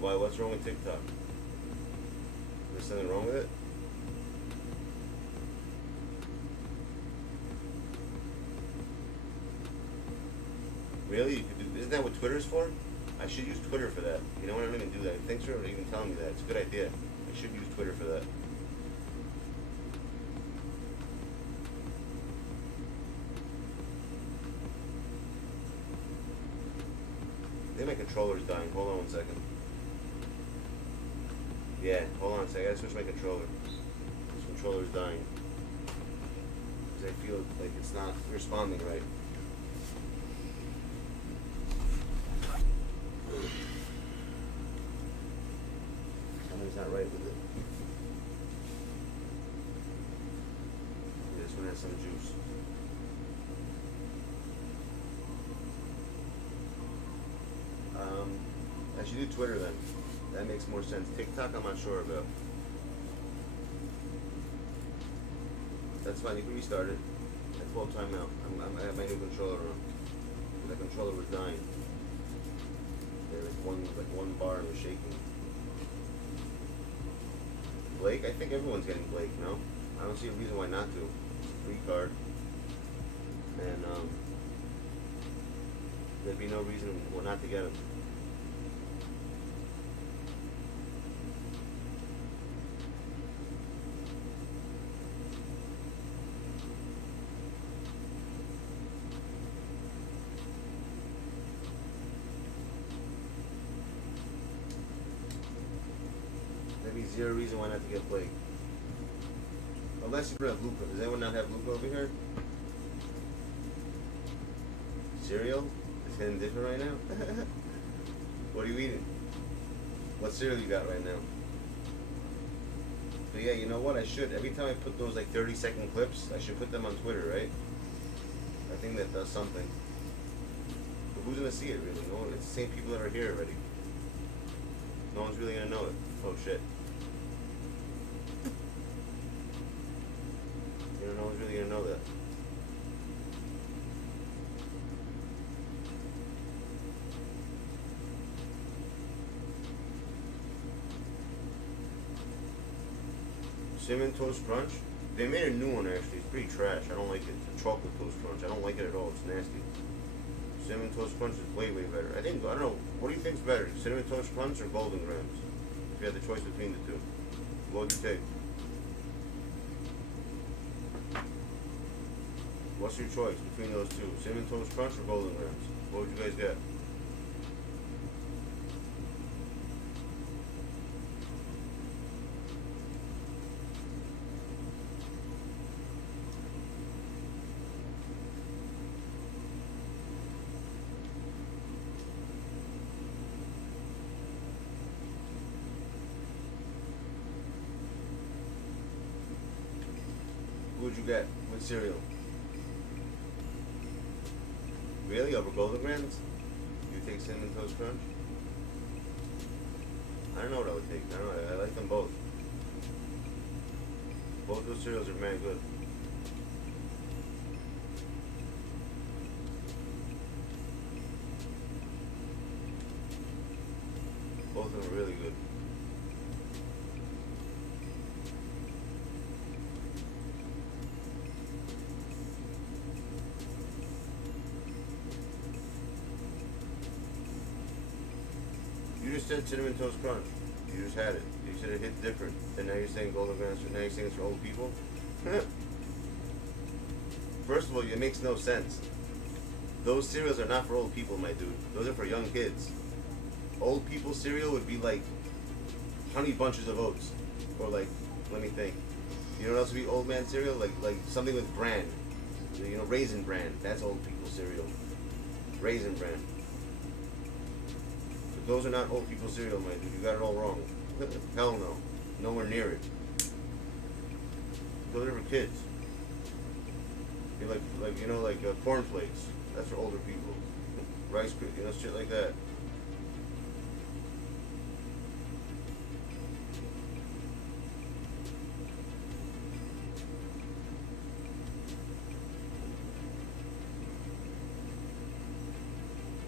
Why? What's wrong with TikTok? There's something wrong with it? Really? You could do, isn't that what Twitter's for? I should use Twitter for that. You know what? I don't even do that. Thanks for even telling me that. It's a good idea. I should use Twitter for that. I think my controller's dying. Hold on one second. Yeah, hold on a second. I gotta switch my controller. This controller's dying. Because I feel like it's not responding right. Something's not right with it. Yeah, this one has some juice. I should do Twitter then. That makes more sense. TikTok, I'm not sure about. That's fine. You can restart it. That's full timeout. I have my new controller on. The controller was dying. Yeah, like one bar and was shaking. Blake, I think everyone's getting Blake. No, I don't see a reason why not to. Free card, and there'd be no reason not to get him. Zero reason why not to get Blake. Unless you have Luca. Does anyone not have Luca over here? Cereal? It's getting different right now? What are you eating? What cereal you got right now? But yeah, you know what? I should. Every time I put those like 30-second clips, I should put them on Twitter, right? I think that does something. But who's gonna see it really? No one. It's the same people that are here already. No one's really gonna know it. Oh shit. No one's really gonna know that. Cinnamon Toast Crunch? They made a new one actually. It's pretty trash. I don't like it. The chocolate toast crunch. I don't like it at all. It's nasty. Cinnamon Toast Crunch is way, way better. I don't know. What do you think's better? Cinnamon Toast Crunch or Golden Grams? If you had the choice between the two, what would you take? What's your choice between those two? Cinnamon Toast Crunch or Golden Grams? What would you guys get? What would you get with cereal? Really? Over Golden Grams? You take Cinnamon Toast Crunch? I don't know what I would take. I don't know. I like them both. Both those cereals are very good. Both of them are really good. You just said Cinnamon Toast Crunch. You just had it. You said it hit different. And now you're saying Golden Grams, now you're saying it's for old people? First of all, it makes no sense. Those cereals are not for old people, my dude. Those are for young kids. Old people cereal would be like Honey Bunches of Oats. Or like, let me think. You know what else would be old man cereal? Like something with bran. You know, Raisin Bran. That's old people cereal. Raisin Bran. But those are not old people cereal, my dude. You got it all wrong. Hell no. Nowhere near it. Those are for kids. You like you know, like cornflakes. That's for older people. Rice Krispies, you know, shit like that.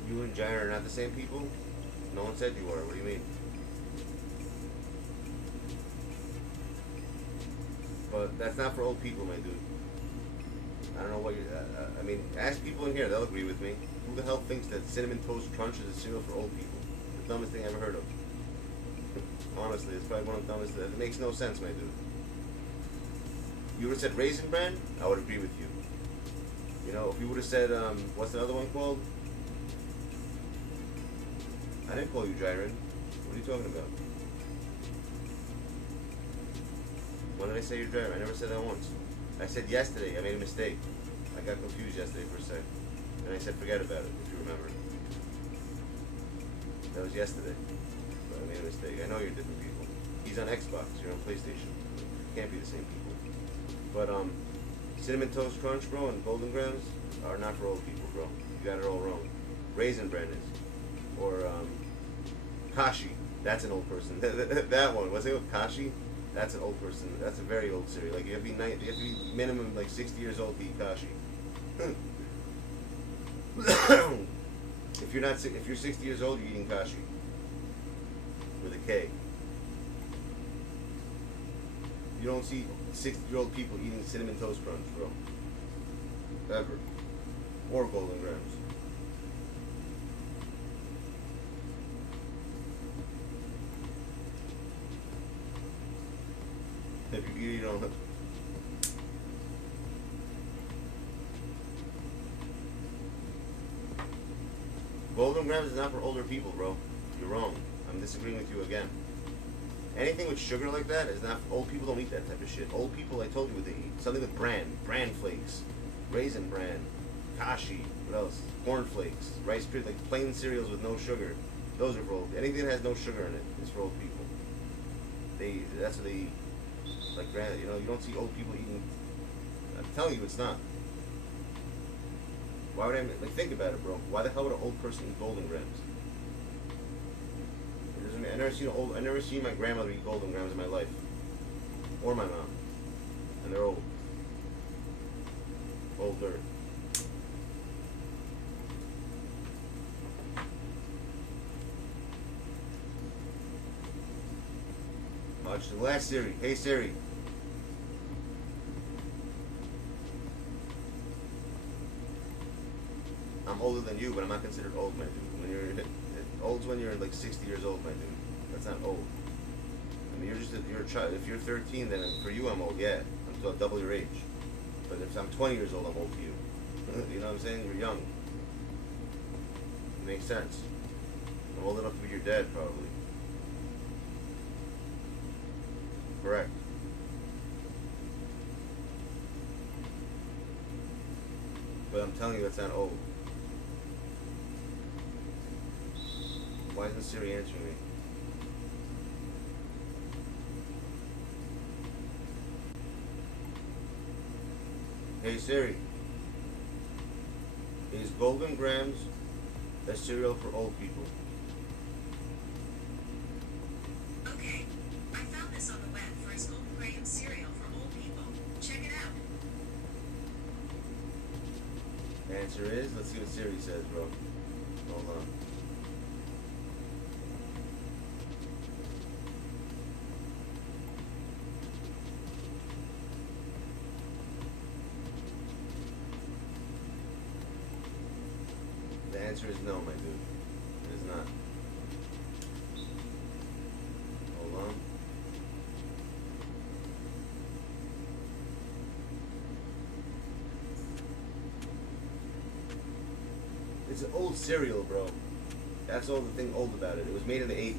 You and Jair are not the same people? No one said you are. What do you mean? But that's not for old people, my dude. I don't know what you. I mean, ask people in here; they'll agree with me. Who the hell thinks that Cinnamon Toast Crunch is a cereal for old people? The dumbest thing I ever heard of. Honestly, it's probably one of the dumbest. It makes no sense, my dude. You would have said Raisin Bran, I would agree with you. You know, if you would have said, what's the other one called? I didn't call you Jiren. What are you talking about? When did I say you're Jiren? I never said that once. I said yesterday. I made a mistake. I got confused yesterday for a sec. And I said forget about it, if you remember. That was yesterday. But I made a mistake. I know you're different people. He's on Xbox. You're on PlayStation. Can't be the same people. But, Cinnamon Toast Crunch, bro, and Golden Grams are not for old people, bro. You got it all wrong. Raisin Bran is. Or, Kashi. That's an old person. That one. What's it called? Kashi? That's an old person. That's a very old cereal. Like, you have to be minimum, like, 60 years old to eat Kashi. If you're 60 years old, you're eating Kashi. With a K. You don't see 60-year-old people eating Cinnamon Toast Crunch, bro. Ever. Or Golden Grams. If you eat it, you don't. Golden Grams is not for older people, bro. You're wrong. I'm disagreeing with you again. Anything with sugar like that is not. Old people don't eat that type of shit. Old people, I told you what they eat. Something with bran flakes, Raisin Bran, Kashi. What else? Corn flakes, Rice Krispies, like plain cereals with no sugar. Those are for old. Anything that has no sugar in it is for old people. That's what they eat. Like, you know, you don't see old people eating. I'm telling you, it's not. Why would I? Like, think about it, bro. Why the hell would an old person eat Golden Grams? I never seen my grandmother eat Golden Grams in my life, or my mom, and they're old. Older. Watch the last Siri. Hey Siri. I'm older than you, but I'm not considered old, my dude. When you're old's when you're like 60 years old, my dude. That's not old. I mean, you're a child. If you're 13, then for you I'm old. Yeah, I'm still double your age. But if I'm 20 years old, I'm old for you. You know what I'm saying? You're young. It makes sense. I'm old enough to be your dad, probably. Correct. But I'm telling you, that's not old. Why isn't Siri answering me? Hey Siri, is Golden Grams a cereal for old people? Answer is, let's see what Siri says, bro. Hold on. The answer is no, my dude. It is not. Hold on. It's an old cereal, bro. That's all the thing old about it. It was made in the 80s.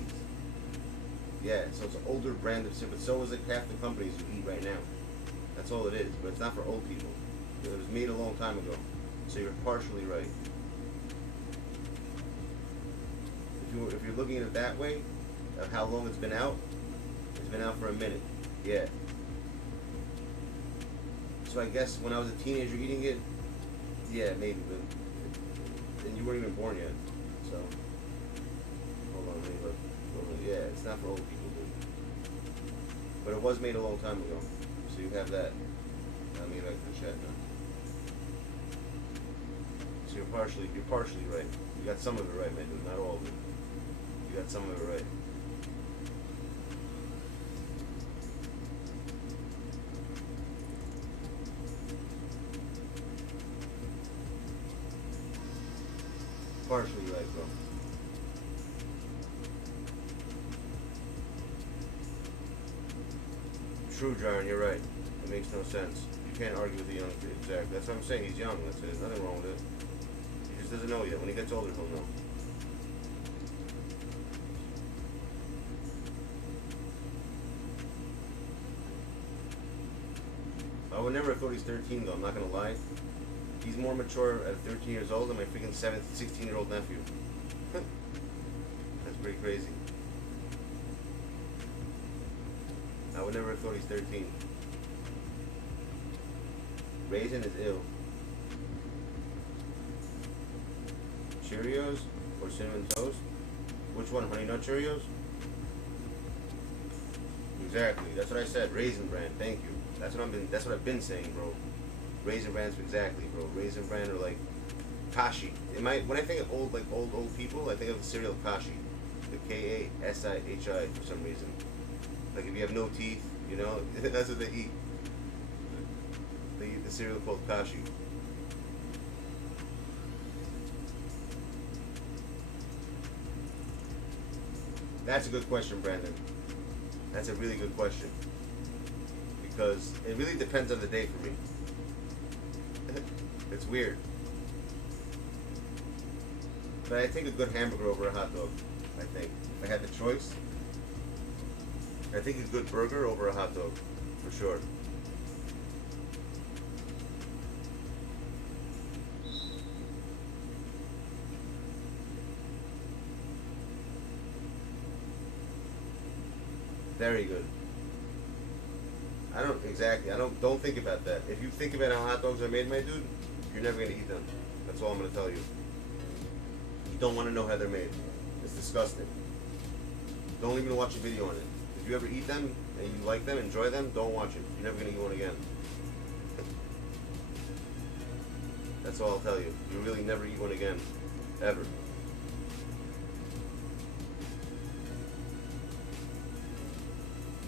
Yeah, so it's an older brand of cereal, but so is like half the companies you eat right now. That's all it is, but it's not for old people. It was made a long time ago. So you're partially right. If you're looking at it that way, of how long it's been out for a minute. Yeah. So I guess when I was a teenager eating it, yeah, maybe, but and you weren't even born yet. So hold on, let me look. Yeah, it's not for old people, dude. But it was made a long time ago. So you have that. Let me back to the chat now. So you're partially right. You got some of it right, man, dude, not all of it. You got some of it right. Partially right, bro. True, Jaron, you're right. It makes no sense. You can't argue with the young kid. Exactly. That's what I'm saying. He's young. That's it. There's nothing wrong with it. He just doesn't know yet. When he gets older, he'll know. I would never have thought he's 13, though. I'm not gonna lie. He's more mature at 13 years old than my freaking 16-year-old nephew. That's pretty crazy. I would never have thought he's 13. Raisin is ill. Cheerios or Cinnamon Toast? Which one? Honey Nut Cheerios? Exactly. That's what I said. Raisin Bran. Thank you. That's what I've been saying, bro. Raisin Bran's exactly, bro. Raisin Bran or like Kashi. When I think of old people, I think of the cereal Kashi. The K-A-S-I-H-I for some reason. Like if you have no teeth, you know, that's what they eat. They eat the cereal called Kashi. That's a good question, Brandon. That's a really good question. Because it really depends on the day for me. It's weird. But I take a good hamburger over a hot dog, I think. If I had the choice, I think a good burger over a hot dog, for sure. Very good. Don't think about that. If you think about how hot dogs are made, my dude, you're never gonna eat them. That's all I'm gonna tell you. You don't want to know how they're made. It's disgusting. Don't even watch a video on it. If you ever eat them and you like them, enjoy them, don't watch it. You're never gonna eat one again. That's all I'll tell you. You really never eat one again, ever.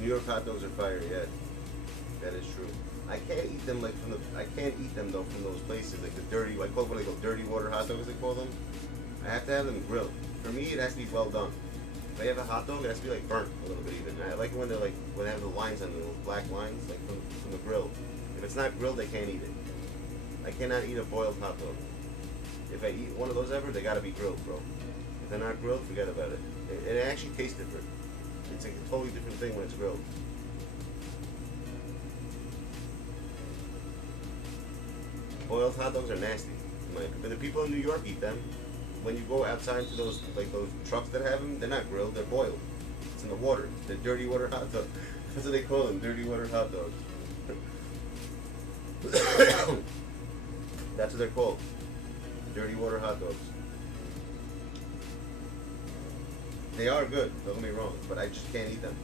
New York hot dogs are fire, yeah. That is true. I can't eat them though from those places like the dirty. I call what they call dirty water hot dogs. They call them. I have to have them grilled. For me, it has to be well done. If I have a hot dog, it has to be like burnt a little bit even. I like it when they're like when they have the lines on them, those black lines, like from the grill. If it's not grilled, I can't eat it. I cannot eat a boiled hot dog. If I eat one of those ever, they gotta be grilled, bro. If they're not grilled, forget about it. It actually tastes different. It's like a totally different thing when it's grilled. Boiled hot dogs are nasty. But the people in New York eat them. When you go outside to those trucks that have them, they're not grilled, they're boiled. It's in the water. They're dirty water hot dogs. That's what they call them, dirty water hot dogs. That's what they're called. Dirty water hot dogs. They are good, don't get me wrong, but I just can't eat them.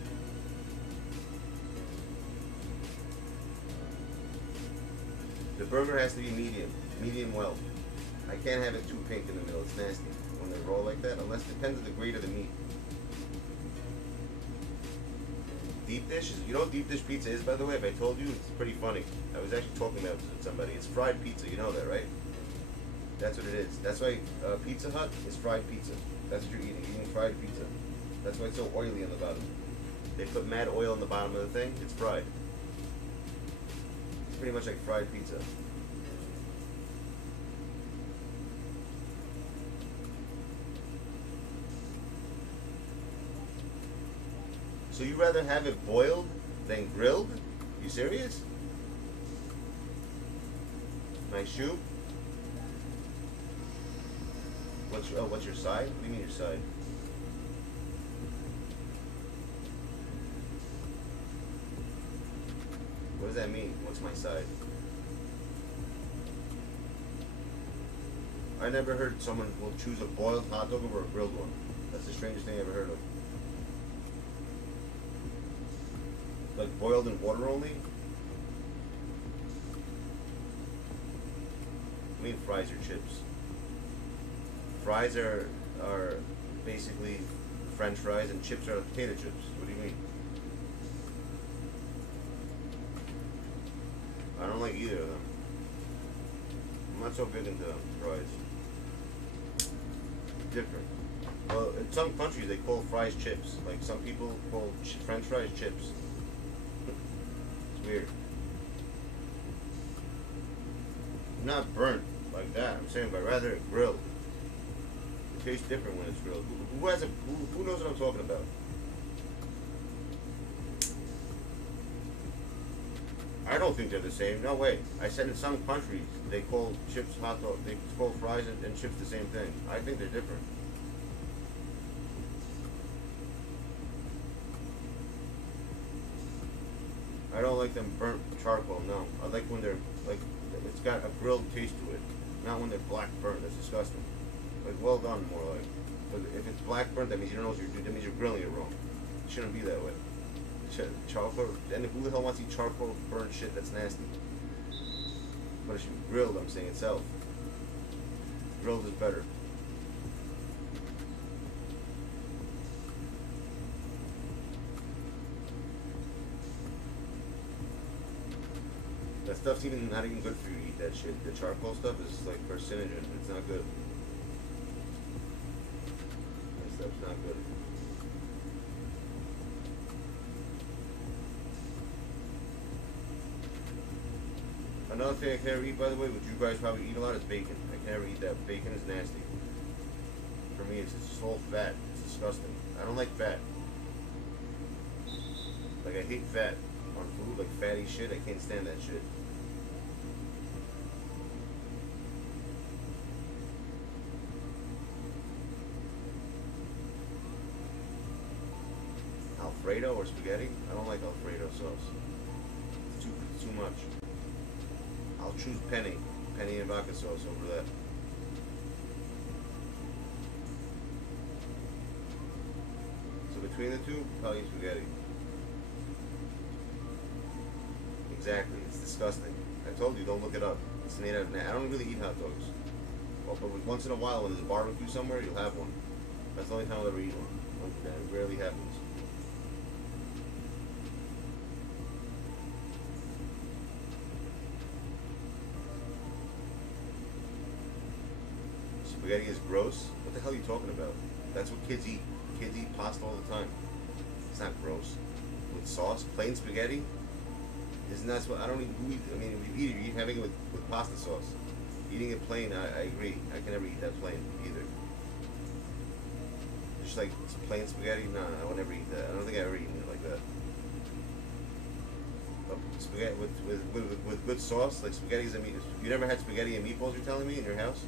The burger has to be medium well. I can't have it too pink in the middle. It's nasty when they roll like that. Unless it depends on the grade of the meat. Deep dish is, you know what deep dish pizza is, by the way? If I told you, it's pretty funny. I was actually talking about it with somebody. It's fried pizza, you know that, right? That's what it is. That's why Pizza Hut is fried pizza. That's what you're eating. You're eating fried pizza. That's why it's so oily on the bottom. They put mad oil on the bottom of the thing. It's fried. It's pretty much like fried pizza. So you rather have it boiled than grilled? You serious? Nice shoe. What's your side? What do you mean your side? What does that mean? What's my side? I never heard someone will choose a boiled hot dog over a grilled one. That's the strangest thing I ever heard of. Like boiled in water only? I mean fries or chips. Fries are basically French fries and chips are potato chips. What do you mean? I don't like either of them. I'm not so big into fries. Different. Well, in some countries they call fries chips. Like some people call French fries chips. It's weird. Not burnt like that. I'm saying, but rather grilled. It tastes different when it's grilled. Who knows what I'm talking about? I don't think they're the same. No way. I said in some countries they call chips hot dog. They call fries and chips the same thing. I think they're different. I don't like them burnt charcoal. No, I like when they're like it's got a grilled taste to it. Not when they're black burnt. That's disgusting. Like well done, more like. But if it's black burnt, that means you don't know what you're doing. That means you're grilling it wrong. It shouldn't be that way. Charcoal, and who the hell wants to eat charcoal burnt shit? That's nasty. But it should be grilled, I'm saying itself. Grilled is better. That stuff's not even good for you to eat that shit. The charcoal stuff is like carcinogen. It's not good. That stuff's not good. Another thing I can never eat, by the way, which you guys probably eat a lot, is bacon. I can never eat that. Bacon is nasty. For me, it's just all fat. It's disgusting. I don't like fat. Like, I hate fat on food, like fatty shit. I can't stand that shit. Alfredo or spaghetti? I don't like Alfredo sauce. It's too much. I'll choose penny and vodka sauce over that. So between the two, probably spaghetti. Exactly, it's disgusting. I told you, don't look it up. It's made out of I don't really eat hot dogs. Well, but once in a while, when there's a barbecue somewhere, you'll have one. That's the only time I'll ever eat one. It rarely happens. Spaghetti is gross? What the hell are you talking about? That's what kids eat. Kids eat pasta all the time. It's not gross. With sauce, plain spaghetti? Isn't that what, I don't even, I mean, if you eat it, you're having it with pasta sauce. Eating it plain, I agree. I can never eat that plain either. Just like plain spaghetti? No, I would never eat that. I don't think I've ever eaten it like that. But spaghetti with good sauce, like spaghetti's and meat. You never had spaghetti and meatballs, you're telling me, in your house?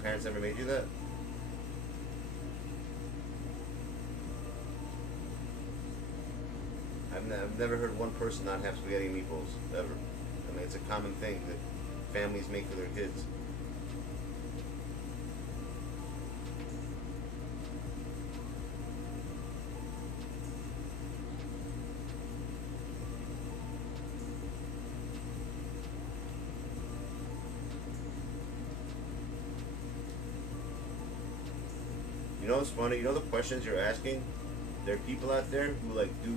Parents ever made you that? I've never heard one person not have spaghetti and meatballs, ever. I mean, it's a common thing that families make for their kids. You know what's funny? You know the questions you're asking? There are people out there who like do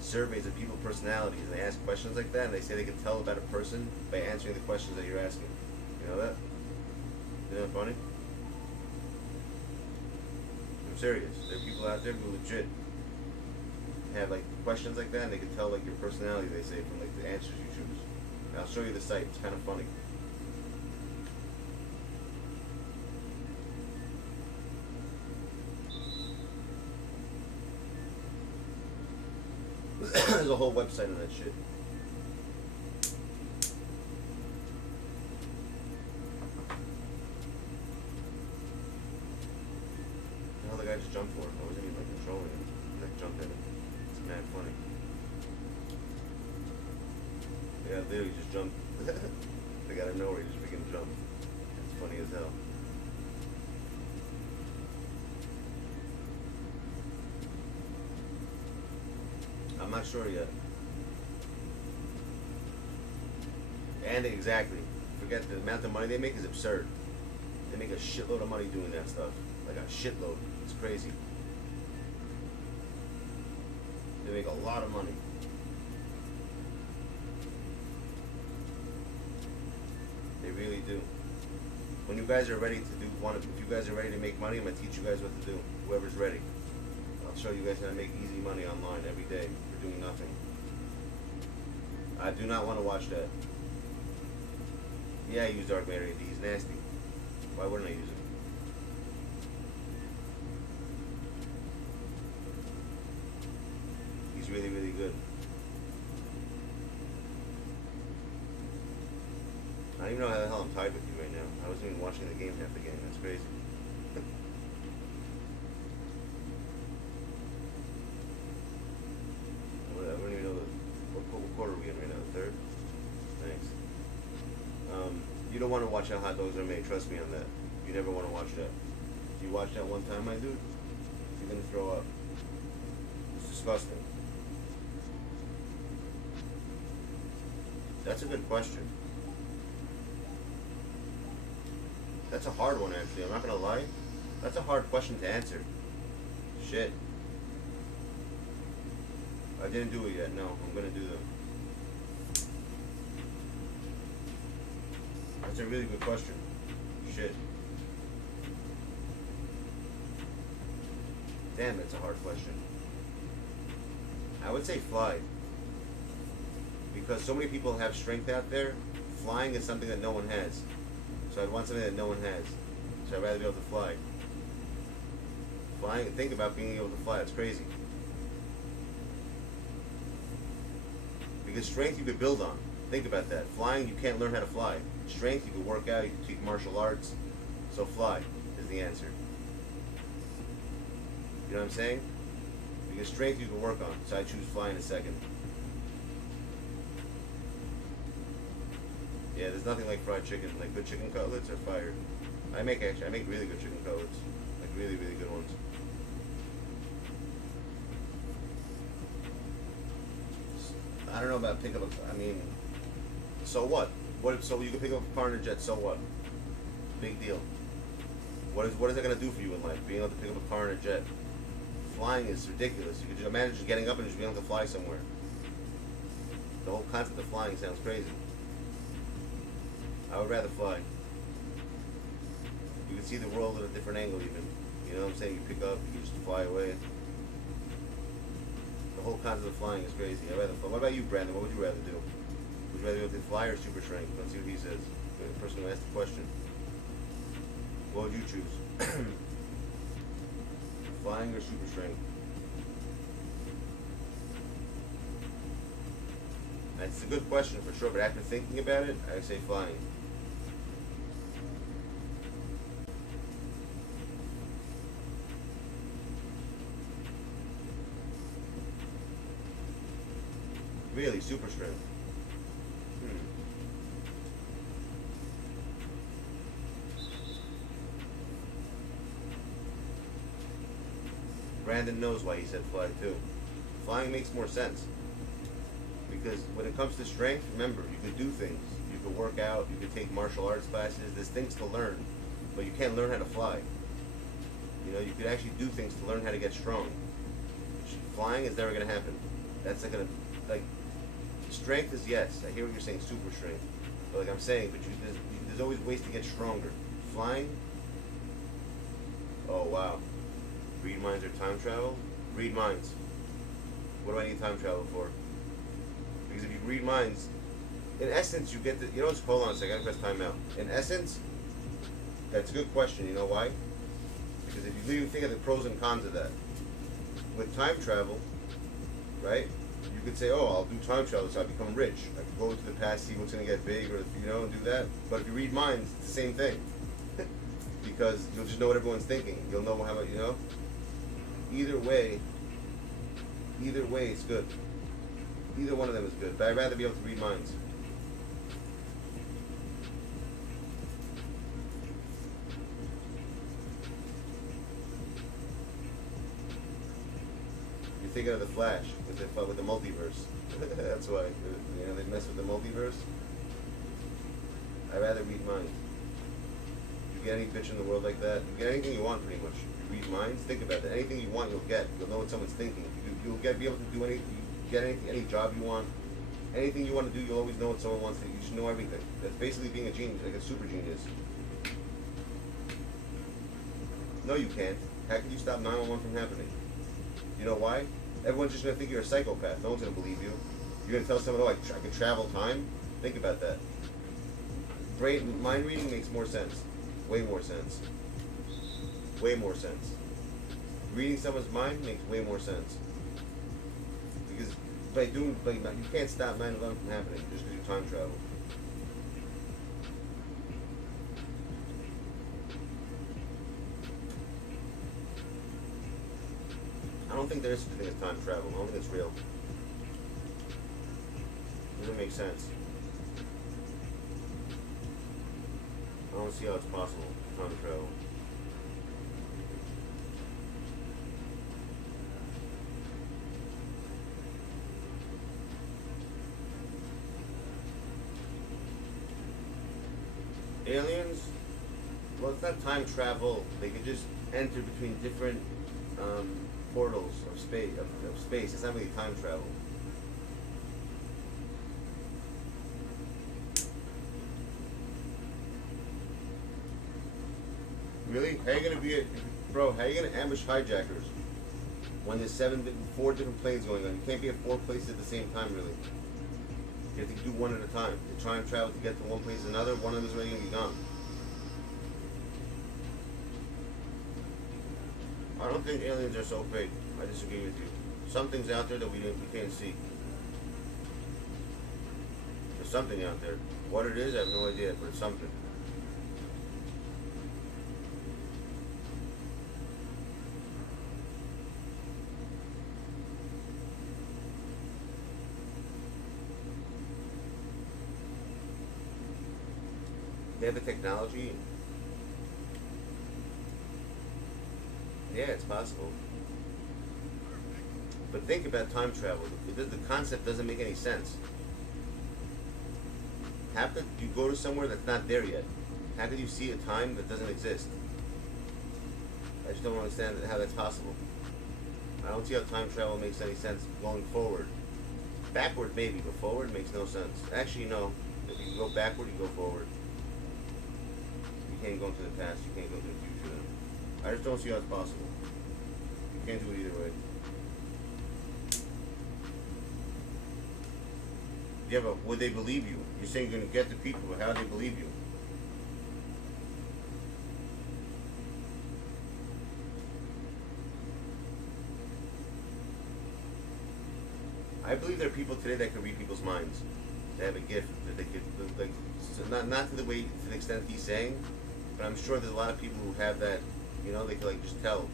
surveys of people's personalities, and they ask questions like that, and they say they can tell about a person by answering the questions that you're asking. You know that? Isn't that funny? I'm serious. There are people out there who legit have like questions like that, and they can tell like your personality, they say, from like the answers you choose. And I'll show you the site. It's kind of funny. There's a whole website on that shit. The hell the guy just jumped for it? I wasn't even like controlling him. I jumped at him. It's mad funny. Yeah, there he just jumped. They got to know where he just freaking jumped. It's funny as hell. I'm not sure yet. And exactly. Forget the amount of money they make is absurd. They make a shitload of money doing that stuff. Like a shitload. It's crazy. They make a lot of money. They really do. When you guys are ready to do if you guys are ready to make money, I'm gonna teach you guys what to do. Whoever's ready. I'll show you guys how to make easy money online every day for doing nothing. I do not want to watch that. Yeah, I use Dark Matter AD. He's nasty. Why wouldn't I use him? He's really, really good. I don't even know how the hell I'm tied with you right now. I wasn't even watching the game half the game. That's crazy. I don't even know what quarter are we in right now? The third? Thanks. You don't want to watch how hot dogs are made. Trust me on that. You never want to watch that. If you watch that one time, my dude, you're going to throw up. It's disgusting. That's a good question. That's a hard one, actually. I'm not going to lie. That's a hard question to answer. Shit. I didn't do it yet. No, I'm going to do them. That's a really good question. Shit. Damn, that's a hard question. I would say fly. Because so many people have strength out there, flying is something that no one has. So I'd want something that no one has. So I'd rather be able to fly. Flying, think about being able to fly, it's crazy. Because strength you could build on. Think about that. Flying, you can't learn how to fly. Strength, you can work out, you can take martial arts. So fly is the answer. You know what I'm saying? Because strength you can work on. So I choose fly in a second. Yeah, there's nothing like fried chicken. Like good chicken cutlets are fire. I make really good chicken cutlets. Like really, really good ones. I don't know about pick up I mean, so what? So you can pick up a car in a jet, so what? Big deal. What is it gonna do for you in life? Being able to pick up a car in a jet. Flying is ridiculous. You could just imagine just getting up and just being able to fly somewhere. The whole concept of flying sounds crazy. I would rather fly. You can see the world at a different angle even. You know what I'm saying? You pick up, you just fly away. The whole concept of flying is crazy. I'd rather fly. What about you, Brandon? What would you rather do? Would you rather go to fly or super strength? Let's see what he says. The person who asked the question. What would you choose? Flying or super strength? That's a good question for sure, but after thinking about it, I say flying. Really, super strength. Brandon knows why he said fly too. Flying makes more sense. Because when it comes to strength, remember, you could do things. You could work out, you could take martial arts classes, there's things to learn. But you can't learn how to fly. You know, you could actually do things to learn how to get strong. Flying is never going to happen. That's not going to, like, strength is yes. I hear what you're saying, super strength. But like I'm saying, but there's always ways to get stronger. Flying, oh wow. Read minds or time travel? Read minds. What do I need time travel for? Because if you read minds, in essence, you get the, you know what's, hold on a second, I gotta press time out. In essence, that's a good question, you know why? Because if you think of the pros and cons of that, with time travel, right, you could say, oh, I'll do time travel so I become rich. I can go into the past, see what's gonna get big, or, you know, and do that. But if you read minds, it's the same thing. Because you'll just know what everyone's thinking. You'll know how much, you know? Either way, it's good. Either one of them is good, but I'd rather be able to read minds. You're thinking of the Flash with the multiverse. That's why, you know, they mess with the multiverse. I'd rather read minds. You get any bitch in the world like that, you get anything you want pretty much. You read minds, think about that. Anything you want, you'll get. You'll know what someone's thinking. You'll be able to do anything. You get any job you want. Anything you want to do, you'll always know what someone wants to do. You should know everything. That's basically being a genius, like a super genius. No, you can't. How can you stop 911 from happening? You know why? Everyone's just going to think you're a psychopath. No one's going to believe you. You're going to tell someone, oh, I can travel time? Think about that. Mind reading makes more sense. Way more sense. Way more sense. Reading someone's mind makes way more sense. Because you can't stop 9/11 from happening just because you time travel. I don't think there is such a thing as time travel. I don't think it's real. It doesn't make sense. I don't see how it's possible, time travel. Aliens? Well, it's not time travel. They could just enter between different portals of space. It's not really time travel. Really? How are you gonna bro? How are you gonna ambush hijackers when there's 4 different planes going on? You can't be at 4 places at the same time, really. You have to do one at a time. You try and travel to get to one place to another. One of them is already gonna be gone. I don't think aliens are so fake. I disagree with you. Something's out there that we can't see. There's something out there. What it is, I have no idea, but it's something. They have the technology. Yeah, it's possible. But think about time travel. The concept doesn't make any sense. How could you go to somewhere that's not there yet? How could you see a time that doesn't exist? I just don't understand how that's possible. I don't see how time travel makes any sense going forward. Backward maybe, but forward makes no sense. Actually, no. If you can go backward, you go forward. You can't go into the past, you can't go into the future. I just don't see how it's possible. You can't do it either way. Yeah, but would they believe you? You're saying you're going to get the people, but how do they believe you? I believe there are people today that can read people's minds. They have a gift that they could, like, so not to the extent he's saying, but I'm sure there's a lot of people who have that. You know, they can like just tell.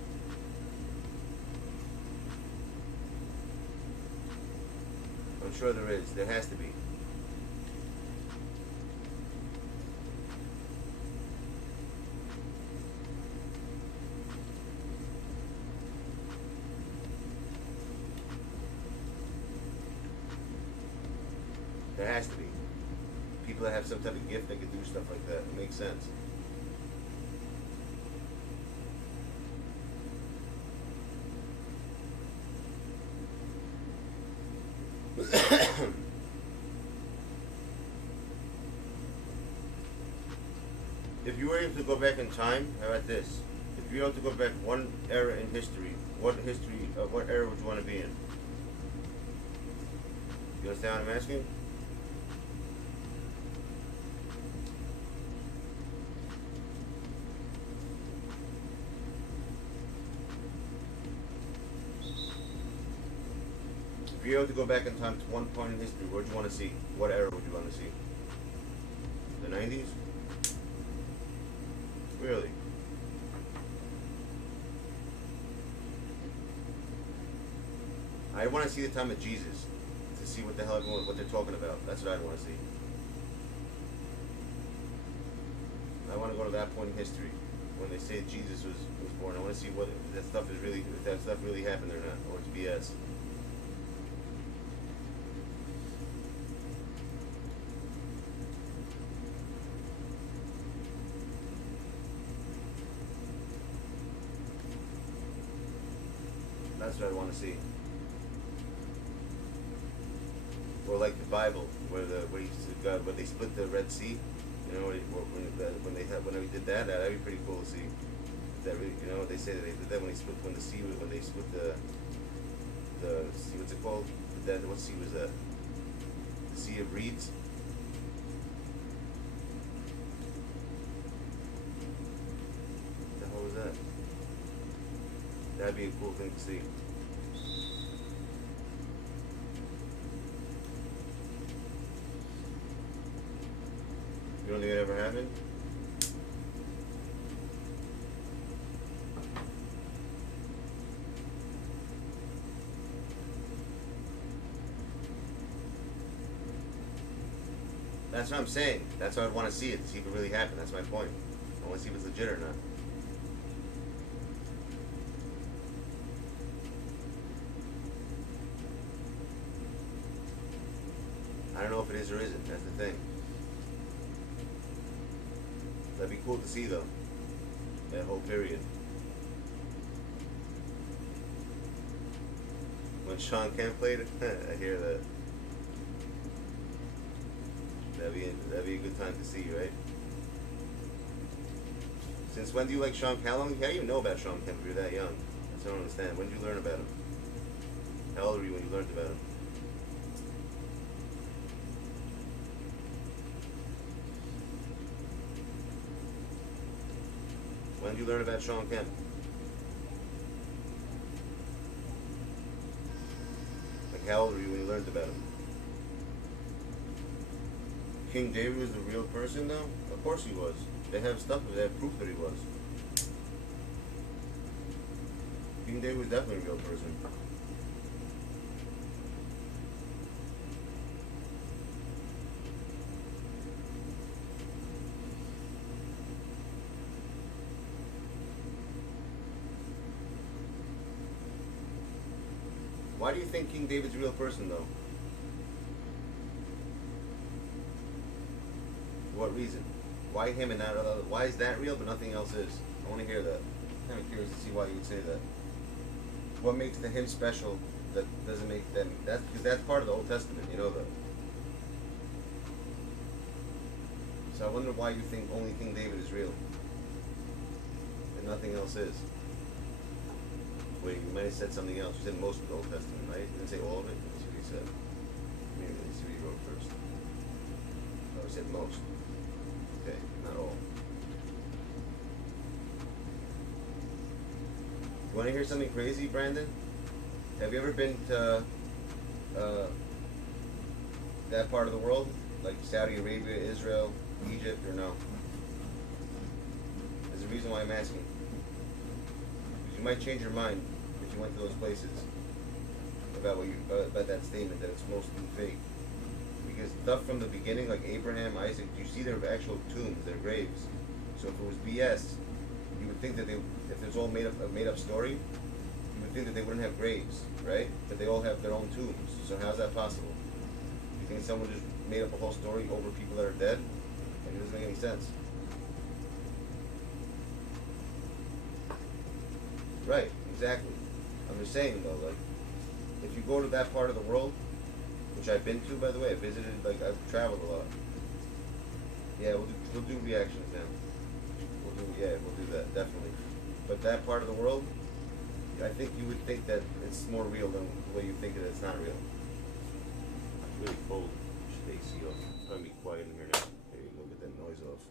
I'm sure there is. There has to be. There has to be. People that have some type of gift that can do stuff like that. It makes sense. If you were able to go back in time, how about this? If you were able to go back one era in history, what era would you want to be in? You understand what I'm asking? If you were able to go back in time to one point in history, what would you want to see? What era would you want to see? The 90s? Really? I want to see the time of Jesus to see what the hell what they're talking about. That's what I want to see. I want to go to that point in history when they say Jesus was born. I want to see what if that stuff is really, if that stuff really happened or not, or it's BS. That's what I want to see. Or like the Bible, where they split the Red Sea. You know, when we did that, that'd be pretty cool to see. That really, you know, they say that they did that when they split the sea, when they split the sea. What's it called? What sea was that? The Sea of Reeds. What the hell was that? That'd be a cool thing to see. You don't think it ever happened? That's what I'm saying. That's why I'd want to see it, to see if it really happened. That's my point. I want to see if it's legit or not. I don't know if it is or isn't. That's the thing. That'd be cool to see, though. That whole period. When Sean Kemp played it, I hear that. That'd be a good time to see, right? Since when do you like Sean Kemp? How do you even know about Sean Kemp if you're that young? I don't understand. When did you learn about him? How old were you when you learned about him? When did you learn about Sean Kemp? Like, how old were you when you learned about him? King David was the real person, though? Of course he was. They have stuff, they have proof that he was. King David was definitely a real person. Why do you think King David's a real person, though? For what reason? Why him and not other? Why is that real but nothing else is? I want to hear that. I'm kind of curious to see why you would say that. What makes the him special that doesn't make them? That's because that's part of the Old Testament, you know that. So I wonder why you think only King David is real and nothing else is. Wait, you might have said something else. You said most of the Old Testament, right? You didn't say all of it. That's what you said. Maybe let's see what you wrote first. Oh, I said most. Okay, not all. You want to hear something crazy, Brandon? Have you ever been to that part of the world? Like Saudi Arabia, Israel, Egypt, or no? There's a reason why I'm asking. Because you might change your mind if you went to those places about about that statement that it's mostly fake. Because stuff from the beginning, like Abraham, Isaac, you see their actual tombs, their graves. So if it was BS, you would think that if it's all made up story, you would think that they wouldn't have graves, right? But they all have their own tombs. So how's that possible? You think someone just made up a whole story over people that are dead? Like, it doesn't make any sense. Right, exactly. I'm just saying though, like, if you go to that part of the world, which I've been to, by the way. I visited, like, I've traveled a lot. Yeah, we'll do reactions then. We'll do that, definitely. But that part of the world, I think you would think that it's more real than the way you think that it's not real. It's really cold. Should AC off. It's gonna be quiet in here now. There you go, get that noise off.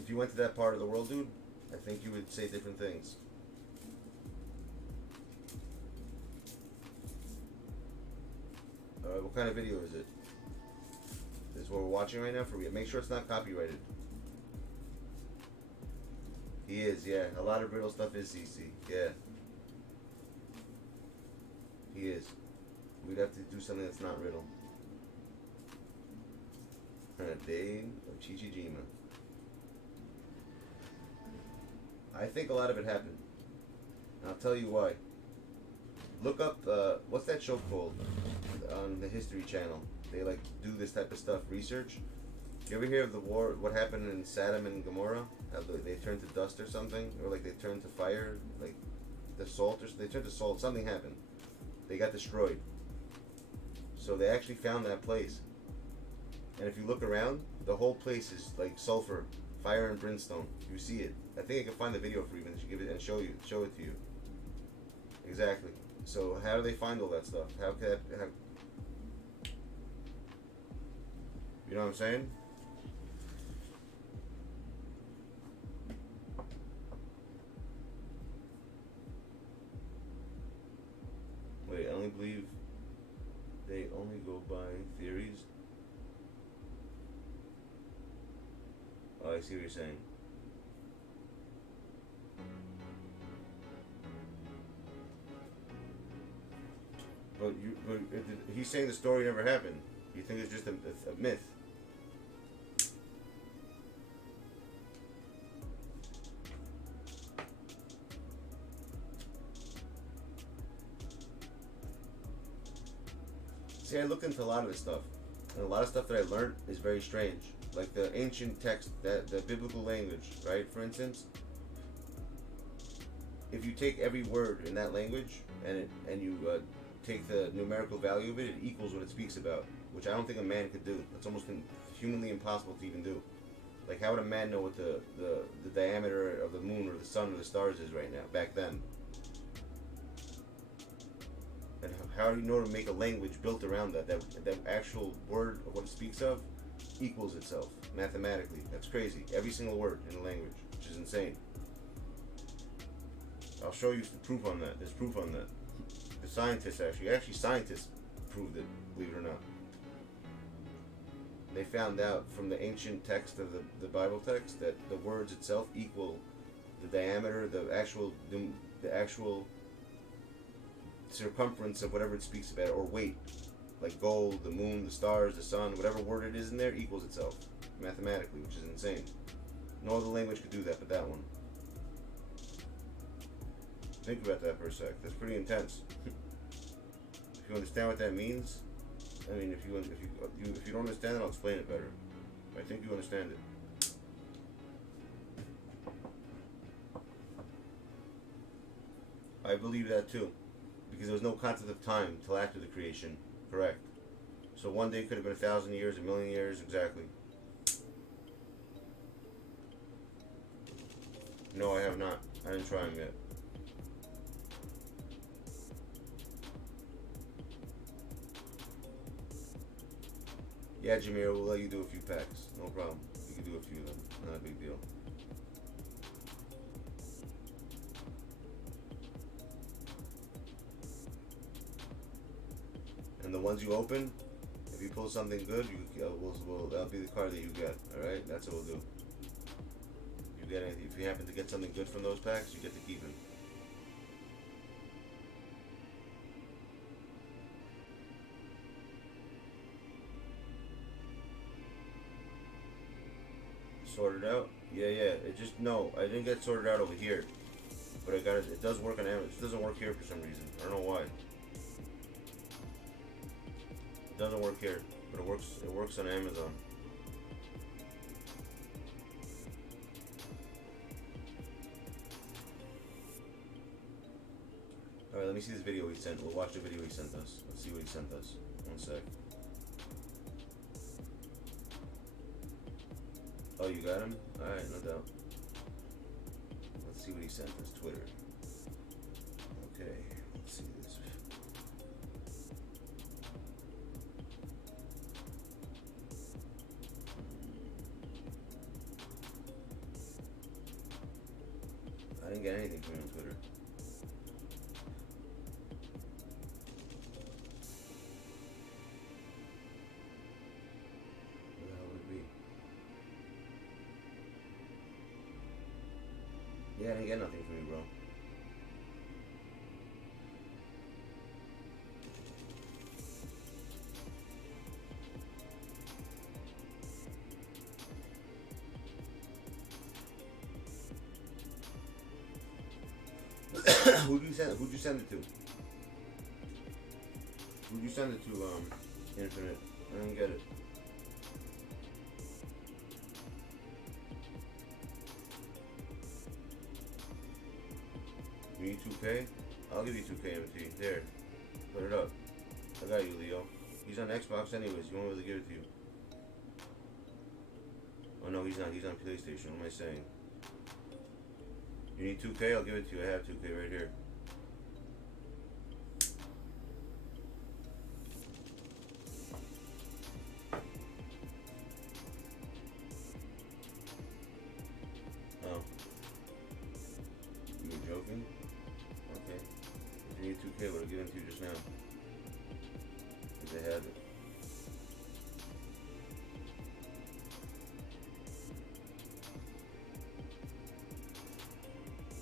If you went to that part of the world, dude, I think you would say different things. Alright, what kind of video is it? This is what we're watching right now. Make sure it's not copyrighted. He is, yeah. A lot of brittle stuff is CC, yeah. He is. We'd have to do something that's not riddle. Dave of Chichijima. I think a lot of it happened. And I'll tell you why. Look up, what's that show called on the History Channel? They like do this type of stuff, research. You ever hear of the war, what happened in Sodom and Gomorrah? How they turned to dust or something? Or like they turned to fire? Like the salt, or they turned to salt, something happened. They got destroyed. So they actually found that place. And if you look around, the whole place is like sulfur, fire and brimstone. You see it. I think I can find the video for you and give it and show it to you. Exactly. So how do they find all that stuff? How can that, you know what I'm saying? Wait, I only believe they only go by theories. Oh, I see what you're saying. But he's saying the story never happened. You think it's just a myth? See, I looked into a lot of this stuff, and a lot of stuff that I learned is very strange. Like the ancient text, the biblical language, right? For instance, if you take every word in that language and you take the numerical value of it, it equals what it speaks about, which I don't think a man could do. It's almost humanly impossible to even do. Like, how would a man know what the diameter of the moon or the sun or the stars is right now, back then? And how do you know to make a language built around that actual word of what it speaks of equals itself mathematically? That's crazy. Every single word in the language, which is insane. I'll show you the proof on that. There's proof on that. The scientists actually scientists proved it, believe it or not. They found out from the ancient text of the Bible text that the words itself equal the diameter, the actual circumference of whatever it speaks about, or weight, like gold, the moon, the stars, the sun, whatever word it is in there equals itself mathematically, which is insane. No other language could do that but that one. Think about that for a sec. That's pretty intense. If you understand what that means, I mean, if you don't understand it, I'll explain it better. I think you understand it. I believe that too, because there was no concept of time till after the creation. Correct. So one day could have been 1,000 years, 1,000,000 years, exactly. No, I have not. I didn't try them yet. Yeah, Jameer, we'll let you do a few packs. No problem. You can do a few of them. Not a big deal. And the ones you open, if you pull something good, that'll be the card that you get. All right, that's what we'll do. If you happen to get something good from those packs, you get to keep it. Sorted out? Yeah. It just, no, I didn't get sorted out over here, but I got it. It does work on Amazon. It doesn't work here for some reason. I don't know why. It doesn't work here, but it works on Amazon. me see this video he sent. We'll watch the video he sent us. Let's see what he sent us. One sec. Oh, you got him? Alright, no doubt. Let's see what he sent us. Twitter. Okay, let's see this. I didn't get anything from him on Twitter. Who the hell would it be? Yeah, I didn't get nothing from you, bro. Who'd you send it to? Who'd you send it to, Infinite? I didn't get it. You need 2K? I'll give you 2K MT. There. Put it up. I got you, Leo. He's on Xbox anyways. You won't really give it to you. Oh no, he's not. He's on PlayStation. What am I saying? You need 2K? I'll give it to you. I have 2K right here. Oh. You were joking? Okay. If you need 2K, I would have given it to you just now. Because I had it.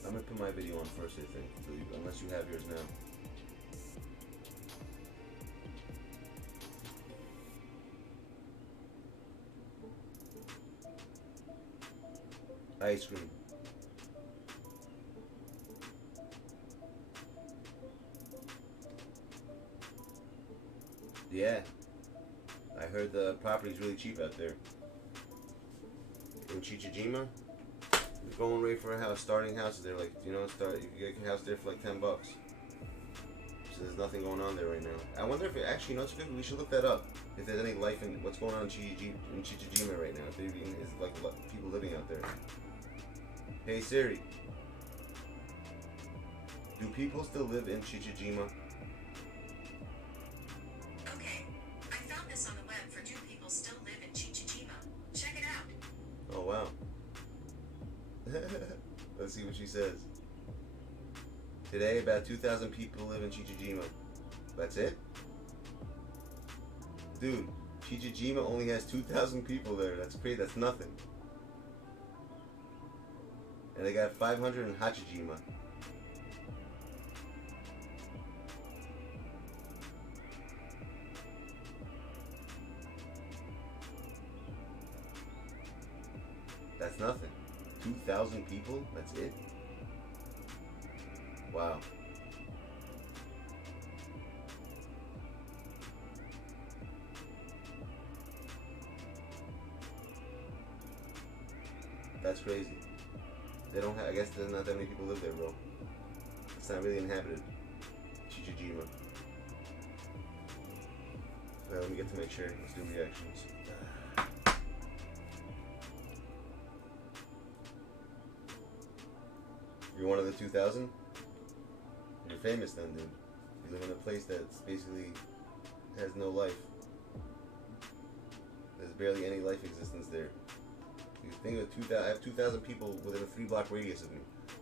I'm gonna put my video on first, I think, unless you have yours now. Ice cream. Yeah. I heard the property's really cheap out there. In Chichijima. Going rate for a house, starting houses there, like, you know, you can get a house there for like $10. So there's nothing going on there right now. I wonder if it actually, you know, it's good. We should look that up. If there's any life in what's going on in Chichijima right now. If there even is like people living out there. Hey Siri, do people still live in Chichijima? Okay, I found this on the web for do people still live in Chichijima. Check it out. Oh wow. Let's see what she says. Today, about 2,000 people live in Chichijima. That's it? Dude, Chichijima only has 2,000 people there. That's crazy. That's nothing. And they got 500 in Hachijima. That's nothing. 2,000 people? That's it? Wow. That's crazy. They don't have, I guess there's not that many people live there, bro. It's not really inhabited. Chichijima. Alright, let me get to make sure. Let's do reactions. You're one of the 2,000? You're famous then, dude. You live in a place that's basically has no life. There's barely any life existence there. You think of 2,000, I have 2,000 people within a 3-block radius of me.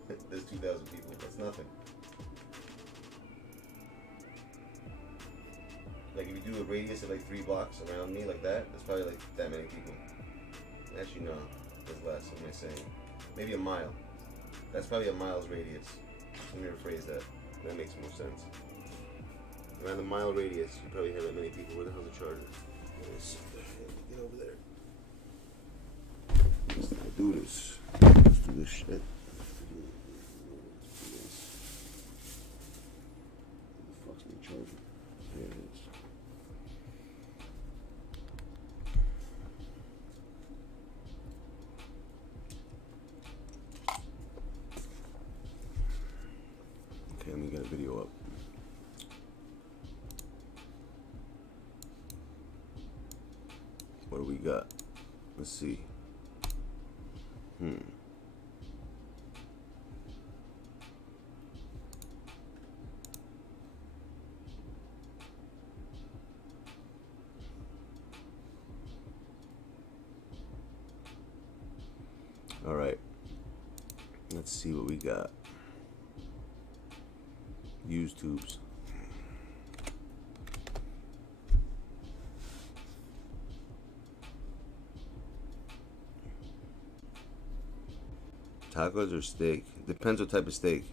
There's 2,000 people. That's nothing. Like if you do a radius of like 3 blocks around me like that, that's probably like that many people. Actually no, that's less. What am I saying? Maybe a mile. That's probably a mile's radius. Let me rephrase that. That makes more sense. Around the mile radius, you probably have that many people. Where the hell's the charger? Let's get over there. Let's do this. Let's do this shit. Where the fuck's my charger? There it is. Okay, let me get a video up. What we got? Let's see. All right. Let's see what we got. Used tubes. Tacos or steak? Depends what type of steak.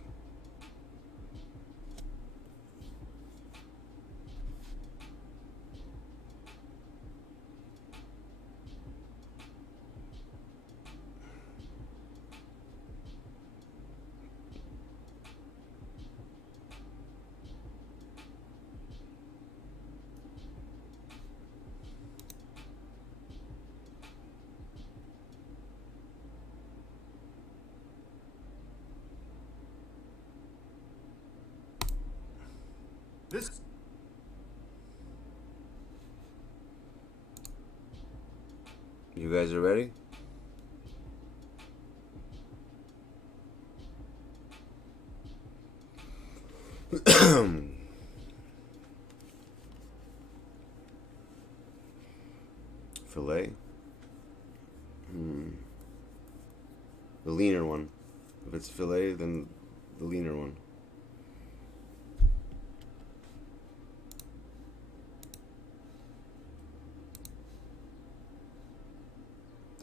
This You guys are ready? Filet. The leaner one. If it's filet, then the leaner one.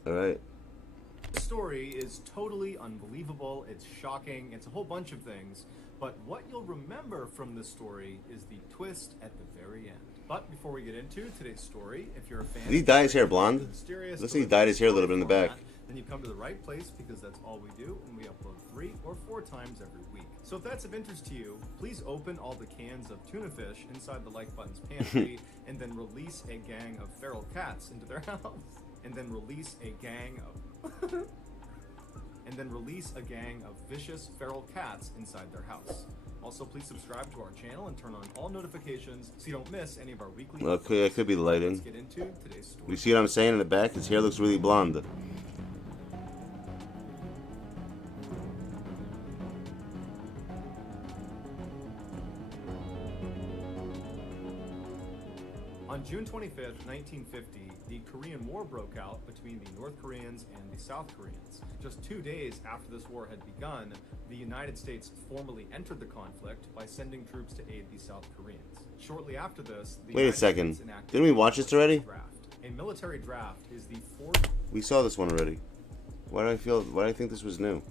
All right. story is totally unbelievable. It's shocking. It's a whole bunch of things. But what you'll remember from this story is the twist at the very end. But before we get into today's story, if you're a fan, Did he dye his hair blonde? Looks like he dyed his hair a little bit in the back. Then you've come to the right place, because that's all we do, and we upload 3 or 4 times every week. So if that's of interest to you, please open all the cans of tuna fish inside the like button's pantry, and then release a gang of feral cats into their house. And then release a gang of and then release a gang of vicious feral cats inside their house. Also, please subscribe to our channel and turn on all notifications so you don't miss any of our weekly. Okay, it could be the lighting. Let's get into today's story. You see what I'm saying in the back? His hair looks really blonde. On June 25th, 1950, the Korean War broke out between the North Koreans and the South Koreans. Just 2 days after this war had begun, the United States formally entered the conflict by sending troops to aid the South Koreans. Shortly after this, the Wait a United second. States enacted Didn't we watch this already? draft. A military draft is the fourth. We saw this one already. Why do I think this was new?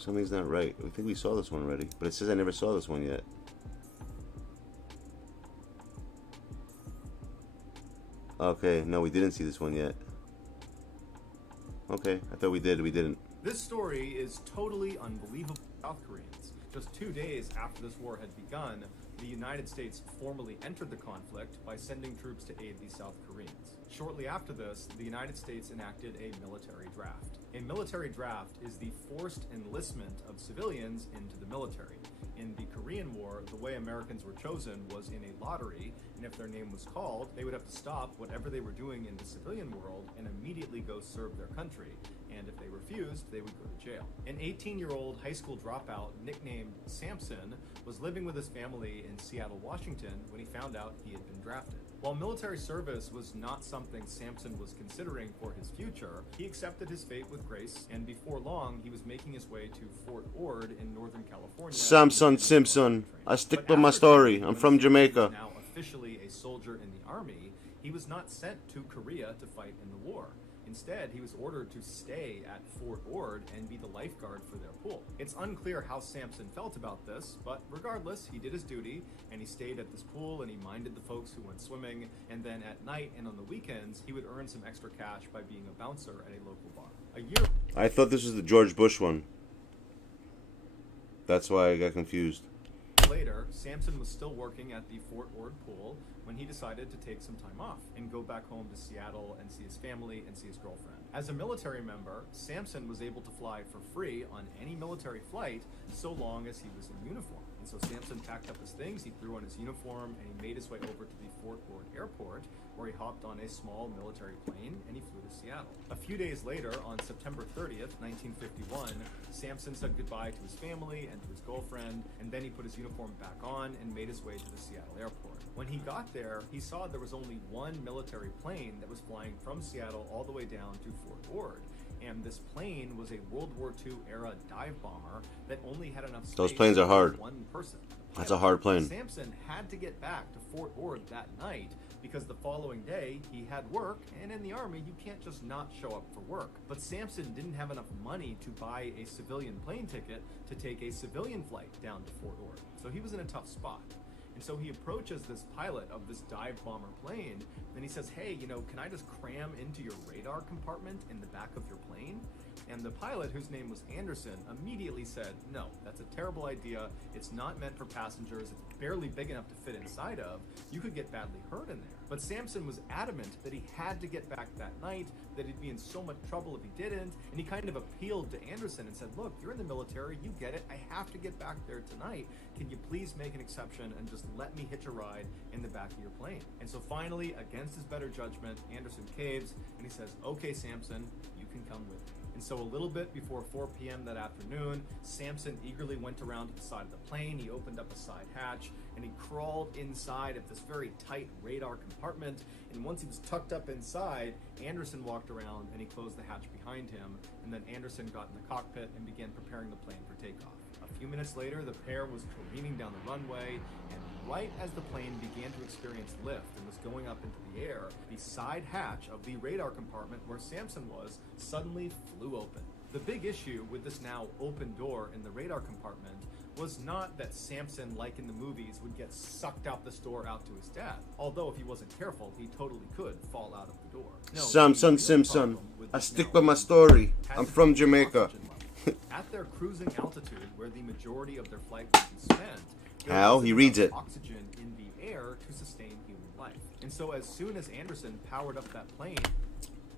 Something's not right. I think we saw this one already, but it says I never saw this one yet. Okay, no, we didn't see this one yet. Okay, I thought we did. We didn't. This story is totally unbelievable. South Koreans. Just 2 days after this war had begun, the United States formally entered the conflict by sending troops to aid the South Koreans. Shortly after this, the United States enacted a military draft. A military draft is the forced enlistment of civilians into the military. In the Korean War, the way Americans were chosen was in a lottery, and if their name was called, they would have to stop whatever they were doing in the civilian world and immediately go serve their country. And if they refused, they would go to jail. An 18-year-old high school dropout nicknamed Samson was living with his family in Seattle, Washington when he found out he had been drafted. While military service was not something Samson was considering for his future, he accepted his fate with grace, and before long, he was making his way to Fort Ord in Northern California. Samson Simpson. I stick to my story. I'm from Jamaica. Now officially a soldier in the army, he was not sent to Korea to fight in the war. Instead, he was ordered to stay at Fort Ord and be the lifeguard for their pool. It's unclear how Samson felt about this, but regardless, he did his duty, and he stayed at this pool, and he minded the folks who went swimming, and then at night and on the weekends, he would earn some extra cash by being a bouncer at a local bar. A year. I thought this was the George Bush one. That's why I got confused. later, Samson was still working at the Fort Ord pool when he decided to take some time off and go back home to Seattle and see his family and see his girlfriend. As a military member, Samson was able to fly for free on any military flight so long as he was in uniform. And so Samson packed up his things, he threw on his uniform, and he made his way over to the Fort Ord airport, where he hopped on a small military plane and he flew to Seattle. A few days later, on September 30th, 1951, Samson said goodbye to his family and to his girlfriend, and then he put his uniform back on and made his way to the Seattle airport. When he got there, he saw there was only one military plane that was flying from Seattle all the way down to Fort Ord. And this plane was a World War II era dive bomber that only had enough space. Those planes are hard. For one person. That's a hard plane. Samson had to get back to Fort Ord that night because the following day he had work, and in the Army you can't just not show up for work. But Samson didn't have enough money to buy a civilian plane ticket to take a civilian flight down to Fort Ord. So he was in a tough spot. And so he approaches this pilot of this dive bomber plane, and he says, hey, you know, can I just cram into your radar compartment in the back of your plane? And the pilot, whose name was Anderson, immediately said, no, that's a terrible idea. It's not meant for passengers. It's barely big enough to fit inside of. You could get badly hurt in there. But Samson was adamant that he had to get back that night, that he'd be in so much trouble if he didn't. And he kind of appealed to Anderson and said, look, you're in the military. You get it. I have to get back there tonight. Can you please make an exception and just let me hitch a ride in the back of your plane? And so finally, against his better judgment, Anderson caves and he says, okay, Samson, you can come with me. And so a little bit before 4 p.m. that afternoon, Samson eagerly went around to the side of the plane. He opened up a side hatch and he crawled inside of this very tight radar compartment. And once he was tucked up inside, Anderson walked around and he closed the hatch behind him. And then Anderson got in the cockpit and began preparing the plane for takeoff. A few minutes later, the pair was careening down the runway, and right as the plane began to experience lift and was going up into the air, the side hatch of the radar compartment where Samson was suddenly flew open. The big issue with this now open door in the radar compartment was not that Samson, like in the movies, would get sucked out this door out to his death, although if he wasn't careful, he totally could fall out of the door. No, Samson Simpson, I stick by my story. I'm from Jamaica. At their cruising altitude, where the majority of their flight would be spent, how he reads it. Oxygen in the air to sustain human life. And so as soon as Anderson powered up that plane,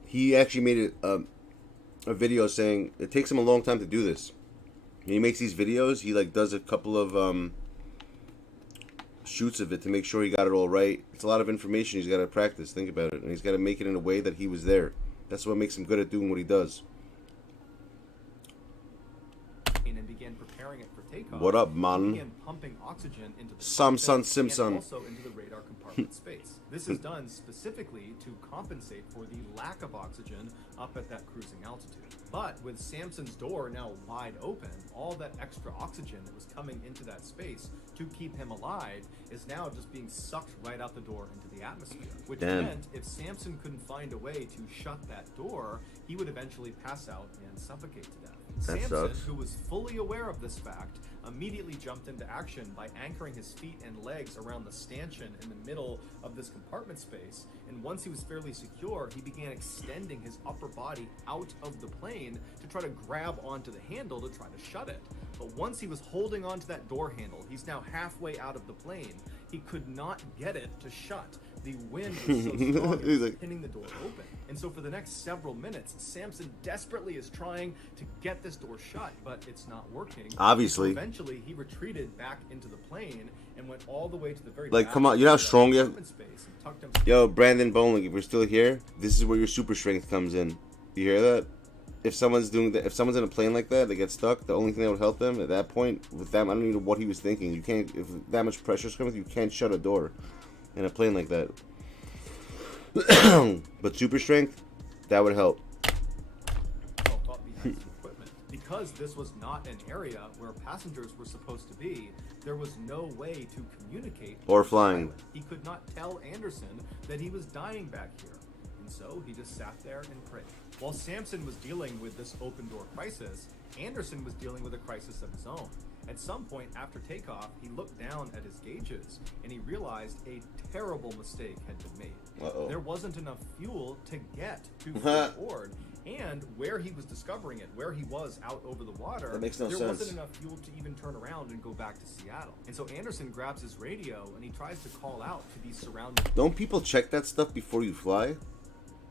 he actually made it a video saying it takes him a long time to do this. When he makes these videos, he like does a couple of shoots of it to make sure he got it all right. It's a lot of information he's got to practice. Think about it, and he's got to make it in a way that he was there. That's what makes him good at doing what he does. and began preparing it for takeoff. What up, man? He began pumping oxygen into the Samson Simpson. and also into the radar compartment space. This is done specifically to compensate for the lack of oxygen up at that cruising altitude. But with Samson's door now wide open, all that extra oxygen that was coming into that space to keep him alive is now just being sucked right out the door into the atmosphere. Which meant if Samson couldn't find a way to shut that door, he would eventually pass out and suffocate to death. That Samson, sucks. who was fully aware of this fact, immediately jumped into action by anchoring his feet and legs around the stanchion in the middle of this compartment space, and once he was fairly secure, he began extending his upper body out of the plane to try to grab onto the handle to try to shut it. But once he was holding onto that door handle, he's now halfway out of the plane, he could not get it to shut. The wind was so strong, it was pinning the door open. And so for the next several minutes, Samson desperately is trying to get this door shut, but it's not working. Obviously. So eventually, he retreated back into the plane and went all the way to the very Like, back come on, of you know how the strong you are? apartment space and tucked him. Yo, Brandon Bowling, if you're still here, this is where your super strength comes in. You hear that? If someone's doing that, if someone's in a plane like that, they get stuck. The only thing that would help them at that point, with them, I don't even know what he was thinking. You can't, if that much pressure's coming, you can't shut a door in a plane like that. But super strength, that would help. Up behind some equipment. Because this was not an area where passengers were supposed to be, there was no way to communicate Or with the flying. pilot. He could not tell Anderson that he was dying back here. And so he just sat there and prayed. While Samson was dealing with this open door crisis, Anderson was dealing with a crisis of his own. At some point after takeoff, he looked down at his gauges and he realized a terrible mistake had been made. Uh-oh. There wasn't enough fuel to get to Fort Ord, And where he was discovering it, where he was out over the water, That makes no there sense. wasn't enough fuel to even turn around and go back to Seattle. And so Anderson grabs his radio and he tries to call out to these surrounding Don't people check that stuff before you fly?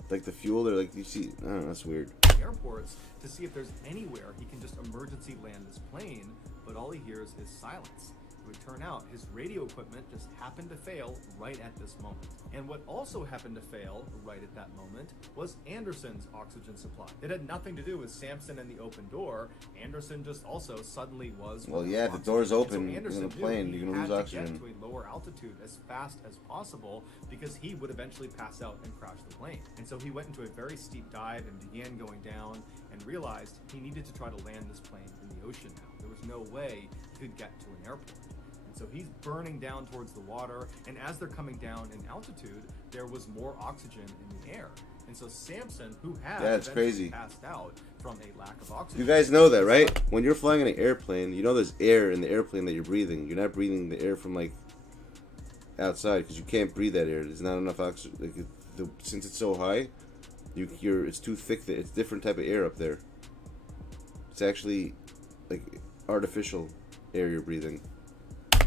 Like the fuel, they're like, you see, I don't know, that's weird. airports to see if there's anywhere he can just emergency land this plane, but all he hears is silence. It would turn out his radio equipment just happened to fail right at this moment. And what also happened to fail right at that moment was Anderson's oxygen supply. It had nothing to do with Samson and the open door. Anderson just also suddenly was. Well, yeah, if the door's open in the plane, you're gonna lose oxygen. Had to get to a lower altitude as fast as possible because he would eventually pass out and crash the plane. And so he went into a very steep dive and began going down and realized he needed to try to land this plane in the ocean now. There was no way he could get to an airport. So he's burning down towards the water, and as they're coming down in altitude, there was more oxygen in the air. And so Samson, who had it's crazy. passed out from a lack of oxygen. You guys know that, right? When you're flying in an airplane, you know there's air in the airplane that you're breathing. You're not breathing the air from like outside because you can't breathe that air. There's not enough oxygen. Like, since it's so high, it's too thick. It's different type of air up there. It's actually like artificial air you're breathing.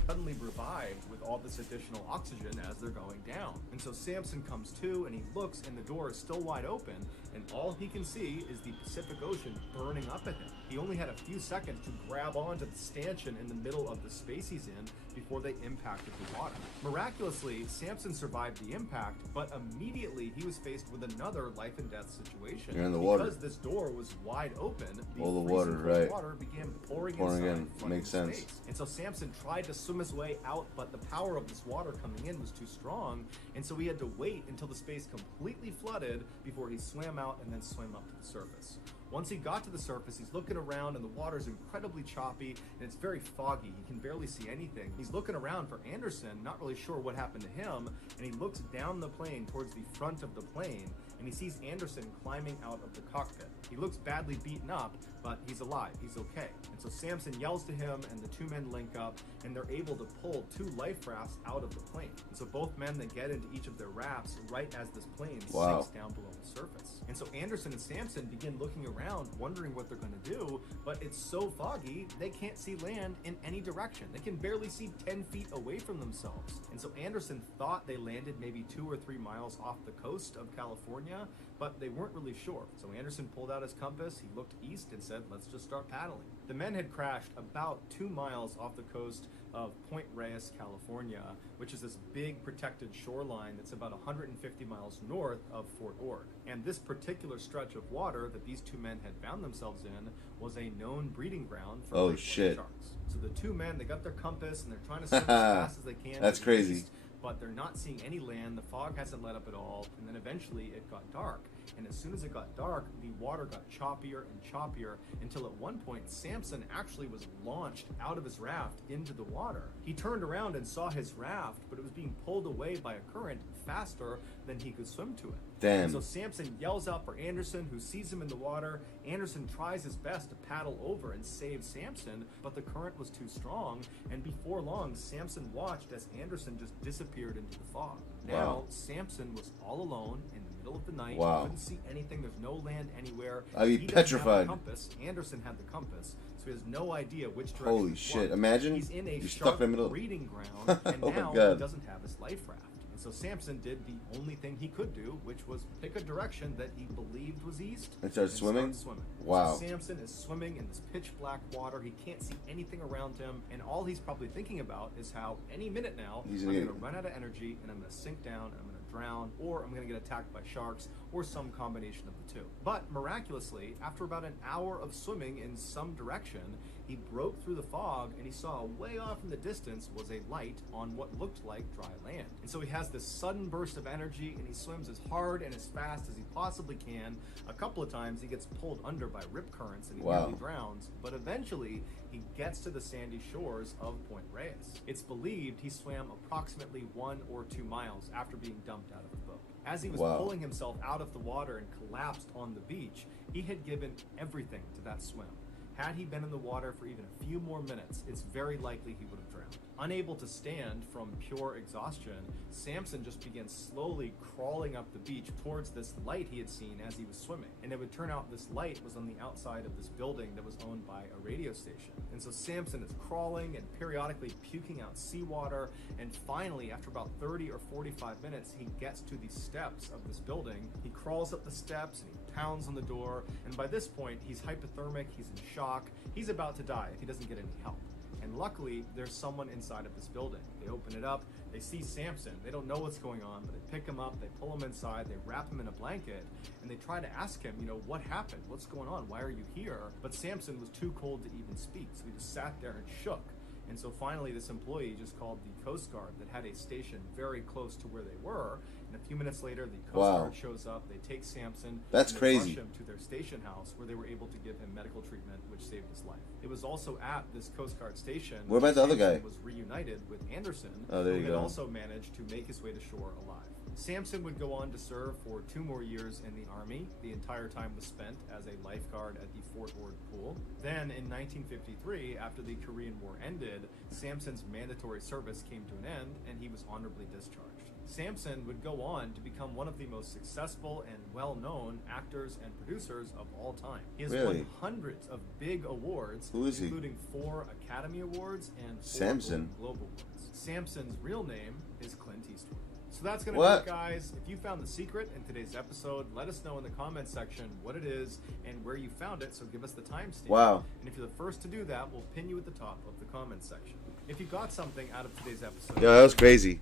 Suddenly revived with all this additional oxygen as they're going down. And so Samson comes to and he looks and the door is still wide open and all he can see is the Pacific Ocean burning up at him. He only had a few seconds to grab onto the stanchion in the middle of the space he's in before they impacted the water. Miraculously, Samson survived the impact, but immediately he was faced with another life and death situation. You're in the water. Because this door was wide open, All the freezing water, cold right. water began pouring Pouring inside, in. flooding Makes the sense. space. And so Samson tried to swim his way out, but the power of this water coming in was too strong, and so he had to wait until the space completely flooded before he swam out and then swam up to the surface. Once he got to the surface, he's looking around and the water's incredibly choppy and it's very foggy. He can barely see anything. He's looking around for Anderson, not really sure what happened to him, and he looks down the plane towards the front of the plane and he sees Anderson climbing out of the cockpit. He looks badly beaten up, but he's alive, he's okay. And so Samson yells to him and the two men link up and they're able to pull 2 life rafts out of the plane. And so both men then get into each of their rafts right as this plane sinks down below the surface. And so Anderson and Samson begin looking around, wondering what they're gonna do, but it's so foggy, they can't see land in any direction. They can barely see 10 feet away from themselves. And so Anderson thought they landed maybe 2 or 3 miles off the coast of California, but they weren't really sure. So Anderson pulled out his compass, he looked east and said, let's just start paddling. The men had crashed about 2 miles off the coast of Point Reyes, California, which is this big protected shoreline that's about 150 miles north of Fort Ord. And this particular stretch of water that these 2 men had found themselves in was a known breeding ground for white sharks. So the 2 men, they got their compass and they're trying to swim as fast as they can. That's crazy. East, but they're not seeing any land. The fog hasn't let up at all. And then eventually it got dark. And as soon as it got dark, the water got choppier and choppier until at one point Samson actually was launched out of his raft into the water. He turned around and saw his raft, but it was being pulled away by a current faster than he could swim to it. Damn. And so Samson yells out for Anderson, who sees him in the water. Anderson tries his best to paddle over and save Samson, but the current was too strong, and before long, Samson watched as Anderson just disappeared into the fog. Now, Samson was all alone in the middle of the night. He couldn't see anything. There's no land anywhere. I'd be petrified. He doesn't have a compass. Anderson had the compass, so he has no idea which direction. Holy shit! Imagine he's in a you're stuck in the middle. breeding ground, and Oh now my God. he doesn't have his life raft. And so Samson did the only thing he could do, which was pick a direction that he believed was east And start swimming? Wow. So Samson is swimming in this pitch black water. He can't see anything around him, and all he's probably thinking about is how any minute now He's I'm gonna going to run out of energy and I'm going to sink down and I'm going to drown, or I'm going to get attacked by sharks, or some combination of the two. But miraculously, after about an hour of swimming in some direction, he broke through the fog and he saw way off in the distance was a light on what looked like dry land. And so he has this sudden burst of energy and he swims as hard and as fast as he possibly can. A couple of times he gets pulled under by rip currents and he nearly drowns, but eventually he gets to the sandy shores of Point Reyes. It's believed he swam approximately 1 or 2 miles after being dumped out of the boat. As he was pulling himself out of the water and collapsed on the beach, he had given everything to that swim. Had he been in the water for even a few more minutes, it's very likely he would have drowned. Unable to stand from pure exhaustion, Samson just began slowly crawling up the beach towards this light he had seen as he was swimming. And it would turn out this light was on the outside of this building that was owned by a radio station. And so Samson is crawling and periodically puking out seawater, and finally, after about 30 or 45 minutes, he gets to the steps of this building. He crawls up the steps and he pounds on the door, and by this point, he's hypothermic, he's in shock, he's about to die if he doesn't get any help. And luckily, there's someone inside of this building. They open it up, they see Samson, they don't know what's going on, but they pick him up, they pull him inside, they wrap him in a blanket, and they try to ask him, you know, what happened? What's going on? Why are you here? But Samson was too cold to even speak, so he just sat there and shook. And so finally, this employee just called the Coast Guard that had a station very close to where they were. And a few minutes later, the Coast Guard shows up. They take Samson. That's and they crazy. rush him to their station house, where they were able to give him medical treatment, which saved his life. It was also at this Coast Guard station. What about the other guy? Was reunited with Anderson, oh, there who you had go. also managed to make his way to shore alive. Samson would go on to serve for 2 more years in the Army. The entire time was spent as a lifeguard at the Fort Ord Pool. Then in 1953, after the Korean War ended, Samson's mandatory service came to an end and he was honorably discharged. Samson would go on to become one of the most successful and well-known actors and producers of all time. He has won hundreds of big awards, including 4 Academy Awards and 4 Golden Globe Awards. Samson's real name is Clint Eastwood. So that's going to do it, guys. If you found the secret in today's episode, let us know in the comments section what it is and where you found it, so give us the timestamp. Wow. And if you're the first to do that, we'll pin you at the top of the comments section. If you got something out of today's episode... Yeah, that was crazy.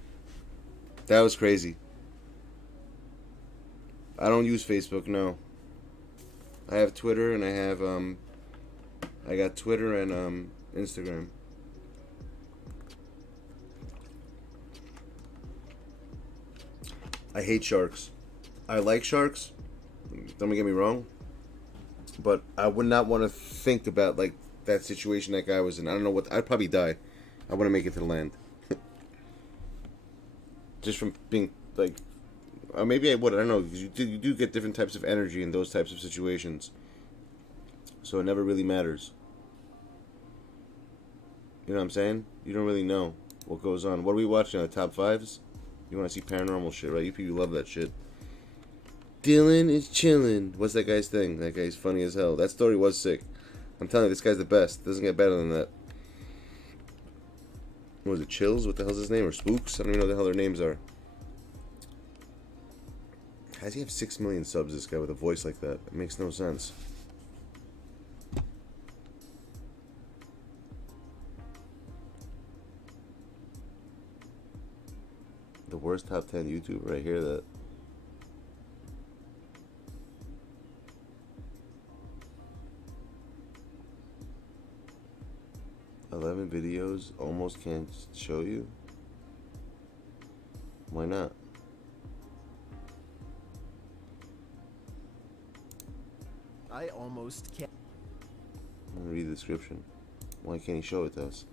That was crazy. I don't use Facebook, no. I have Twitter and I got Twitter and Instagram. I hate sharks. I like sharks. Don't get me wrong. But I would not want to think about like that situation that guy was in. I don't know what. I'd probably die. I want to make it to the land. Just from being like, maybe I would. I don't know, because you do get different types of energy in those types of situations. So it never really matters. You know what I'm saying? You don't really know what goes on. What are we watching on the top 5s? You want to see paranormal shit, right? You people love that shit. Dylan is chilling. What's that guy's thing? That guy's funny as hell. That story was sick. I'm telling you, this guy's the best. Doesn't get better than that. What was it, Chills? What the hell's his name? Or Spooks? I don't even know what the hell their names are. How does he have 6 million subs, this guy, with a voice like that? It makes no sense. The worst top 10 YouTuber, I hear that. $11 videos, almost can't show you? Why not? I almost can't. I'm gonna read the description. Why can't he show it to us?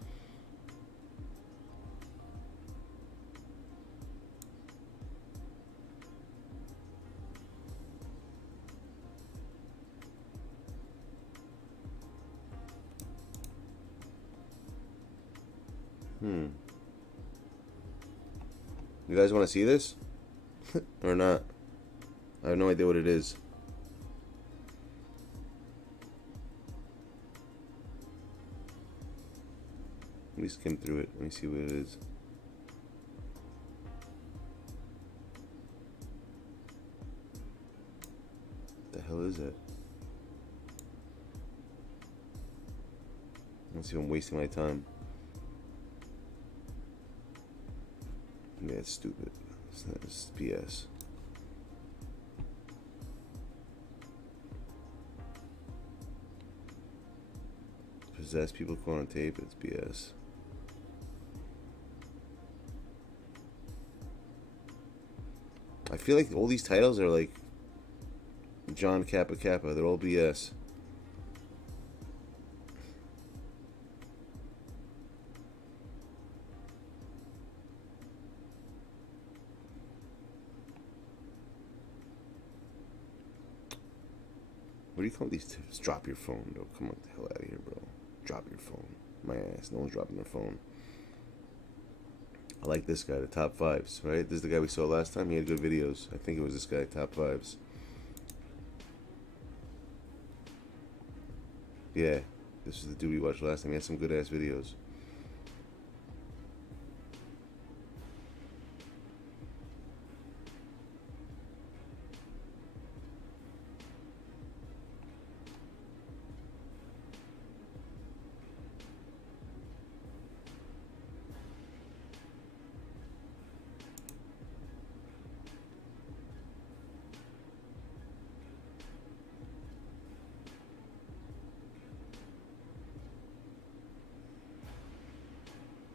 You guys want to see this? Or not? I have no idea what it is. Let me skim through it. Let me see what it is. What the hell is it? Let's see if I'm wasting my time. Yeah, it's stupid. It's BS. Possess people caught on tape. It's BS. I feel like all these titles are like John Kappa Kappa. They're all BS. What do you call these tips? Drop your phone, though. Come on, the hell out of here, bro. Drop your phone. My ass. No one's dropping their phone. I like this guy, the top fives, right? This is the guy we saw last time. He had good videos. I think it was this guy, top fives. Yeah, this is the dude we watched last time. He had some good ass videos.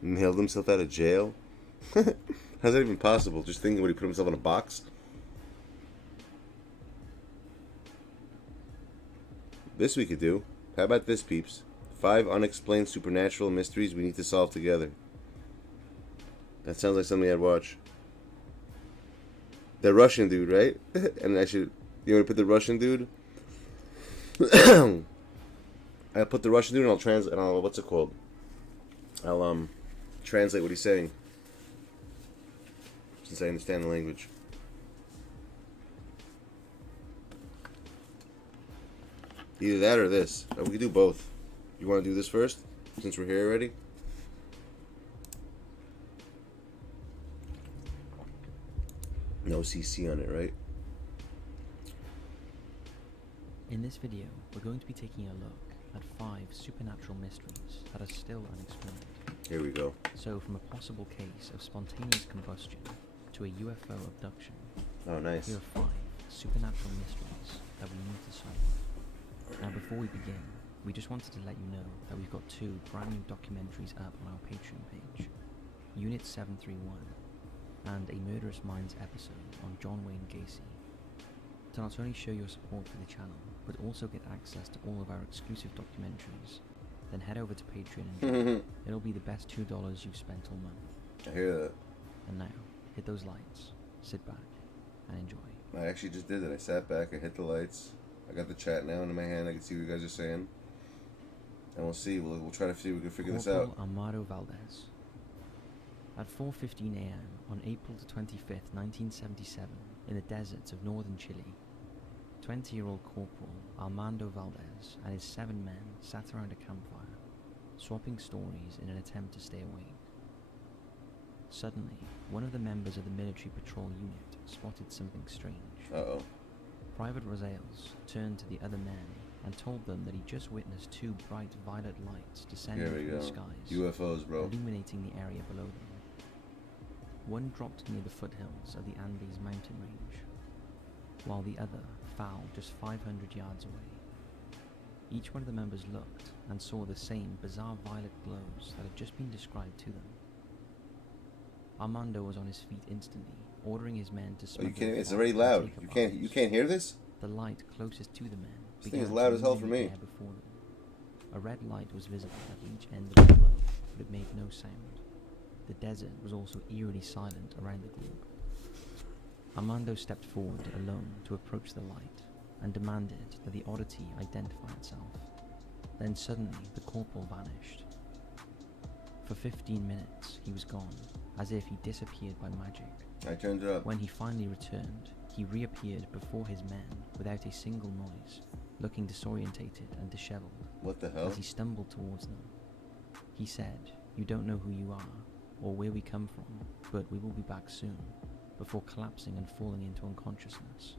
Mailed himself out of jail? How's that even possible? Just thinking when he put himself in a box? This we could do. How about this, peeps? 5 unexplained supernatural mysteries we need to solve together. That sounds like something I'd watch. The Russian dude, right? And I should... You want to put the Russian dude? I'll put the Russian dude and I'll translate... what's it called? I'll, translate what he's saying, since I understand the language. Either that or this. We could do both. You want to do this first, since we're here already? No CC on it, right? In this video, we're going to be taking a look at 5 supernatural mysteries that are still unexplained. Here we go. So, from a possible case of spontaneous combustion to a UFO abduction, oh, nice. Here are 5 supernatural mysteries that we need to solve. Now, before we begin, we just wanted to let you know that we've got 2 brand new documentaries up on our Patreon page, Unit 731 and A Murderous Minds episode on John Wayne Gacy. To not only show your support for the channel, but also get access to all of our exclusive documentaries, then head over to Patreon and join. It'll be the best $2 you've spent all month. I hear that. And now, hit those lights, sit back, and enjoy. I actually just did it. I sat back, I hit the lights. I got the chat now in my hand. I can see what you guys are saying. And we'll see. We'll try to see if we can figure this out. Amado Valdez. At 4:15 a.m. on April the 25th, 1977, in the deserts of northern Chile, 20-year-old Corporal Armando Valdez and his 7 men sat around a campfire, swapping stories in an attempt to stay awake. Suddenly, one of the members of the military patrol unit spotted something strange. Uh-oh. Private Rosales turned to the other men and told them that he just witnessed 2 bright violet lights descending from the skies, UFOs, bro, illuminating the area below them. One dropped near the foothills of the Andes mountain range, while the other foul just 500 yards away. Each one of the members looked and saw the same bizarre violet glows that had just been described to them. Armando was on his feet instantly, ordering his men to smuggle. Oh, it's already loud. You can't hear this? The light closest to the men this thing is loud as hell for me. Before them. A red light was visible at each end of the glow, but it made no sound. The desert was also eerily silent around the group. Armando stepped forward alone to approach the light and demanded that the oddity identify itself. Then suddenly the corporal vanished. For 15 minutes he was gone, as if he disappeared by magic. I turned it up. When he finally returned, he reappeared before his men without a single noise, looking disorientated and disheveled. What the hell? As he stumbled towards them. He said, "You don't know who you are, or where we come from, but we will be back soon," before collapsing and falling into unconsciousness.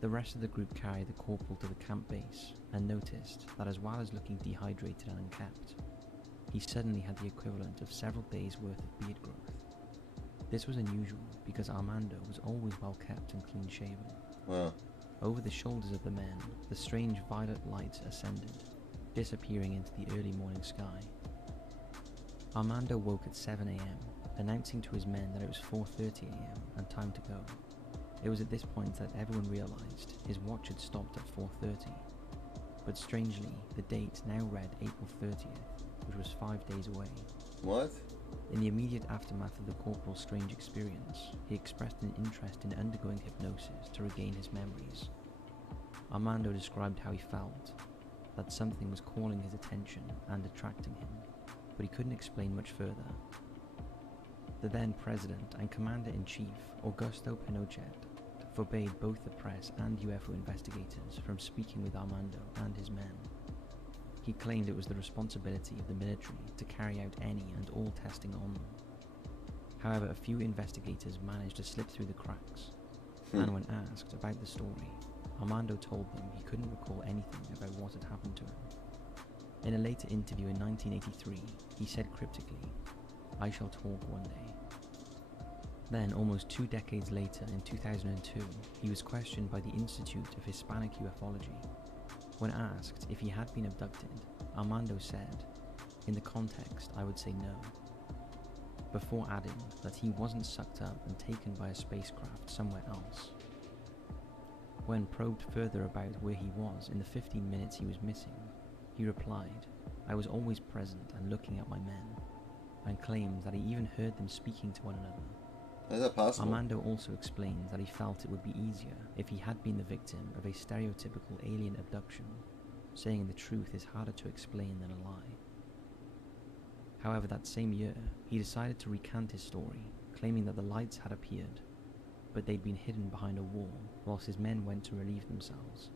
The rest of the group carried the corporal to the camp base and noticed that as well as looking dehydrated and unkempt, he suddenly had the equivalent of several days' worth of beard growth. This was unusual because Armando was always well kept and clean shaven. Wow. Over the shoulders of the men, the strange violet lights ascended, disappearing into the early morning sky. Armando woke at 7 a.m., announcing to his men that it was 4:30 a.m. and time to go. It was at this point that everyone realized his watch had stopped at 4:30. But strangely, the date now read April 30th, which was 5 days away. What? In the immediate aftermath of the corporal's strange experience, he expressed an interest in undergoing hypnosis to regain his memories. Armando described how he felt, that something was calling his attention and attracting him, but he couldn't explain much further. The then President and Commander-in-Chief, Augusto Pinochet, forbade both the press and UFO investigators from speaking with Armando and his men. He claimed it was the responsibility of the military to carry out any and all testing on them. However, a few investigators managed to slip through the cracks, and when asked about the story, Armando told them he couldn't recall anything about what had happened to him. In a later interview in 1983, he said cryptically, "I shall talk one day." Then, almost 2 decades later, in 2002, he was questioned by the Institute of Hispanic Ufology. When asked if he had been abducted, Armando said, "In the context, I would say no," before adding that he wasn't sucked up and taken by a spacecraft somewhere else. When probed further about where he was in the 15 minutes he was missing, he replied, "I was always present and looking at my men," and claimed that he even heard them speaking to one another. Is that possible? Armando also explained that he felt it would be easier if he had been the victim of a stereotypical alien abduction, saying the truth is harder to explain than a lie. However, that same year, he decided to recant his story, claiming that the lights had appeared, but they'd been hidden behind a wall whilst his men went to relieve themselves.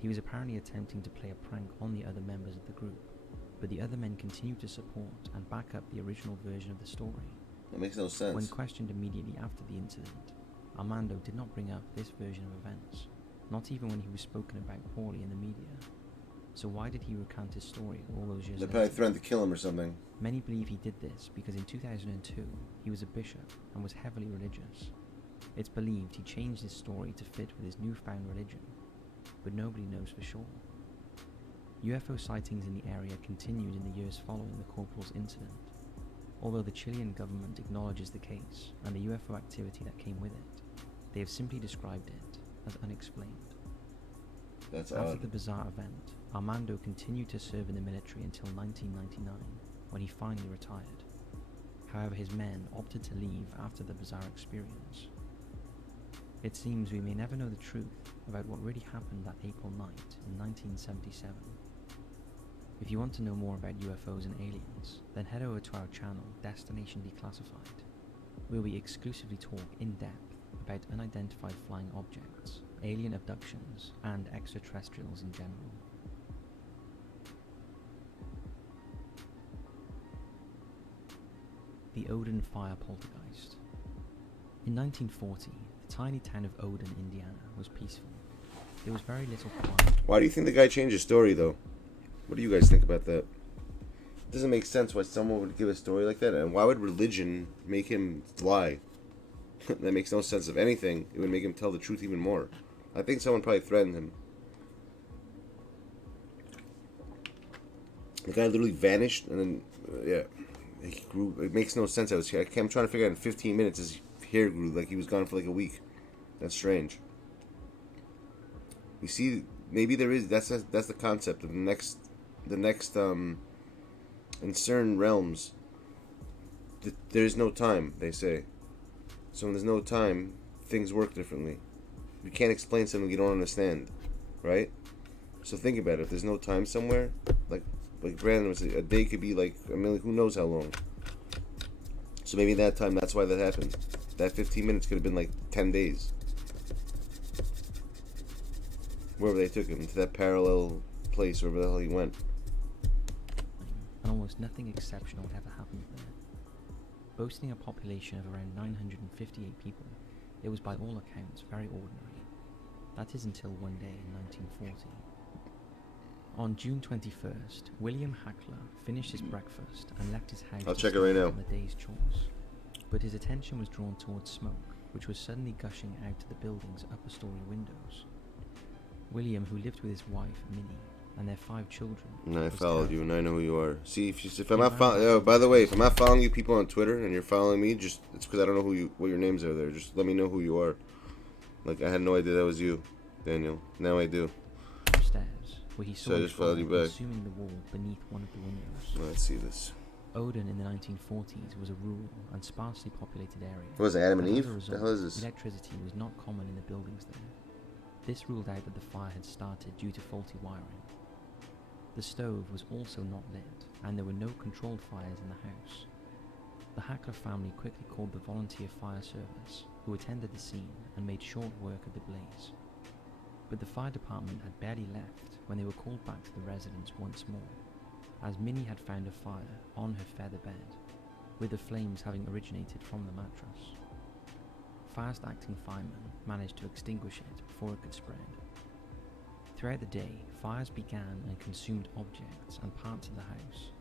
He was apparently attempting to play a prank on the other members of the group, but the other men continued to support and back up the original version of the story. That makes no sense. When questioned immediately after the incident, Armando did not bring up this version of events, not even when he was spoken about poorly in the media. So why did he recant his story all those years They later? probably threatened to kill him or something. Many believe he did this because in 2002, he was a bishop and was heavily religious. It's believed he changed his story to fit with his newfound religion, but nobody knows for sure. UFO sightings in the area continued in the years following the corporal's incident, although the Chilean government acknowledges the case and the UFO activity that came with it. They have simply described it as unexplained. That's After odd. the bizarre event, Armando continued to serve in the military until 1999, when he finally retired. However, his men opted to leave after the bizarre experience. It seems we may never know the truth about what really happened that April night in 1977. If you want to know more about UFOs and aliens, then head over to our channel, Destination Declassified, where we exclusively talk in depth about unidentified flying objects, alien abductions, and extraterrestrials in general. The Odin Fire Poltergeist. In 1940, the tiny town of Odin, Indiana, was peaceful. There was very little crime. Why do you think the guy changed his story, though? What do you guys think about that? It doesn't make sense why someone would give a story like that, and why would religion make him lie? That makes no sense. If anything, it would make him tell the truth even more. I think someone probably threatened him. The guy literally vanished, and then, yeah, he grew. It makes no sense. I'm trying to figure out in 15 minutes his hair grew like he was gone for like a week. That's strange. You see, maybe there is. That's the concept of the next in certain realms. There is no time, they say. So when there's no time, things work differently. You can't explain something you don't understand, right? So think about it. If there's no time somewhere, like Brandon was, a day could be like a million. Who knows how long? So maybe that time, that's why that happened. That 15 minutes could have been like 10 days. Wherever they took him, to that parallel place, wherever the hell he went. And almost nothing exceptional had ever happened there. Boasting a population of around 958 people, it was by all accounts very ordinary. That is until one day in 1940. On June 21st, William Hackler finished his breakfast and left his house I'll to check it right start now. on the day's chores. But his attention was drawn towards smoke, which was suddenly gushing out of the building's upper story windows. William, who lived with his wife, Minnie, and their 5 children. And I was followed you, and I know who you are. See, if I'm Yeah, not following, by the way, if I'm not following you people on Twitter and you're following me, just it's because I don't know what your names are there. Just let me know who you are. Like I had no idea that was you, Daniel. Now I do. Upstairs, where he saw So I him just followed you fall, back. consuming the wall beneath one of the windows. Let's see this. Odin in the 1940s was a rural and sparsely populated area. What was it, Adam and as Eve? a The result, hell is this? electricity was not common in the buildings there. This ruled out that the fire had started due to faulty wiring. The stove was also not lit, and there were no controlled fires in the house. The Hackler family quickly called the volunteer fire service, who attended the scene and made short work of the blaze. But the fire department had barely left when they were called back to the residence once more, as Minnie had found a fire on her feather bed, with the flames having originated from the mattress. Fast-acting firemen managed to extinguish it before it could spread. Throughout the day, fires began and consumed objects and parts of the house.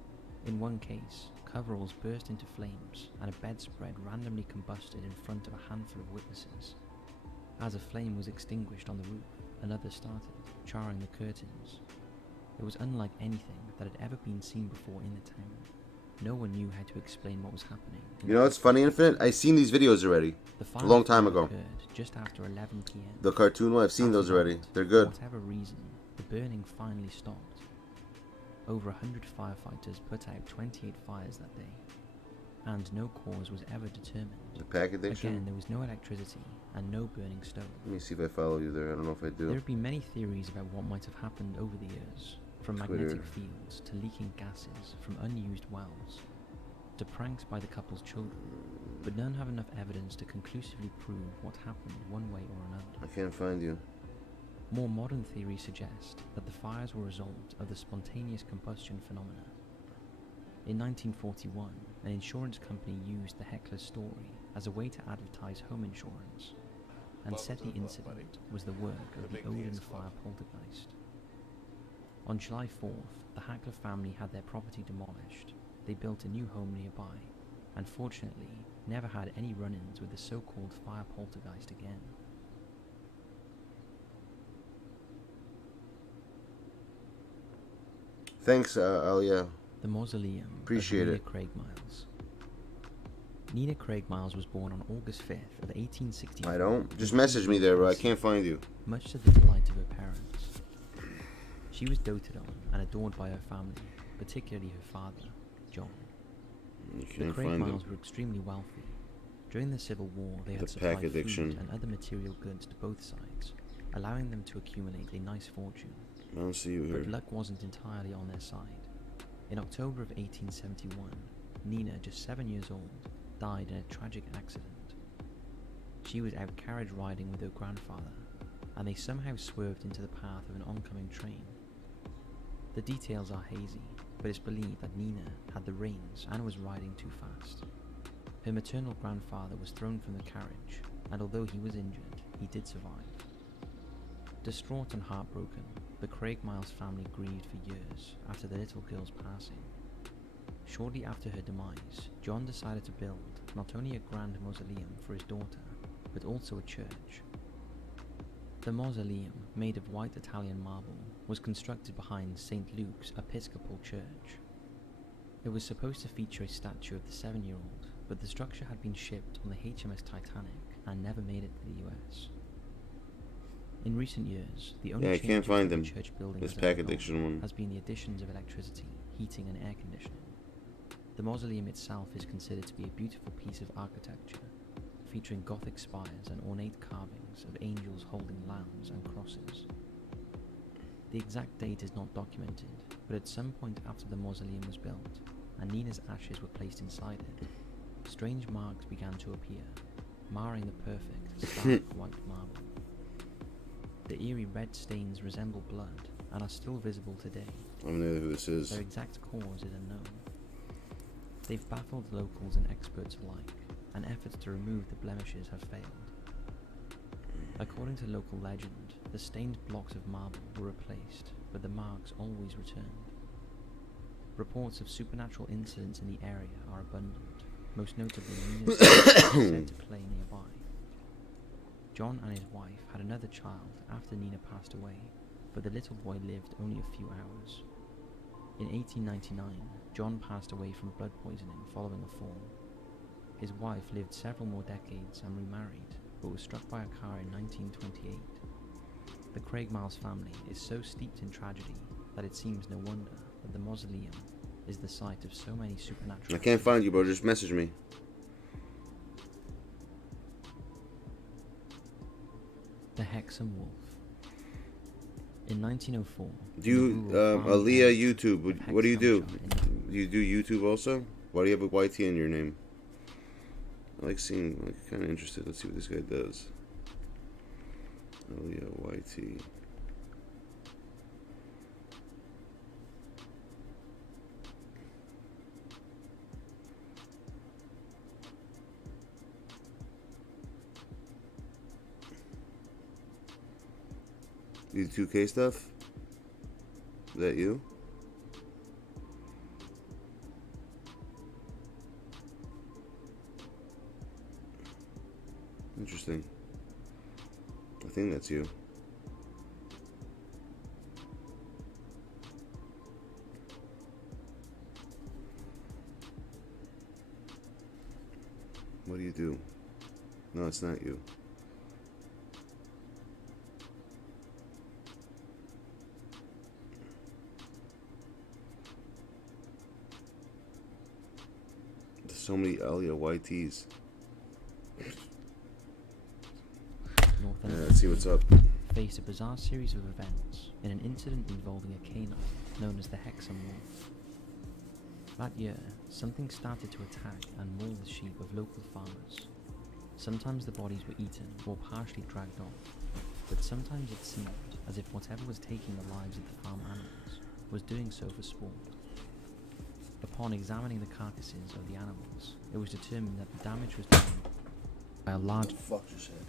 In one case, coveralls burst into flames and a bedspread randomly combusted in front of a handful of witnesses. As a flame was extinguished on the roof, another started, charring the curtains. It was unlike anything that had ever been seen before in the town. No one knew how to explain what was happening. You know, it's funny, Infinite. I've seen these videos already. A long time ago. Just after 11 p.m. The cartoon one, I've seen those already. They're good. For whatever reason, the burning finally stopped. Over 100 firefighters put out 28 fires that day, and no cause was ever determined. The pack addiction? Again, there was no electricity and no burning stove. Let me see if I follow you there. I don't know if I do. There have been many theories about what might have happened over the years, from magnetic fields to leaking gases from unused wells, to pranks by the couple's children, but none have enough evidence to conclusively prove what happened one way or another. I can't find you. More modern theories suggest that the fires were a result of the spontaneous combustion phenomena. In 1941, an insurance company used the Heckler story as a way to advertise home insurance, and said the incident was the work of the Odin fire poltergeist. On July 4th, the Hackler family had their property demolished. They built a new home nearby, and fortunately, never had any run-ins with the so-called fire poltergeist again. Thanks, Alia. The mausoleum Appreciate of Nina it. Craig Miles. Nina Craig Miles was born on August 5th of 1864. I don't. Just message me there, bro. I can't find you. Much to the delight of her parents. She was doted on and adored by her family, particularly her father, John. You The can't Craig find Miles him. were extremely wealthy. During the Civil War, they The had supplied pack addiction. food and other material goods to both sides, allowing them to accumulate a nice fortune. I don't see you here. But luck wasn't entirely on their side. In October of 1871, Nina, just 7 years old, died in a tragic accident. She was out carriage riding with her grandfather, and they somehow swerved into the path of an oncoming train. The details are hazy, but it's believed that Nina had the reins and was riding too fast. Her maternal grandfather was thrown from the carriage, and although he was injured, he did survive. Distraught and heartbroken, the Craig Miles family grieved for years after the little girl's passing. Shortly after her demise, John decided to build not only a grand mausoleum for his daughter, but also a church. The mausoleum, made of white Italian marble, was constructed behind St. Luke's Episcopal Church. It was supposed to feature a statue of the 7-year-old, but the structure had been shipped on the HMS Titanic and never made it to the US. In recent years, the only Yeah, I change can't find to the them. church building This has pack undergone addiction one. has been the additions of electricity, heating and air conditioning. The mausoleum itself is considered to be a beautiful piece of architecture, featuring Gothic spires and ornate carvings of angels holding lambs and crosses. The exact date is not documented, but at some point after the mausoleum was built, and Nina's ashes were placed inside it, strange marks began to appear, marring the perfect, stark white marble. The eerie red stains resemble blood and are still visible today. I don't know who this is. Their exact cause is unknown. They've baffled locals and experts alike, and efforts to remove the blemishes have failed. According to local legend, the stained blocks of marble were replaced, but the marks always returned. Reports of supernatural incidents in the area are abundant, most notably Nina's sister is said to play nearby. John and his wife had another child after Nina passed away, but the little boy lived only a few hours. In 1899, John passed away from blood poisoning following a fall. His wife lived several more decades and remarried, but was struck by a car in 1928. The Craig Miles family is so steeped in tragedy that it seems no wonder that the mausoleum is the site of so many supernatural... I can't find you, bro. Just message me. The Hexham Wolf. In 1904, Do you, Aaliyah YouTube, what do you do? You do YouTube also? Why do you have a YT in your name? I like seeing, like, kind of interested. Let's see what this guy does. Aaliyah YT. You do 2K stuff? Is that you? Interesting. I think that's you. What do you do? No, it's not you. There's so many Aaliyah YTs. Let's see what's up. Faced a bizarre series of events in an incident involving a canine known as the Hexham Wolf. That year, something started to attack and maul the sheep of local farmers. Sometimes the bodies were eaten or partially dragged off, but sometimes it seemed as if whatever was taking the lives of the farm animals was doing so for sport. Upon examining the carcasses of the animals, it was determined that the damage was done by a large... What the fuck just happened?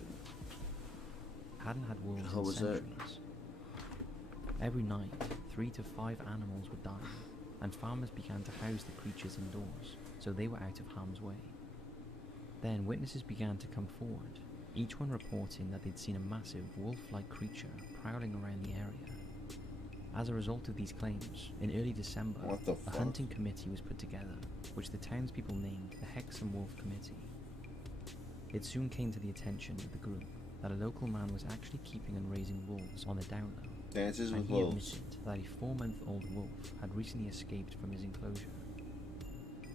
Hadn't had wolves How in was that? centuries. Every night, 3 to 5 animals would die, and farmers began to house the creatures indoors, so they were out of harm's way. Then witnesses began to come forward, each one reporting that they'd seen a massive wolf-like creature prowling around the area. As a result of these claims, in early December, a hunting committee was put together, which the townspeople named the Hexham Wolf Committee. It soon came to the attention of the group that a local man was actually keeping and raising wolves on the down low. Dances with and he wolves. admitted that a 4-month-old wolf had recently escaped from his enclosure.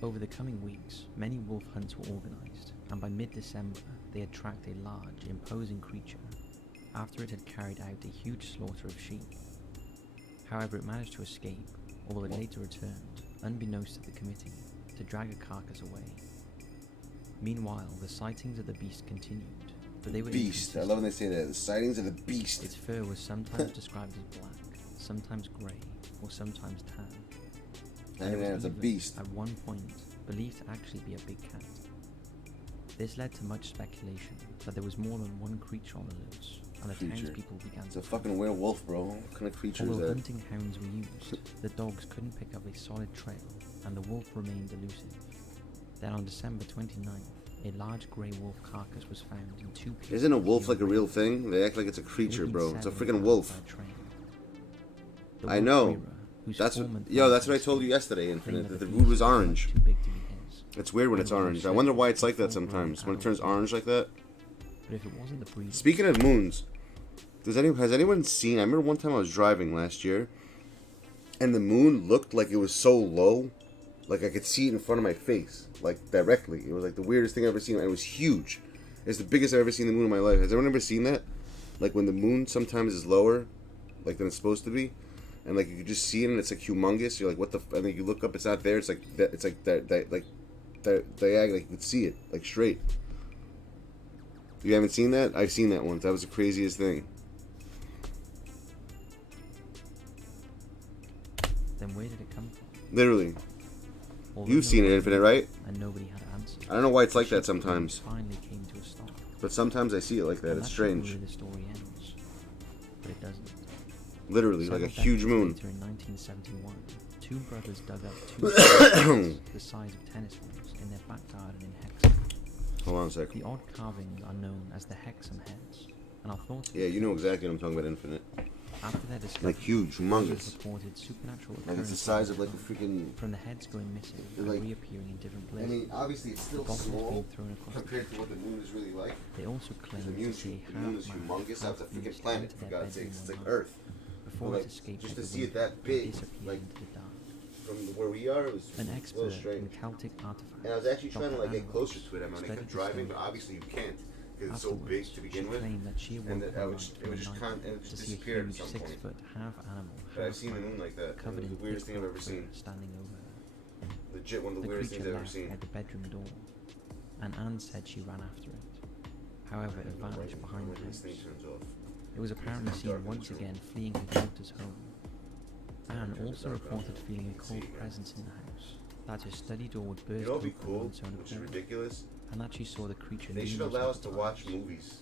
Over the coming weeks, many wolf hunts were organised, and by mid-December they had tracked a large, imposing creature after it had carried out a huge slaughter of sheep. However, it managed to escape, although it later returned, unbeknownst to the committee, to drag a carcass away. Meanwhile, the sightings of the beast continued, but they were Beast. I love when they say that. The sightings of the beast. Its fur was sometimes described as black, sometimes grey, or sometimes tan. And it was a even, beast. at one point, believed to actually be a big cat. This led to much speculation that there was more than one creature on the loose, and the townspeople began It's to a fucking werewolf, bro. What kind of creature is Although that? hunting hounds were used, the dogs couldn't pick up a solid trail, and the wolf remained elusive. Then on December 29th, a large grey wolf carcass was found in 2 pieces. Isn't a wolf like a real thing? They act like it's a creature, bro. It's a freaking wolf. I know. That's what, yo, that's what I told you yesterday, Infinite, that the root was orange. It's weird when it's orange. I wonder why it's like that sometimes, when it turns orange like that. But if it wasn't the breed... Speaking of moons, has anyone seen, I remember one time I was driving last year, and the moon looked like it was so low, like I could see it in front of my face, like directly. It was like the weirdest thing I've ever seen, and it was huge. It's the biggest I've ever seen the moon in my life. Has anyone ever seen that? Like when the moon sometimes is lower, like than it's supposed to be, and like you could just see it and it's like humongous. You're like, what the? And then you look up, it's not there. It's like that. It's like that. Like diagonal. Like you could see it like straight. You haven't seen that? I've seen that once. That was the craziest thing. Then where did it come from? Literally. You've seen it, Infinite, right? And nobody had answers. I don't know why it's like that sometimes. Finally came to a stop. But sometimes I see it like that. It's strange. The story ends, but it doesn't. Literally, like a huge moon. Later in 1971, 2 brothers dug up 2 skulls the size of tennis balls in their back garden in Hexham. Hold on a sec. The odd carvings are known as the Hexham heads, and are thought to Yeah, you know exactly what I'm talking about, Infinite. After their discovery, like huge, humongous. Reported supernatural like it's the size of like a freaking. From the heads going missing and like, reappearing in different places. I mean, obviously it's still small compared to what the moon is really like. They also claim the moon is humongous. That's a freaking planet, for God's sakes. It's like Earth. Before like, it escaped just to see it that big, like from where we are, it was an a expert little strange. in Celtic artifacts. And I was actually trying to like get closer to it. I mean, I kept driving, but obviously you can't. because it's so big to begin she with, claimed that she and awoke that one it night was just from a it nightmare just to see a disappeared at huge some point. 6-foot half animal, But I've seen the moon like that. It covered was in the weirdest thick thing I've ever black seen. fur standing over her. Legit one of the The weirdest things creature I've ever left seen. at the bedroom door, and Anne said she ran after it. However, it vanished behind the This house. thing turns off. It was apparently seen once again fleeing her daughter's home. Anne also reported feeling a cold presence in the house, that her study door would burst You know what'd be open cool, on its own which is accord, ridiculous? and that she saw the creature They should numerous allow us other to watch times. movies.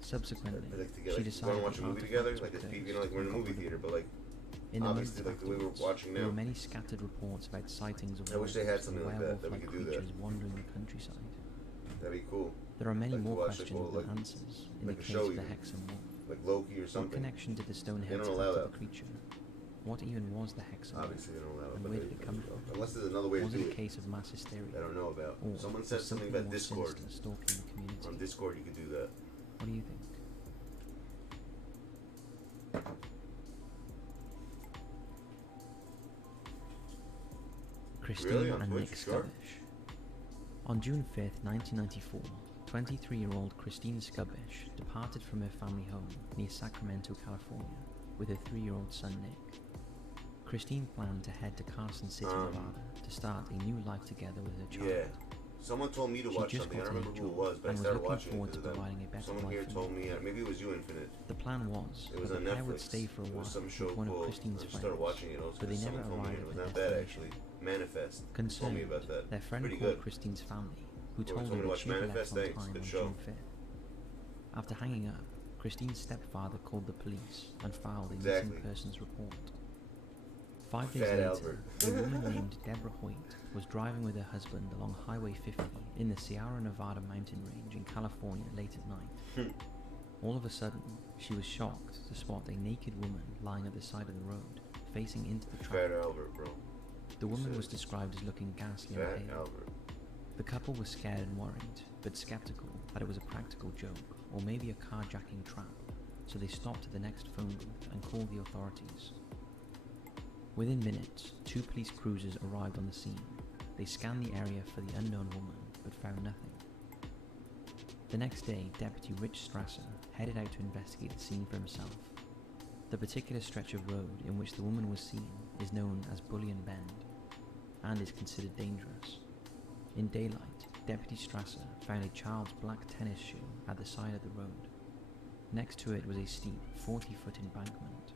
Subsequently, Like she together. Like, decided want to watch a the movie together? artifacts Like were it's, cursed you know, like we're in a and movie got theater, rid but of like them. In the obviously months like the way we're afterwards, watching there now. were many scattered reports about sightings of I wish they had werewolves something and like that, that we werewolf-like could do that. creatures wandering the countryside. That'd be cool. There are many Like to more watch, like, questions well, than like- answers in like the a case show of the even. Hexen Wolf. Like Loki or What something. connection did the stone They heads don't have allow to that. the creature? What even was the Hexen Wolf? Obviously they don't allow it, And but where they, did it come from? unless there's another way to Was do it a it case of mass hysteria? that I don't know about. Or Someone was said something more about Discord. sinister stalking the community? On Discord you could do that. What do you think? Christine Really? On and Twitch? Nick Sure. Skubbish. On June 5th, 1994, 23-year-old Christine Skubbish departed from her family home near Sacramento, California, with her 3-year-old son Nick. Christine planned to head to Carson City, Nevada, to start a new life together with her child. Yeah. Someone told me to She watch just something. I got don't to remember who it Georgia was, but I and was started looking watching it forward to because of them. providing a better Someone life here for told Nick. me, maybe it was you, Infinite. The plan was It was that on the pair would Netflix. stay for a It while was some show with one of called. Christine's I just friends, started watching it. Also, but they never someone told me arrived it was at not their bad destination. actually. Manifest. Told me Concerned, about that. their friend Pretty called good. Christine's family, who Well, told told me her to that watch she had left Manifest. on Thanks. time Good on show. June 5th. After hanging up, Christine's stepfather called the police and filed a Exactly. missing persons report. 5 days Fat later, Albert. a woman named Deborah Hoyt was driving with her husband along Highway 50 in the Sierra Nevada mountain range in California late at night. All of a sudden, she was shocked to spot a naked woman lying at the side of the road, facing into the Fat traffic. Albert, bro. The woman was Says- described as looking ghastly and Fat pale. Albert. The couple was scared and worried, but skeptical that it was a practical joke or maybe a carjacking trap, so they stopped at the next phone booth and called the authorities. Within minutes, 2 police cruisers arrived on the scene. They scanned the area for the unknown woman, but found nothing. The next day, Deputy Rich Strasser headed out to investigate the scene for himself. The particular stretch of road in which the woman was seen is known as Bullion Bend, and is considered dangerous. In daylight, Deputy Strasser found a child's black tennis shoe at the side of the road. Next to it was a steep 40-foot embankment.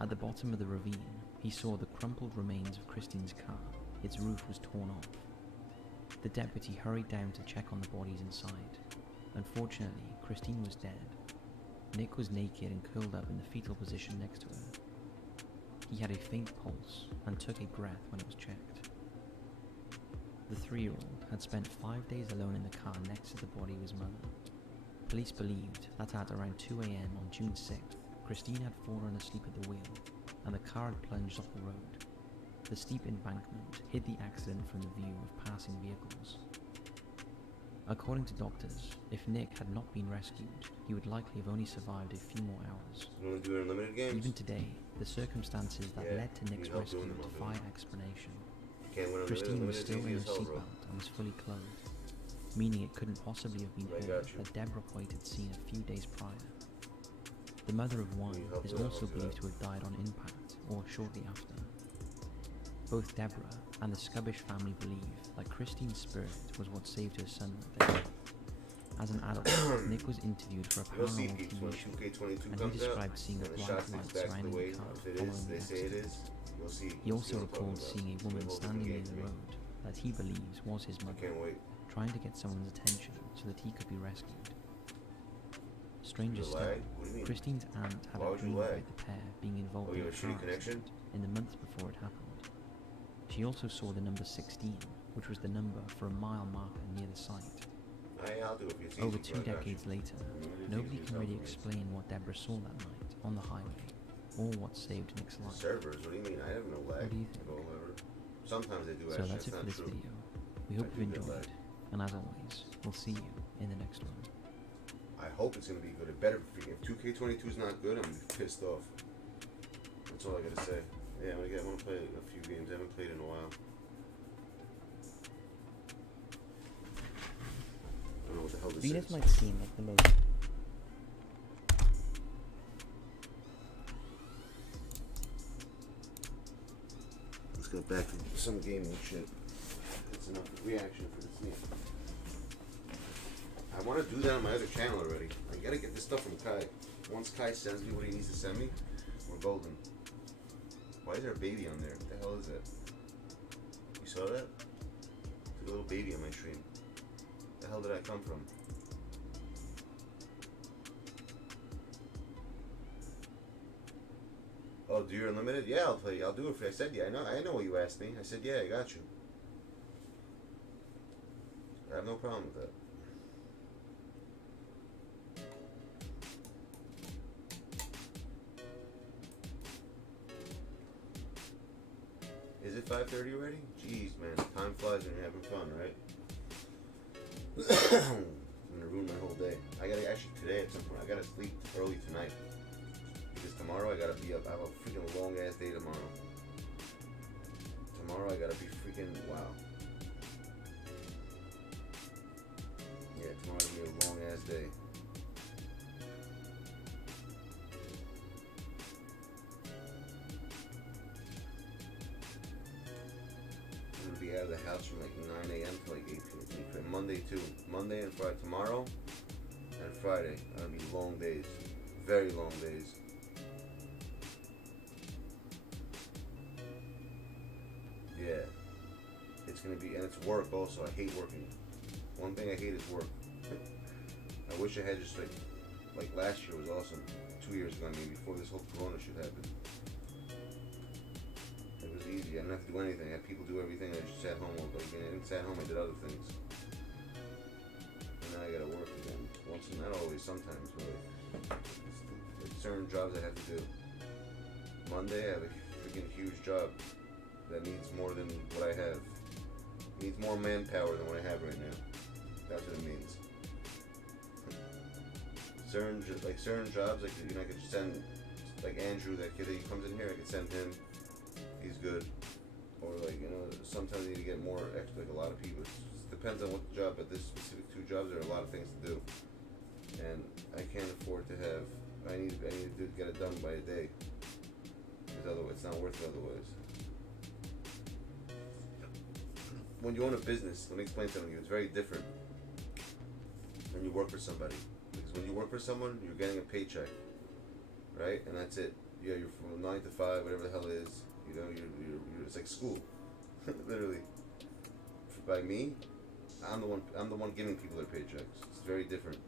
At the bottom of the ravine, he saw the crumpled remains of Christine's car. Its roof was torn off. The deputy hurried down to check on the bodies inside. Unfortunately, Christine was dead. Nick was naked and curled up in the fetal position next to her. He had a faint pulse and took a breath when it was checked. The 3-year-old had spent 5 days alone in the car next to the body of his mother. Police believed that at around 2 a.m. on June 6th, Christine had fallen asleep at the wheel, and the car had plunged off the road. The steep embankment hid the accident from the view of passing vehicles. According to doctors, if Nick had not been rescued, he would likely have only survived a few more hours. You want to do unlimited games? Even today, the circumstances that Yeah, led to Nick's need help rescue doing them, I'll do defy them. explanation. Can't win Christine was unlimited still in easy her as hell, bro. seatbelt and was fully clothed, meaning it couldn't possibly have been I her got you. that Deborah Hoyt had seen a few days prior. The mother of one Need help is with that, also I'll do believed that. to have died on impact or shortly after. Both Deborah and the Skubbish family believe that Christine's spirit was what saved her son that day. As an adult, Nick was interviewed for a You'll see paranormal peeps TV when show, 2K22 and he comes out, described seeing and a the bright shots light is back to surrounding the way the car if it following is, the they say it accident. is. You'll see. He You'll also see what I'm recalled talking seeing a about. woman It's a whole standing near different the game to me. road that he believes was his I mother, can't wait. trying to get someone's attention so that he could be rescued. Stranger You still, lag? What do you mean? Christine's aunt had Why a would you dream lag? about the pair being involved Oh, you in a have a car shitty connection? accident in the months before it happened. She also saw the number 16, which was the number for a mile marker near the site. I'll do it if it's easy, Over bro, 2 I got you. decades later, It's nobody easy, can it's really helpful. explain what Deborah saw that night on the highway, or what saved Nick's life. Servers, what do you mean? I have no lag. What do you think? Or whatever. Sometimes they do So actually, that's it for not this true. video. We hope I you've do get enjoyed, and as always, we'll see you in the next one. I hope it's gonna be good. It better be. If 2K22 is not good, I'm gonna be pissed off. That's all I gotta say. Yeah, I'm gonna play a few games. I haven't played in a while. I don't know what the hell this Venus is. might seem like the most. Let's get back to some gaming shit. That's enough reaction for this year. I want to do that on my other channel already. I gotta get this stuff from Kai. Once Kai sends me what he needs to send me, we're golden. Why is there a baby on there? What the hell is that? You saw that? There's a little baby on my stream. The hell did I come from? Oh, do you unlimited? Yeah, I'll play. I'll do it for you. I said yeah. I know what you asked me. I said yeah. I got you. I have no problem with that. Is it 5:30 already? Jeez, man, time flies when you're having fun, right? I'm gonna ruin my whole day. I gotta actually today at some point. I gotta sleep early tonight because tomorrow I gotta be up. I have a freaking long ass day tomorrow. Tomorrow I gotta be freaking wow. Yeah, tomorrow's gonna be a long ass day. Be out of the house from like 9 a.m. to like 8 p.m. Monday too. Monday and Friday. Tomorrow and Friday are gonna be long days. Very long days. Yeah. It's gonna be, and it's work also. I hate working. One thing I hate is work. I wish I had just like last year was awesome. 2 years ago, I mean, before this whole corona shit happened. It was easy. I didn't have to do anything. I had people do everything. I just sat home. Like, I didn't sat home. I did other things. And now I gotta work again. Once, not always. Sometimes, but like certain jobs I have to do. Monday, I have a freaking huge job that needs more than what I have. Needs more manpower than what I have right now. That's what it means. Certain jobs, like you know, I could just send like Andrew, that kid that comes in here. I could send him. He's good. Or like, you know, sometimes you need to get more extra, like a lot of people. It depends on what the job, but this specific 2 jobs, there are a lot of things to do. And I can't afford to have, I need to get it done by a day. Because otherwise, it's not worth it otherwise. When you own a business, let me explain something to you, it's very different when you work for somebody. Because when you work for someone, you're getting a paycheck, right? And that's it. Yeah, you're from 9 to 5, whatever the hell it is. You know, you're it's like school, literally. By me, I'm the one giving people their paychecks. It's very different.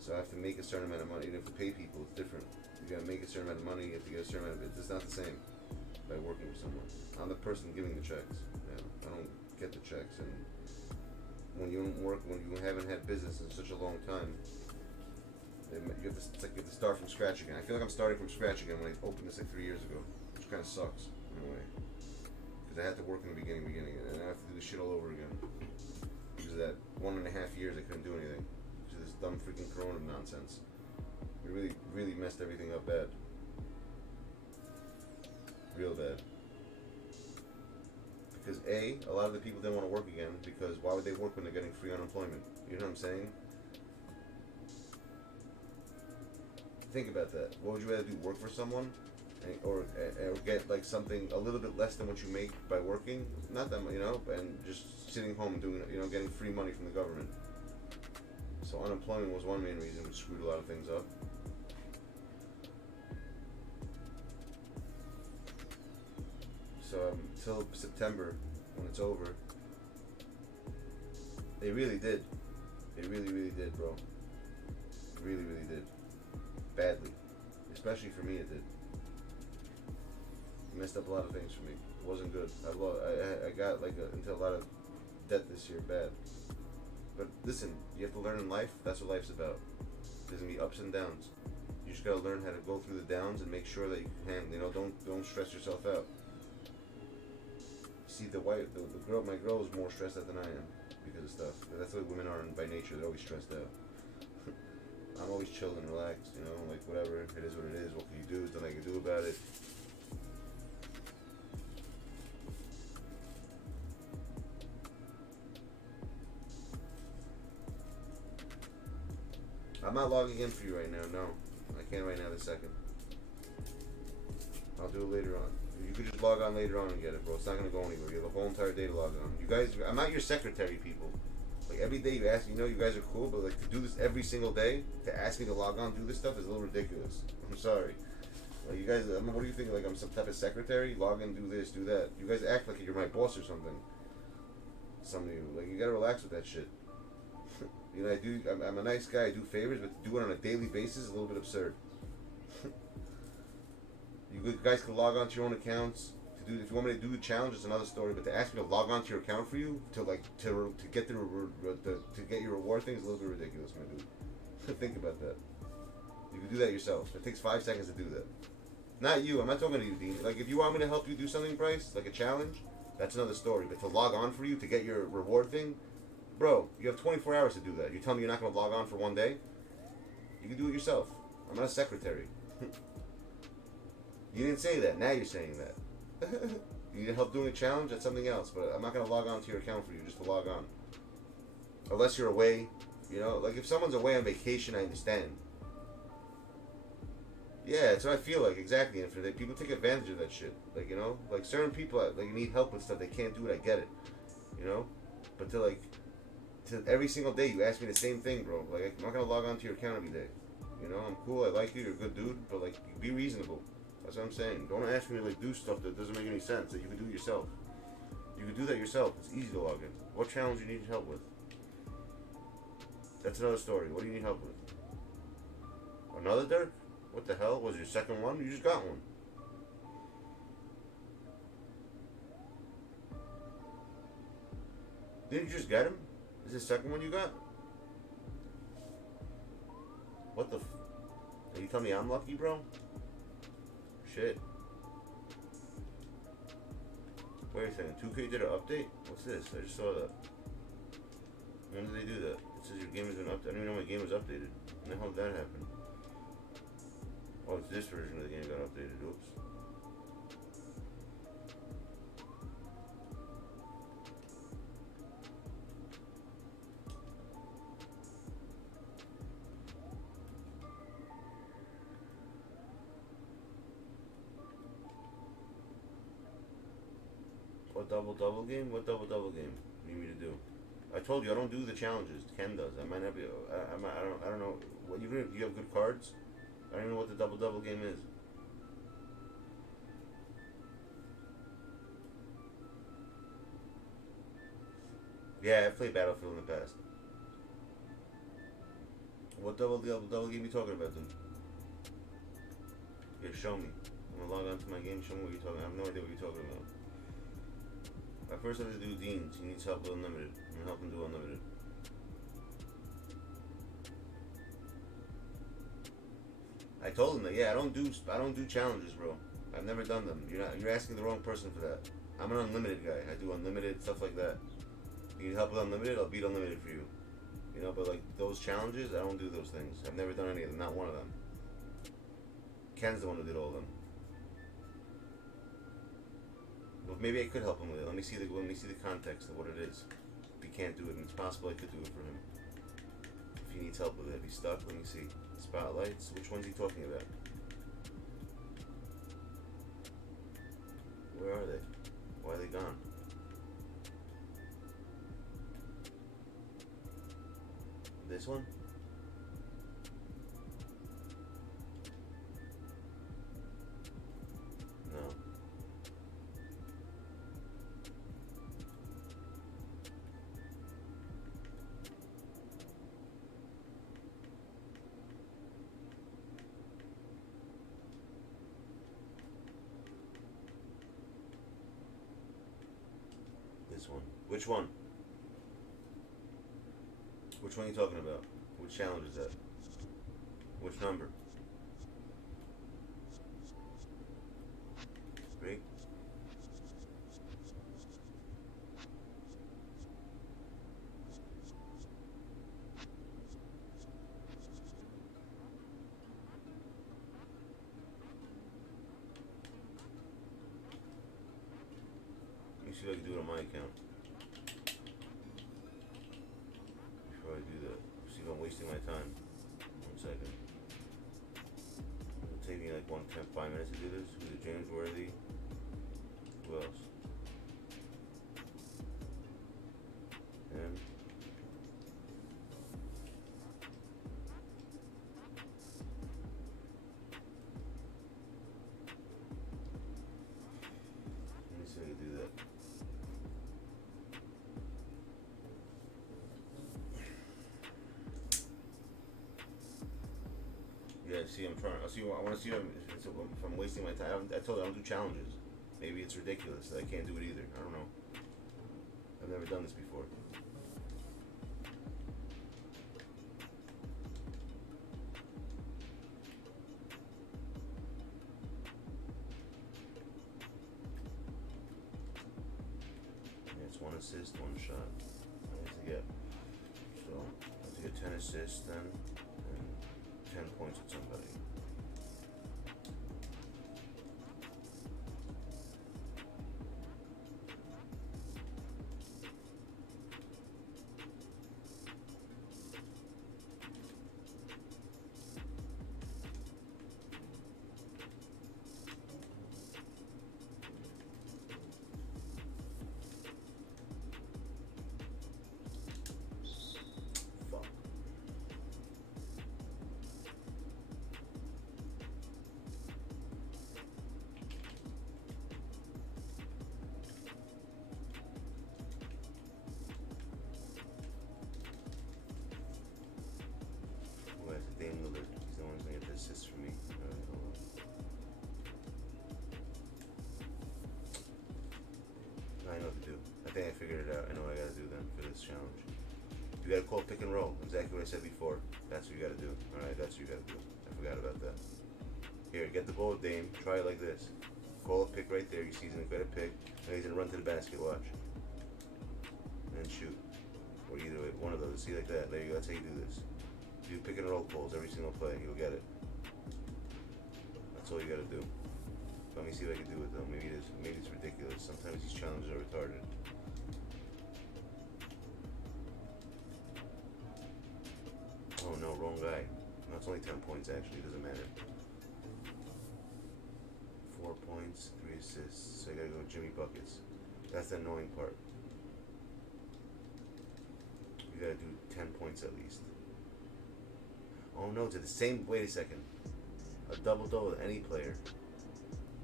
So I have to make a certain amount of money. Even if to pay people, it's different. You gotta make a certain amount of money. You have to get a certain amount of it. It's not the same by working with someone. I'm the person giving the checks. I don't get the checks. And when you don't work, when you haven't had business in such a long time, it's like you have to start from scratch again. I feel like I'm starting from scratch again when I opened this like 3 years ago. Which kind of sucks in a way, because I had to work in the beginning, and I have to do this shit all over again. Because of that 1.5 years I couldn't do anything. Because of this dumb freaking corona nonsense. It really messed everything up bad. Real bad. Because a lot of the people didn't want to work again, because why would they work when they're getting free unemployment? You know what I'm saying? Think about that. What would you rather do? Work for someone? Or get like something a little bit less than what you make by working, not that much, you know, and just sitting home and doing, you know, getting free money from the government. So unemployment was one main reason, which screwed a lot of things up. So until September, when it's over, they really did. They really did, bro. Really did. Badly. Especially for me, it did. Messed up a lot of things for me. It wasn't good. I got like into a lot of debt this year, bad. But listen, you have to learn in life. That's what life's about. There's gonna be ups and downs. You just gotta learn how to go through the downs and make sure that you can. You know, don't stress yourself out. See, my girl is more stressed out than I am because of stuff. That's what women are by nature. They're always stressed out. I'm always chilled and relaxed. You know, like whatever. It is what it is. What can you do? There's nothing I can do about it. I'm not logging in for you right now. No, I can't right now this second. I'll do it later on. You could just log on later on and get it, bro. It's not gonna go anywhere. You have a whole entire day to log on. You guys, I'm not your secretary, people. Like every day you ask, you know, you guys are cool, but like to do this every single day, to ask me to log on, do this stuff is a little ridiculous. I'm sorry. Like you guys, what do you think? Like I'm some type of secretary? Log in, do this, do that. You guys act like you're my boss or something. Some of you, like you gotta relax with that shit. You know, I'm a nice guy. I do favors, but to do it on a daily basis is a little bit absurd. You guys can log on to your own accounts. To do, if you want me to do the challenge, it's another story. But to ask me to log on to your account for you to get to get your reward thing is a little bit ridiculous, my dude. Think about that. You can do that yourself. It takes 5 seconds to do that. Not you. I'm not talking to you, Dean. Like if you want me to help you do something, Bryce, like a challenge, that's another story. But to log on for you to get your reward thing, bro, you have 24 hours to do that. You're telling me you're not going to log on for 1 day? You can do it yourself. I'm not a secretary. You didn't say that. Now you're saying that. You need help doing a challenge? That's something else. But I'm not going to log on to your account for you just to log on. Unless you're away. You know, like if someone's away on vacation, I understand. Yeah, that's what I feel like. Exactly. And for the, people take advantage of that shit. Like, you know, like certain people, like need help with stuff. They can't do it. I get it. You know? But to every single day you ask me the same thing, bro. Like, I'm not going to log on to your account every day. You know, I'm cool. I like you. You're a good dude. But, like, be reasonable. That's what I'm saying. Don't ask me to like do stuff that doesn't make any sense that you can do yourself. You can do that yourself. It's easy to log in. What challenge do you need help with? That's another story. What do you need help with? Another Dirk? What the hell? Was your second one? You just got one. Didn't you just get him? Is this the second one you got? What the Are you telling me I'm lucky, bro? Shit. Wait a second, 2K did an update? What's this? I just saw that. When did they do that? It says your game has been updated. I don't even know my game was updated. When the hell did that happen? Oh, it's this version of the game got updated. Oops. What double game? What double game you need me to do? I told you I don't do the challenges. Ken does. I might not be. I don't know. What you have good cards? I don't even know what the double game is. Yeah, I've played Battlefield in the past. What double game you talking about then? Yeah, show me. I'm gonna log on to my game. Show me what you're talking about. I have no idea what you're talking about. I first have to do Dean's. He needs help with Unlimited. I'm gonna help him do Unlimited. I told him that. Yeah, I don't do challenges, bro. I've never done them. You're asking the wrong person for that. I'm an Unlimited guy. I do Unlimited stuff like that. You need help with Unlimited? I'll beat Unlimited for you. You know, but like those challenges, I don't do those things. I've never done any of them. Not one of them. Ken's the one who did all of them. Well, maybe I could help him with it. Let me see the context of what it is. If he can't do it, and it's possible I could do it for him. If he needs help with it, if he's stuck, let me see. Spotlights. Which one's he talking about? Where are they? Why are they gone? This one? No. This one. Which one? Which one are you talking about? Which challenge is that? Which number? Break. Let me see if I can do it on my account. Before I do that. See if I'm wasting my time. second. It'll take me like 5 minutes to do this. With James Worthy. Who else? Him. Let me see if I can do that. Yeah, see, I'm trying. I want to see if I'm wasting my time. I told you I don't do challenges. Maybe it's ridiculous that I can't do it either. I don't know. I've never done this before. Yeah, it's 1 assist, 1 shot. I have to get. So I have to get 10 assists then, and 10 points with somebody. He's the one who's gonna get the assist for me. Alright, hold on. I know what to do. I think I figured it out. I know what I gotta do then for this challenge. You gotta call pick and roll. Exactly what I said before. That's what you gotta do. Alright, that's what you gotta do. I forgot about that. Here, get the ball with Dame. Try it like this. Call a pick right there. You see he's gonna get a pick. And he's gonna run to the basket. Watch. And shoot. Or either way, one of those. See, like that. There you go. That's how you do this. Do pick and roll calls every single play, you'll get it. That's all you gotta do. Let me see if I can do it though. Maybe it's ridiculous. Sometimes these challenges are retarded. Oh no, wrong guy. No, it's only 10 points actually, it doesn't matter. 4 points, 3 assists. So I gotta go with Jimmy Buckets. That's the annoying part. You gotta do 10 points at least. Oh no, to the same, wait a second. A double-double with any player.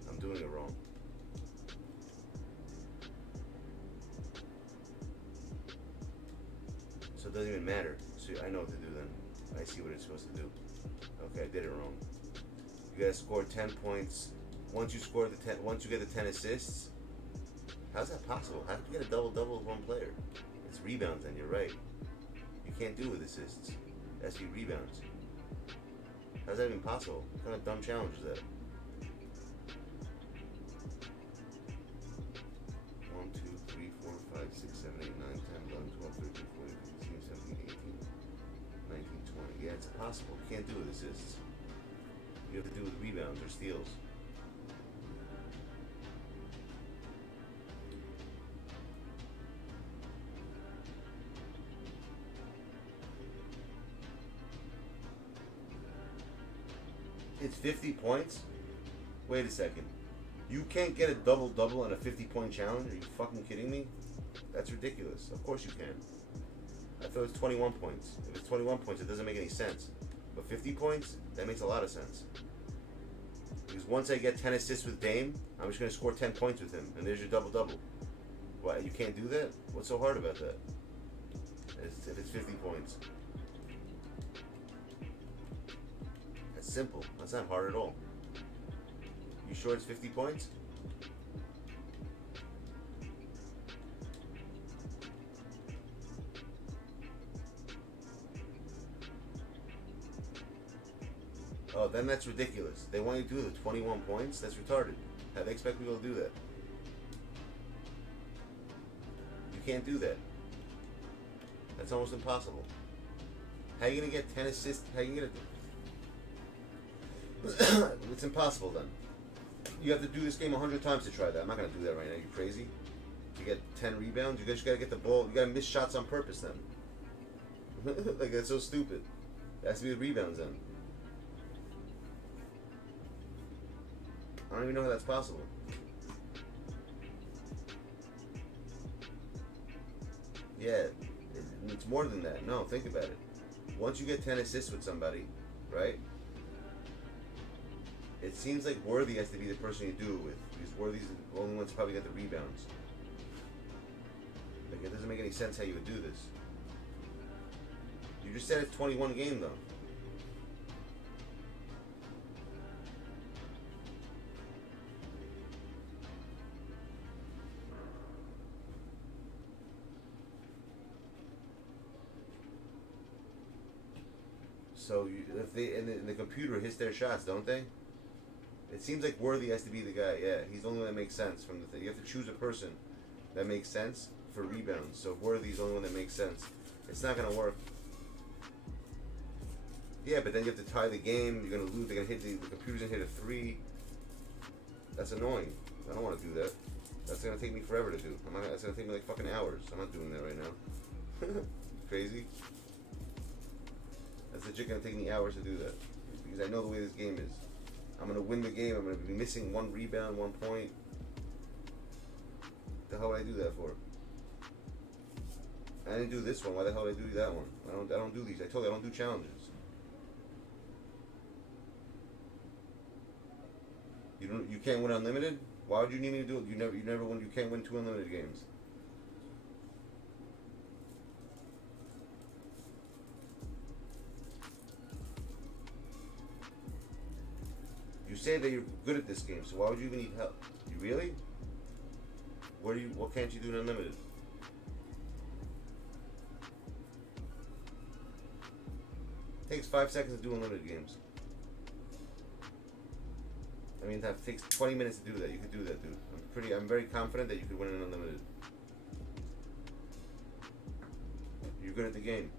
I'm doing it wrong. So it doesn't even matter. So I know what to do then. I see what it's supposed to do. Okay, I did it wrong. You gotta score 10 points. Once you score the 10, once you get the 10 assists, how's that possible? How did you get a double-double with one player? It's rebounds then, you're right. You can't do it with assists. It has to be rebounds. How's that even possible? What kind of dumb challenge is that? 1, 2, 3, 4, 5, 6, 7, 8, 9, 10, 11, 12, 13, 14, 15, 16, 17, 18, 19, 20. Yeah, it's impossible. You can't do it with assists. You have to do it with rebounds or steals. It's 50 points? Wait a second. You can't get a double-double on a 50-point challenge? Are you fucking kidding me? That's ridiculous. Of course you can. I thought it was 21 points. If it's 21 points, it doesn't make any sense. But 50 points, that makes a lot of sense. Because once I get 10 assists with Dame, I'm just going to score 10 points with him. And there's your double-double. Why, you can't do that? What's so hard about that? If it's 50 points. Simple. That's not hard at all. You sure it's 50 points? Oh, then that's ridiculous. They want you to do the 21 points? That's retarded. How do they expect people to do that? You can't do that. That's almost impossible. How are you going to get 10 assists? How are you going to It's impossible then. You have to do this game 100 times to try that. I'm not going to do that right now. You crazy? To get 10 rebounds, you just got to get the ball. You got to miss shots on purpose then. Like, that's so stupid. It has to be with rebounds then. I don't even know how that's possible. Yeah, it's more than that. No, think about it. Once you get 10 assists with somebody, right? It seems like Worthy has to be the person you do it with, because Worthy's the only one that's probably got the rebounds. Like, it doesn't make any sense how you would do this. You just said it's 21 game though. So if they and the computer hits their shots, don't they? It seems like Worthy has to be the guy. Yeah, he's the only one that makes sense from the thing. You have to choose a person that makes sense for rebounds. So if Worthy's the only one that makes sense, it's not gonna work. Yeah, but then you have to tie the game. You're gonna lose. They're gonna hit the computer's gonna hit a 3. That's annoying. I don't want to do that. That's gonna take me forever to do. That's gonna take me like fucking hours. I'm not doing that right now. Crazy. That's legit gonna take me hours to do that because I know the way this game is. I'm gonna win the game. I'm gonna be missing 1 rebound, 1 point. What the hell would I do that for? I didn't do this one. Why the hell did I do that one? I don't do these. I told you I don't do challenges. You can't win unlimited? Why would you need me to do it? You never win. You can't win 2 unlimited games. You say that you're good at this game, so why would you even need help? You really? What can't you do in unlimited? It takes 5 seconds to do unlimited games. I mean, that takes 20 minutes to do that. You could do that, dude. I'm very confident that you could win an unlimited. You're good at the game.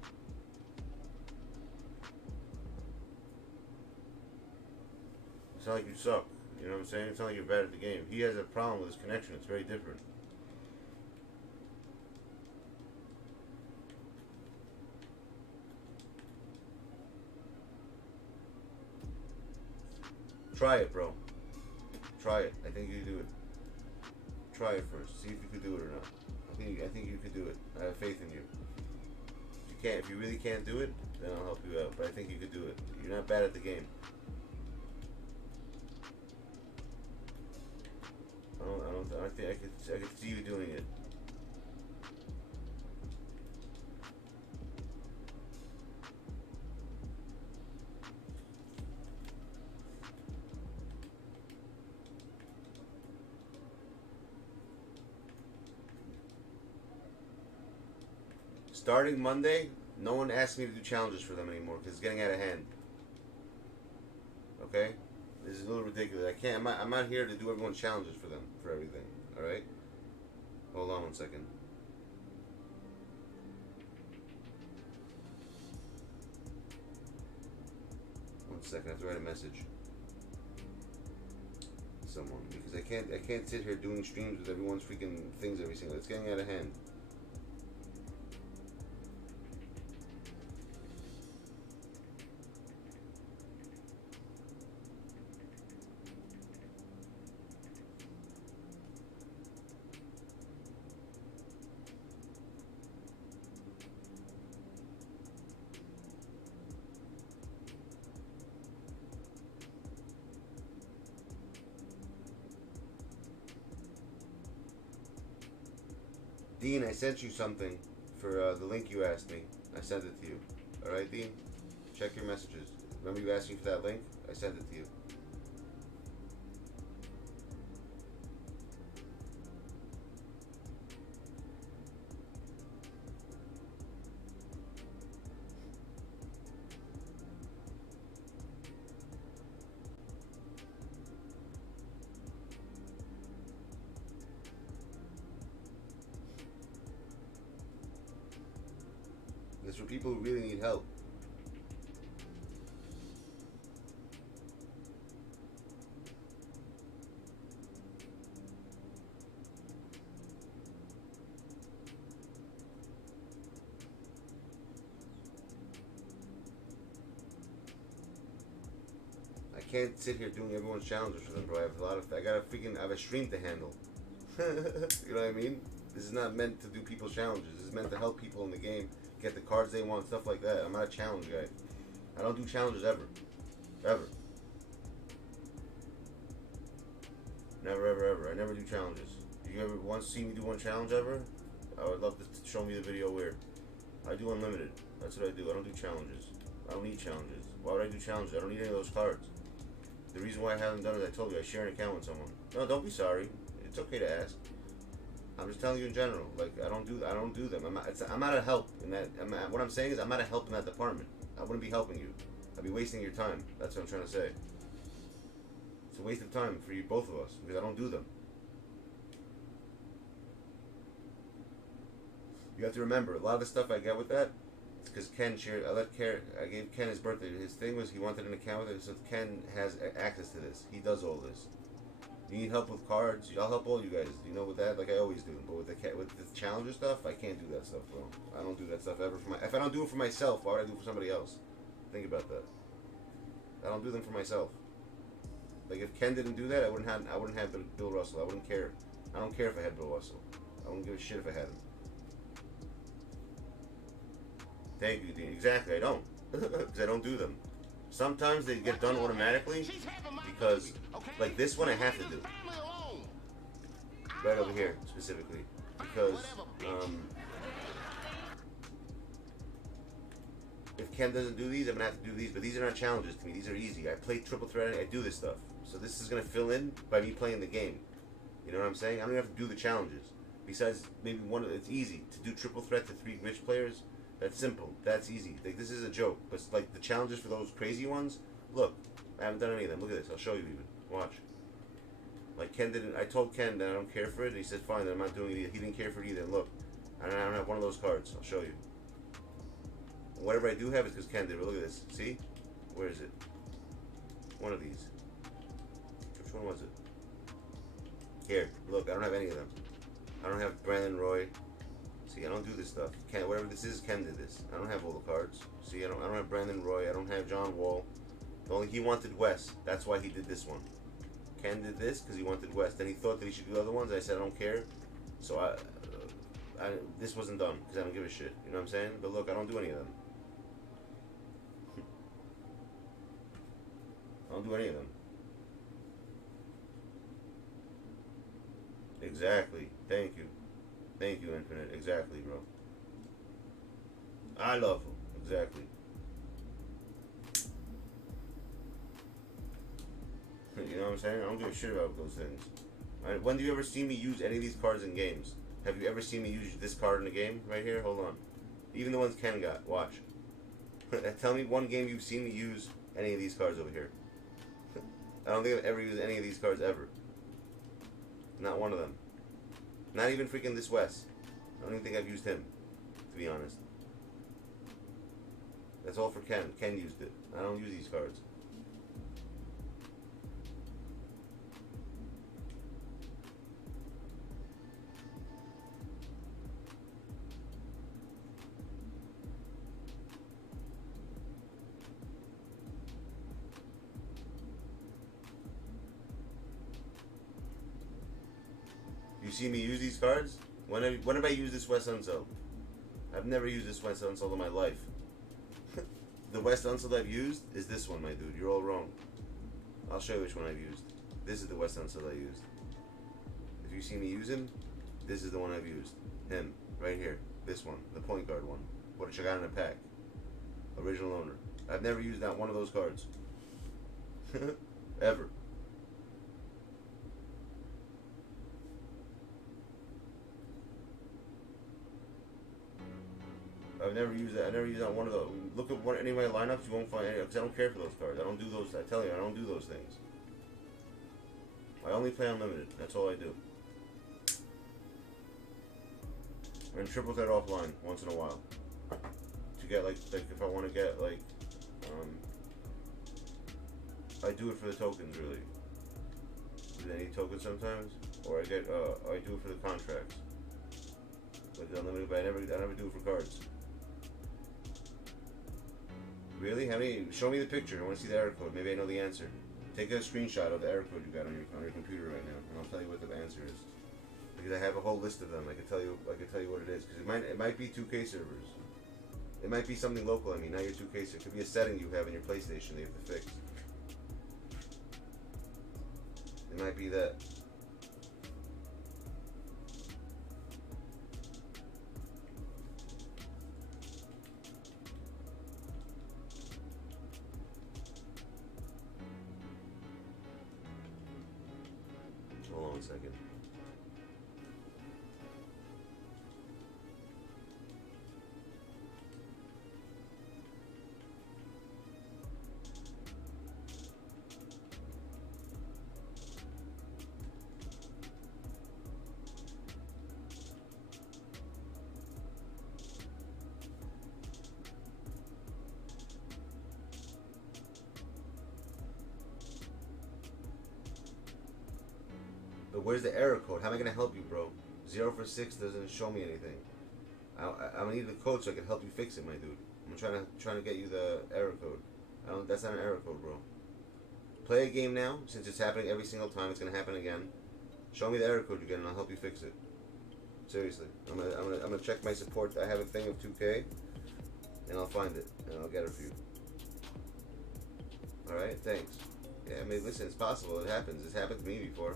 It's not like you suck. You know what I'm saying? It's not like you're bad at the game. He has a problem with his connection. It's very different. Try it, bro. Try it. I think you can do it. Try it first. See if you could do it or not. I think you could do it. I have faith in you. If you really can't do it, then I'll help you out. But I think you could do it. You're not bad at the game. I think I could see you doing it. Starting Monday, no one asks me to do challenges for them anymore because it's getting out of hand. Okay? This is a little ridiculous. I can't. I'm not here to do everyone's challenges for them, for everything. All right? Hold on 1 second. One second. I have to write a message to someone because I can't sit here doing streams with everyone's freaking things every single. It's getting out of hand. Dean, I sent you something for the link you asked me. I sent it to you. Alright, Dean? Check your messages. Remember you asked me for that link? I sent it to you. It's for people who really need help. can't sit here doing everyone's challenges for them, bro. I have a stream to handle. You know what I mean? This is not meant to do people's challenges. This is meant to help people in the game get the cards they want, stuff like that. I'm not a challenge guy. I don't do challenges ever. Ever. Never, ever, ever. I never do challenges. Did you ever once see me do one challenge ever? I would love to show me the video where. I do unlimited. That's what I do. I don't do challenges. I don't need challenges. Why would I do challenges? I don't need any of those cards. The reason why I haven't done it, I told you, I share an account with someone. No, don't be sorry. It's okay to ask. I'm just telling you in general. Like, I don't do them. I'm not a help in that. What I'm saying is I'm not a help in that department. I wouldn't be helping you. I'd be wasting your time. That's what I'm trying to say. It's a waste of time for you, both of us, because I don't do them. You have to remember, a lot of the stuff I get with that, it's because Ken shared. I gave Ken his birthday. His thing was he wanted an account with it, so Ken has access to this. He does all this. You need help with cards? I'll help all you guys. You know, with that, like I always do. But with the challenger stuff, I can't do that stuff, bro. I don't do that stuff ever for if I don't do it for myself, why would I do it for somebody else? Think about that. I don't do them for myself. Like if Ken didn't do that, I wouldn't have Bill Russell. I wouldn't care. I don't care if I had Bill Russell. I wouldn't give a shit if I had him. Thank you, Dean. Exactly, I don't. Because I don't do them. Sometimes they get done automatically because, like this one I have to do. Right over here, specifically. Because, if Ken doesn't do these, I'm going to have to do these. But these are not challenges to me. These are easy. I play triple threat. I do this stuff. So this is going to fill in by me playing the game. You know what I'm saying? I don't even have to do the challenges. Besides, maybe it's easy to do triple threat to 3 rich players. That's simple. That's easy. Like this is a joke. But like the challenges for those crazy ones, look, I haven't done any of them. Look at this. I'll show you even. Watch. Like Ken didn't. I told Ken that I don't care for it. And he said fine. Then I'm not doing it either. He didn't care for it either. And look, I don't have one of those cards. I'll show you. Whatever I do have is because Ken did. But look at this. See? Where is it? One of these. Which one was it? Here. Look. I don't have any of them. I don't have Brandon Roy. See, I don't do this stuff. Ken, whatever this is, Ken did this. I don't have all the cards. See, I don't have Brandon Roy. I don't have John Wall. Only he wanted West. That's why he did this one. Ken did this because he wanted West. Then he thought that he should do other ones. I said I don't care. So this wasn't done because I don't give a shit. You know what I'm saying? But look, I don't do any of them. I don't do any of them. Exactly. Thank you. Thank you, Infinite. Exactly, bro. I love him. Exactly. You know what I'm saying? I don't give a shit about those things. When do you ever see me use any of these cards in games? Have you ever seen me use this card in a game? Right here? Hold on. Even the ones Ken got. Watch. Tell me one game you've seen me use any of these cards over here. I don't think I've ever used any of these cards ever. Not one of them. Not even freaking this West. I don't even think I've used him, to be honest. That's all for Ken. Ken used it. I don't use these cards. You see me use these cards? When have I used this West Unseld? I've never used this West Unseld in my life. The West Unseld I've used is this one, my dude. You're all wrong. I'll show you which one I've used. This is the West Unseld I used. If you see me use him, this is the one I've used. Him, right here. This one, the point guard one. What I got in a pack. Original owner. I've never used that one of those cards. Ever. I've never used that. I never used that one of those. Look at any of my lineups. You won't find any because I don't care for those cards. I don't do those. I tell you, I don't do those things. I only play unlimited. That's all I do. And triple threat offline once in a while to get like if I want to get like I do it for the tokens really. I need tokens sometimes, or I do it for the contracts. But the unlimited, but I never do it for cards. Really? How many? Show me the picture. I want to see the error code. Maybe I know the answer. Take a screenshot of the error code you got on your computer right now, and I'll tell you what the answer is. Because I have a whole list of them. I can tell you what it is. Because it might be 2K servers. It might be something local. I mean, not your 2K server. It could be a setting you have in your PlayStation that you have to fix. It might be that. Hold on a second. But where's the error code? How am I gonna help you, bro? 0 for 6 doesn't show me anything. I'm gonna need the code so I can help you fix it, my dude. I'm trying to get you the error code. That's not an error code, bro. Play a game now, since it's happening every single time. It's gonna happen again. Show me the error code you get, and I'll help you fix it. Seriously, I'm gonna check my support. I have a thing of 2K, and I'll find it and I'll get it for you. All right, thanks. Yeah, I mean, listen, it's possible. It happens. It's happened to me before.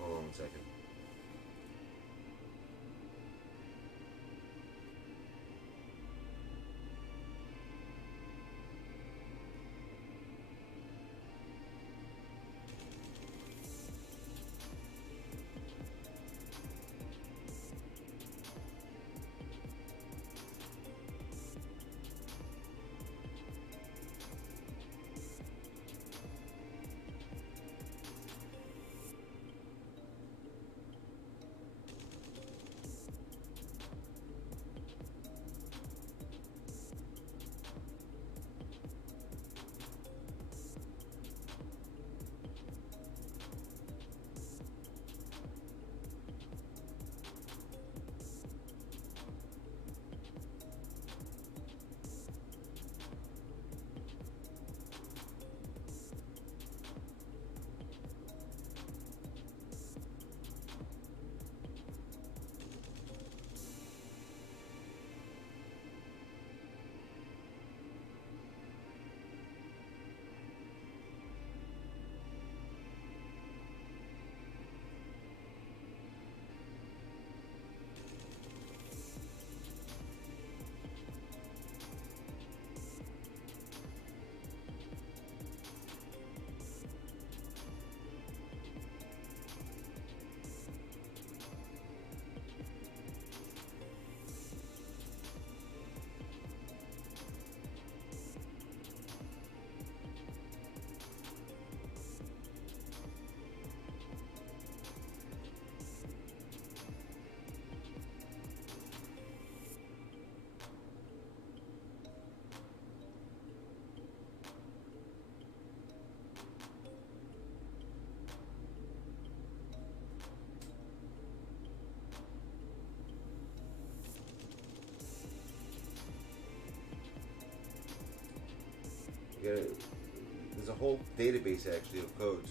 Hold on a second. There's a whole database actually of codes.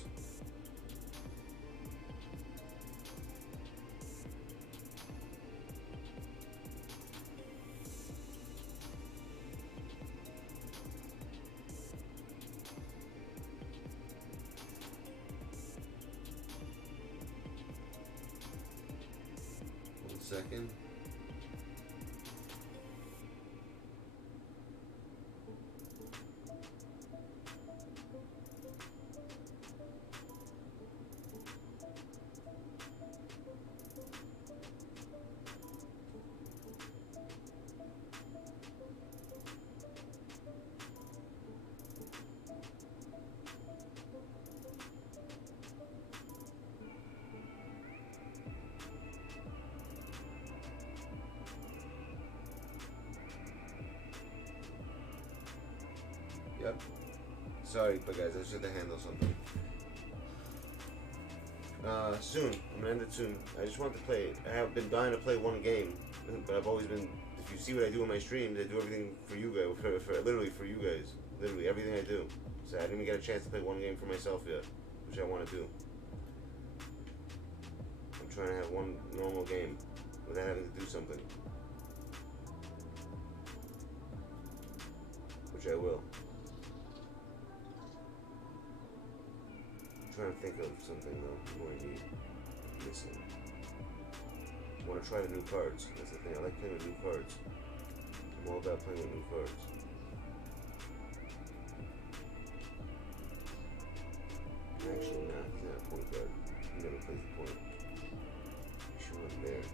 One second. Yep. Sorry, but guys, I just had to handle something. Soon. I'm gonna end it soon. I just want to play. I have been dying to play one game, but I've always been. If you see what I do in my streams, I do everything for you guys. Literally for you guys. Literally everything I do. So I didn't even get a chance to play one game for myself yet, which I want to do. I'm trying to have one normal game without having to do something, which I will. I'm trying to think of something though. What I need. Missing. I want to try the new cards. That's the thing. I like playing with new cards. I'm all about playing with new cards. Actually, nah, he's not a point guard. He never plays the point. Sure, I'm there.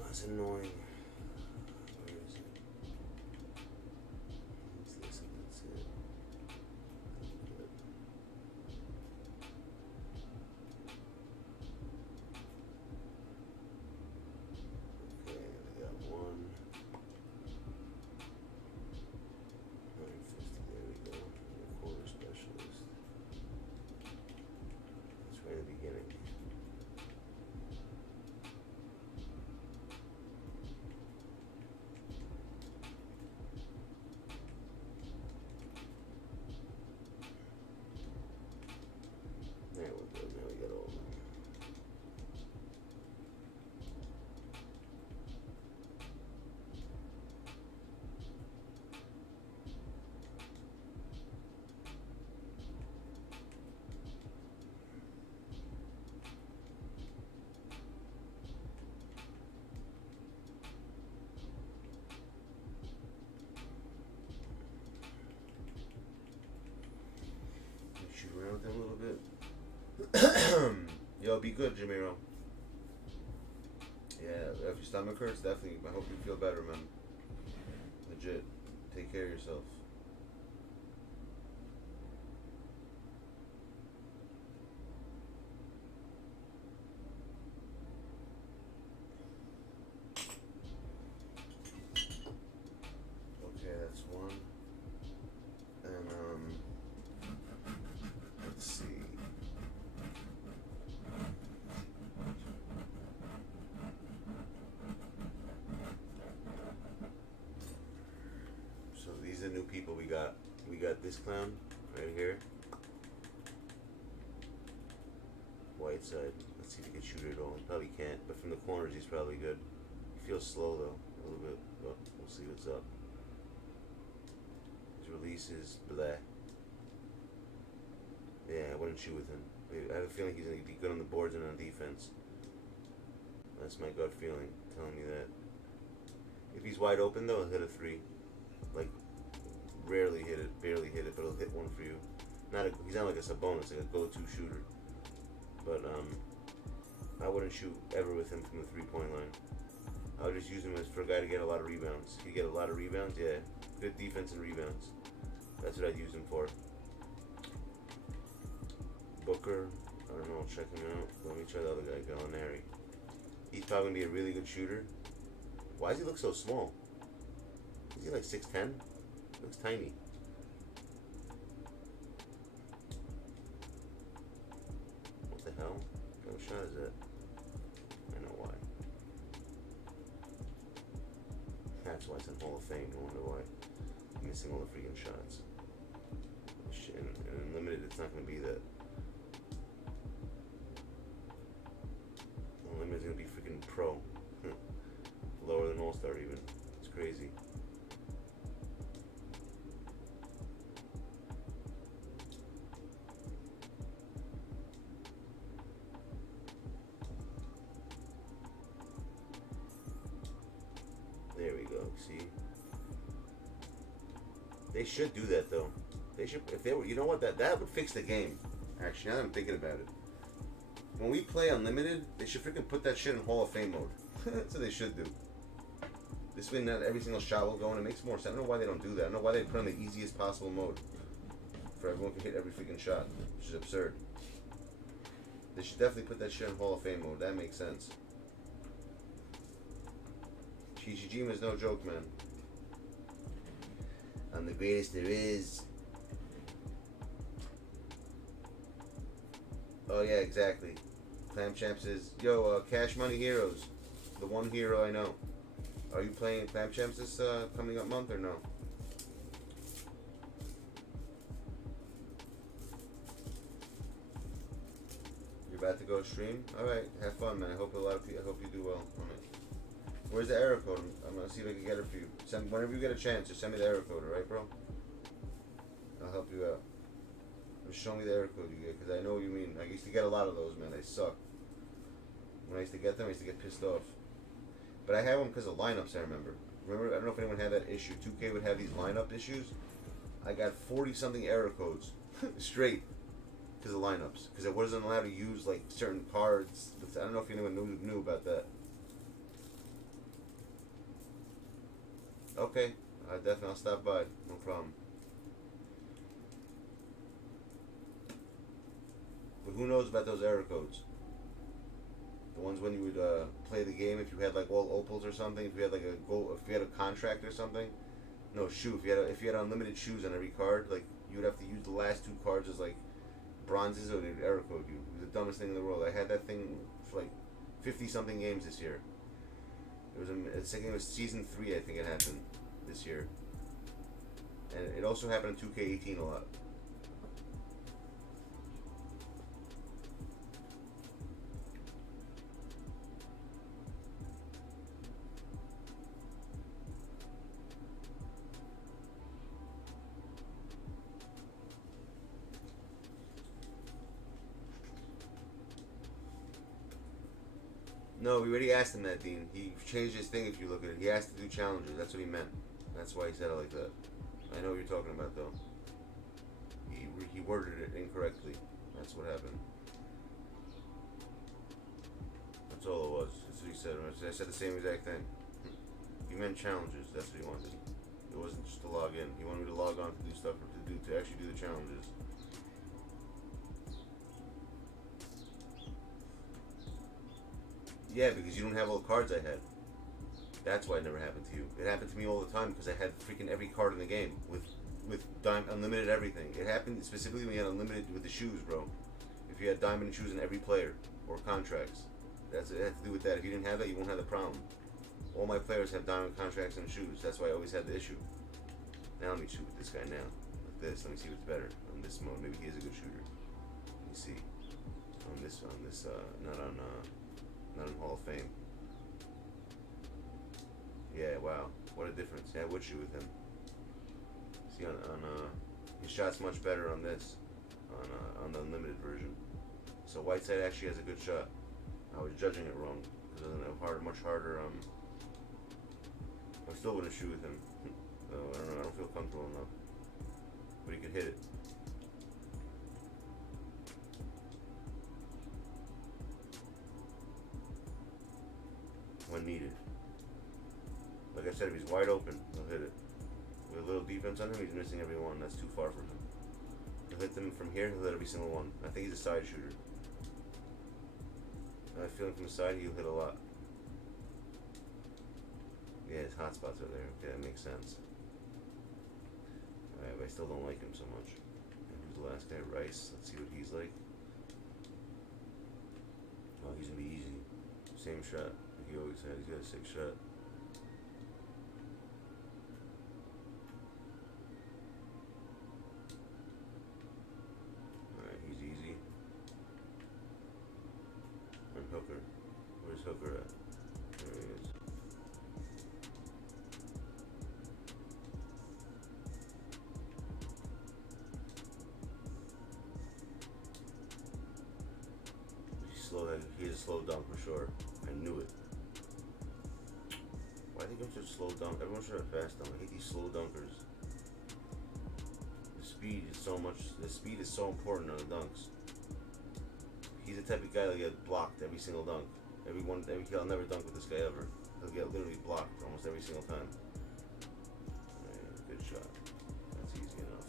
That's annoying. Where is it? It's this and that's it. Okay, we got one. 950, there we go. Quarter specialist. That's right at the beginning. Shoot around with them a little bit. Yo, be good, Jamiro. Yeah, if your stomach hurts, definitely. I hope you feel better, man. Legit. Take care of yourself. Okay, that's one. And let's see. So these are new people we got. We got this clown right here. White side. Let's see if he can shoot it all. He probably can't, but from the corners he's probably good. He feels slow though, a little bit, but we'll see what's up. His release is blah. Yeah, I wouldn't shoot with him. I have a feeling he's going to be good on the boards and on defense. That's my gut feeling, telling me that. If he's wide open though, he'll hit a three. Like, rarely hit it, barely hit it, but he'll hit one for you. He's not like a Sabonis, like a go-to shooter. But I wouldn't shoot ever with him from the three-point line. I would just use him as for a guy to get a lot of rebounds. He'd get a lot of rebounds, yeah. Good defense and rebounds. That's what I'd use him for. Booker, I don't know, check him out. Let me try the other guy, Gallinari. He's probably gonna be a really good shooter. Why does he look so small? Is he like 6'10"? Looks tiny. What the hell? What kind of shot is that? I know why. That's why it's in Hall of Fame. I wonder why. I'm missing all the freaking shots. Shit, and in limited, it's not going to be that. Unlimited is going to be freaking pro. Lower than All-Star even. It's crazy. There we go, see? They should do that though. They should, if they were, you know what, that would fix the game. Actually, now that I'm thinking about it. When we play Unlimited, they should freaking put that shit in Hall of Fame mode. That's what they should do. This way not every single shot will go and it makes more sense. I don't know why they don't do that. I don't know why they put on the easiest possible mode. For everyone can hit every freaking shot. Which is absurd. They should definitely put that shit in Hall of Fame mode. That makes sense. Chichijima is no joke, man. I'm the greatest there is. Oh yeah, exactly. Clam Champs is, yo, Cash Money Heroes. The one hero I know. Are you playing Clam Champs this coming up month or no? You're about to go stream? Alright, have fun, man. I hope a lot of people, I hope you do well on it. Where's the error code? I'm gonna see if I can get it for you. Send, whenever you get a chance, just send me the error code, alright, bro? I'll help you out. Just show me the error code you get, because I know what you mean. I used to get a lot of those, man. They suck. When I used to get them, I used to get pissed off. But I have them because of lineups, I remember. Remember, I don't know if anyone had that issue. 2K would have these lineup issues. I got 40-something error codes straight because of lineups. Because I wasn't allowed to use, like, certain cards. I don't know if anyone knew about that. Okay. Definitely, I'll stop by. No problem. But who knows about those error codes? The ones when you would play the game, if you had like all opals or something, if you had like a goal, if you had a contract or something. No, shoe. If you had unlimited shoes on every card, like you would have to use the last two cards as like bronzes, or they'd error code you. It was the dumbest thing in the world. I had that thing for like 50-something games this year. It was it was season 3, I think it happened this year, and it also happened in 2K18 a lot. No, we already asked him that, Dean. He changed his thing if you look at it. He asked to do challenges. That's what he meant. That's why he said it like that. I know what you're talking about, though. He worded it incorrectly. That's what happened. That's all it was. That's what he said. I said the same exact thing. He meant challenges. That's what he wanted. It wasn't just to log in. He wanted me to log on to do stuff, or to actually do the challenges. Yeah, because you don't have all the cards I had. That's why it never happened to you. It happened to me all the time because I had freaking every card in the game with unlimited everything. It happened specifically when you had unlimited with the shoes, bro. If you had diamond shoes in every player or contracts, it had to do with that. If you didn't have that, you won't have the problem. All my players have diamond contracts and shoes. That's why I always had the issue. Now let me shoot with this guy now. With this, let me see what's better on this mode. Maybe he is a good shooter. Let me see. On this, not in Hall of Fame. Yeah, wow, what a difference. Yeah, I would shoot with him. See, his shot's much better on this, on the unlimited version. So Whiteside actually has a good shot. I was judging it wrong because it was much harder. I still wouldn't shoot with him. I don't know. I don't feel comfortable enough. But he could hit it. When needed. Like I said, if he's wide open, he'll hit it. With a little defense on him, he's missing every one. That's too far for him. He'll hit them from here, he'll hit every single one. I think he's a side shooter. I feel him from the side, he'll hit a lot. Yeah, his hotspots are there. Okay, that makes sense. Alright, but I still don't like him so much. And who's the last guy? Rice. Let's see what he's like. Oh, he's gonna be easy. Same shot. Like he always had. He's got a 6 shot. Alright, he's easy. And Hooker. Where's Hooker at? There he is. He has a slow dunk for sure. I knew it. Why are they going such slow dunk? Everyone should have fast dunk. I hate these slow dunkers. The speed is so much. The speed is so important on the dunks. He's the type of guy that get blocked every single dunk. I'll never dunk with this guy ever. He'll get literally blocked almost every single time. Right, good shot. That's easy enough.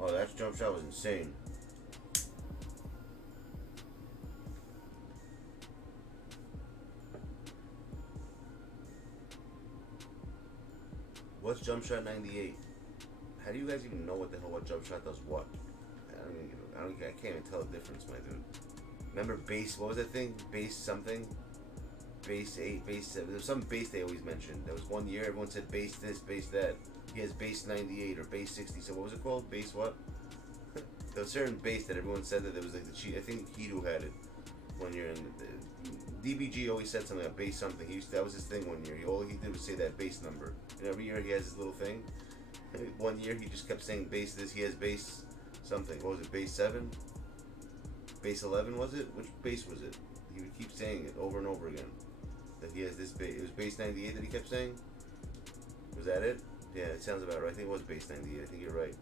Oh, that jump shot was insane. What's JUMPSHOT 98? How do you guys even know what the hell what JUMPSHOT does what? I can't even tell the difference, my dude. Remember base, what was that thing? Base something? Base 8, base 7. There's some base they always mentioned. There was one year everyone said base this, base that. He has base 98 or base 60. So what was it called? Base what? There was a certain base that everyone said that there was like the cheat. I think Kido had it one year. And DBG always said something like base something. That was his thing one year. All he did was say that base number. And every year he has his little thing. One year he just kept saying base this. He has base something. What was it? Base 7? Base 11 was it? Which base was it? He would keep saying it over and over again. That he has this base. It was base 98 that he kept saying? Was that it? Yeah, it sounds about right. I think it was base 98. I think you're right.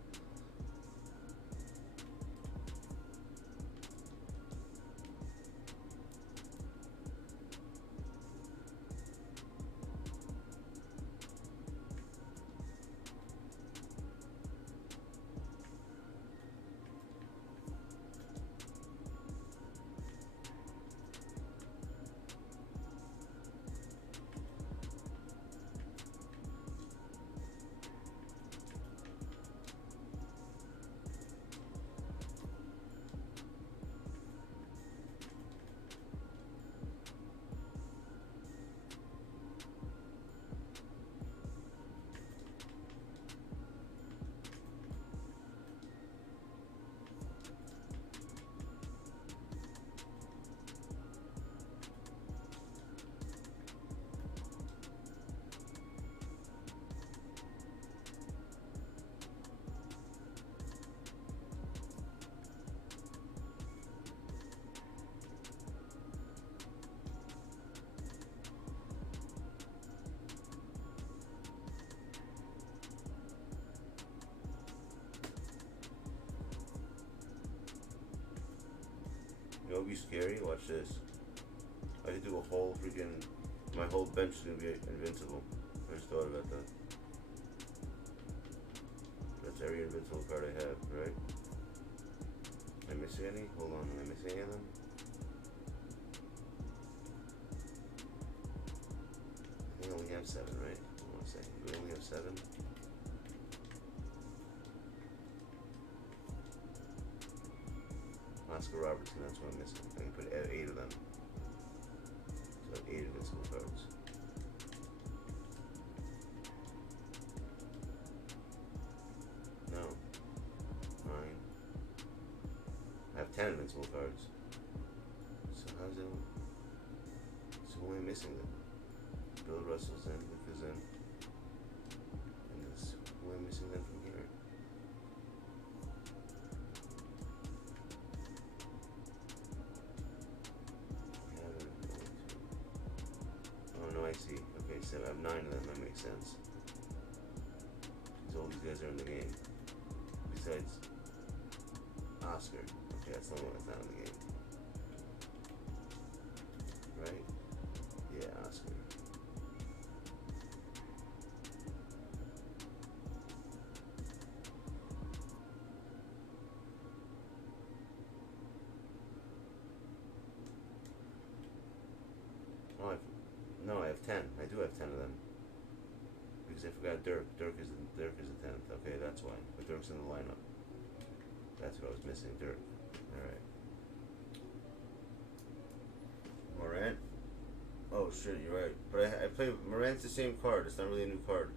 You know what would be scary? Watch this. I could do a whole freaking... My whole bench is going to be invincible. I just thought about that. That's every invincible card I have, right? Am I missing any? Hold on, am I missing any of them? I think I only have 7, right? Hold on a second. Do we only have 7? Oscar Robertson, that's what I'm missing. I can put 8 of them. So 8 invincible cards. No. 9. I have 10 invincible cards. So how's it? So who am I missing then? Bill Russell's in, Luke is in. And this, who am I missing then from here? I see. Okay, so I have 9 of them. That makes sense. Because all these guys are in the game. Besides Oscar. Okay, that's the only one that's not in the game. Right? Yeah, Oscar. Oh, no, I have 10. I do have 10 of them. Because I forgot Dirk. Dirk is the 10th. Okay, that's why. But Dirk's in the lineup. That's what I was missing. Dirk. All right. Morant. Oh shit, you're right. But I play Morant's the same card. It's not really a new card.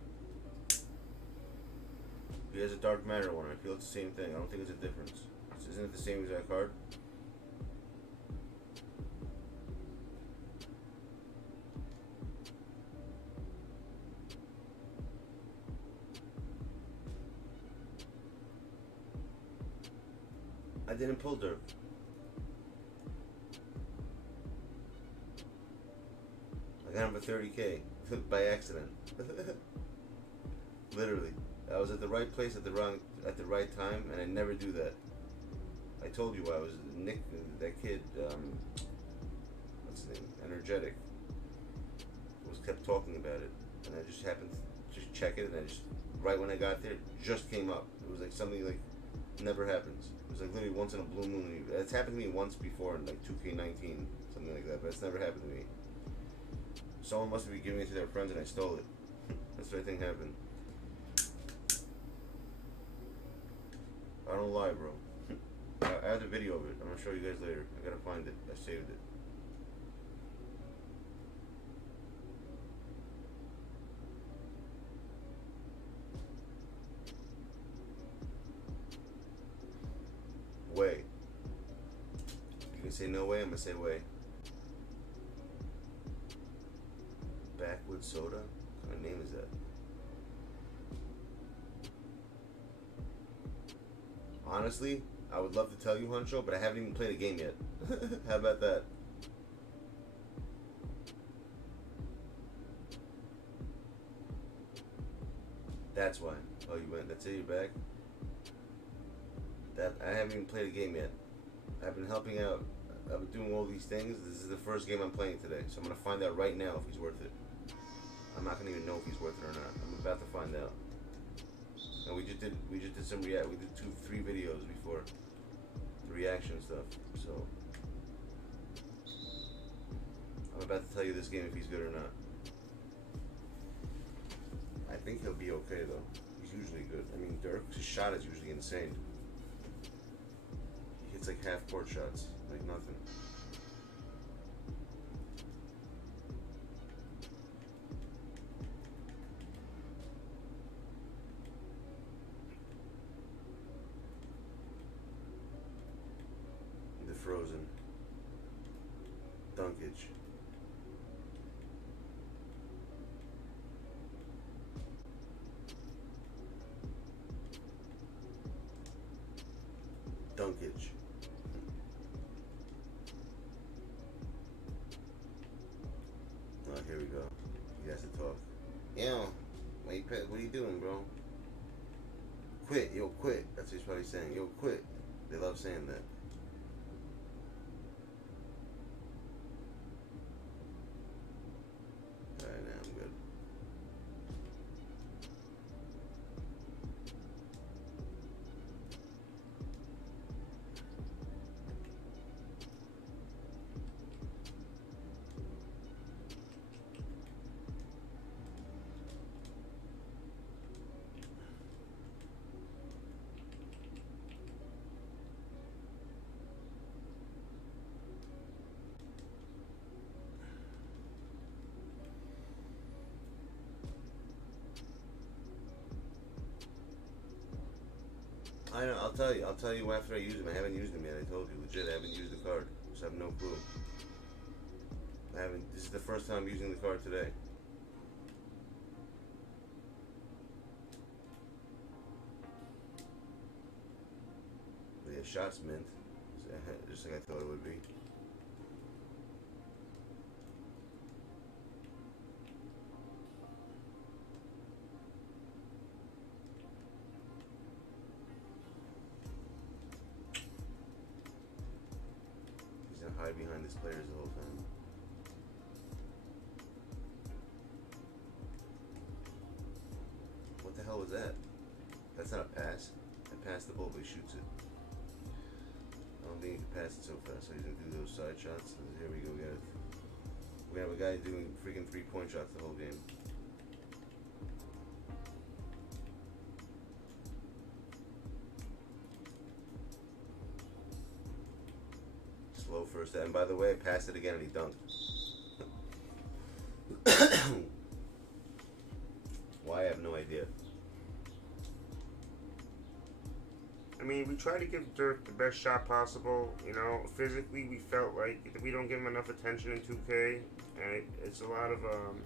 He has a Dark Matter one. I feel it's the same thing. I don't think it's a difference. Isn't it the same exact card? I didn't pull Dirk. I got him for 30K by accident. Literally, I was at the right place at the right time, and I never do that. I told you I was Nick, that kid. What's his name? Energetic. Kept talking about it, and I just happened to just check it, and I just right when I got there, it just came up. It was like something like never happens. It was like literally once in a blue moon. It's happened to me once before in like 2K19, something like that, but it's never happened to me. Someone must be giving it to their friends and I stole it. That's what I think happened. I don't lie, bro. I have the video of it. I'm gonna show you guys later. I gotta find it. I saved it. Way. You can say no way, I'm gonna say way. Backwood Soda? What kind of name is that? Honestly, I would love to tell you, Huncho, but I haven't even played a game yet. How about that? That's why. Oh, you went. That's it, you're back? I haven't even played a game yet. I've been helping out. I've been doing all these things. This is the first game I'm playing today, so I'm gonna find out right now if he's worth it. I'm not gonna even know if he's worth it or not. I'm about to find out. And we just did some we did 3 videos before the reaction stuff. So I'm about to tell you this game if he's good or not. I think he'll be okay though. He's usually good. I mean, Dirk's shot is usually insane. He hits like half court shots, like nothing. The Frozen. Dunkage. Dunkage. Oh, here we go. He has to talk. Yo, what are you doing, bro? Quit, yo, quit. That's what he's probably saying. Yo, quit. They love saying that. Alright, now I'm good. I know, I'll tell you after I use him. I haven't used him yet, I told you, legit, I haven't used the card, so I have no clue. This is the first time I'm using the card today. But yeah, shots mint, just like I thought it would be. Hide behind his players the whole time. What the hell was that? That's not a pass. I passed the ball, but he shoots it. I don't think he can pass it so fast, so he's gonna do those side shots. Here we go. We We have a guy doing freaking 3-point shots the whole game. Slow first. And by the way, I passed it again and he dunked. Why? I have no idea. I mean, we try to give Dirk the best shot possible. You know, physically, we felt like we don't give him enough attention in 2K, and it's a lot of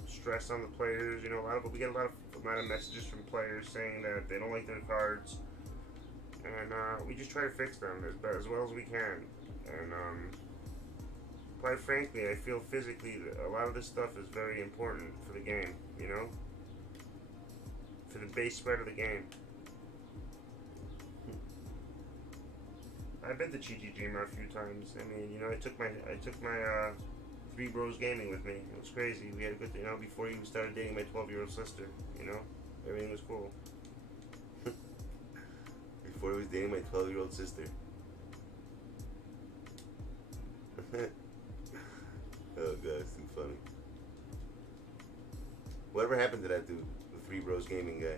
stress on the players. You know, we get a lot of messages from players saying that they don't like their cards, and we just try to fix them as well as we can. And quite frankly, I feel physically that a lot of this stuff is very important for the game. You know, for the base spread of the game. I've been to Chichijima a few times. I mean, you know, I took my 3 bros gaming with me. It was crazy. We had a good, you know, before he started dating my 12-year-old sister. You know, everything was cool. Before he was dating my 12-year-old sister. Oh god, it's too funny. Whatever happened to that dude, the 3 bros gaming guy?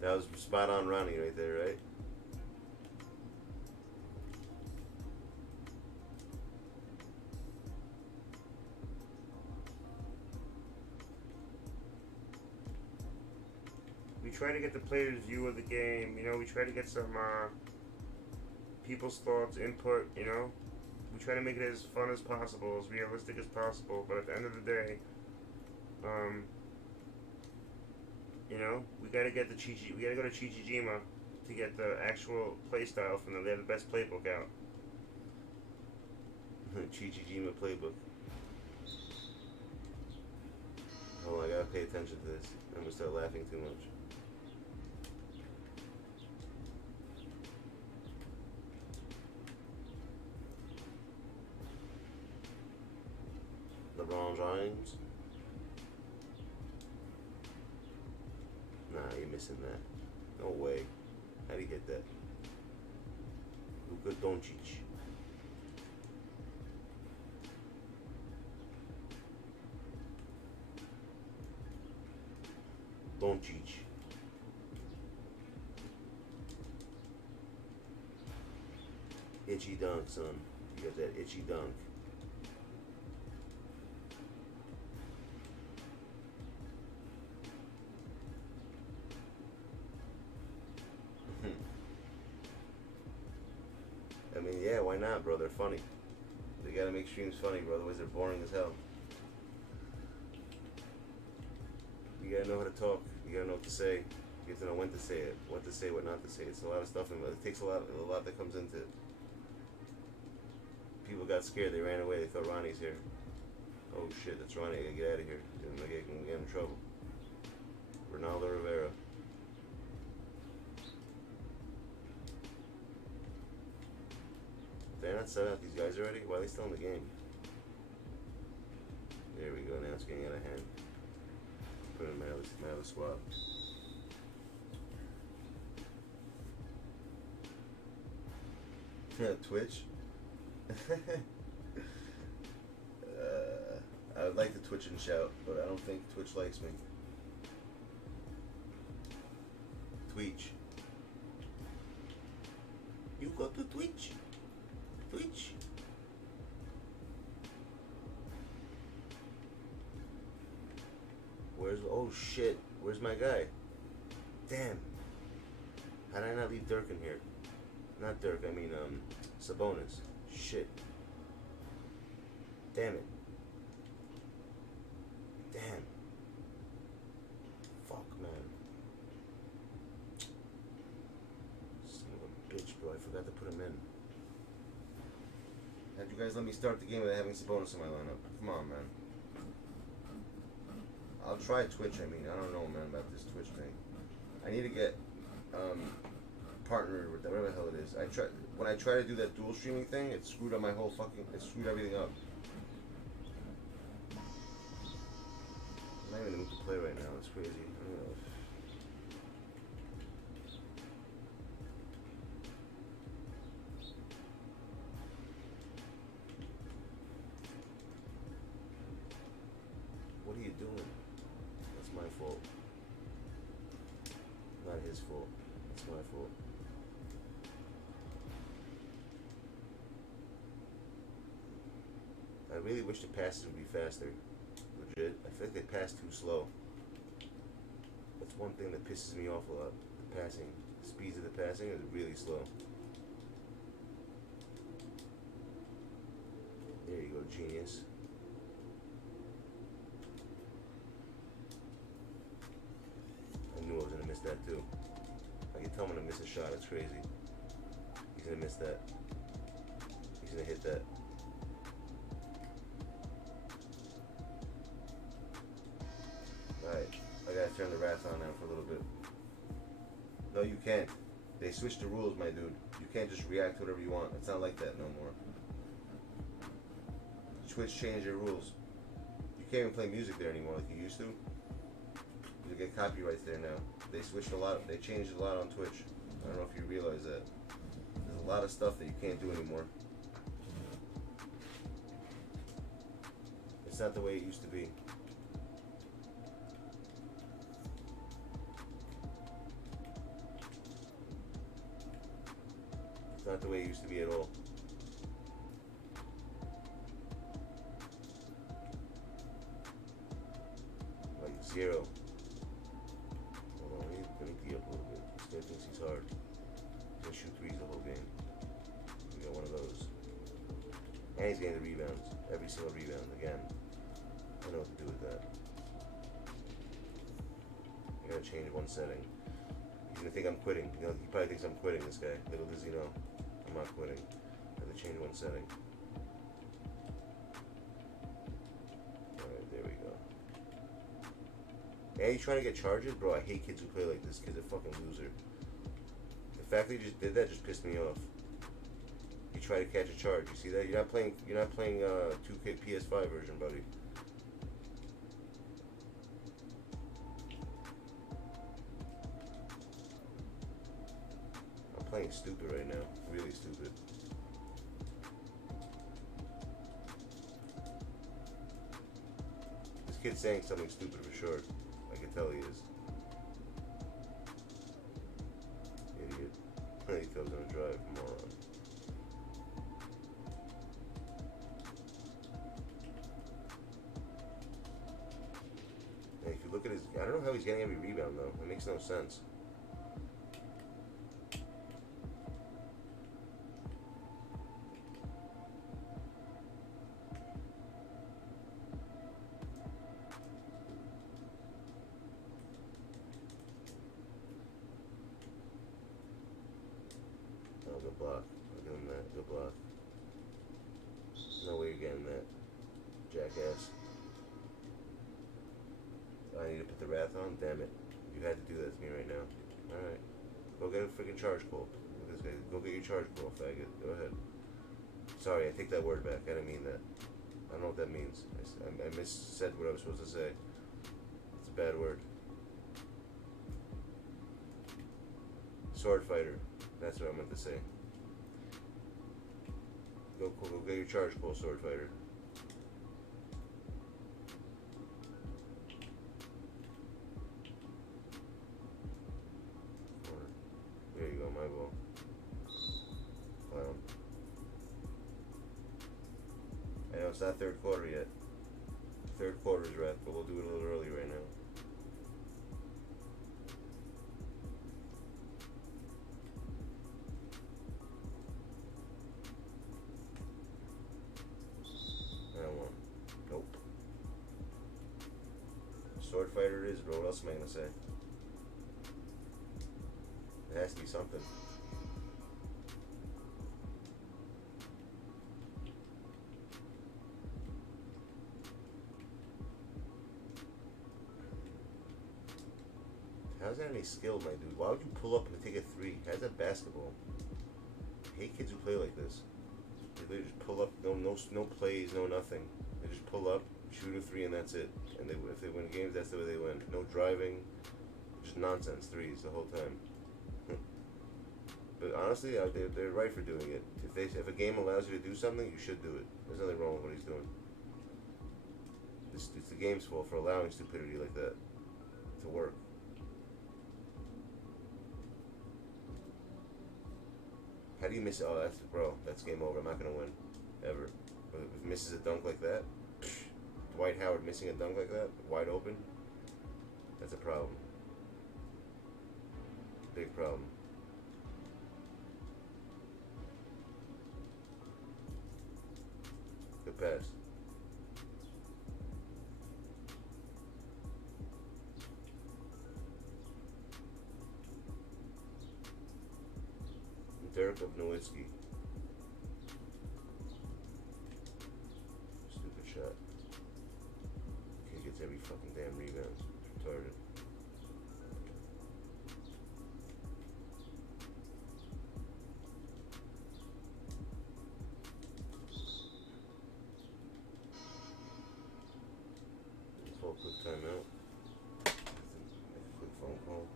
That was spot on Ronnie right there, right? We try to get the player's view of the game. You know, we try to get some people's thoughts, input. You know, we try to make it as fun as possible, as realistic as possible. But at the end of the day, you know, we gotta get we gotta go to Chichijima to get the actual play style from them. They have the best playbook out. Chichijima playbook. Oh, I gotta pay attention to this. I'm gonna start laughing too much. LeBron James. Nah, you're missing that. No way. How do you get that? Luka Doncic. Doncic. Itchy dunk, son. You got that itchy dunk. I mean, yeah, why not, bro? They're funny. They gotta make streams funny, bro. Otherwise, they're boring as hell. You gotta know how to talk. You gotta know what to say. You have to know when to say it, what to say, what not to say. It's a lot of stuff, and it takes a lot that comes into it. People got scared. They ran away. They thought Ronnie's here. Oh shit, that's Ronnie. I gotta get out of here. I'm gonna get in trouble. Ronaldo Rivera. They're not selling out these guys already? Why are they still in the game? There we go, now it's getting out of hand. Put in my other squad. Twitch? I would like to twitch and shout, but I don't think Twitch likes me. Twitch. You go to Twitch? Twitch. Oh shit, where's my guy? Damn. How did I not leave Dirk in here? Not Dirk, I mean, Sabonis. Shit. Damn it. Damn. Fuck, man. Son of a bitch, bro, I forgot to put him in. How'd you guys let me start the game without having Sabonis in my lineup? Come on, man. I'll try Twitch, I mean, I don't know, man, about this Twitch thing. I need to get, partnered with that, whatever the hell it is. When I try to do that dual streaming thing, it screwed up my whole fucking, it screwed everything up. I'm not even in the mood to play right now, it's crazy. I don't know. is full. It's my fault. I really wish the passes would be faster. Legit. I feel like they pass too slow. That's one thing that pisses me off a lot. The passing. The speeds of the passing is really slow. There you go, genius. I knew I was gonna miss that too. I can tell him when I miss a shot, it's crazy. He's gonna miss that. He's gonna hit that. Alright, I gotta turn the wrath on now for a little bit. No, you can't. They switched the rules, my dude. You can't just react to whatever you want. It's not like that no more. Twitch changed their rules. You can't even play music there anymore like you used to. You get copyrights there now. They switched a lot. They changed a lot on Twitch. I don't know if you realize that. There's a lot of stuff that you can't do anymore. It's not the way it used to be. It's not the way it used to be at all. Like 0. Hold on, let me tee up a little bit. This guy thinks he's hard. He's gonna shoot threes the whole game. We got one of those. And he's getting the rebounds. Every single rebound again. I know what to do with that. I gotta change one setting. He's gonna think I'm quitting. You know, he probably thinks I'm quitting, this guy. Little does he know. I'm not quitting. I have to change one setting. Alright, there we go. And he's trying to get charges? Bro, I hate kids who play like this. Kid's a fucking loser. The fact that he just did that just pissed me off. He tried to catch a charge. You see that? You're not playing 2K PS5 version, buddy. I'm playing stupid right now. Really stupid. This kid's saying something stupid for sure. I can tell he is. Idiot. He thought I was gonna drive. Moron. And if you look at his, I don't know how he's getting every rebound though. It makes no sense. Oh, good block. I'll give him that. Good block. No way you're getting that, jackass. I need to put the wrath on? Damn it. You had to do that to me right now. Alright. Go get a freaking charge call. Look at this guy. Go get your charge call, faggot. Go ahead. Sorry, I take that word back. I didn't mean that. I don't know what that means. I mis-said what I was supposed to say. It's a bad word. Sword fighter. That's what I meant to say. Go get your charge call, sword fighter. There you go, my ball. Clown. I know it's not third quarter yet. Third quarter's wrath, but we'll do it a little early right now. Nope. Sword fighter it is, bro. What else am I gonna say? It has to be something. How's that any skill, my dude? Why would you pull up and take a three? How's that basketball? I hate kids who play like this. They just pull up, no plays, no nothing. They just pull up, shoot a three, and that's it. And if they win games, that's the way they win. No driving, just nonsense threes the whole time. But honestly, they're right for doing it. If a game allows you to do something, you should do it. There's nothing wrong with what he's doing. It's the game's fault for allowing stupidity like that to work. How do you miss it? Oh, that's bro. That's game over. I'm not gonna win, ever. But if he misses a dunk like that, Dwight Howard missing a dunk like that, wide open, that's a problem. Big problem. Good pass. Dirk of Nowitzki. Stupid shot. Kid gets every fucking damn rebound. It's retarded. Full quick timeout. Quick phone call.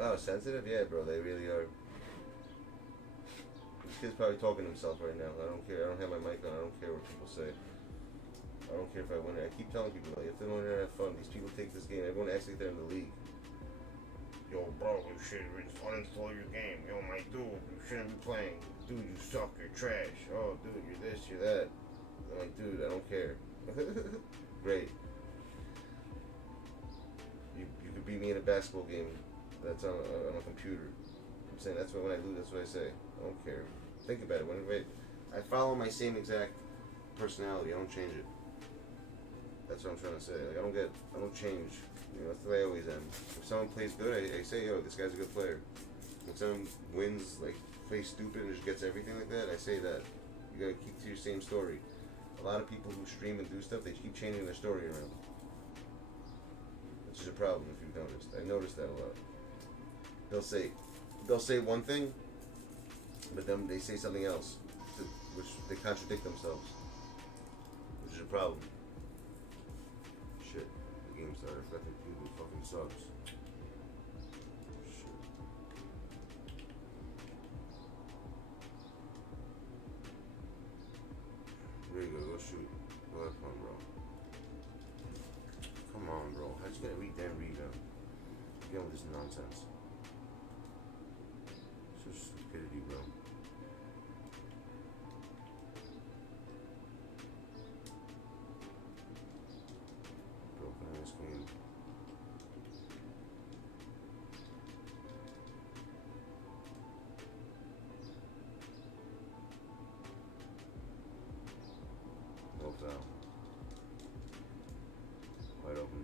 Oh, sensitive? Yeah, bro, they really are. This kid's probably talking to himself right now. I don't care. I don't have my mic on. I don't care what people say. I don't care if I win it. I keep telling people, like, if they want to have fun, these people take this game. Everyone acts like they're in the league. Yo, bro, you should uninstall your game. Yo, my dude, you shouldn't be playing. Dude, you suck. You're trash. Oh, dude, you're this, you're that. I'm like, dude, I don't care. Great. You could beat me in a basketball game. That's on a computer. I'm saying that's when I lose. That's what I say. I don't care. Think about it. I follow my same exact personality. I don't change it. That's what I'm trying to say. Like, I don't change. You know, that's the way I always am. If someone plays good, I say, yo, this guy's a good player. When someone wins, like, plays stupid and just gets everything like that, I say that. You gotta keep to your same story. A lot of people who stream and do stuff, they keep changing their story around. Which is a problem if you've noticed. I noticed that a lot. They'll say one thing, but then they say something else, which they contradict themselves, which is a problem. Shit, the game started. I forgot to do the fucking subs. Shit. There you go shoot. Go have fun, bro. Come on, bro. I just gotta read that rebound. Get with this nonsense. Stupidity, bro. Broken in this game. No foul. Wide open.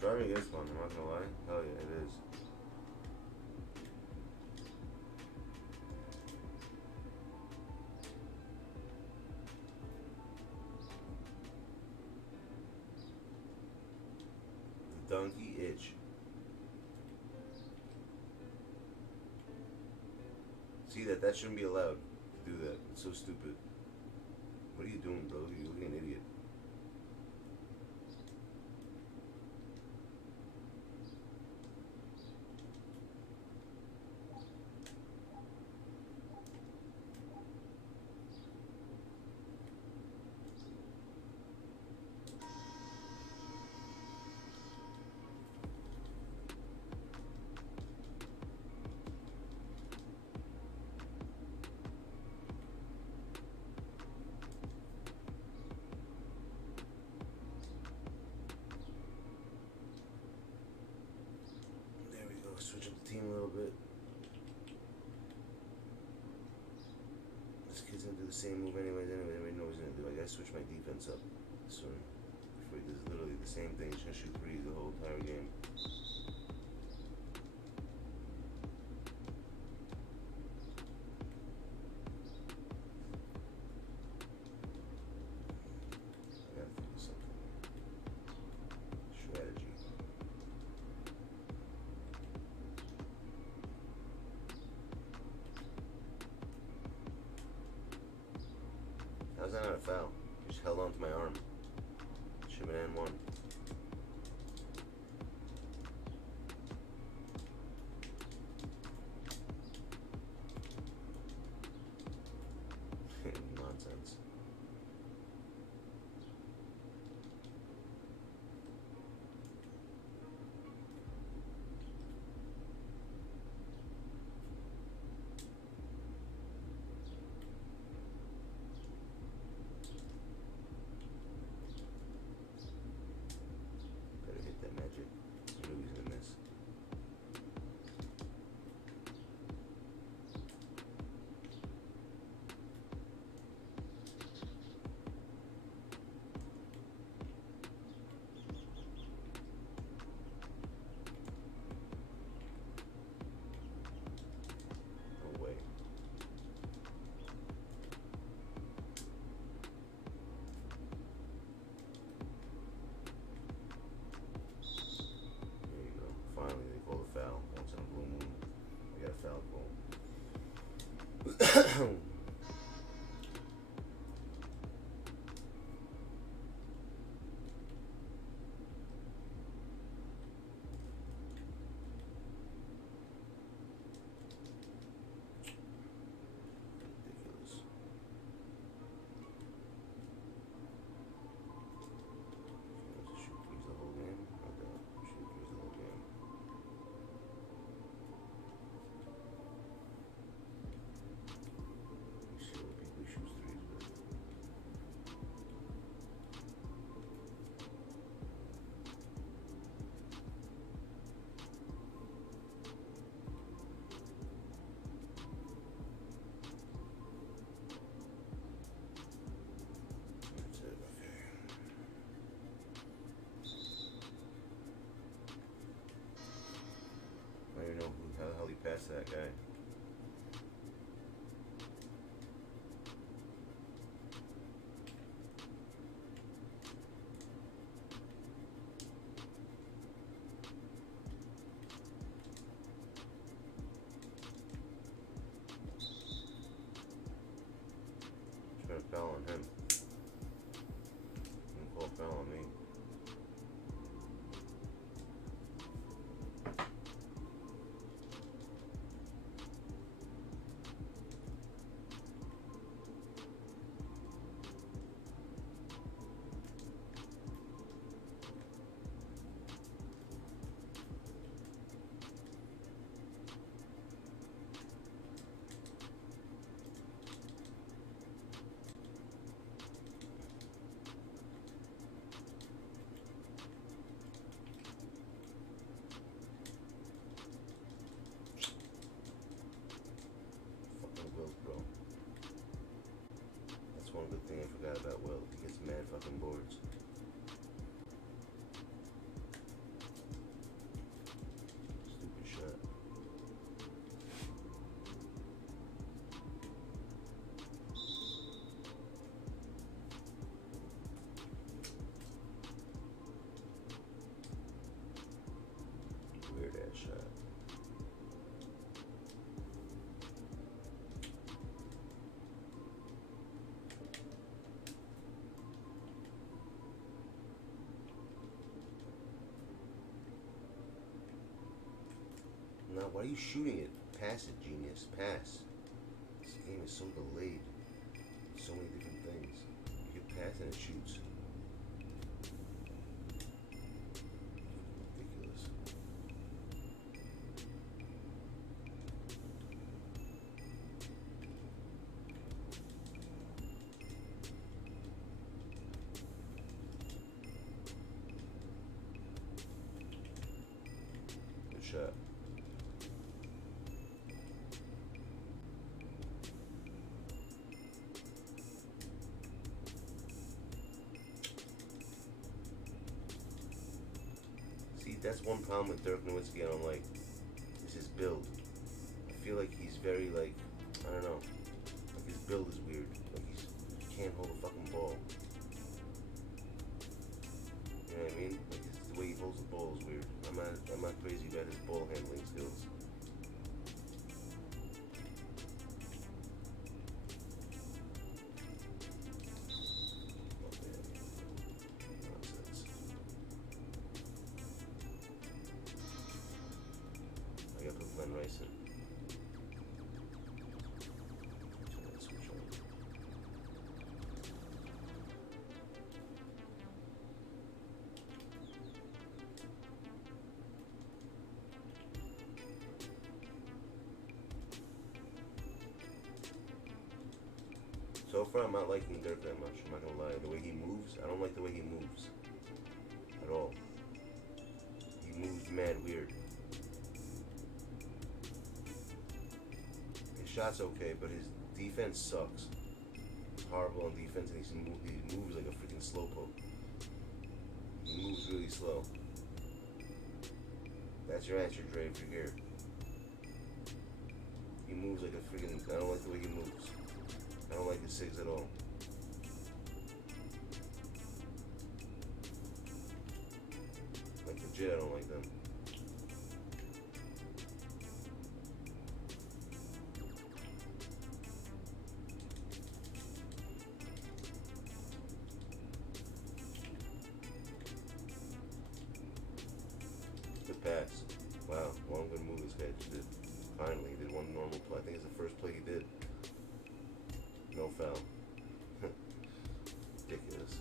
Driving is fun, I'm not gonna lie. Hell yeah, it is. The donkey itch. See that shouldn't be allowed to do that. It's so stupid. What are you doing, bro? You're looking an idiot. Switch up the team a little bit. This kid's gonna do the same move anyways. Everybody knows he's gonna do. I gotta switch my defense up soon. Before he does literally the same thing. He's gonna shoot threes the whole entire game. I gotta think of something. Strategy. How's that not a foul? Just held on to my arm. Should have been N1. Nonsense. fucking boards. Stupid shot. Weird ass shot. Now, why are you shooting it? Pass it, genius. Pass. This game is so delayed. So many different things. You can pass and it shoots. Ridiculous. Good shot. See, that's one problem with Dirk Nowitzki I don't like, is his build. I feel like he's very, like, I don't know, like his build is weird. Like he can't hold a fucking ball. You know what I mean? Like the way he holds the ball is weird. I'm not crazy about his ball handling skills. I gotta put Glenn Rice in. So let's switch on. So far, I'm not liking Dirk that much. I'm not gonna lie. The way he moves, I don't like the way he moves at all. He moves mad weird. His shot's okay, but his defense sucks. He's horrible on defense, and he moves like a freaking slowpoke. He moves really slow. That's your answer, Dre, if you're here. He moves like a freaking. I don't like the way he moves. I don't like his SIGs at all. Like legit, I don't like them. Good pass. Wow, well, I'm gonna move this guy just did. Finally, he did one normal play. I think it's the first play he did. No foul. Ridiculous.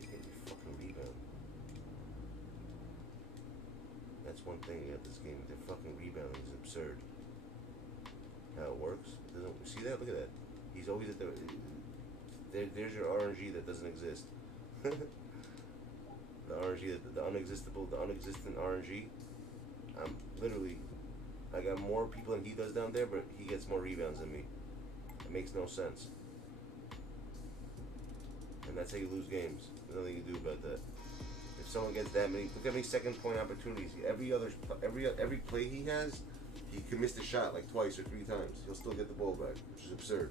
You get your fucking rebound. That's one thing about this game. Their fucking rebounding is absurd. How it works. It doesn't. See that? Look at that. He's always at the. There's your RNG that doesn't exist. The RNG, the unexistent RNG. I'm literally. I got more people than he does down there, but he gets more rebounds than me. It makes no sense. And that's how you lose games. There's nothing you can do about that. If someone gets that many, look how many second point opportunities. Every play he has, he can miss the shot like twice or three times. He'll still get the ball back, which is absurd.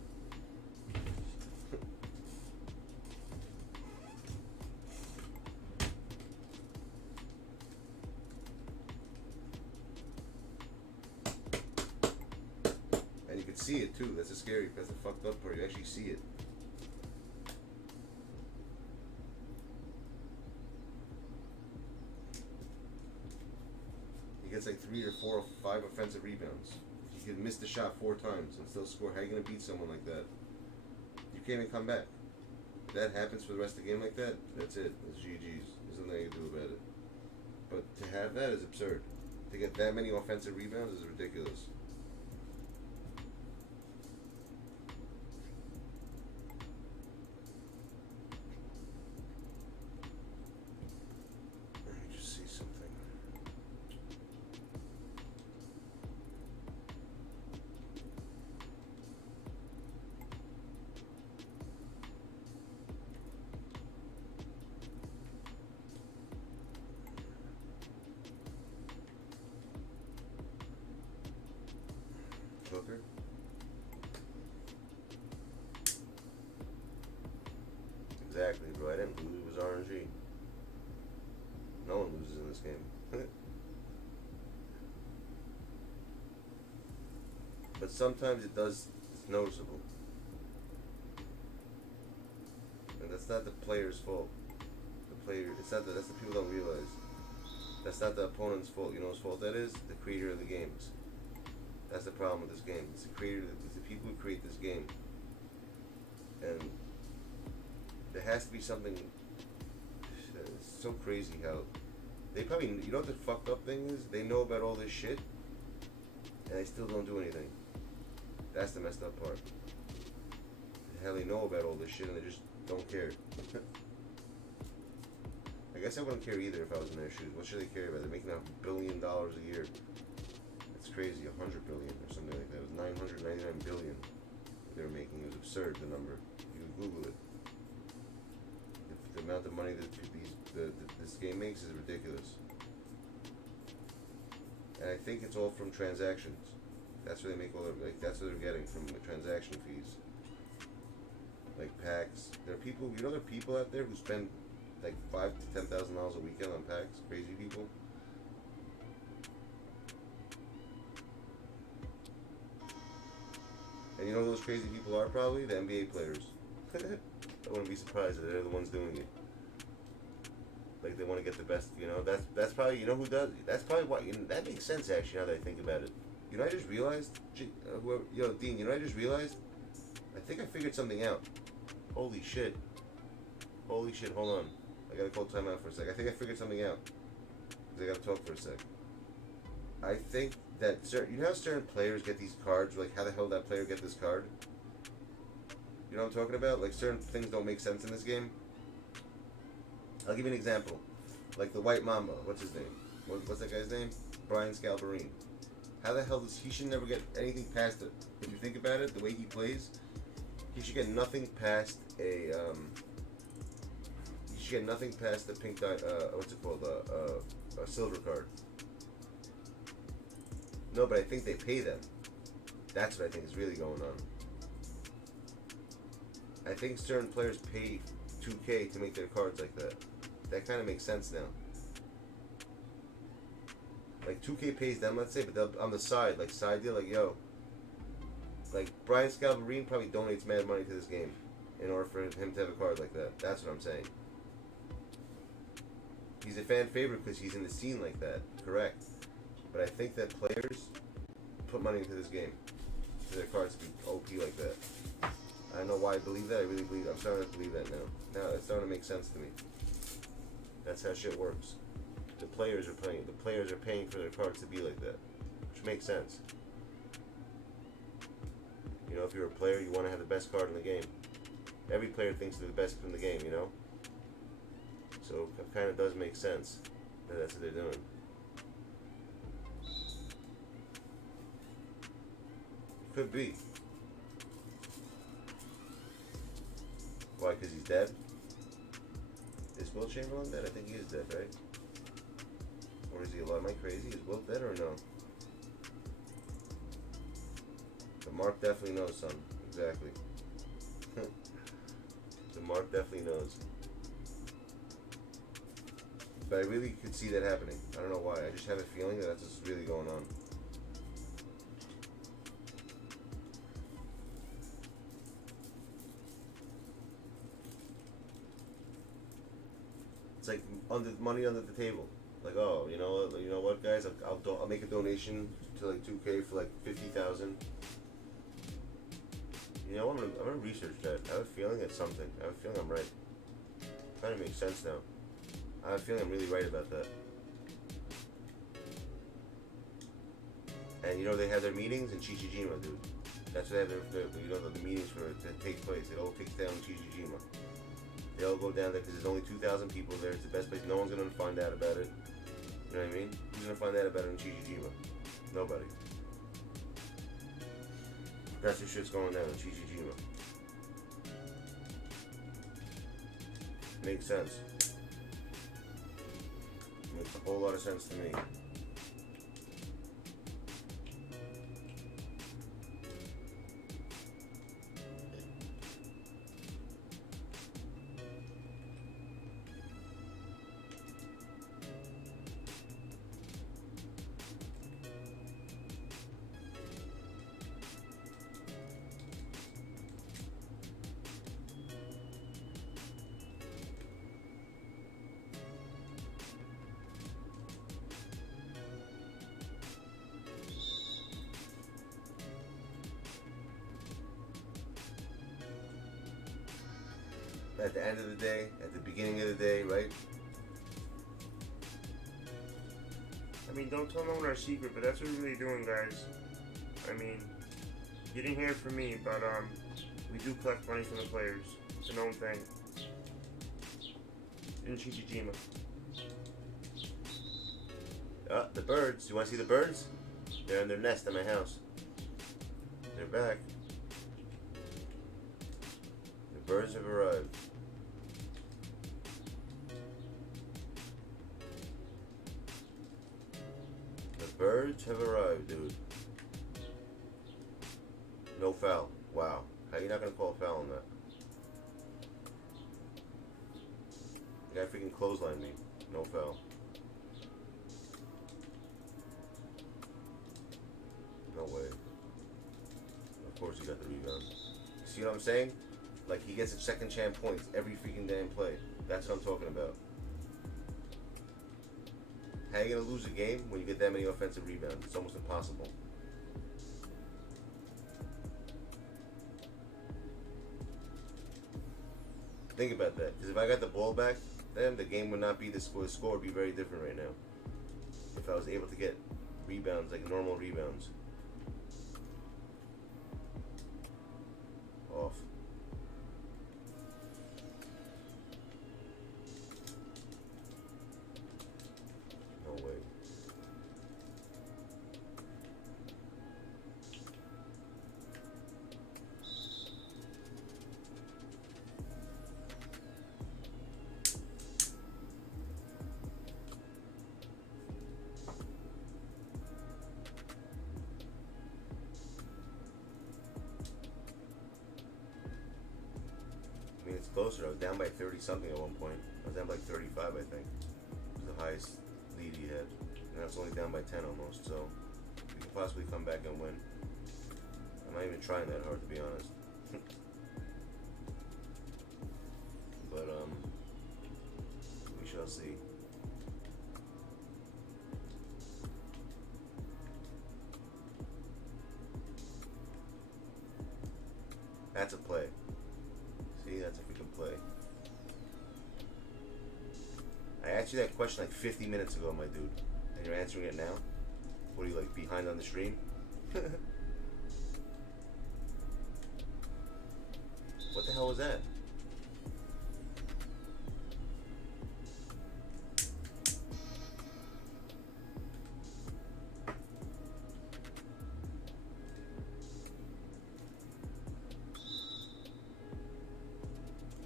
And you can see it too. That's the scary. That's the fucked up part. You actually see it. He gets like 3 or 4 or 5 offensive rebounds. He can miss the shot 4 times and still score. How are you gonna beat someone like that? You can't even come back. If that happens for the rest of the game like that, that's it. It's GG's. There's nothing you can do about it. But to have that is absurd. To get that many offensive rebounds is ridiculous. Let me just see something. Exactly, bro. I didn't lose. It was RNG. No one loses in this game. But sometimes it does, it's noticeable. And that's not the player's fault. The player, it's not that's the people don't realize. That's not the opponent's fault. You know whose fault that is? The creator of the games. That's the problem with this game. It's the creator, it's the people who create this game. And there has to be something. It's so crazy how they probably, you know what the fucked up thing is? They know about all this shit and they still don't do anything. That's the messed up part. The hell, they know about all this shit and they just don't care. I guess I wouldn't care either if I was in their shoes. What should they care about? They're making $1 billion a year. It's crazy, 100 billion or something like that. It was 999 billion they were making. It was absurd, the number. You can Google it. The amount of money that this game makes is ridiculous. And I think it's all from transactions. That's where they make all their, like, that's what they're getting from the transaction fees. Like packs. There are people, you know, there are people out there who spend like $5,000 to $10,000 a weekend on packs. Crazy people. And you know who those crazy people are probably? The NBA players. I wouldn't be surprised if they're the ones doing it. Like they want to get the best, you know. That's probably, you know who does. That's probably why. You know, that makes sense actually now that I think about it. You know, I just realized. Yo, Dean. You know, I just realized. I think I figured something out. Holy shit. Holy shit. Hold on. I gotta call time out for a sec. I think I figured something out. Cause I gotta talk for a sec. I think that you know how certain players get these cards. Like, how the hell did that player get this card? You know what I'm talking about? Like, certain things don't make sense in this game. I'll give you an example. Like the White Mamba. What's his name? What's that guy's name? Brian Scalabrine. How the hell does he should never get anything past it? If you think about it, the way he plays, he should get nothing past a he should get nothing past the pink what's it called? A silver card. No, but I think they pay them. That's what I think is really going on. I think certain players pay 2K to make their cards like that. That kind of makes sense now. Like 2K pays them, let's say, but they'll, on the side, like side deal, like yo, like Brian Scalabrine probably donates mad money to this game in order for him to have a card like that. That's what I'm saying. He's a fan favorite because he's in the scene like that, correct? But I think that players put money into this game for their cards to be OP like that. I don't know why I believe that. I really believe that. I'm starting to believe that now. Now it's starting to make sense to me. That's how shit works. The players are playing. The players are paying for their cards to be like that, which makes sense. You know, if you're a player, you want to have the best card in the game. Every player thinks they're the best in the game, you know. So it kind of does make sense that that's what they're doing. Could be. Why? Because he's dead? Is Will Chamberlain dead? I think he is dead, right? Or is he alive? Am I crazy? Is Will dead or no? The Mark definitely knows, son. Exactly. The Mark definitely knows. But I really could see that happening. I don't know why. I just have a feeling that that's what's really going on. It's like money under the table. Like, oh, you know what, guys? I'll make a donation to like 2K for like 50,000. You know, I'm gonna research that. I have a feeling it's something. I have a feeling I'm right. Kind of makes sense now. I have a feeling I'm really right about that. And you know, they have their meetings in Chichijima, dude. That's where they have the meetings for it to take place. It all takes down in Chichijima. They all go down there because there's only 2,000 people there. It's the best place. No one's gonna find out about it. You know what I mean? Who's gonna find out about it in Chichijima? Nobody. That's the shit's going down in Chichijima. Makes sense. Makes a whole lot of sense to me. at the end of the day, at the beginning of the day, right? I mean, don't tell no one our secret, but that's what we're really doing, guys. I mean, you didn't hear it from me, but we do collect money from the players. It's a known thing. In Chichijima. The birds. You want to see the birds? They're in their nest at my house. They're back. The birds have arrived. The birds have arrived, dude. No foul. Wow. How you not gonna call a foul on that? The guy freaking clotheslined me. No foul. No way. Of course he got the rebound. See what I'm saying? Like, he gets a second chance points every freaking damn play. That's what I'm talking about. How you gonna lose a game when you get that many offensive rebounds? It's almost impossible. Think about that. Because if I got the ball back, then the game would not be the score. The score would be very different right now. If I was able to get rebounds, like normal rebounds. Off. No way. I mean, it's closer. I was down by 30 something at one point. I was down by like 35, I think. It was the highest lead he had. And that's only down by 10 almost, so we can possibly come back and win. I'm not even trying that hard, to be honest. But, we shall see. That's a play. See, that's a freaking play. I asked you that question like 50 minutes ago, my dude. And you're answering it now? What are you, like, behind on the stream? What the hell was that?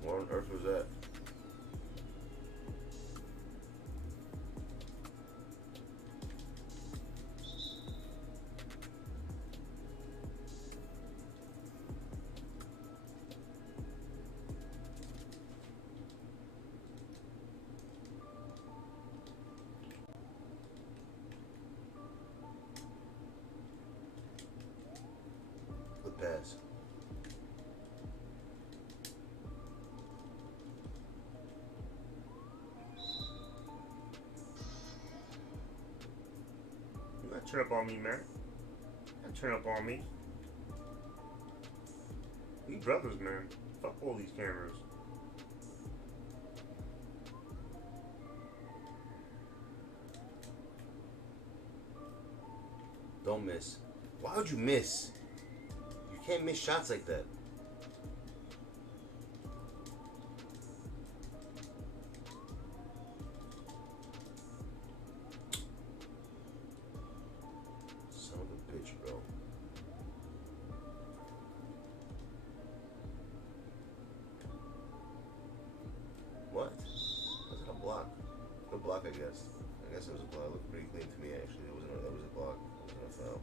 What on earth was that? Good pass. You gotta turn up on me, man. You gotta turn up on me. We brothers, man. Fuck all these cameras. Don't miss. Why would you miss? You can't miss shots like that. Son of a bitch, bro. What? Was it a block? Good block, I guess. I guess it was a block. It looked pretty clean to me, actually. It wasn't. That was a block. It wasn't a foul.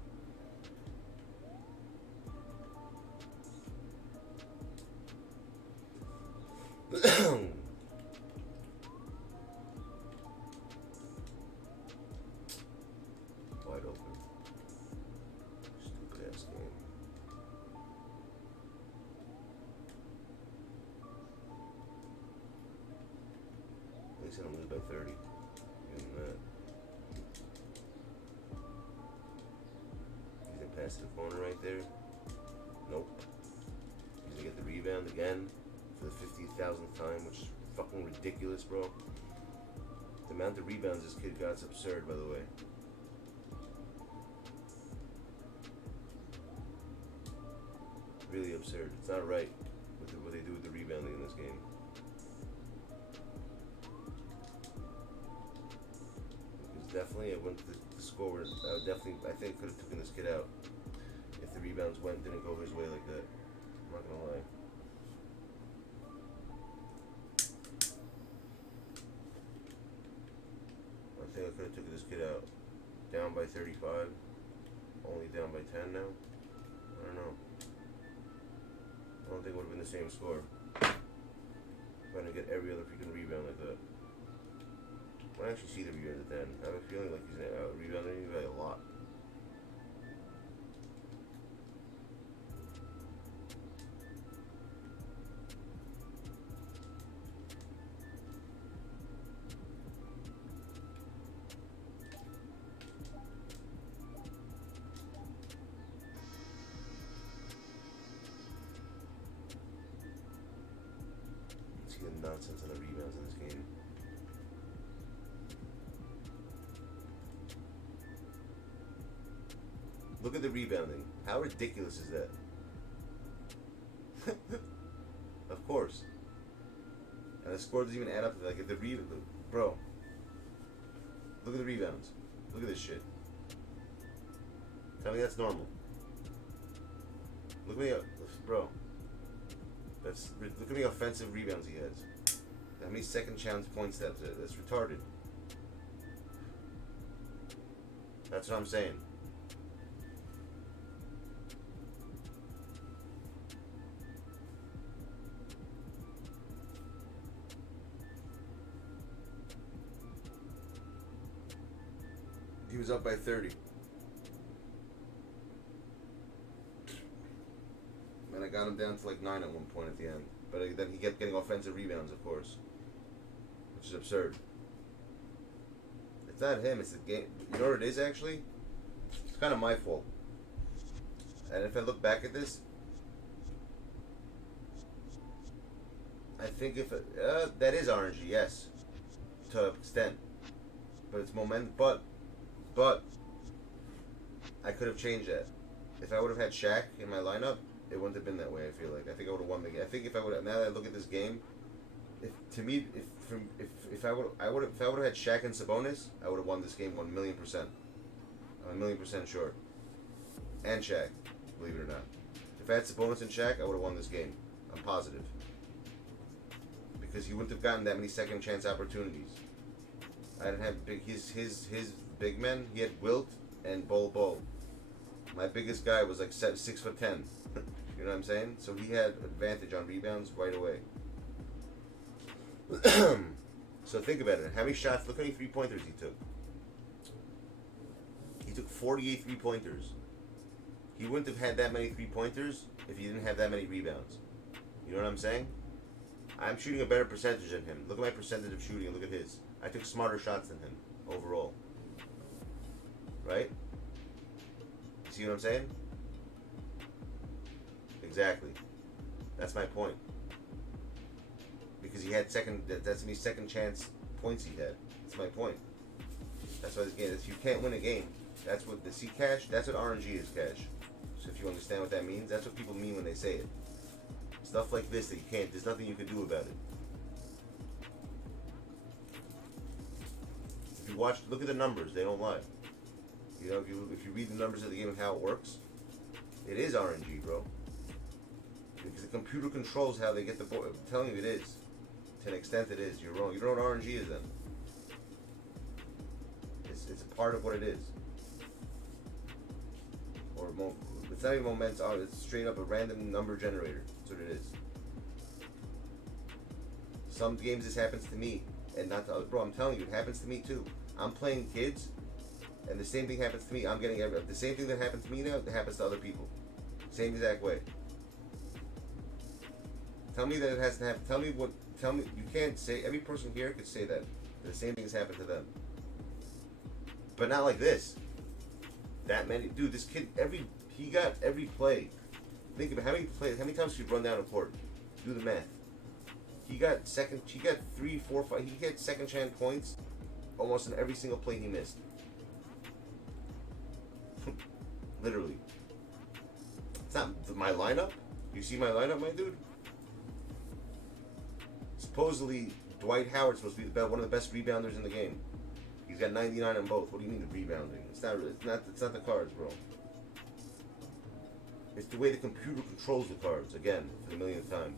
Wide open. Stupid ass game. At least I don't lose by 30. Even that. He's gonna pass to the corner right there. Nope. He's gonna get the rebound again. for the 50,000th time, which is fucking ridiculous, bro. The amount of rebounds this kid got is absurd, by the way. Really absurd. It's not right what they do with the rebounding in this game. Because definitely, the score was, I think could have taken this kid out if the rebounds didn't go his way like that. I'm not gonna lie. I think I could have taken this kid out. Down by 35, only down by 10 now. I don't know. I don't think it would have been the same score. Trying to get every other freaking rebound like that. When I actually see the rebound at the end, I have a feeling like he's rebounding you by a lot. See the nonsense on the rebounds in this game. Look at the rebounding. How ridiculous is that? Of course. And the score doesn't even add up to like if the rebound, bro. Look at the rebounds. Look at this shit. Tell me that's normal. Look at me, bro. Look at the offensive rebounds he has. How many second chance points that's retarded. That's what I'm saying. He was up by 30. And I got him down to like 9 at one point at the end. But then he kept getting offensive rebounds, of course. Which is absurd. It's not him, it's the game. You know what it is, actually? It's kind of my fault. And if I look back at this, I think if that is RNG, yes. To an extent. But it's momentum. But I could have changed that. If I would have had Shaq in my lineup, it wouldn't have been that way. I feel like I would have won the game. I think if I would have, now that I look at this game, if I would have had Shaq and Sabonis, I would have won this game 1,000,000%. I'm 1,000,000% sure. And Shaq, believe it or not. If I had Sabonis and Shaq, I would have won this game. I'm positive. Because he wouldn't have gotten that many second chance opportunities. I didn't have his big men. He had Wilt and Bol. My biggest guy was like 6'10". You know what I'm saying? So he had advantage on rebounds right away. So think about it. How many shots? Look how many 3-pointers he took. He took 48 3-pointers. He wouldn't have had that many 3-pointers if he didn't have that many rebounds. You know what I'm saying? I'm shooting a better percentage than him. Look at my percentage of shooting and look at his. I took smarter shots than him overall. Right? See what I'm saying? Exactly. That's my point. Because he had that's me second chance points he had. That's my point. That's why this game, if you can't win a game, that's what the C cash, that's what RNG is, cash. So if you understand what that means, that's what people mean when they say it. Stuff like this that you can't, there's nothing you can do about it. If you watch, look at the numbers, they don't lie. You know, if you read the numbers of the game and how it works, it is RNG, bro. Because the computer controls how they get the ball. I'm telling you it is. To an extent it is. You're wrong. You don't know what RNG is then. It's a part of what it is. Or it's not even momentum, it's straight up a random number generator. That's what it is. Some games this happens to me and not to others. Bro, I'm telling you, it happens to me too. I'm playing kids and the same thing happens to me. I'm getting the same thing that happens to me now that happens to other people. Same exact way. Tell me that it has to happen. Tell me, you can't say, every person here could say that. The same thing has happened to them. But not like this. That many, dude, this kid, he got every play. Think about how many times he run down a court. Do the math. He got 3, 4, 5. He got second chance points almost in every single play he missed. Literally. It's not my lineup. You see my lineup, my dude? Supposedly, Dwight Howard's supposed to be one of the best rebounders in the game. He's got 99 on both. What do you mean the rebounding? It's not the cards, bro. It's the way the computer controls the cards. Again, for the millionth time.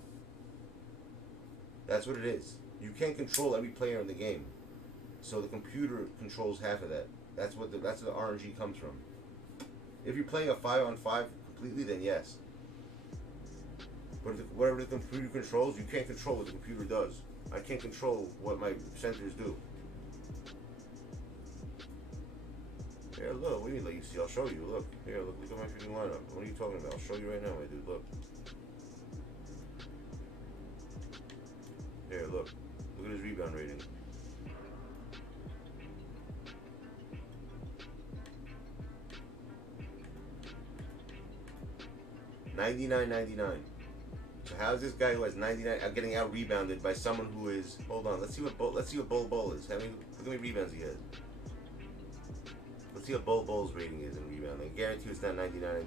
That's what it is. You can't control every player in the game, so the computer controls half of that. That's where the RNG comes from. If you're playing a 5-on-5 completely, then yes. But whatever the computer controls, you can't control what the computer does. I can't control what my centers do. Here, look. What do you mean let you see? I'll show you. Look. Here, look at my freaking lineup. What are you talking about? I'll show you right now, my dude. Look. Here, look. Look at his rebound rating. $99.99. So how is this guy who has 99 getting out rebounded by someone who is? Hold on. Let's see what Bol is. Look how many rebounds he has. Let's see what Bol's rating is in rebounding. I guarantee you it's not $99.99.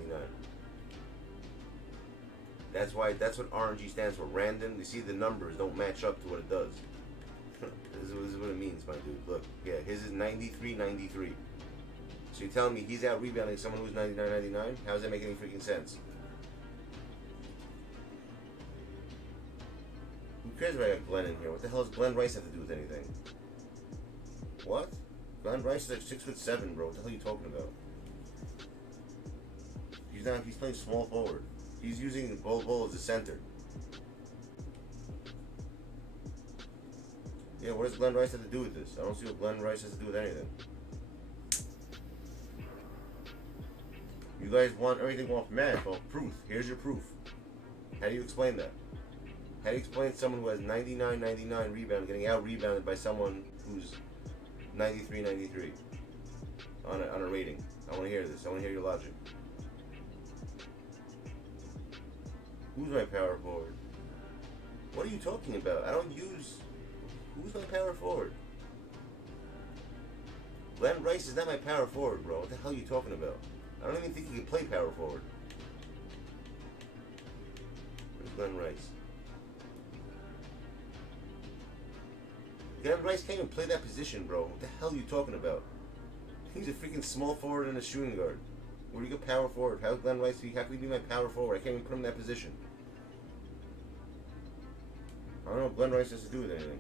That's what RNG stands for. Random. You see the numbers don't match up to what it does. This is what it means, my dude. Look, yeah, his is 93.93. So you're telling me he's out rebounding someone who's 99.99? How does that make any freaking sense? Who cares if I got Glenn in here? What the hell does Glenn Rice have to do with anything? What? Glenn Rice is like 6'7", bro. What the hell are you talking about? He's playing small forward. He's using Bol as a center. Yeah, what does Glenn Rice have to do with this? I don't see what Glenn Rice has to do with anything. You guys want everything off math, off proof. Here's your proof. How do you explain that? How do you explain someone who has 99.99 rebound getting out rebounded by someone who's 93.93 on a rating? I want to hear this. I want to hear your logic. Who's my power forward? What are you talking about? I don't use... Who's my power forward? Glenn Rice is not my power forward, bro. What the hell are you talking about? I don't even think he can play power forward. Where's Glenn Rice? Glenn Rice can't even play that position, bro. What the hell are you talking about? He's a freaking small forward and a shooting guard. Where do you get power forward? How's Glenn Rice? How can he be my power forward? I can't even put him in that position. I don't know what Glenn Rice has to do with anything.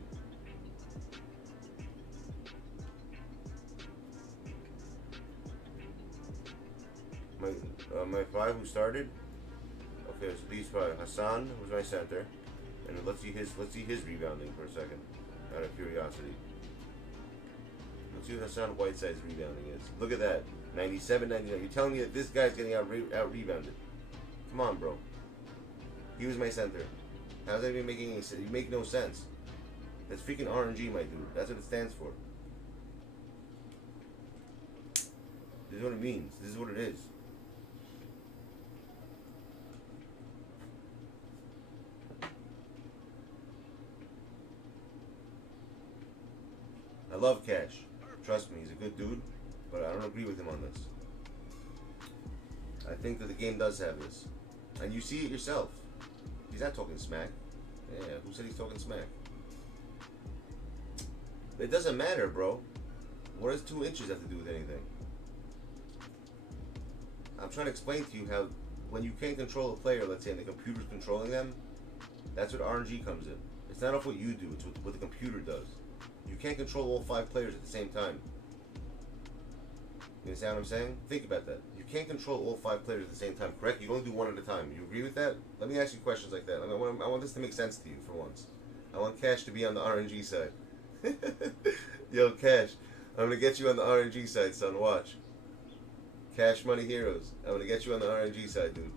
My five who started. Okay, so these five. Hassan was my center, and let's see his rebounding for a second, out of curiosity. Let's see what Hassan Whiteside's rebounding is. Look at that, 97.99. You're telling me that this guy's getting out rebounded? Come on, bro. He was my center. How's that even making any sense? You make no sense. That's freaking RNG, my dude. That's what it stands for. This is what it means. This is what it is. I love Cash. Trust me, he's a good dude, but I don't agree with him on this. I think that the game does have this. And you see it yourself. He's not talking smack. Yeah, who said he's talking smack? It doesn't matter, bro. What does 2 inches have to do with anything? I'm trying to explain to you how when you can't control a player, let's say, and the computer's controlling them, that's what RNG comes in. It's not off what you do, it's what the computer does. You can't control all 5 players at the same time. You understand what I'm saying? Think about that. You can't control all 5 players at the same time, correct? You can only do one at a time. You agree with that? Let me ask you questions like that. I want this to make sense to you for once. I want Cash to be on the RNG side. Yo, Cash, I'm going to get you on the RNG side, son. Watch. Cash Money Heroes. I'm going to get you on the RNG side, dude.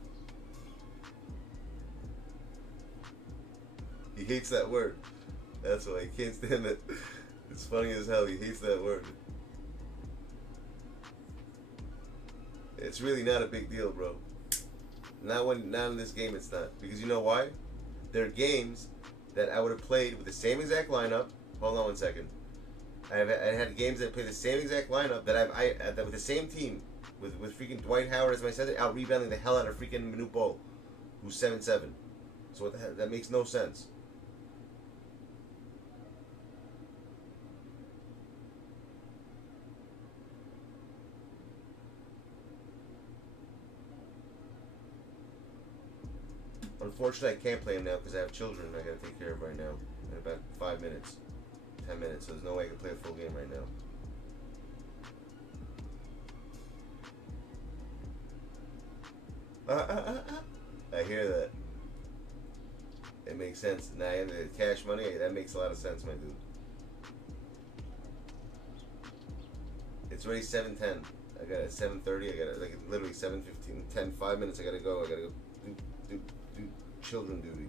He hates that word. That's why he can't stand it. It's funny as hell. He hates that word. It's really not a big deal, bro. Not in this game it's not. Because you know why? There are games that I would have played with the same exact lineup. Hold on one second. I had games that play the same exact lineup that that with the same team with freaking Dwight Howard as my center, out rebounding the hell out of freaking Manute Bol, who's 7'7". So what the hell? That makes no sense. Unfortunately, I can't play him now because I have children I gotta take care of right now in about 5 minutes, 10 minutes. So there's no way I can play a full game right now. I hear that. It makes sense. Now the cash money, that makes a lot of sense, my dude. It's already 7:10. I got it 7:30. I got it like literally 7:15. 10, 5 minutes. I gotta go. I gotta go do children duty.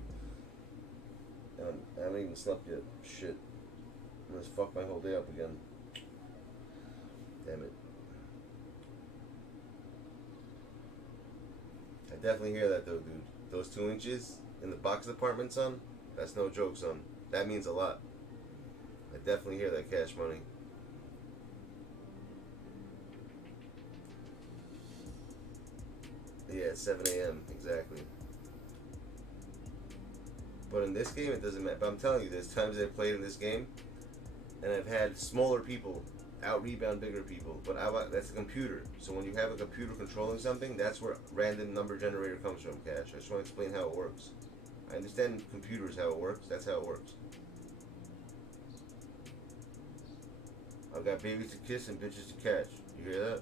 I haven't even slept yet. Shit. I'm gonna fuck my whole day up again. Damn it. I definitely hear that though, dude. Those 2 inches in the box department, son, that's no joke, son. That means a lot. I definitely hear that cash money. Yeah, it's 7 a.m. exactly. But in this game, it doesn't matter. But I'm telling you, there's times I've played in this game, and I've had smaller people out rebound bigger people. But that's a computer. So when you have a computer controlling something, that's where random number generator comes from, Cash. I just want to explain how it works. I understand computers how it works. That's how it works. I've got babies to kiss and bitches to catch. You hear that?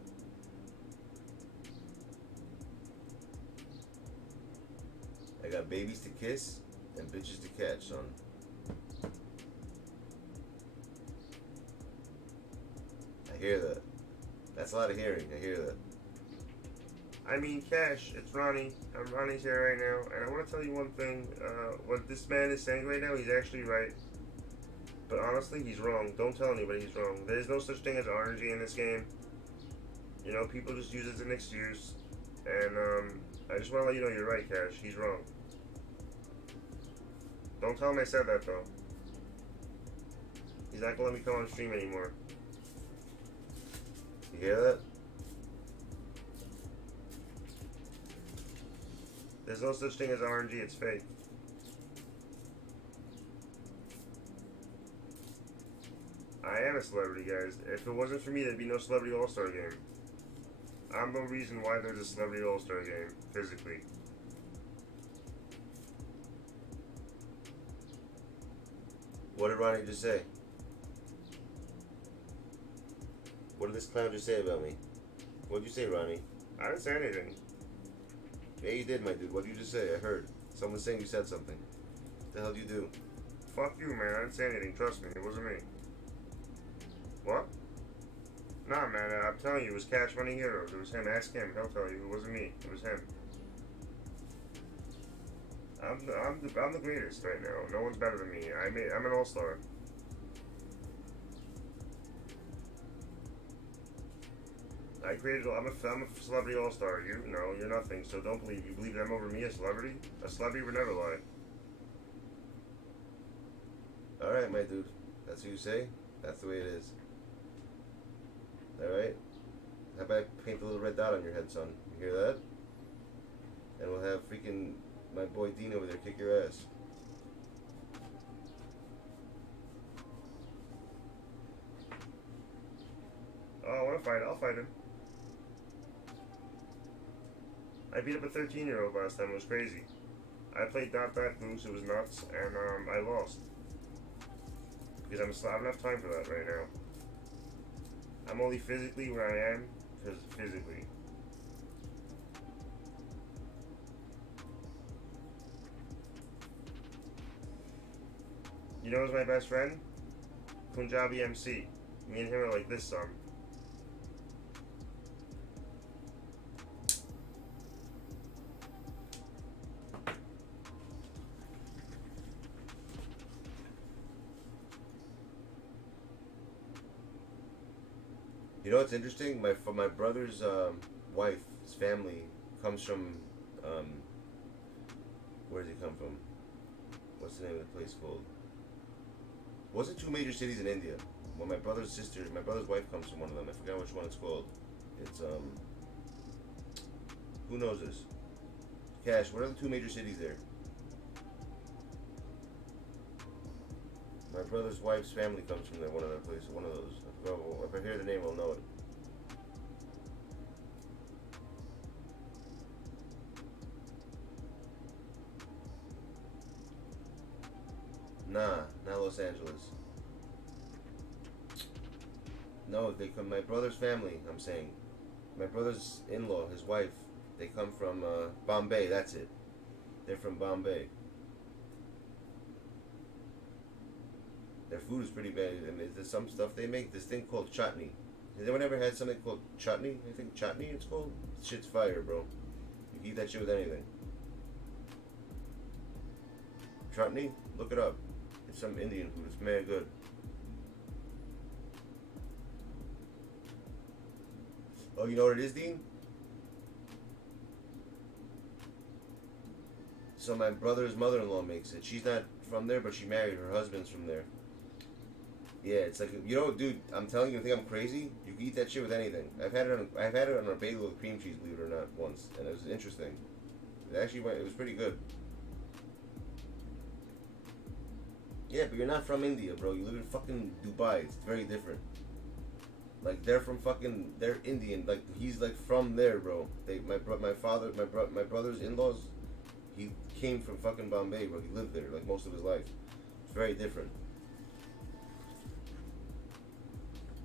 I got babies to kiss and bitches to catch, son. I hear that. That's a lot of hearing. I hear that. I mean, Cash, it's Ronnie. Ronnie's here right now, and I want to tell you one thing. What this man is saying right now, he's actually right. But honestly, he's wrong. Don't tell anybody he's wrong. There's no such thing as RNG in this game. You know, people just use it as an excuse. And I just want to let you know you're right, Cash. He's wrong. Don't tell him I said that, though. He's not going to let me come on stream anymore. You hear that? There's no such thing as RNG. It's fake. I am a celebrity, guys. If it wasn't for me, there'd be no Celebrity All-Star game. I'm no reason why there's a Celebrity All-Star game, physically. What did Ronnie just say? What did this clown just say about me? What did you say, Ronnie? I didn't say anything. Yeah, you did, my dude. What did you just say? I heard. Someone saying you said something. What the hell did you do? Fuck you, man. I didn't say anything. Trust me. It wasn't me. What? Nah, man. I'm telling you, it was Cash Money Heroes. It was him. Ask him. He'll tell you. It wasn't me. It was him. I'm the greatest right now. No one's better than me. I'm an all-star. I created. I'm a celebrity all-star. You're nothing. So don't believe. You believe them over me, a celebrity? A celebrity would never lie. All right, my dude. That's what you say. That's the way it is. All right. How about I paint a little red dot on your head, son? You hear that? And we'll have freaking my boy Dean over there kick your ass. Oh, I want to fight. I'll fight him. I beat up a 13-year-old last time. It was crazy. I played Dat Boi. It was nuts, and I lost because I don't have time for that right now. I'm only physically where I am because physically. You know who's my best friend? Punjabi MC. Me and him are like this, son. You know what's interesting? My brother's wife, his family comes from where does he come from? What's the name of the place called? What's the two major cities in India? Well, my brother's wife comes from one of them. I forgot which one it's called. It's who knows this? Cash, what are the two major cities there? My brother's wife's family comes from there, one of their places, one of those. If I hear the name, I'll know it. Nah, not Los Angeles. No, they come. My brother's family. I'm saying, my brother's in-law, his wife. They come from Bombay. That's it. They're from Bombay. Their food is pretty bad. I mean, there's some stuff they make. This thing called chutney. Has anyone ever had something called chutney? I think chutney it's called. Shit's fire, bro. You can eat that shit with anything. Chutney? Look it up. It's some Indian food. It's mad good. Oh, you know what it is, Dean? So my brother's mother-in-law makes it. She's not from there, but she married. Her husband's from there. Yeah, it's like, you know, dude, I'm telling you, think I'm crazy? You can eat that shit with anything. I've had it on a bagel with cream cheese, believe it or not, once, and it was interesting. It actually went, it was pretty good. Yeah, but you're not from India, bro. You live in fucking Dubai. It's very different. Like, they're Indian. Like, he's like from there, bro. My brother's in-laws, he came from fucking Bombay, bro. He lived there like most of his life. It's very different.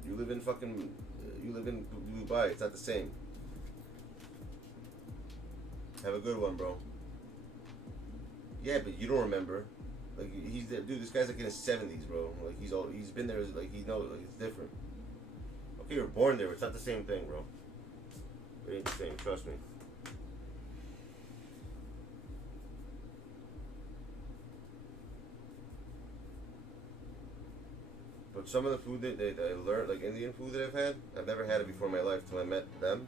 You live in Dubai. It's not the same. Have a good one, bro. Yeah, but you don't remember. Like, dude, this guy's like in his 70s, bro. Like, he's been there, like, he knows, like, it's different. Okay, you were born there, it's not the same thing, bro. It ain't the same, trust me. But some of the food that I learned, like Indian food that I've had, I've never had it before in my life till I met them.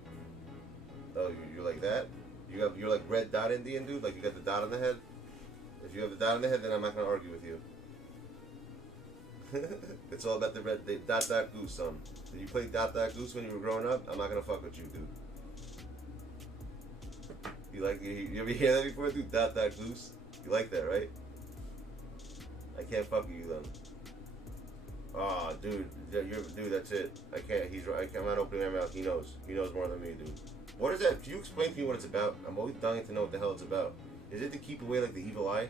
Oh, you're like that? You're like red dot Indian, dude? Like you got the dot on the head? If you have the dot on the head, then I'm not gonna argue with you. It's all about the dot goose, son. Did you play dot goose when you were growing up? I'm not gonna fuck with you, dude. You ever hear that before, dude? Dot goose? You like that, right? I can't fuck with you then. Oh, dude, that's it. I can't. I'm not opening my mouth. He knows. He knows more than me, dude. What is that? Can you explain to me what it's about? I'm always dying to know what the hell it's about. Is it to keep away like the evil eye?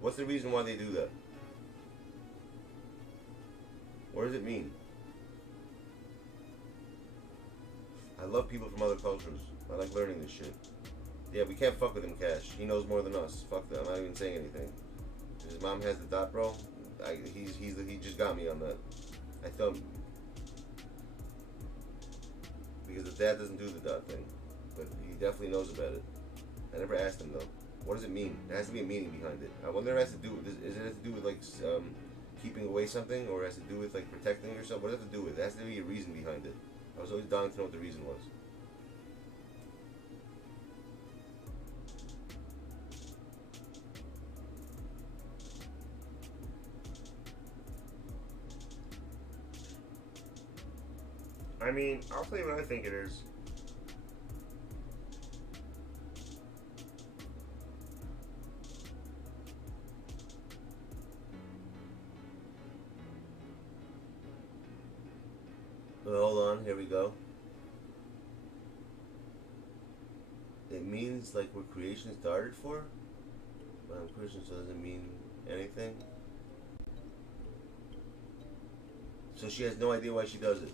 What's the reason why they do that? What does it mean? I love people from other cultures. I like learning this shit. Yeah, we can't fuck with him, Cash. He knows more than us. Fuck that. I'm not even saying anything. His mom has the dot, bro. He just got me on that. I thought because his dad doesn't do the dot thing, but he definitely knows about it. I never asked him though. What does it mean? There has to be a meaning behind it. I wonder if it has to do with is it has to do with like keeping away something, or it has to do with like protecting yourself? What does it have to do with? There has to be a reason behind it. I was always dying to know what the reason was. I mean, I'll tell you what I think it is. Well, hold on, here we go. It means like what creation started for? But I'm Christian, so it doesn't mean anything. So she has no idea why she does it.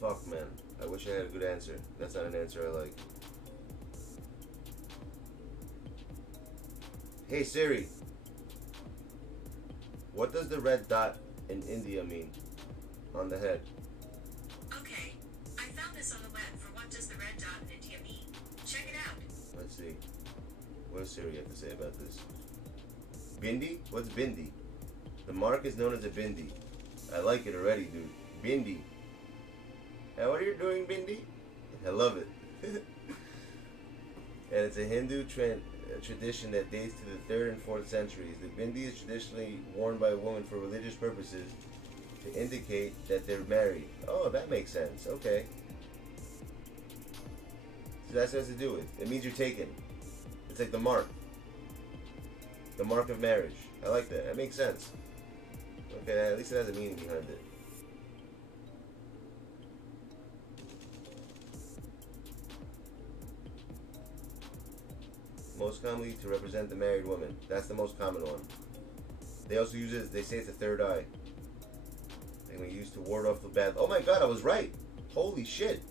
Fuck, man. I wish I had a good answer. That's not an answer I like. Hey Siri, what does the red dot in India mean on the head? Okay, I found this on the web for what does the red dot in India mean. Check it out. Let's see. What does Siri have to say about this? Bindi? What's bindi? The mark is known as a bindi. I like it already, dude. Bindi. Hey, what are you doing, Bindi? I love it. And it's a Hindu tradition that dates to the 3rd and 4th centuries. The bindi is traditionally worn by women for religious purposes to indicate that they're married. Oh, that makes sense. Okay. So that's what it has to do with. It means you're taken. It's like the mark. The mark of marriage. I like that. That makes sense. Okay, at least it has a meaning behind it. Most commonly to represent the married woman. That's the most common one. They also use it, they say it's a third eye. And we use to ward off the bad. Oh my god, I was right. Holy shit.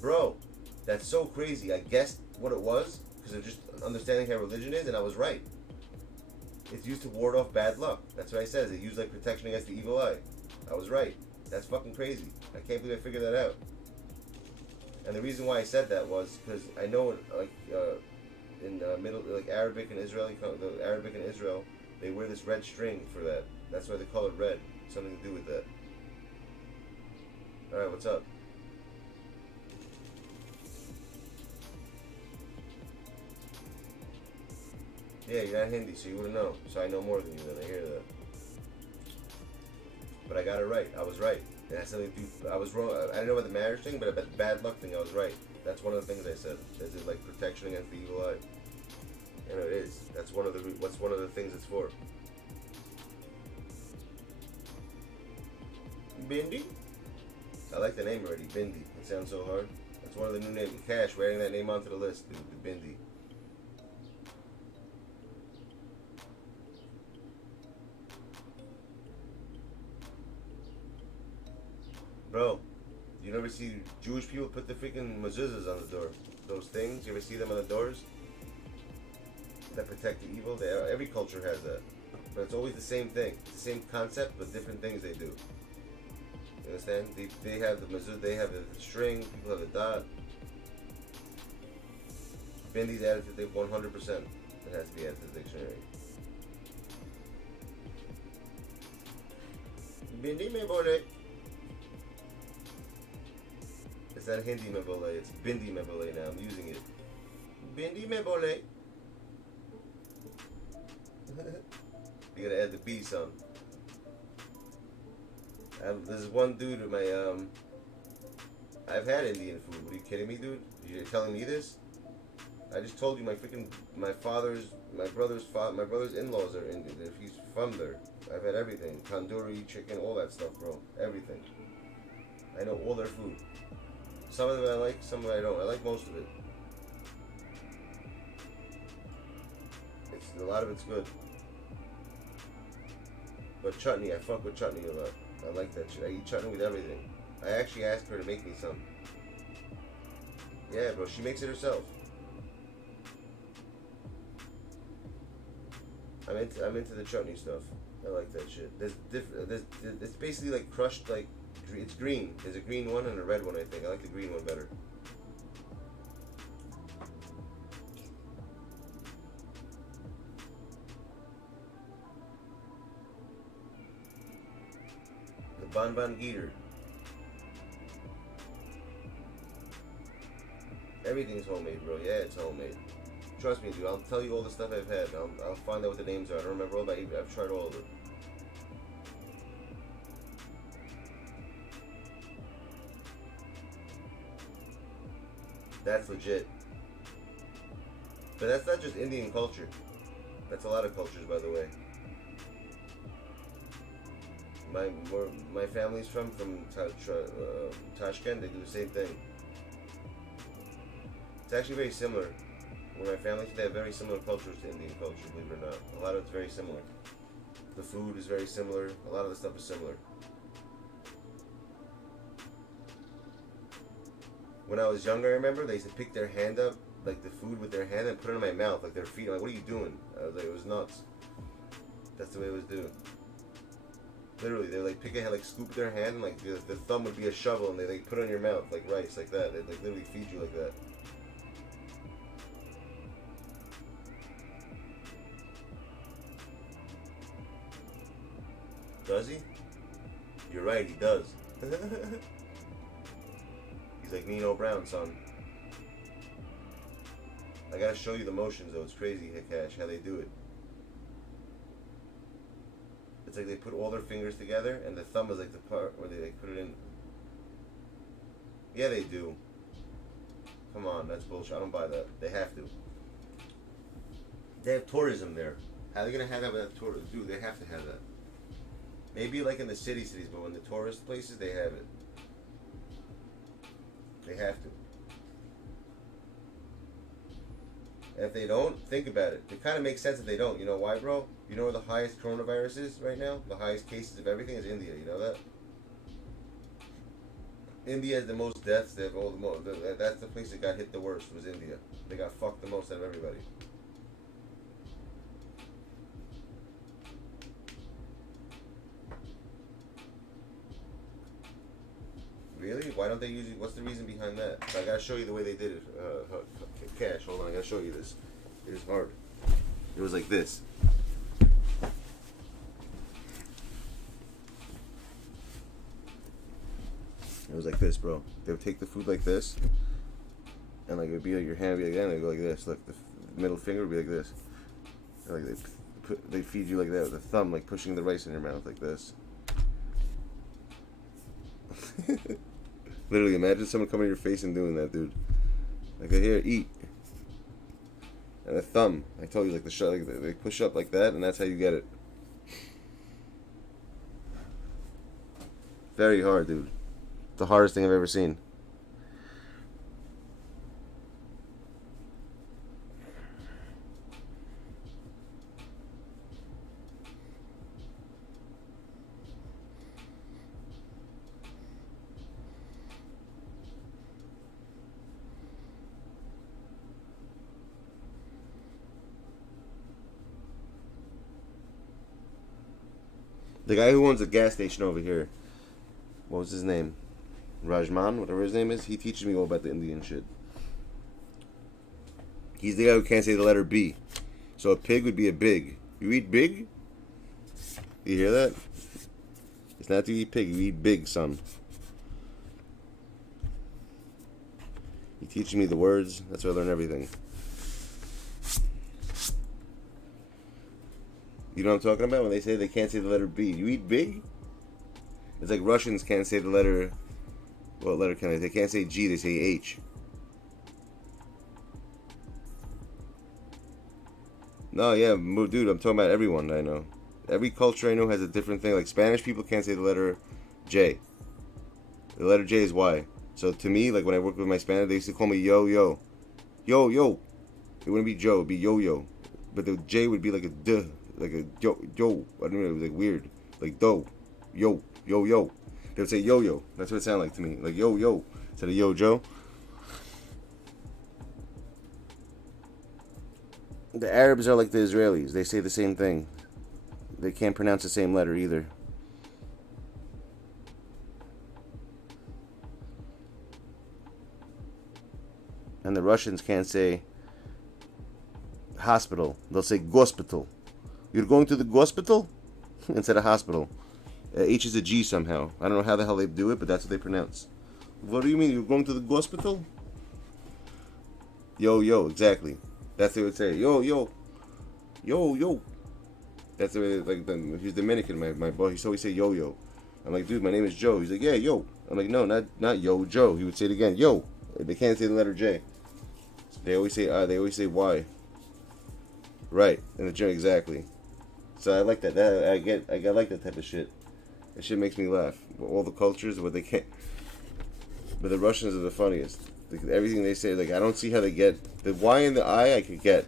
Bro, that's so crazy. I guessed what it was because of just understanding how religion is, and I was right. It's used to ward off bad luck. That's what I said. It's used like protection against the evil eye. I was right. That's fucking crazy. I can't believe I figured that out. And the reason why I said that was because I know like in middle like Arabic and Israeli, the Arabic and Israel, they wear this red string for that. That's why they call it red. Something to do with that. All right, what's up? Yeah, you're not Hindi, so you wouldn't know. So I know more than you, then I hear that. But I got it right. I was right. It has something to do. I was wrong. I didn't know about the marriage thing, but about the bad luck thing, I was right. That's one of the things I said. Is it like protection against the evil eye? You know, it is. That's one of the. What's one of the things it's for? Bindi? I like the name already. Bindi. It sounds so hard. That's one of the new names. Cash, we're adding that name onto the list, dude. The Bindi. Bro, you never see Jewish people put the freaking mezuzahs on the door? Those things, you ever see them on the doors? That protect the evil? Every culture has that. But it's always the same thing. It's the same concept, but different things they do. You understand? They have the mezuzah, they have the string, people have the dot. Bindi's added to the 100%. It has to be added to the dictionary. Bindi me bole. It's not Hindi me bole, it's Bindi me bole now. I'm using it. Bindi me bole. You gotta add the B, son. There's one dude in my I've had Indian food. What are you kidding me, dude? You're telling me this? I just told you my brother's in-laws are Indian. He's from there. I've had everything. Tandoori chicken, all that stuff, bro. Everything. I know all their food. Some of it I like, some of it I don't. I like most of it. A lot of it's good. But chutney, I fuck with chutney a lot. I like that shit. I eat chutney with everything. I actually asked her to make me some. Yeah, bro, she makes it herself. I'm into the chutney stuff. I like that shit. It's basically like crushed, like, it's green. There's a green one and a red one, I think. I like the green one better. The Bonbon Geeter. Everything's homemade, bro. Yeah, it's homemade. Trust me, dude. I'll tell you all the stuff I've had. I'll find out what the names are. I don't remember all, but I've tried all of it. That's legit. But that's not just Indian culture. That's a lot of cultures, by the way. My family's from Tashkent. They do the same thing. It's actually very similar. Where my family, they have very similar cultures to Indian culture, believe it or not. A lot of it's very similar. The food is very similar. A lot of the stuff is similar. When I was younger, I remember they used to pick their hand up, like the food with their hand, and put it in my mouth, like their feet. I'm like, what are you doing? I was like, it was nuts. That's the way it was done. Literally, they would like pick a hand, like scoop their hand, and like the thumb would be a shovel, and they like put it in your mouth like rice, like that. They like literally feed you like that. Does he? You're right, he does. He's like Nino Brown, son. I gotta show you the motions though. It's crazy, Cash, how they do it. It's like they put all their fingers together, and the thumb is like the part where they like, put it in. Yeah, they do. Come on, that's bullshit. I don't buy that. They have to. They have tourism there. How are they gonna have that without tourism? Dude, they have to have that. Maybe like in the cities, but when the tourist places, they have it. They have to. And if they don't, think about it. It kind of makes sense if they don't. You know why, bro? You know where the highest coronavirus is right now? The highest cases of everything is India. You know that? India has the most deaths. They have all the most. That's the place that got hit the worst. Was India. They got fucked the most out of everybody. Really? Why don't they use it? What's the reason behind that? I gotta show you the way they did it. Cash, hold on, I gotta show you this. It was hard. It was like this. It was like this, bro. They would take the food like this, and like it would be like your hand would be like that, and they go like this. Look, the middle finger would be like this. And like they feed you like that with the thumb, like pushing the rice in your mouth like this. Literally, imagine someone coming to your face and doing that, dude. Like, here, eat. And a thumb. I told you, like the shot, like they push up like that, and that's how you get it. Very hard, dude. The hardest thing I've ever seen. The guy who owns the gas station over here, what was his name? Rajman, whatever his name is, he teaches me all about the Indian shit. He's the guy who can't say the letter B. So a pig would be a big. You eat big? You hear that? It's not to eat pig, you eat big, son. He teaches me the words, that's where I learn everything. You know what I'm talking about? When they say they can't say the letter B. You eat big? It's like Russians can't say the letter... What letter can they? They can't say G, they say H. No, yeah, dude, I'm talking about everyone I know. Every culture I know has a different thing. Like Spanish people can't say the letter J. The letter J is Y. So to me, like when I worked with my Spanish, they used to call me yo, yo. Yo, yo. It wouldn't be Joe, it'd be yo, yo. But the J would be like a duh. Like a yo, yo. I don't know, it was like weird. Like do, yo, yo, yo. They would say yo, yo. That's what it sounded like to me. Like yo, yo. Instead of yo, Joe. The Arabs are like the Israelis. They say the same thing. They can't pronounce the same letter either. And the Russians can't say hospital. They'll say gospital. You're going to the gospital? Instead of hospital. H is a G somehow. I don't know how the hell they do it, but that's what they pronounce. What do you mean? You're going to the gospital? Yo, yo, exactly. That's what they would say. Yo, yo. Yo, yo. That's the way, like, he's Dominican, my boy. He's always say yo, yo. I'm like, dude, my name is Joe. He's like, yeah, yo. I'm like, no, not yo, Joe. He would say it again, yo. They can't say the letter J. They always say Y. Right, in the J, exactly. So I like that. I like that type of shit. That shit makes me laugh. All the cultures, what they can't. But the Russians are the funniest. Everything they say, like, I don't see how they get the Y and the I could get,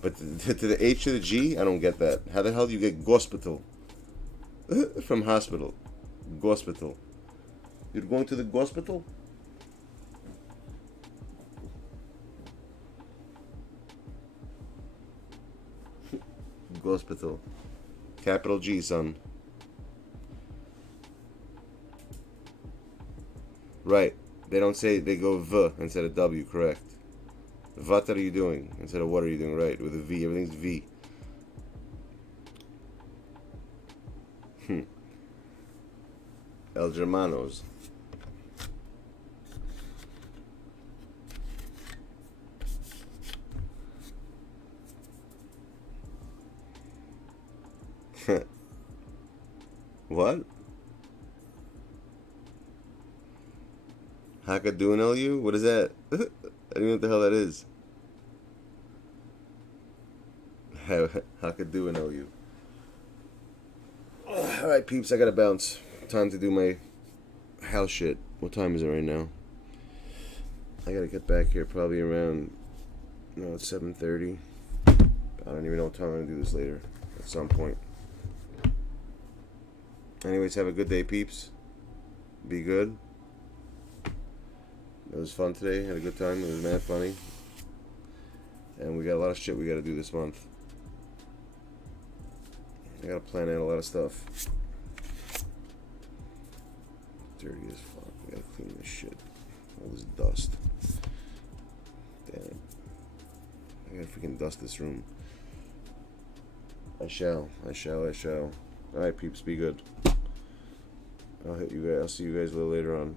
but to the H to the G, I don't get that. How the hell do you get gospital from hospital? Gospital. You're going to the gospital? Gospital. Capital G, son. Right. They don't say, they go V instead of W, correct. What are you doing? Instead of what are you doing, right. With a V, everything's V. El Germanos. What? Hakadu LU? What is that? I don't even know what the hell that is. Hakadu and LU. Alright, peeps, I gotta bounce. Time to do my house shit. What time is it right now? I gotta get back here probably around, no, it's 7:30. I don't even know what time I'm gonna do this later. At some point. Anyways, have a good day, peeps. Be good. It was fun today. Had a good time. It was mad funny. And we got a lot of shit we gotta do this month. I gotta plan out a lot of stuff. Dirty as fuck. We gotta clean this shit. All this dust. Damn. I gotta freaking dust this room. I shall. Alright, peeps, be good. I'll see you guys a little later on.